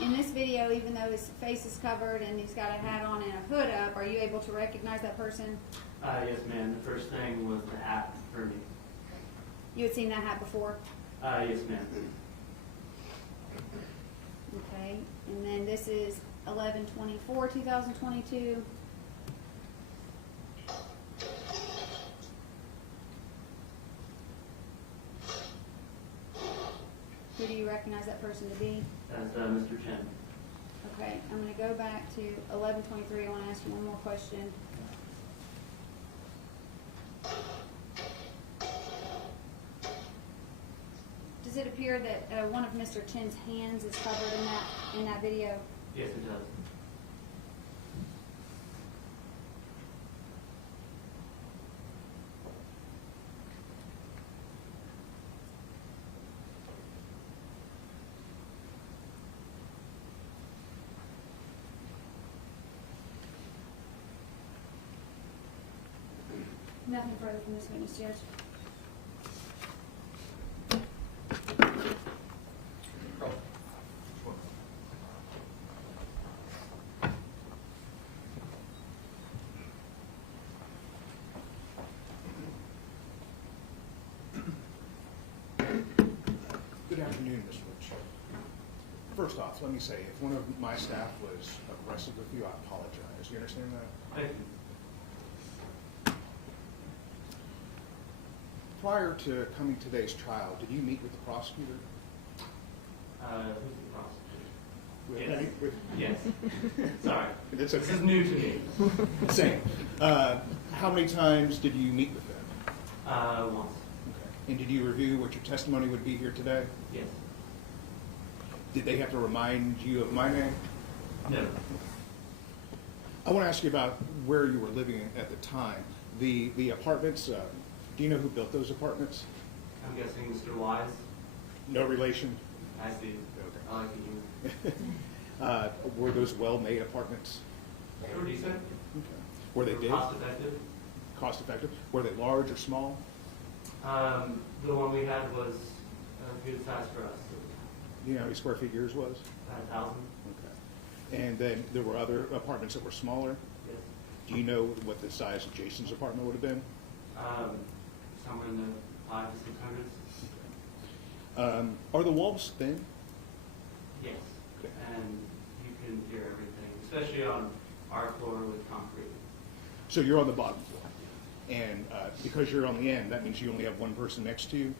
In this video, even though his face is covered and he's got a hat on and a hood up, are you able to recognize that person? Yes, ma'am. The first thing was the hat for me. You had seen that hat before? Yes, ma'am. Okay. And then this is 11/24/2022. Who do you recognize that person to be? That's Mr. Chen. Okay, I'm going to go back to 11/23. I want to ask you one more question. Does it appear that one of Mr. Chen's hands is covered in that video? Yes, it does. Nothing further from this witness, Judge. Good afternoon, Mr. Lynch. First off, let me say, if one of my staff was aggressive with you, I apologize. You understand that? Thank you. Prior to coming to today's trial, did you meet with the prosecutor? Who's the prosecutor? Yes. with- Yes. Sorry. That's This is okay. new to me. Same. How many times did you meet with them? Once. Okay. And did you review what your testimony would be here today? Yes. Did they have to remind you of my name? No. I want to ask you about where you were living at the time. The apartments, do you know who built those apartments? I'm guessing Mr. Wise. No relation? I see. Okay. I like the humor. Were those well-made apartments? They were decent. Okay. Were they big? Cost effective. Cost effective? Were they large or small? The one we had was a good size for us. Do you know how many square feet yours was? About 1,000. Okay. And then there were other apartments that were smaller? Yes. Do you know what the size of Jason's apartment would have been? Somewhere in the 500s to 600s. Are the walls thin? Yes. Okay. And you can hear everything, especially on our floor with concrete. So you're on the bottom floor. And because you're on the end, that means you only have one person next to you?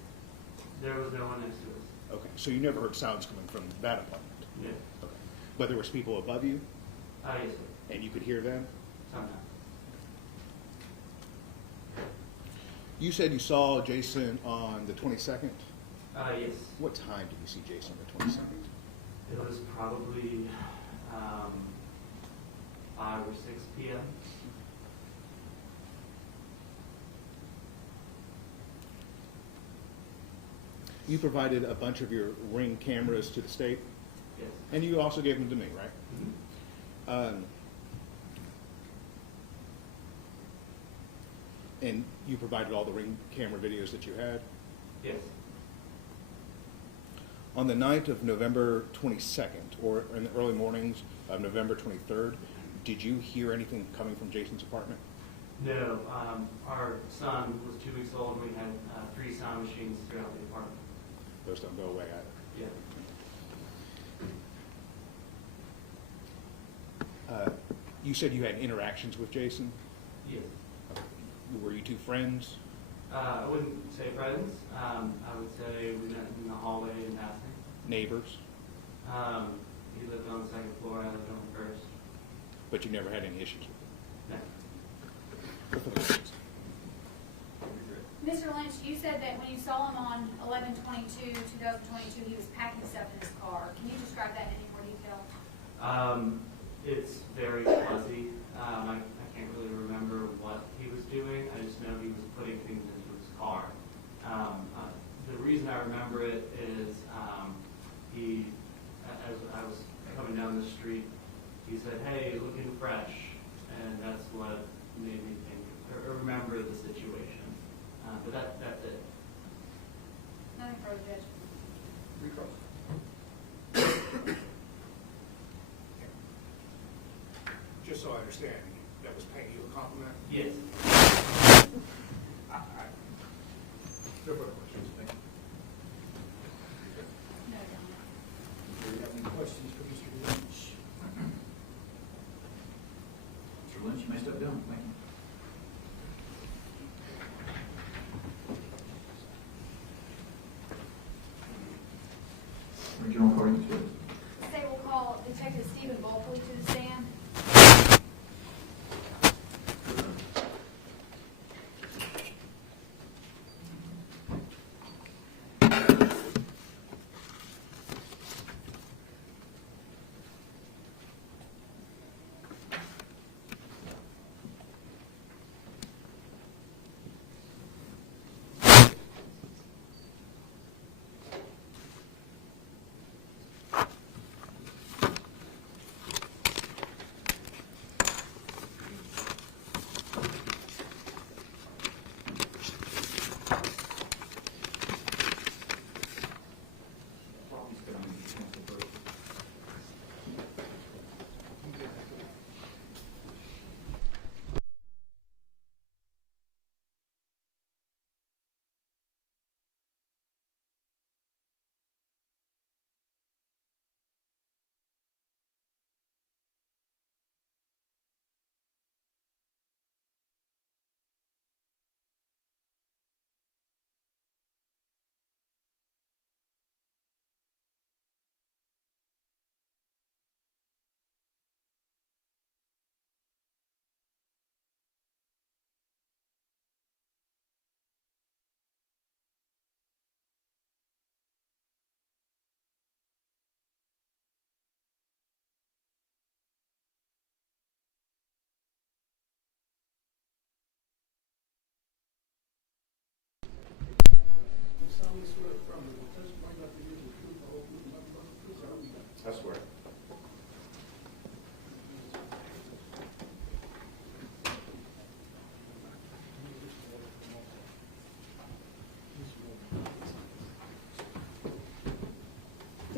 There was no one next to us. Okay. So you never heard sounds coming from that apartment? No. Okay. But there was people above you? Yes, sir. And you could hear them? Sometimes. You said you saw Jason on the 22nd? Yes. What time did you see Jason on the 22nd? It was probably 5 or 6 p.m. You provided a bunch of your Ring cameras to the state, Yes. and you also gave them to me, right? Mhm. And you provided all the Ring camera videos that you had? Yes. On the night of November 22nd, or in the early mornings of November 23rd, did you hear anything coming from Jason's apartment? No. Our son was 2 weeks old, and we had 3 sound machines throughout the apartment. Those don't go away either. Yeah. You said you had interactions with Jason. Yes. Were you two friends? I wouldn't say friends. I would say we met in the hallway in passing. Neighbors? He lived on the 2nd floor, I lived on the 1st. But you never had any issues with No. him? Mr. Lynch, you said that when you saw him on 11/22/2022, he was packing stuff in his car. Can you describe that in any more detail? It's very fuzzy. I can't really remember what he was doing. I just know he was putting things into his car. The reason I remember it is as I was coming down the street, he said, "Hey, looking fresh," and that's what made me think or remember the situation. But that's it. Nothing further, Judge. Just so I understand, that was paying you a compliment? Yes. No further questions. Thank you. No, Don. Do you have any questions for Mr. Lynch? Mr. Lynch, you may step down. Thank you. Regional Authority to State will call Detective Stephen Bulkley to the stand.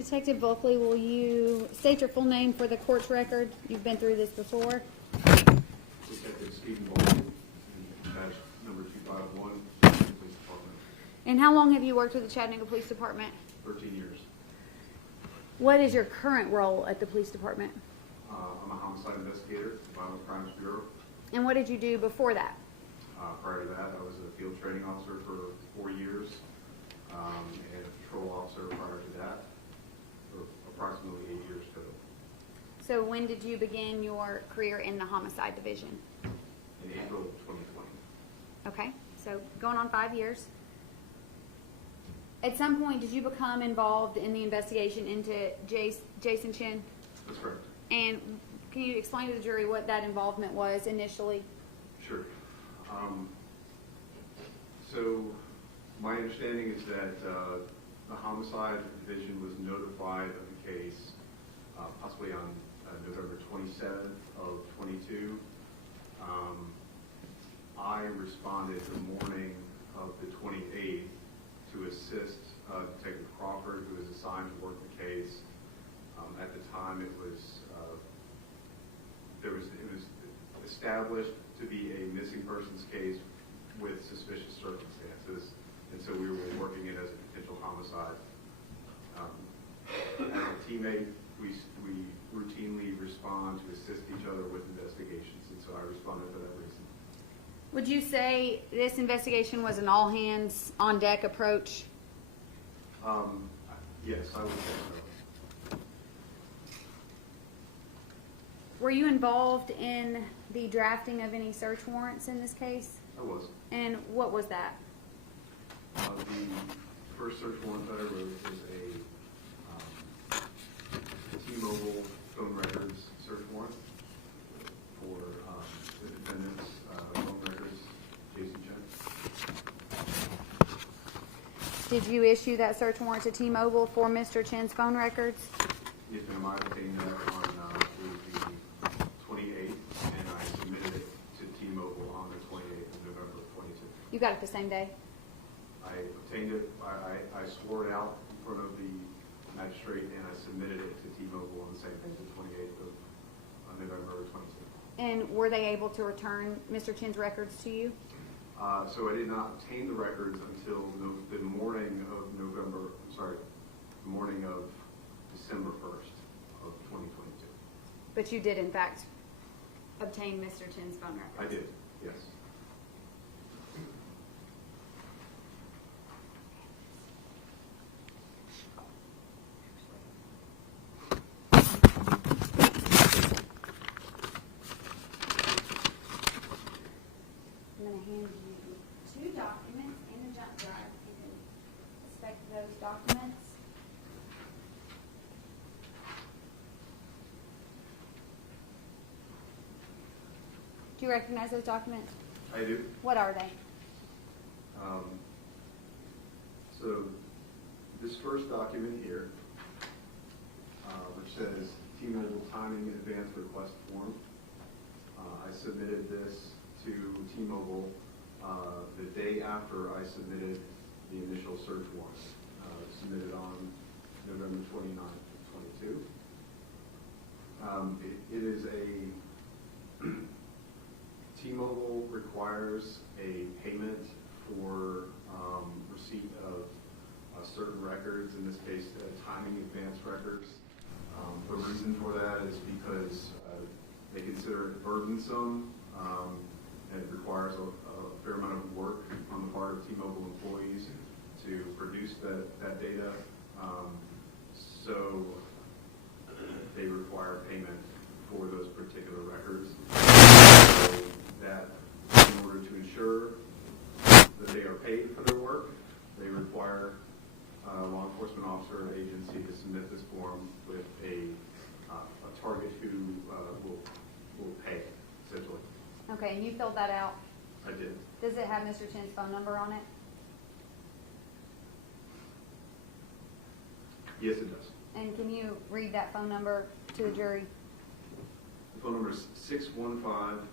Detective Bulkley, will you state your full name for the court's record? You've been through this before. Detective Stephen Bowles, badge number 251, Police Department, And how long have you worked with the Chattanooga Police Department? 13 years. What is your current role at the police department? I'm a homicide investigator, Violent Crimes Bureau. And what did you do before that? Prior to that, I was a field training officer for 4 years, and a patrol officer prior to that, for approximately 8 years total. So when did you begin your career in the homicide division? In April of 2020. Okay, so going on 5 years. At some point, did you become involved in the investigation into Jason Chen? That's correct. And can you explain to the jury what that involvement was initially? Sure. So my understanding is that the homicide division was notified of the case possibly on November 27th of 22. I responded the morning of the 28th to assist Detective Crawford, who was assigned to work the case. At the time, it was established to be a missing persons case with suspicious circumstances, and so we were working it as a potential homicide. As a teammate, we routinely respond to assist each other with investigations, and so I responded for that reason. Would you say this investigation was an all hands on deck approach? Yes, I would say so. Were you involved in the drafting of any search warrants in this case? I was. And what was that? The first search warrant that I wrote was a T-Mobile phone records search warrant for the defendant's phone records, Jason Chen. Did you issue that search warrant to T-Mobile for Mr. Chen's phone records? Yes, ma'am. I obtained that on the 28th, and I submitted it to T-Mobile on the 28th of November of 22. You got it the same day? I obtained it, I swore it out in front of the magistrate, and I submitted it to T-Mobile on the same day, the 28th of November of 22. And were they able to return Mr. Chen's records to you? So I did not obtain the records until the morning of the morning of December 1st of 2022. But you did, in fact, obtain Mr. Chen's phone records? I did, yes. I'm going to hand you 2 documents in the junk drive. You can inspect those documents. Do you recognize those documents? I do. What are they? So this first document here, which says T-Mobile timing advance request form, I submitted this to T-Mobile the day after I submitted the initial search warrant, submitted on November 29th of 22. It is a T-Mobile requires a payment for receipt of certain records, in this case timing advance records. The reason for that is because they consider it burdensome, and it requires a fair amount of work on the part of T-Mobile employees to produce that data. So they require payment for those particular records. So that in order to ensure that they are paid for their work, they require a law enforcement officer or agency to submit this form with a target who will pay, essentially. Okay, and you filled that out? I did. Does it have Mr. Chen's phone number on it? Yes, it does. And can you read that phone number to the jury? The phone number is 615-839-6880.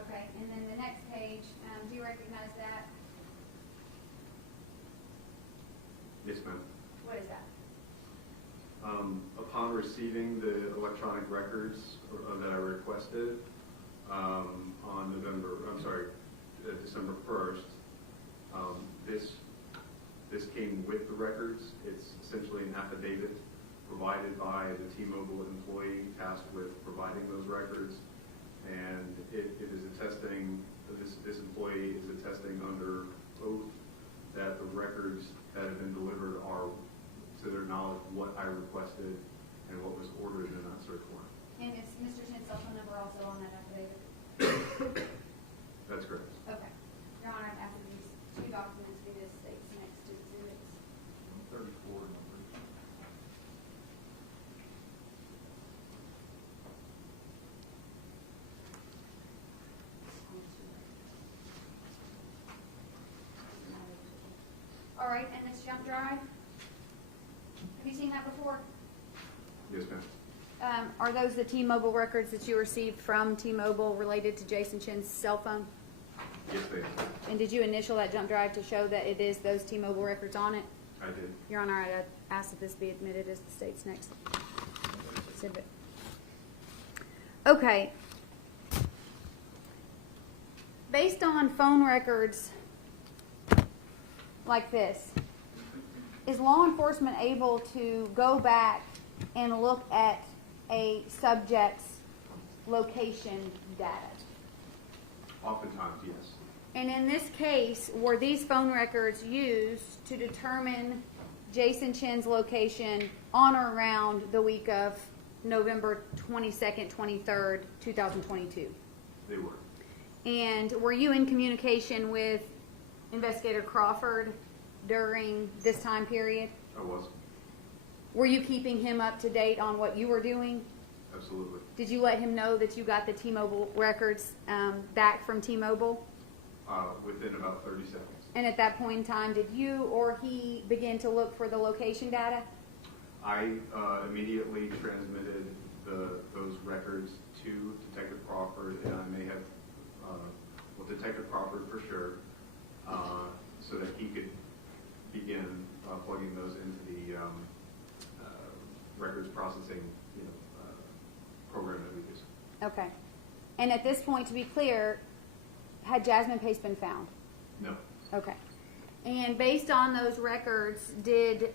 Okay, and then the next page, do you recognize that? Yes, ma'am. What is that? Upon receiving the electronic records that I requested on December 1st, this came with the records. It's essentially an affidavit provided by the T-Mobile employee tasked with providing those records, and it is attesting, this employee is attesting under oath that the records that have been delivered are, to their knowledge, what I requested and what was ordered in that search warrant. And is Mr. Chen's cell phone number also on that affidavit? That's correct. Okay. Your Honor, I'd ask that these two documents be the state's next to exhibits. 34 number. All right, and this jump drive? Have you seen that before? Yes, ma'am. Are those the T-Mobile records that you received from T-Mobile related to Jason Chen's cell phone? Yes, ma'am. And did you initial that jump drive to show that it is those T-Mobile records on it? I did. Your Honor, I ask that this be admitted as the state's next exhibit. Okay. Based on phone records like this, is law enforcement able to go back and look at a subject's location data? Oftentimes, yes. And in this case, were these phone records used to determine Jason Chen's location on or around the week of November 22nd, 23rd, 2022? They were. And were you in communication with Investigator Crawford during this time period? I was. Were you keeping him up to date on what you were doing? Absolutely. Did you let him know that you got the T-Mobile records back from T-Mobile? Within about 30 seconds. And at that point in time, did you or he begin to look for the location data? I immediately transmitted those records to Detective Crawford, and I may have, Detective Crawford for sure, so that he could begin plugging those into the records processing program that we use. Okay. And at this point, to be clear, had Jasmine Pace been found? No. Okay. And based on those records, did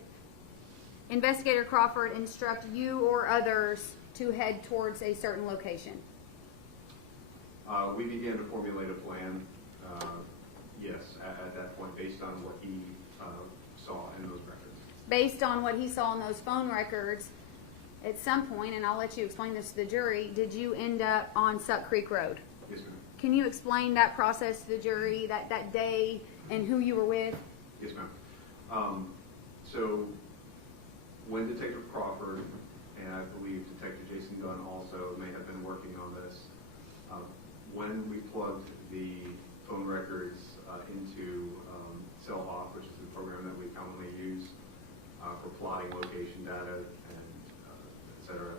Investigator Crawford instruct you or others to head towards a certain location? We began to formulate a plan, yes, at that point, based on what he saw in those records. Based on what he saw in those phone records, at some point, and I'll let you explain this to the jury, did you end up on Suck Creek Road? Yes, ma'am. Can you explain that process to the jury, that day, and who you were with? Yes, ma'am. So when Detective Crawford and I believe Detective Jason Gunn also may have been working on this, when we plugged the phone records into CellHawk, which is the program that we commonly use for plotting location data and et cetera,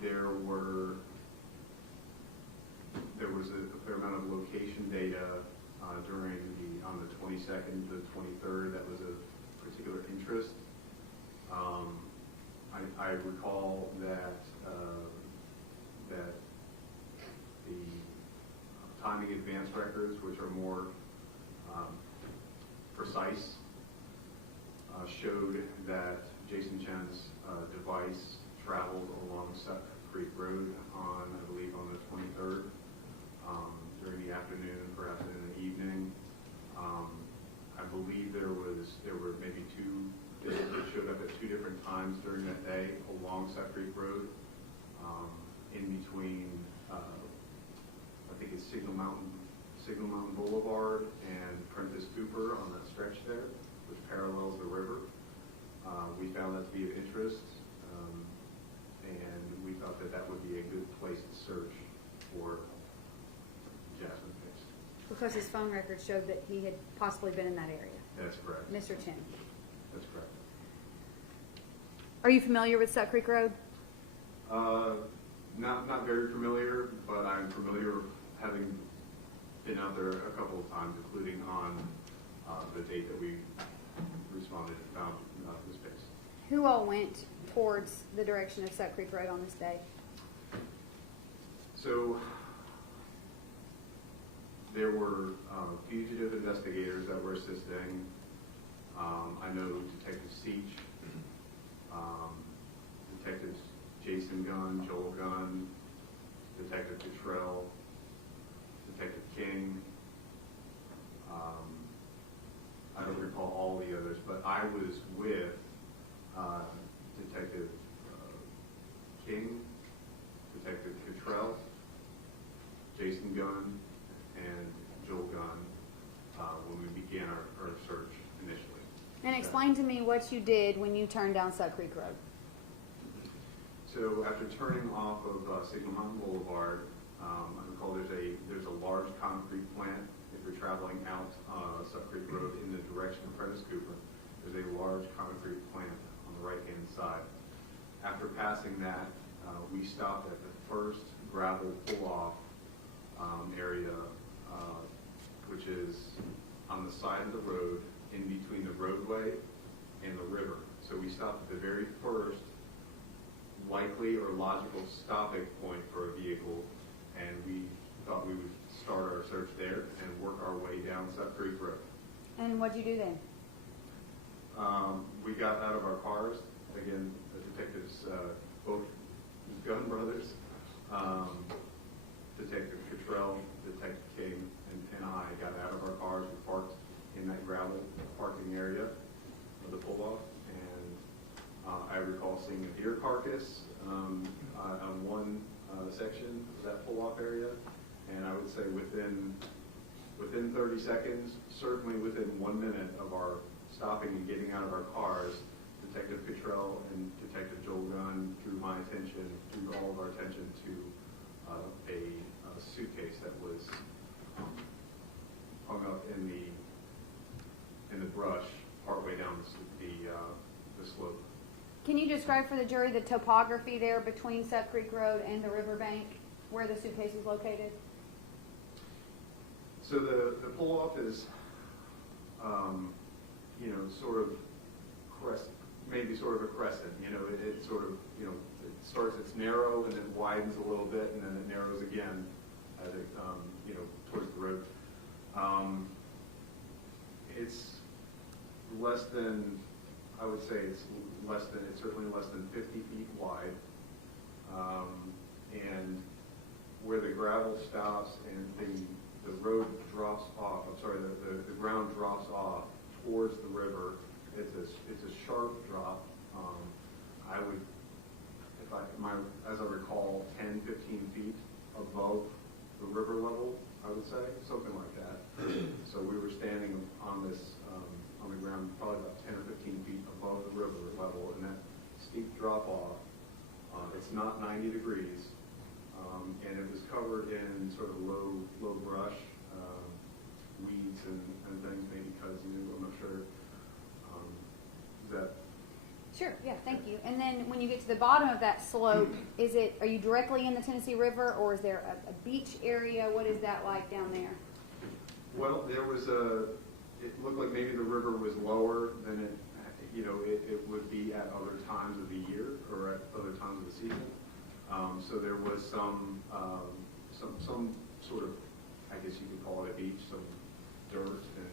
there was a fair amount of location data on the 22nd to the 23rd that was of particular interest. I recall that the timing advance records, which are more precise, showed that Jason Chen's device traveled along Suck Creek Road on, I believe, on the 23rd during the afternoon, perhaps in the evening. I believe there were maybe they showed up at two different times during that day along Suck Creek Road, in between, I think it's Signal Mountain Boulevard and Prentice Cooper on that stretch there, which parallels the river. We found that to be of interest, and we thought that would be a good place to search for Jasmine Pace. Because his phone records showed that he had possibly been in that area. That's correct. Mr. Chen. That's correct. Are you familiar with Suck Creek Road? Not very familiar, but I'm familiar having been out there a couple of times, including on the date that we responded and found Ms. Pace. Who all went towards the direction of Suck Creek Road on this day? So there were fugitive investigators that were assisting. I know Detective Seach, Detectives Jason Gunn, Joel Gunn, Detective Cottrell, Detective King. I don't recall all the others, but I was with Detective King, Detective Cottrell, Jason Gunn, and Joel Gunn when we began our search initially. And explain to me what you did when you turned down Suck Creek Road. So after turning off of Signal Mountain Boulevard, I recall there's a large concrete plant. If you're traveling out Suck Creek Road in the direction of Prentice Cooper, there's a large concrete plant on the right-hand side. After passing that, we stopped at the first gravel pull-off area, which is on the side of the road in between the roadway and the river. So we stopped at the very first likely or logical stopping point for a vehicle, and we thought we would start our search there and work our way down Suck Creek Road. And what'd you do then? We got out of our cars. Again, the detectives, both Gunn brothers, Detective Cottrell, Detective King, and I got out of our cars. We parked in that gravel parking area of the pull-off, and I recall seeing a deer carcass on one section of that pull-off area, and I would say within 30 seconds, certainly within 1 minute of our stopping and getting out of our cars, Detective Cottrell and Detective Joel Gunn drew all of our attention to a suitcase that was hung up in the brush partway down the slope. Can you describe for the jury the topography there between Suck Creek Road and the riverbank where the suitcase is located? So the pull-off is, sort of maybe sort of a crescent. It sort of, it starts, it's narrow and then widens a little bit, and then it narrows again as it, towards the road. It's less than, I would say it's certainly less than 50 feet wide. And where the gravel stops and the road drops off, the ground drops off towards the river, it's a sharp drop. I would, as I recall, 10, 15 feet above the river level, I would say, something like that. So we were standing on this, on the ground probably about 10 or 15 feet above the river level, and that steep drop off, it's not 90 degrees, and it was covered in sort of low brush, weeds and things, maybe kudzu, I'm not sure. Is that? Sure, yeah, thank you. And then when you get to the bottom of that slope, are you directly in the Tennessee River, or is there a beach area? What is that like down there? Well, it looked like maybe the river was lower than it would be at other times of the year or at other times of the season. So there was some sort of, I guess you could call it a beach, some dirt and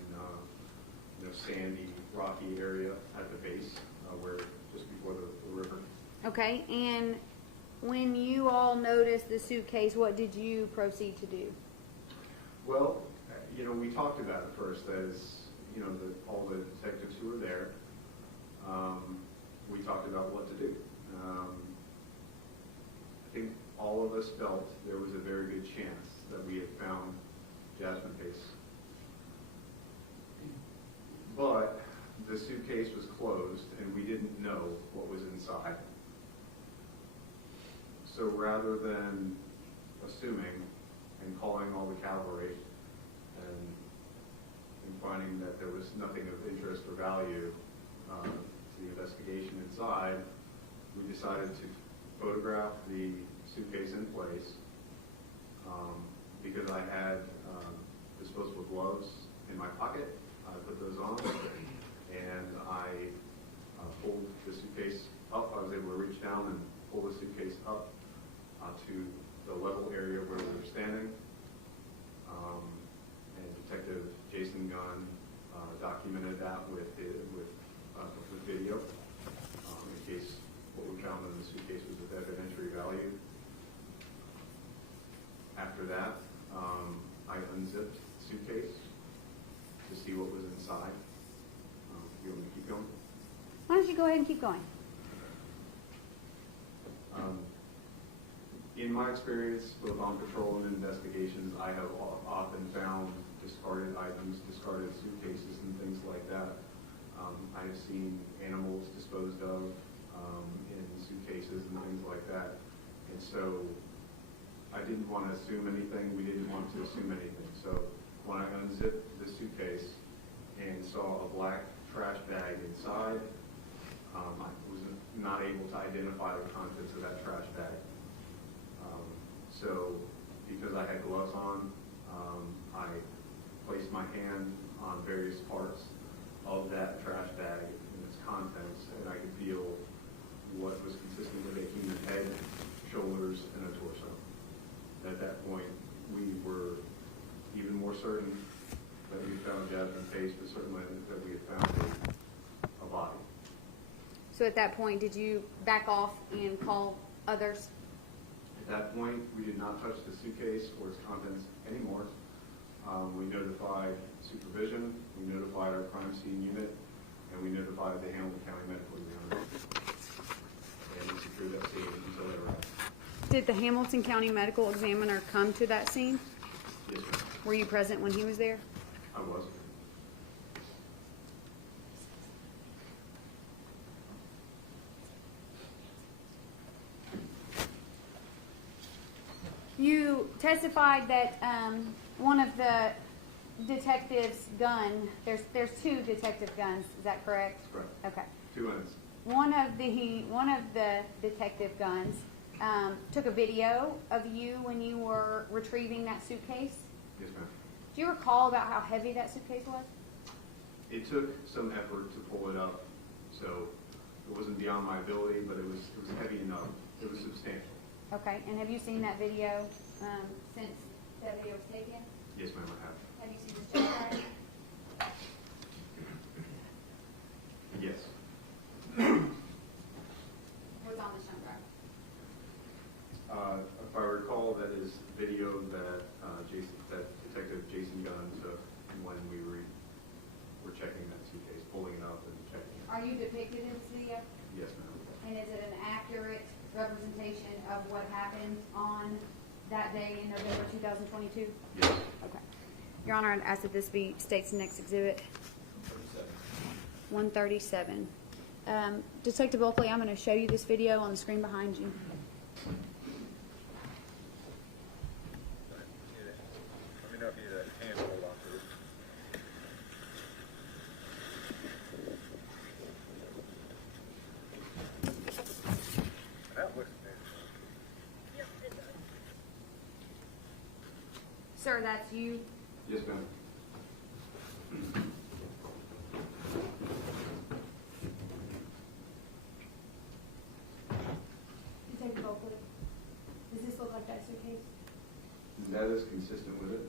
sandy, rocky area at the base where just before the river. Okay, and when you all noticed the suitcase, what did you proceed to do? Well, we talked about it first as, all the detectives who were there, we talked about what to do. I think all of us felt there was a very good chance that we had found Jasmine Pace. But the suitcase was closed and we didn't know what was inside. So rather than assuming and calling all the cavalry and finding that there was nothing of interest or value to the investigation inside, we decided to photograph the suitcase in place because I had disposable gloves in my pocket. I put those on, and I pulled the suitcase up. I was able to reach down and pull the suitcase up to the level area where we were standing. And Detective Jason Gunn documented that with video in case what we found in the suitcase was of evidentiary value. After that, I unzipped the suitcase to see what was inside. You want me to keep going? Why don't you go ahead and keep going? In my experience, both on patrol and investigations, I have often found discarded items, discarded suitcases, and things like that. I have seen animals disposed of in suitcases and things like that. And so I didn't want to assume anything. We didn't want to assume anything. So when I unzipped the suitcase and saw a black trash bag inside, I was not able to identify the contents of that trash bag. So because I had gloves on, I placed my hand on various parts of that trash bag and its contents, and I could feel what was consistent with a human head, shoulders, and a torso. At that point, we were even more certain that we found Jasmine Pace, but certainly that we had found a body. So at that point, did you back off and call others? At that point, we did not touch the suitcase or its contents anymore. We notified supervision, we notified our crime scene unit, and we notified the Hamilton County Medical Examiner. And we secured that scene until they arrived. Did the Hamilton County Medical Examiner come to that scene? Yes, ma'am. Were you present when he was there? I was. You testified that one of the detectives' gun, there's two detective guns, is that correct? Correct. Okay. 2 ends. One of the detective guns took a video of you when you were retrieving that suitcase. Yes, ma'am. Do you recall about how heavy that suitcase was? It took some effort to pull it up, so it wasn't beyond my ability, but it was heavy enough. It was substantial. Okay, and have you seen that video since that video was taken? Yes, ma'am, I have. Have you seen the jump drive? Yes. What's on the jump drive? If I recall, that is video that Detective Jason Gunn took when we were checking that suitcase, pulling it up and checking it. Are you depicted in this video? Yes, ma'am. And is it an accurate representation of what happened on that day in November 2022? Yes. Okay. Your Honor, I'd ask that this be state's next exhibit. 137. Detective Oakley, I'm going to show you this video on the screen behind you. Let me know if you need a hand hold on to it. That looks good. Sir, that's you. Yes, ma'am. Detective Oakley, does this look like that suitcase? That is consistent with it.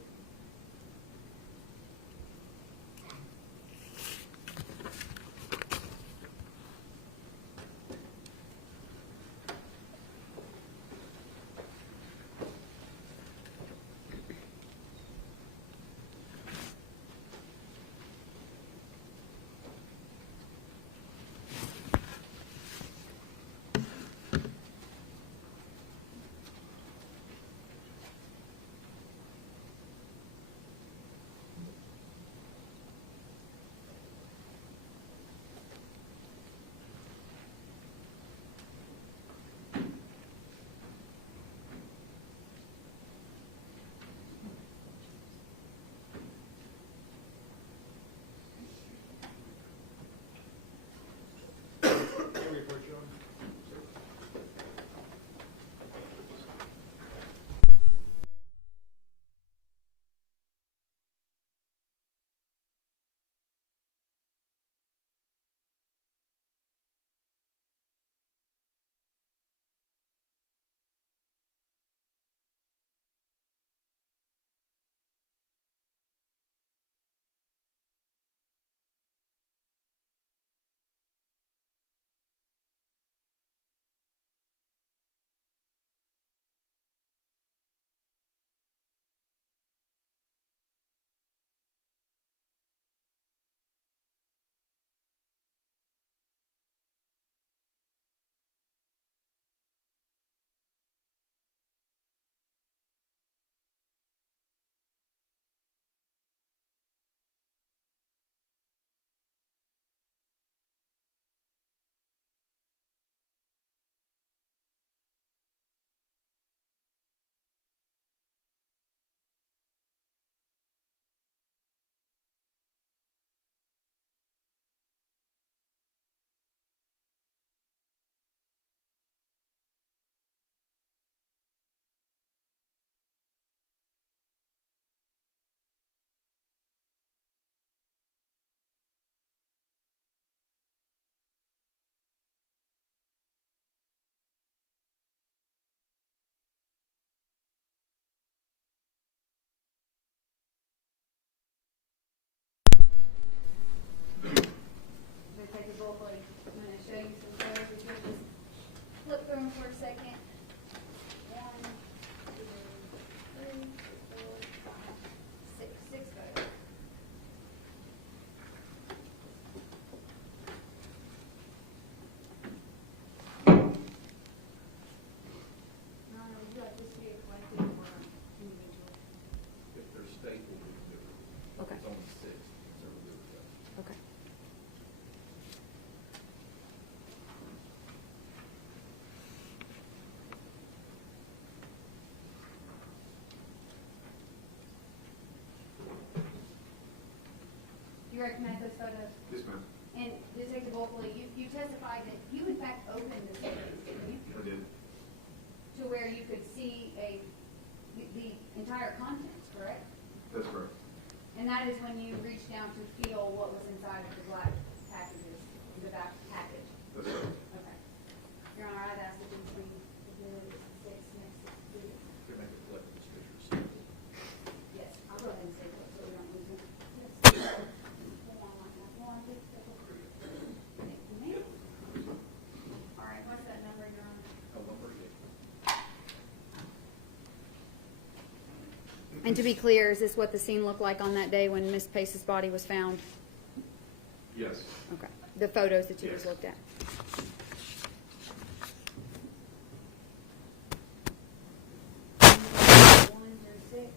you recognize those photos? Yes, ma'am. And Detective Oakley, you testified that you in fact opened the suitcase, didn't you? I did. To where you could see the entire contents, correct? That's correct. And that is when you reached down to feel what was inside of the black packages, the back package. That's correct. Okay. Your Honor, I'd ask that you bring the 6 next to the. Could make it collect these pictures. Yes, I'll go ahead and say that so we don't lose it. Yes. Hold on like that. Hold on, please. Thank you, ma'am. All right, what's that number, Your Honor? 138. And to be clear, is this what the scene looked like on that day when Miss Pace's body was found? Yes. Okay. The photos that you just Yes. looked at. One through 6.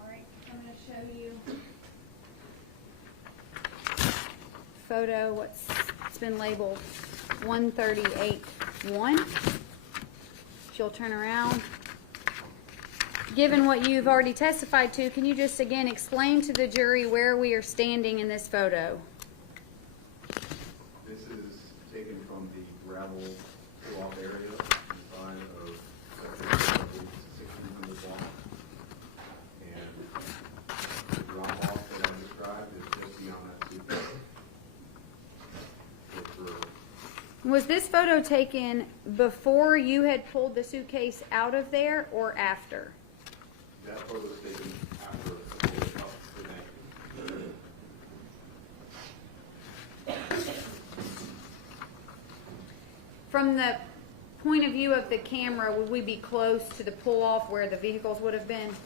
All right, I'm going to show you photo, it's been labeled 138-1. If you'll turn around. Given what you've already testified to, can you just again explain to the jury where we are standing in this photo? This is taken from the gravel pull-off area inside of section 1600 block. And the drop-off that I described is just beyond that suitcase. Was this photo taken before you had pulled the suitcase out of there or after? That photo was taken after I pulled it up the bank. From the point of view of the camera, would we be close to the pull-off where the vehicles would have been?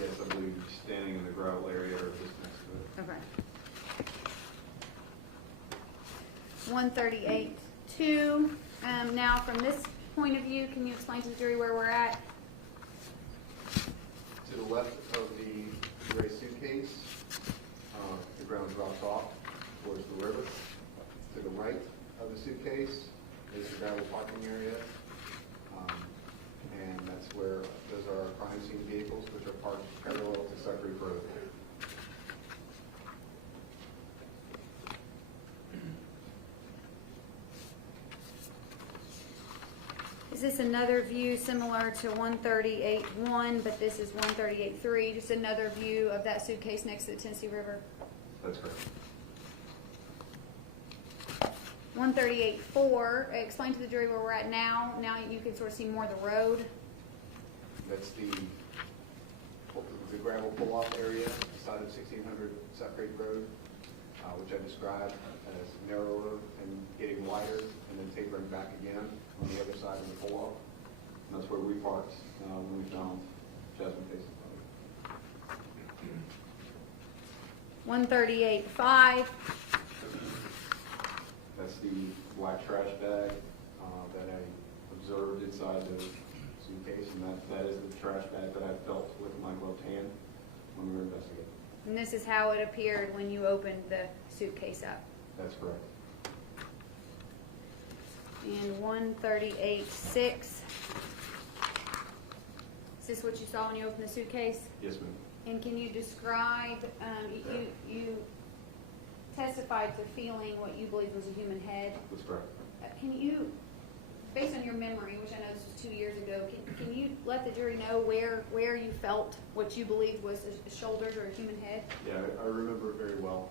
Yes, I believe standing in the gravel area or just next to it. Okay. 138-2. Now, from this point of view, can you explain to the jury where we're at? To the left of the gray suitcase, the ground drops off towards the river. To the right of the suitcase is the gravel parking area. And that's where those are our crime scene vehicles, which are parked parallel to Sucker Creek Road. Is this another view similar to 138-1, but this is 138-3, just another view of that suitcase next to the Tennessee River? That's correct. 138-4, explain to the jury where we're at now. Now you can sort of see more of the road. That's the gravel pull-off area inside of 1600 Sucker Creek Road, which I described as narrower and getting wider and then tapering back again on the other side of the pull-off. And that's where we parked when we found Jasmine Pace's body. 138-5. That's the black trash bag that I observed inside the suitcase, and that is the trash bag that I felt with my gloved hand when we were investigating. And this is how it appeared when you opened the suitcase up. That's correct. And 138-6. Is this what you saw when you opened the suitcase? Yes, ma'am. And can you describe, you testified to feeling what you believe was a human head. That's correct. Can you, based on your memory, which I know this was 2 years ago, can you let the jury know where you felt what you believed was a shoulders or a human head? Yeah, I remember it very well.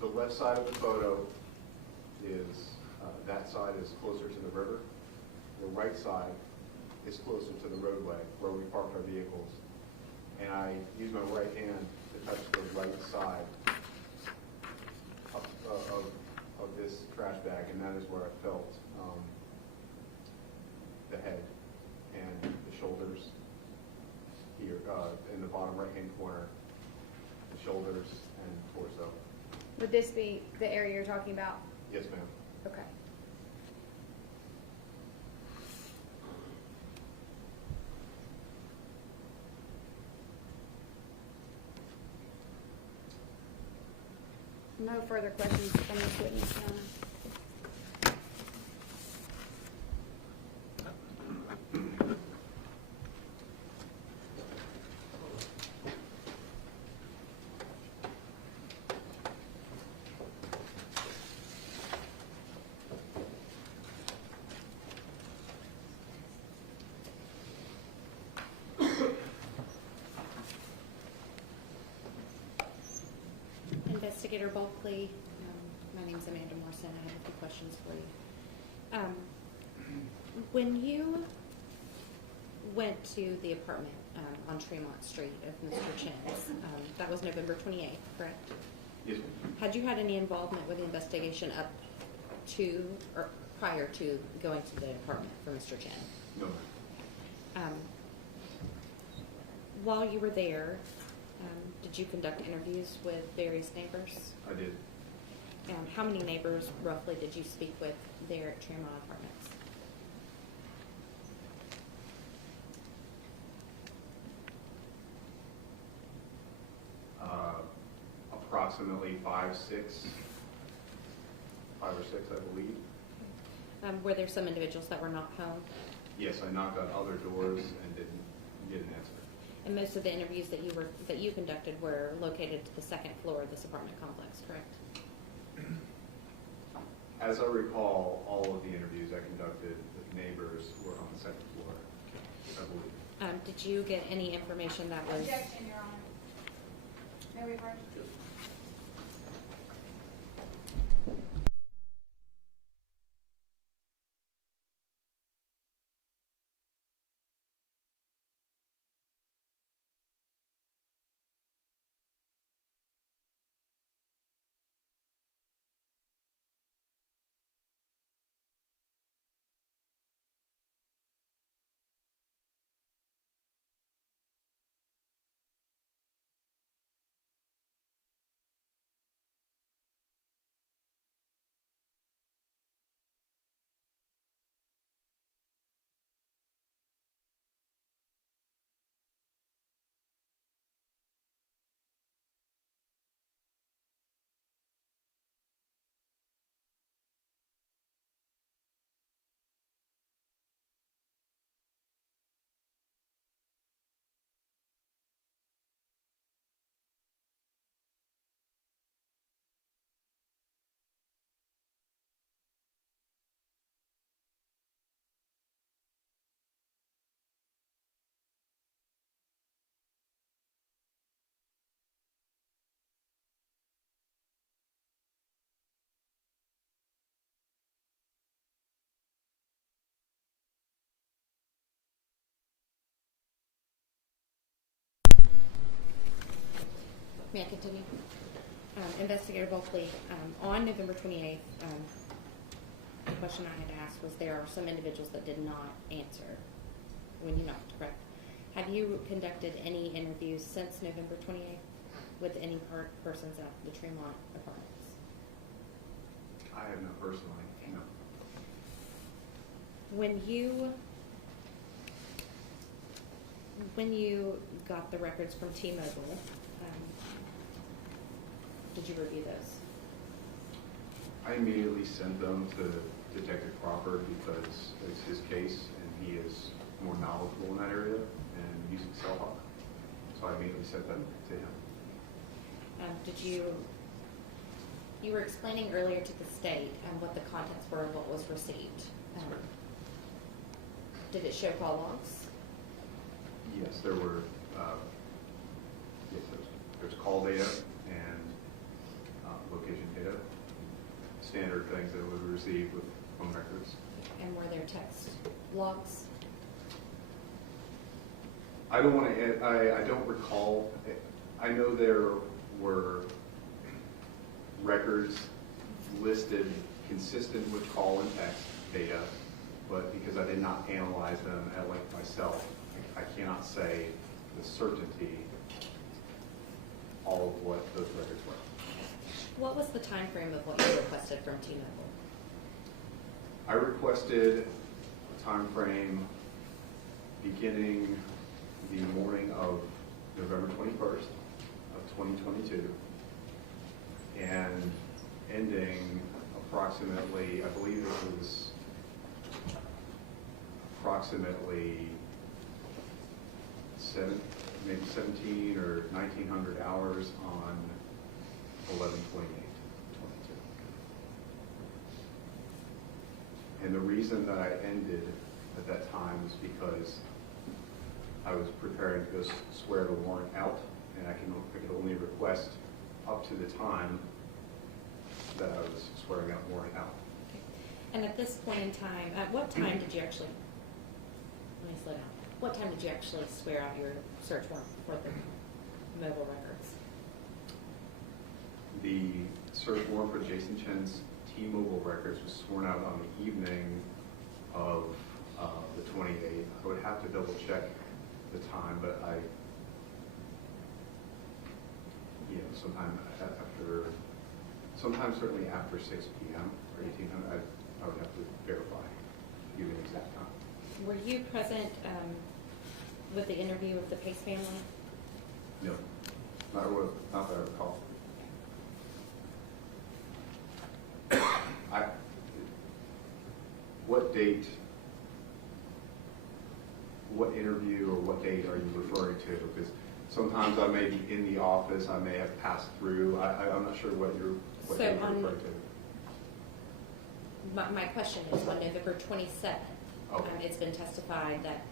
The left side of the photo is, that side is closer to the river. The right side is closer to the roadway where we parked our vehicles. And I used my right hand to touch the right side of this trash bag, and that is where I felt the head and the shoulders here in the bottom right-hand corner. shoulders and torso. Would this be the area you're talking about? Yes, ma'am. Okay. No further questions from this witness, Your Honor. Investigator Bulkley, my name's Amanda Morrison. I have a few questions for you. When you went to the apartment on Tremont Street of Mr. Chen's, that was November 28th, correct? Yes, ma'am. Had you had any involvement with the investigation up to or prior to going to the apartment for Mr. Chen? No, ma'am. While you were there, did you conduct interviews with various neighbors? I did. How many neighbors roughly did you speak with there at Tremont Apartments? Approximately 5 or 6, I believe. Were there some individuals that were not home? Yes, I knocked on other doors and didn't get an answer. And most of the interviews that you conducted were located to the second floor of this apartment complex, correct? As I recall, all of the interviews I conducted with neighbors were on the second floor, I believe. Did you get any information that was? Objection, Your Honor. May we reverse? May I continue? Investigator Bulkley, on November 28th, the question I had asked was there are some individuals that did not answer when you knocked, correct? Have you conducted any interviews since November 28th with any persons at the Tremont Apartments? I have not personally, no. When you got the records from T-Mobile, did you review those? I immediately sent them to Detective Crawford because it's his case and he is more knowledgeable in that area and using Cellhawk. So I immediately sent them to him. You were explaining earlier to the state what the contents were of what was received. Did it show call logs? Yes, there were, there's call data and location data, standard things that we receive with phone records. And were there text logs? I don't want to, I don't recall. I know there were records listed consistent with call and text data, but because I did not analyze them at length myself, I cannot say with certainty all of what those records were. What was the time frame of what you requested from T-Mobile? I requested a time frame beginning the morning of November 21st of 2022 and ending approximately, I believe it was approximately maybe 17 or 1900 hours on 11/28/22. And the reason that I ended at that time is because I was preparing to go swear the warrant out, and I could only request up to the time that I was swearing out warrant out. Okay. And at this point in time, at what time did you actually, let me slow down. What time did you actually swear out your search warrant for the mobile records? The search warrant for Jason Chen's T-Mobile records was sworn out on the evening of the 28th. I would have to double check the time, but sometime certainly after 6 p.m. or 1800, I would have to verify, give you an exact time. Were you present with the interview of the Pace family? No, not that I recall. What interview or what date are you referring to? Because sometimes I may be in the office, I may have passed through. I'm not sure what you're referring to. My question is, on November 27th, Okay. it's been testified that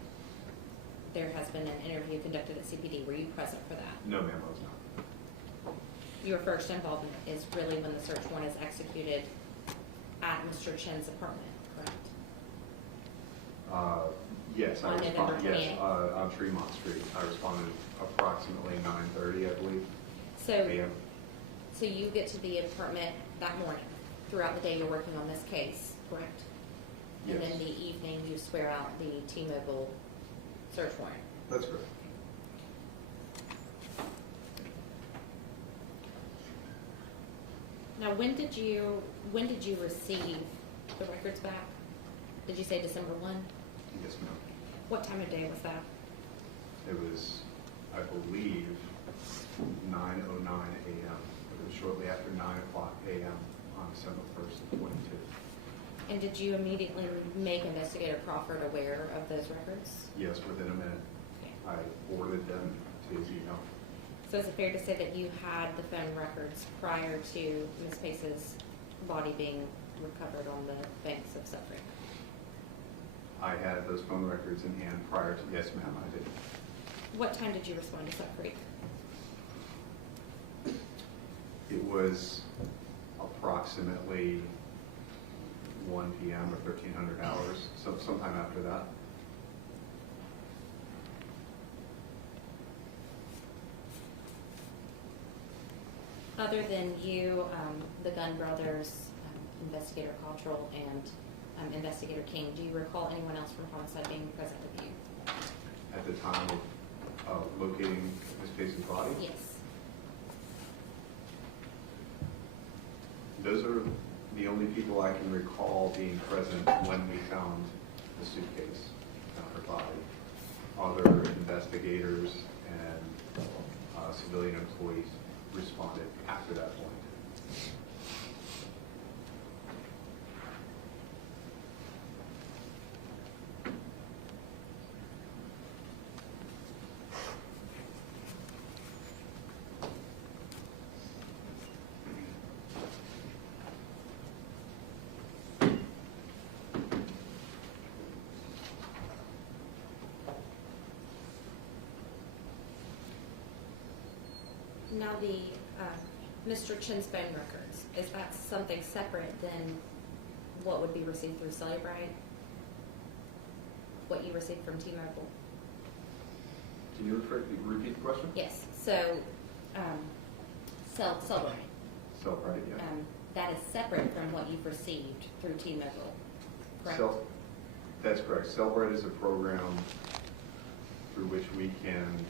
there has been an interview conducted at CPD. Were you present for that? No, ma'am, I was not. Your first involvement is really when the search warrant is executed at Mr. Chen's apartment, correct? Yes, I On November responded. Yes, 28th. on Tremont Street. I responded approximately 9:30, I believe. So, a.m. so you get to the apartment that morning. Throughout the day, you're working on this case, correct? And Yes. then the evening, you swear out the T-Mobile search warrant. That's correct. Now, when did you receive the records back? Did you say December 1? Yes, ma'am. What time of day was that? It was, I believe, 9:09 a.m. It was shortly after 9 o'clock a.m. on December 1st of 22. And did you immediately make Investigator Crawford aware of those records? Yes, within a minute. Okay. I forwarded them to his email. So is it fair to say that you had the phone records prior to Ms. Pace's body being recovered on the banks of Suffolk? I had those phone records in hand prior to, yes, ma'am, I did. What time did you respond to Suffolk? It was approximately 1 p.m. or 1300 hours, so sometime after that. Other than you, the Gunn brothers, Investigator Cottrell, and Investigator King, do you recall anyone else from homicide being present with you? At the time of locating Ms. Pace's body? Yes. Those are the only people I can recall being present when we found the suitcase and her body. Other investigators and civilian employees responded after that point. Now the Mr. Chen's phone records, is that something separate than what would be received through Cellebrite? What you received from T-Mobile? Can you repeat the question? Yes. So, Cellebrite. Cellebrite, yeah. That is separate from what you've received through T-Mobile, correct? That's correct. Cellebrite is a program through which we can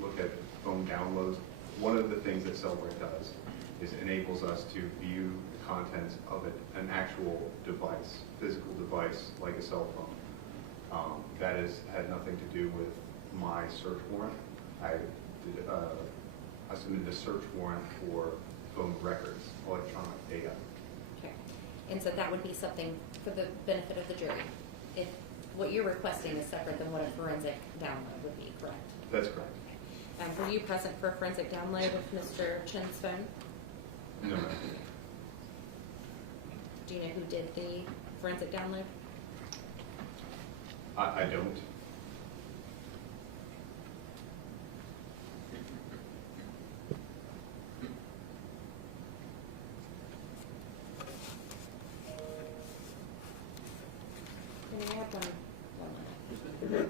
look at phone downloads one of the things that Cellbrite does is enables us to view the contents of an actual device, physical device like a cell phone. That had nothing to do with my search warrant. I submitted a search warrant for phone records, electronic data. Okay. And so that would be something for the benefit of the jury. If what you're requesting is separate than what a forensic download would be, correct? That's correct. Were you present for a forensic download of Mr. Chen's phone? No, ma'am. Do you know who did the forensic download? I don't. Can I have one minute?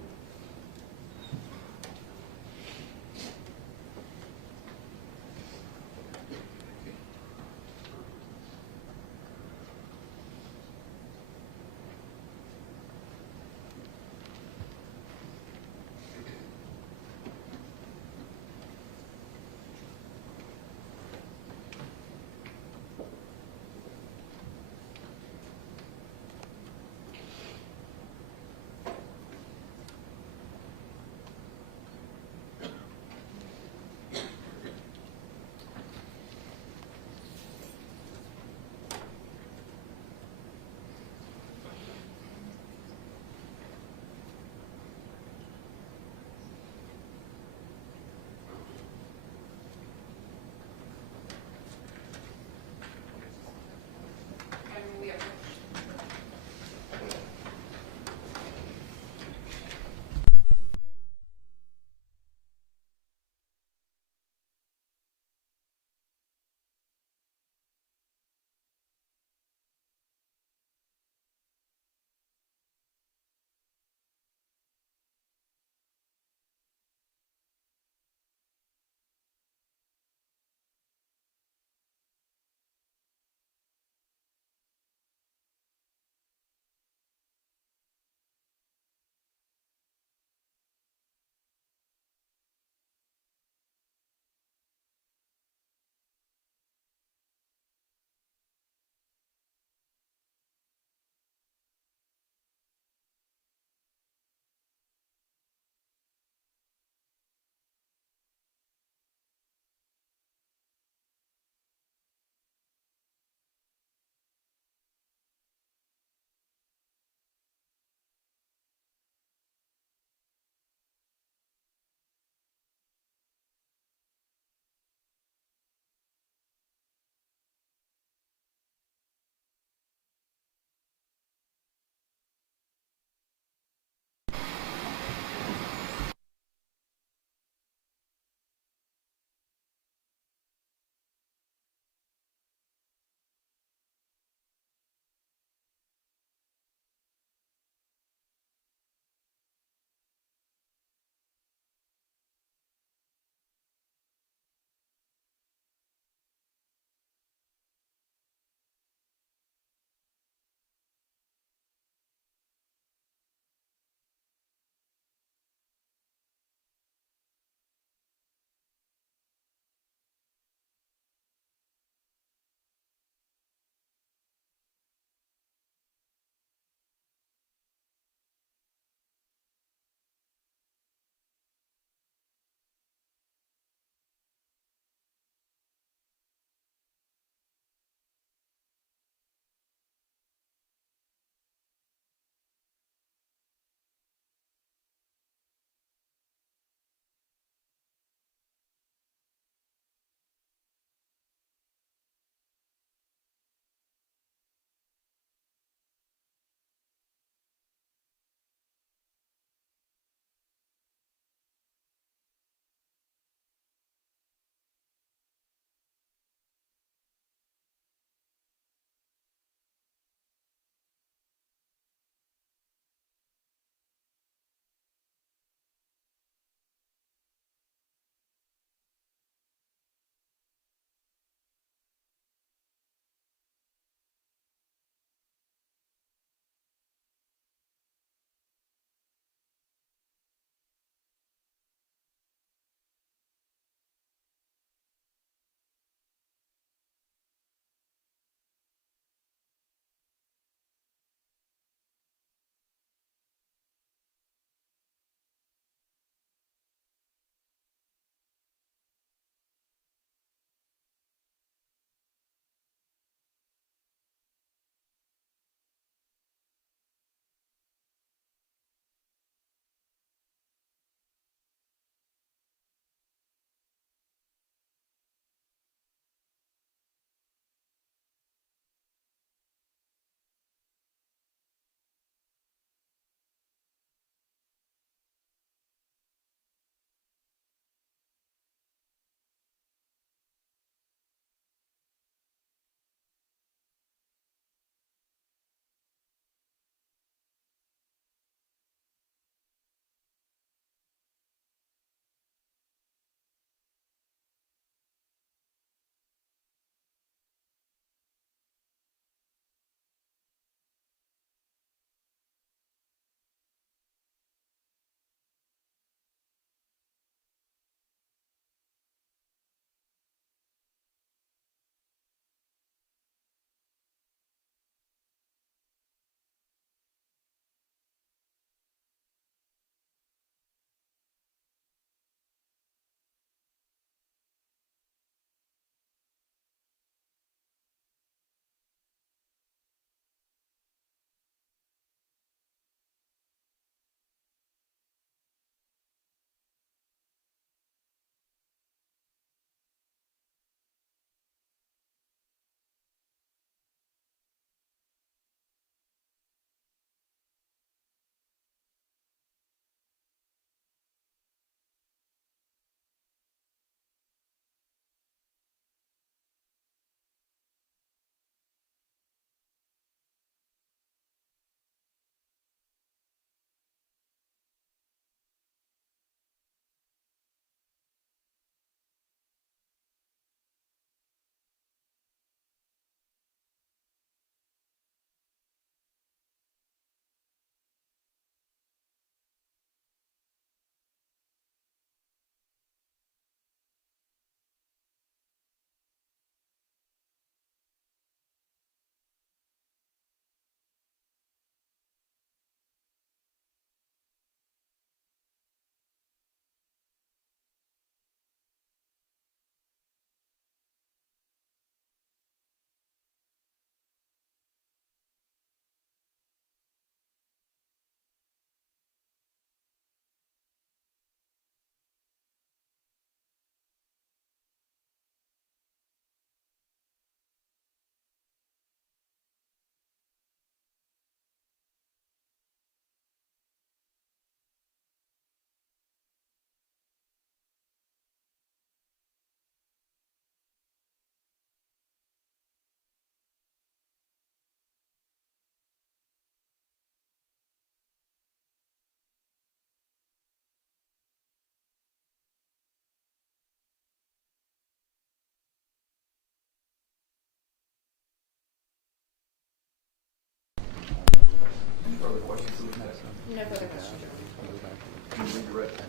correct?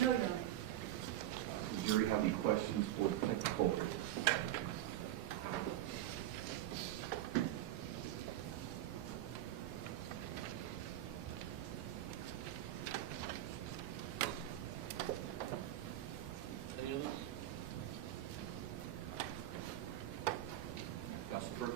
No, Your Honor. Does the jury have any questions for Detective Colter? Any others? Counsel first.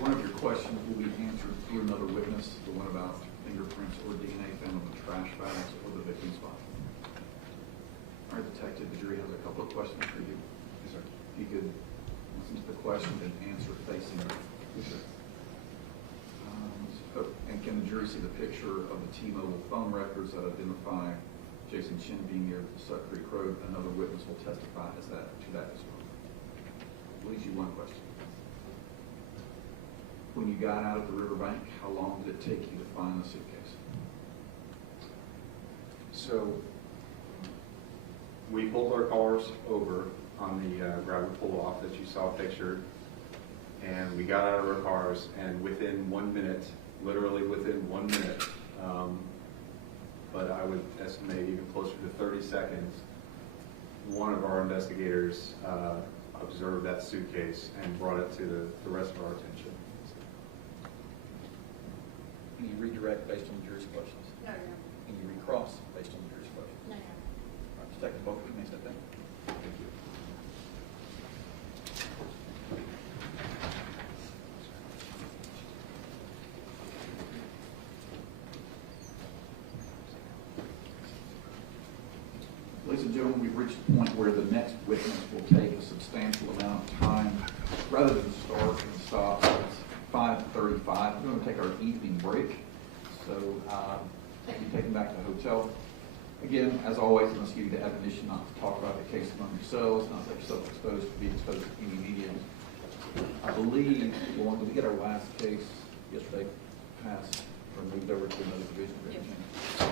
One of your questions will be answered through another witness, the one about fingerprints or DNA found on the trash bags or the victim's body. All right, Detective, the jury has a couple of questions for you. Yes, sir. If you could listen to the question and answer facing you. Yes, sir. And can the jury see the picture of the T-Mobile phone records that identify Jason Chen being near the Suck Creek Road? Another witness will testify to that as well. Leaves you one question. When you got out of the riverbank, how long did it take you to find the suitcase? So we pulled our cars over on the gravel pull-off that you saw pictured, and we got out of our cars, and within 1 minute, literally within 1 minute, but I would estimate even closer to 30 seconds, one of our investigators observed that suitcase and brought it to the rest of our attention. Can you redirect based on the jury's questions? No, Your Honor. Can you recross based on the jury's questions? No, Your Honor. All right, Detective Bolter, you may step down. Thank you. Ladies and gentlemen, we've reached the point where the next witness will take a substantial amount of time. Rather than start and stop at 5:35, we're going to take our evening break. So we'll be taken back to the hotel. Again, as always, I must give you the admonition not to talk about the case among yourselves, not let yourself exposed to be exposed to any media. I believe, Lauren, did we get our last case yesterday passed or moved over to another division? Yes.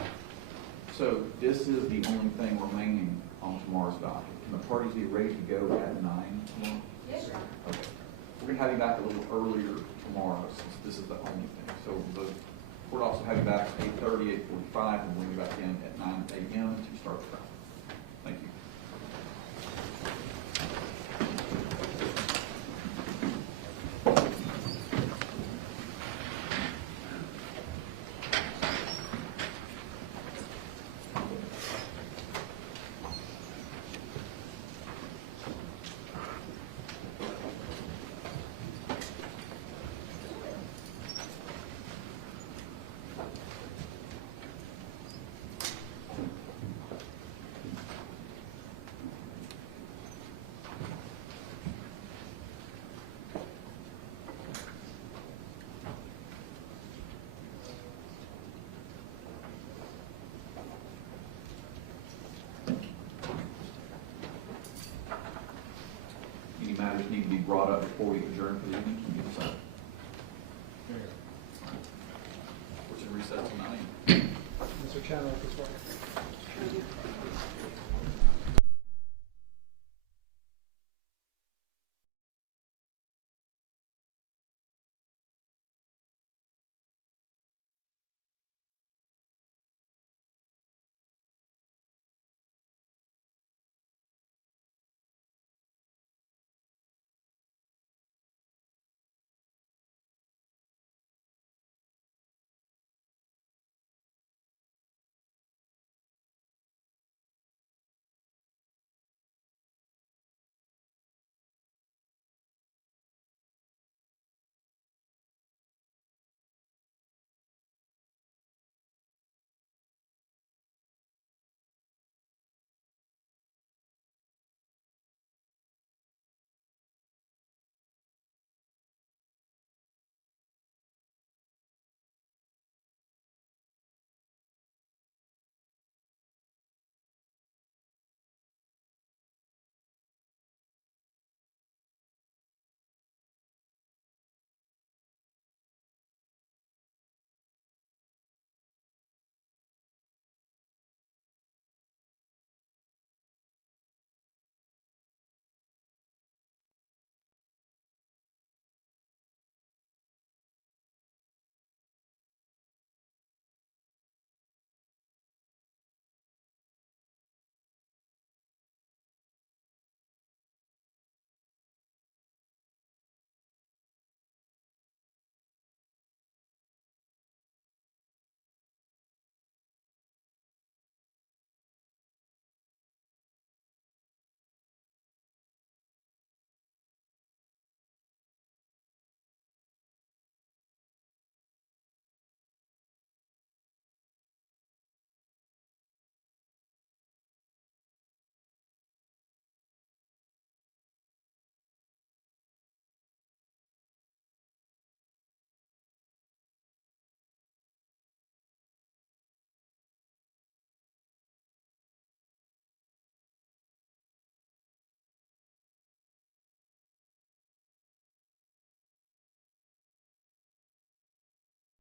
So this is the only thing remaining on tomorrow's docket. Can the parties be ready to go at 9 tomorrow? Yes, Your Honor. Okay. We're going to have you back a little earlier tomorrow since this is the only thing. So the court also have you back at 8:30, 8:45, and bring you back in at 9 a.m. to start the trial. Thank you. Any matters need to be brought up before we adjourn for the evening? Can you decide? Court's in recess till 9 a.m. Mr. Chen, this way.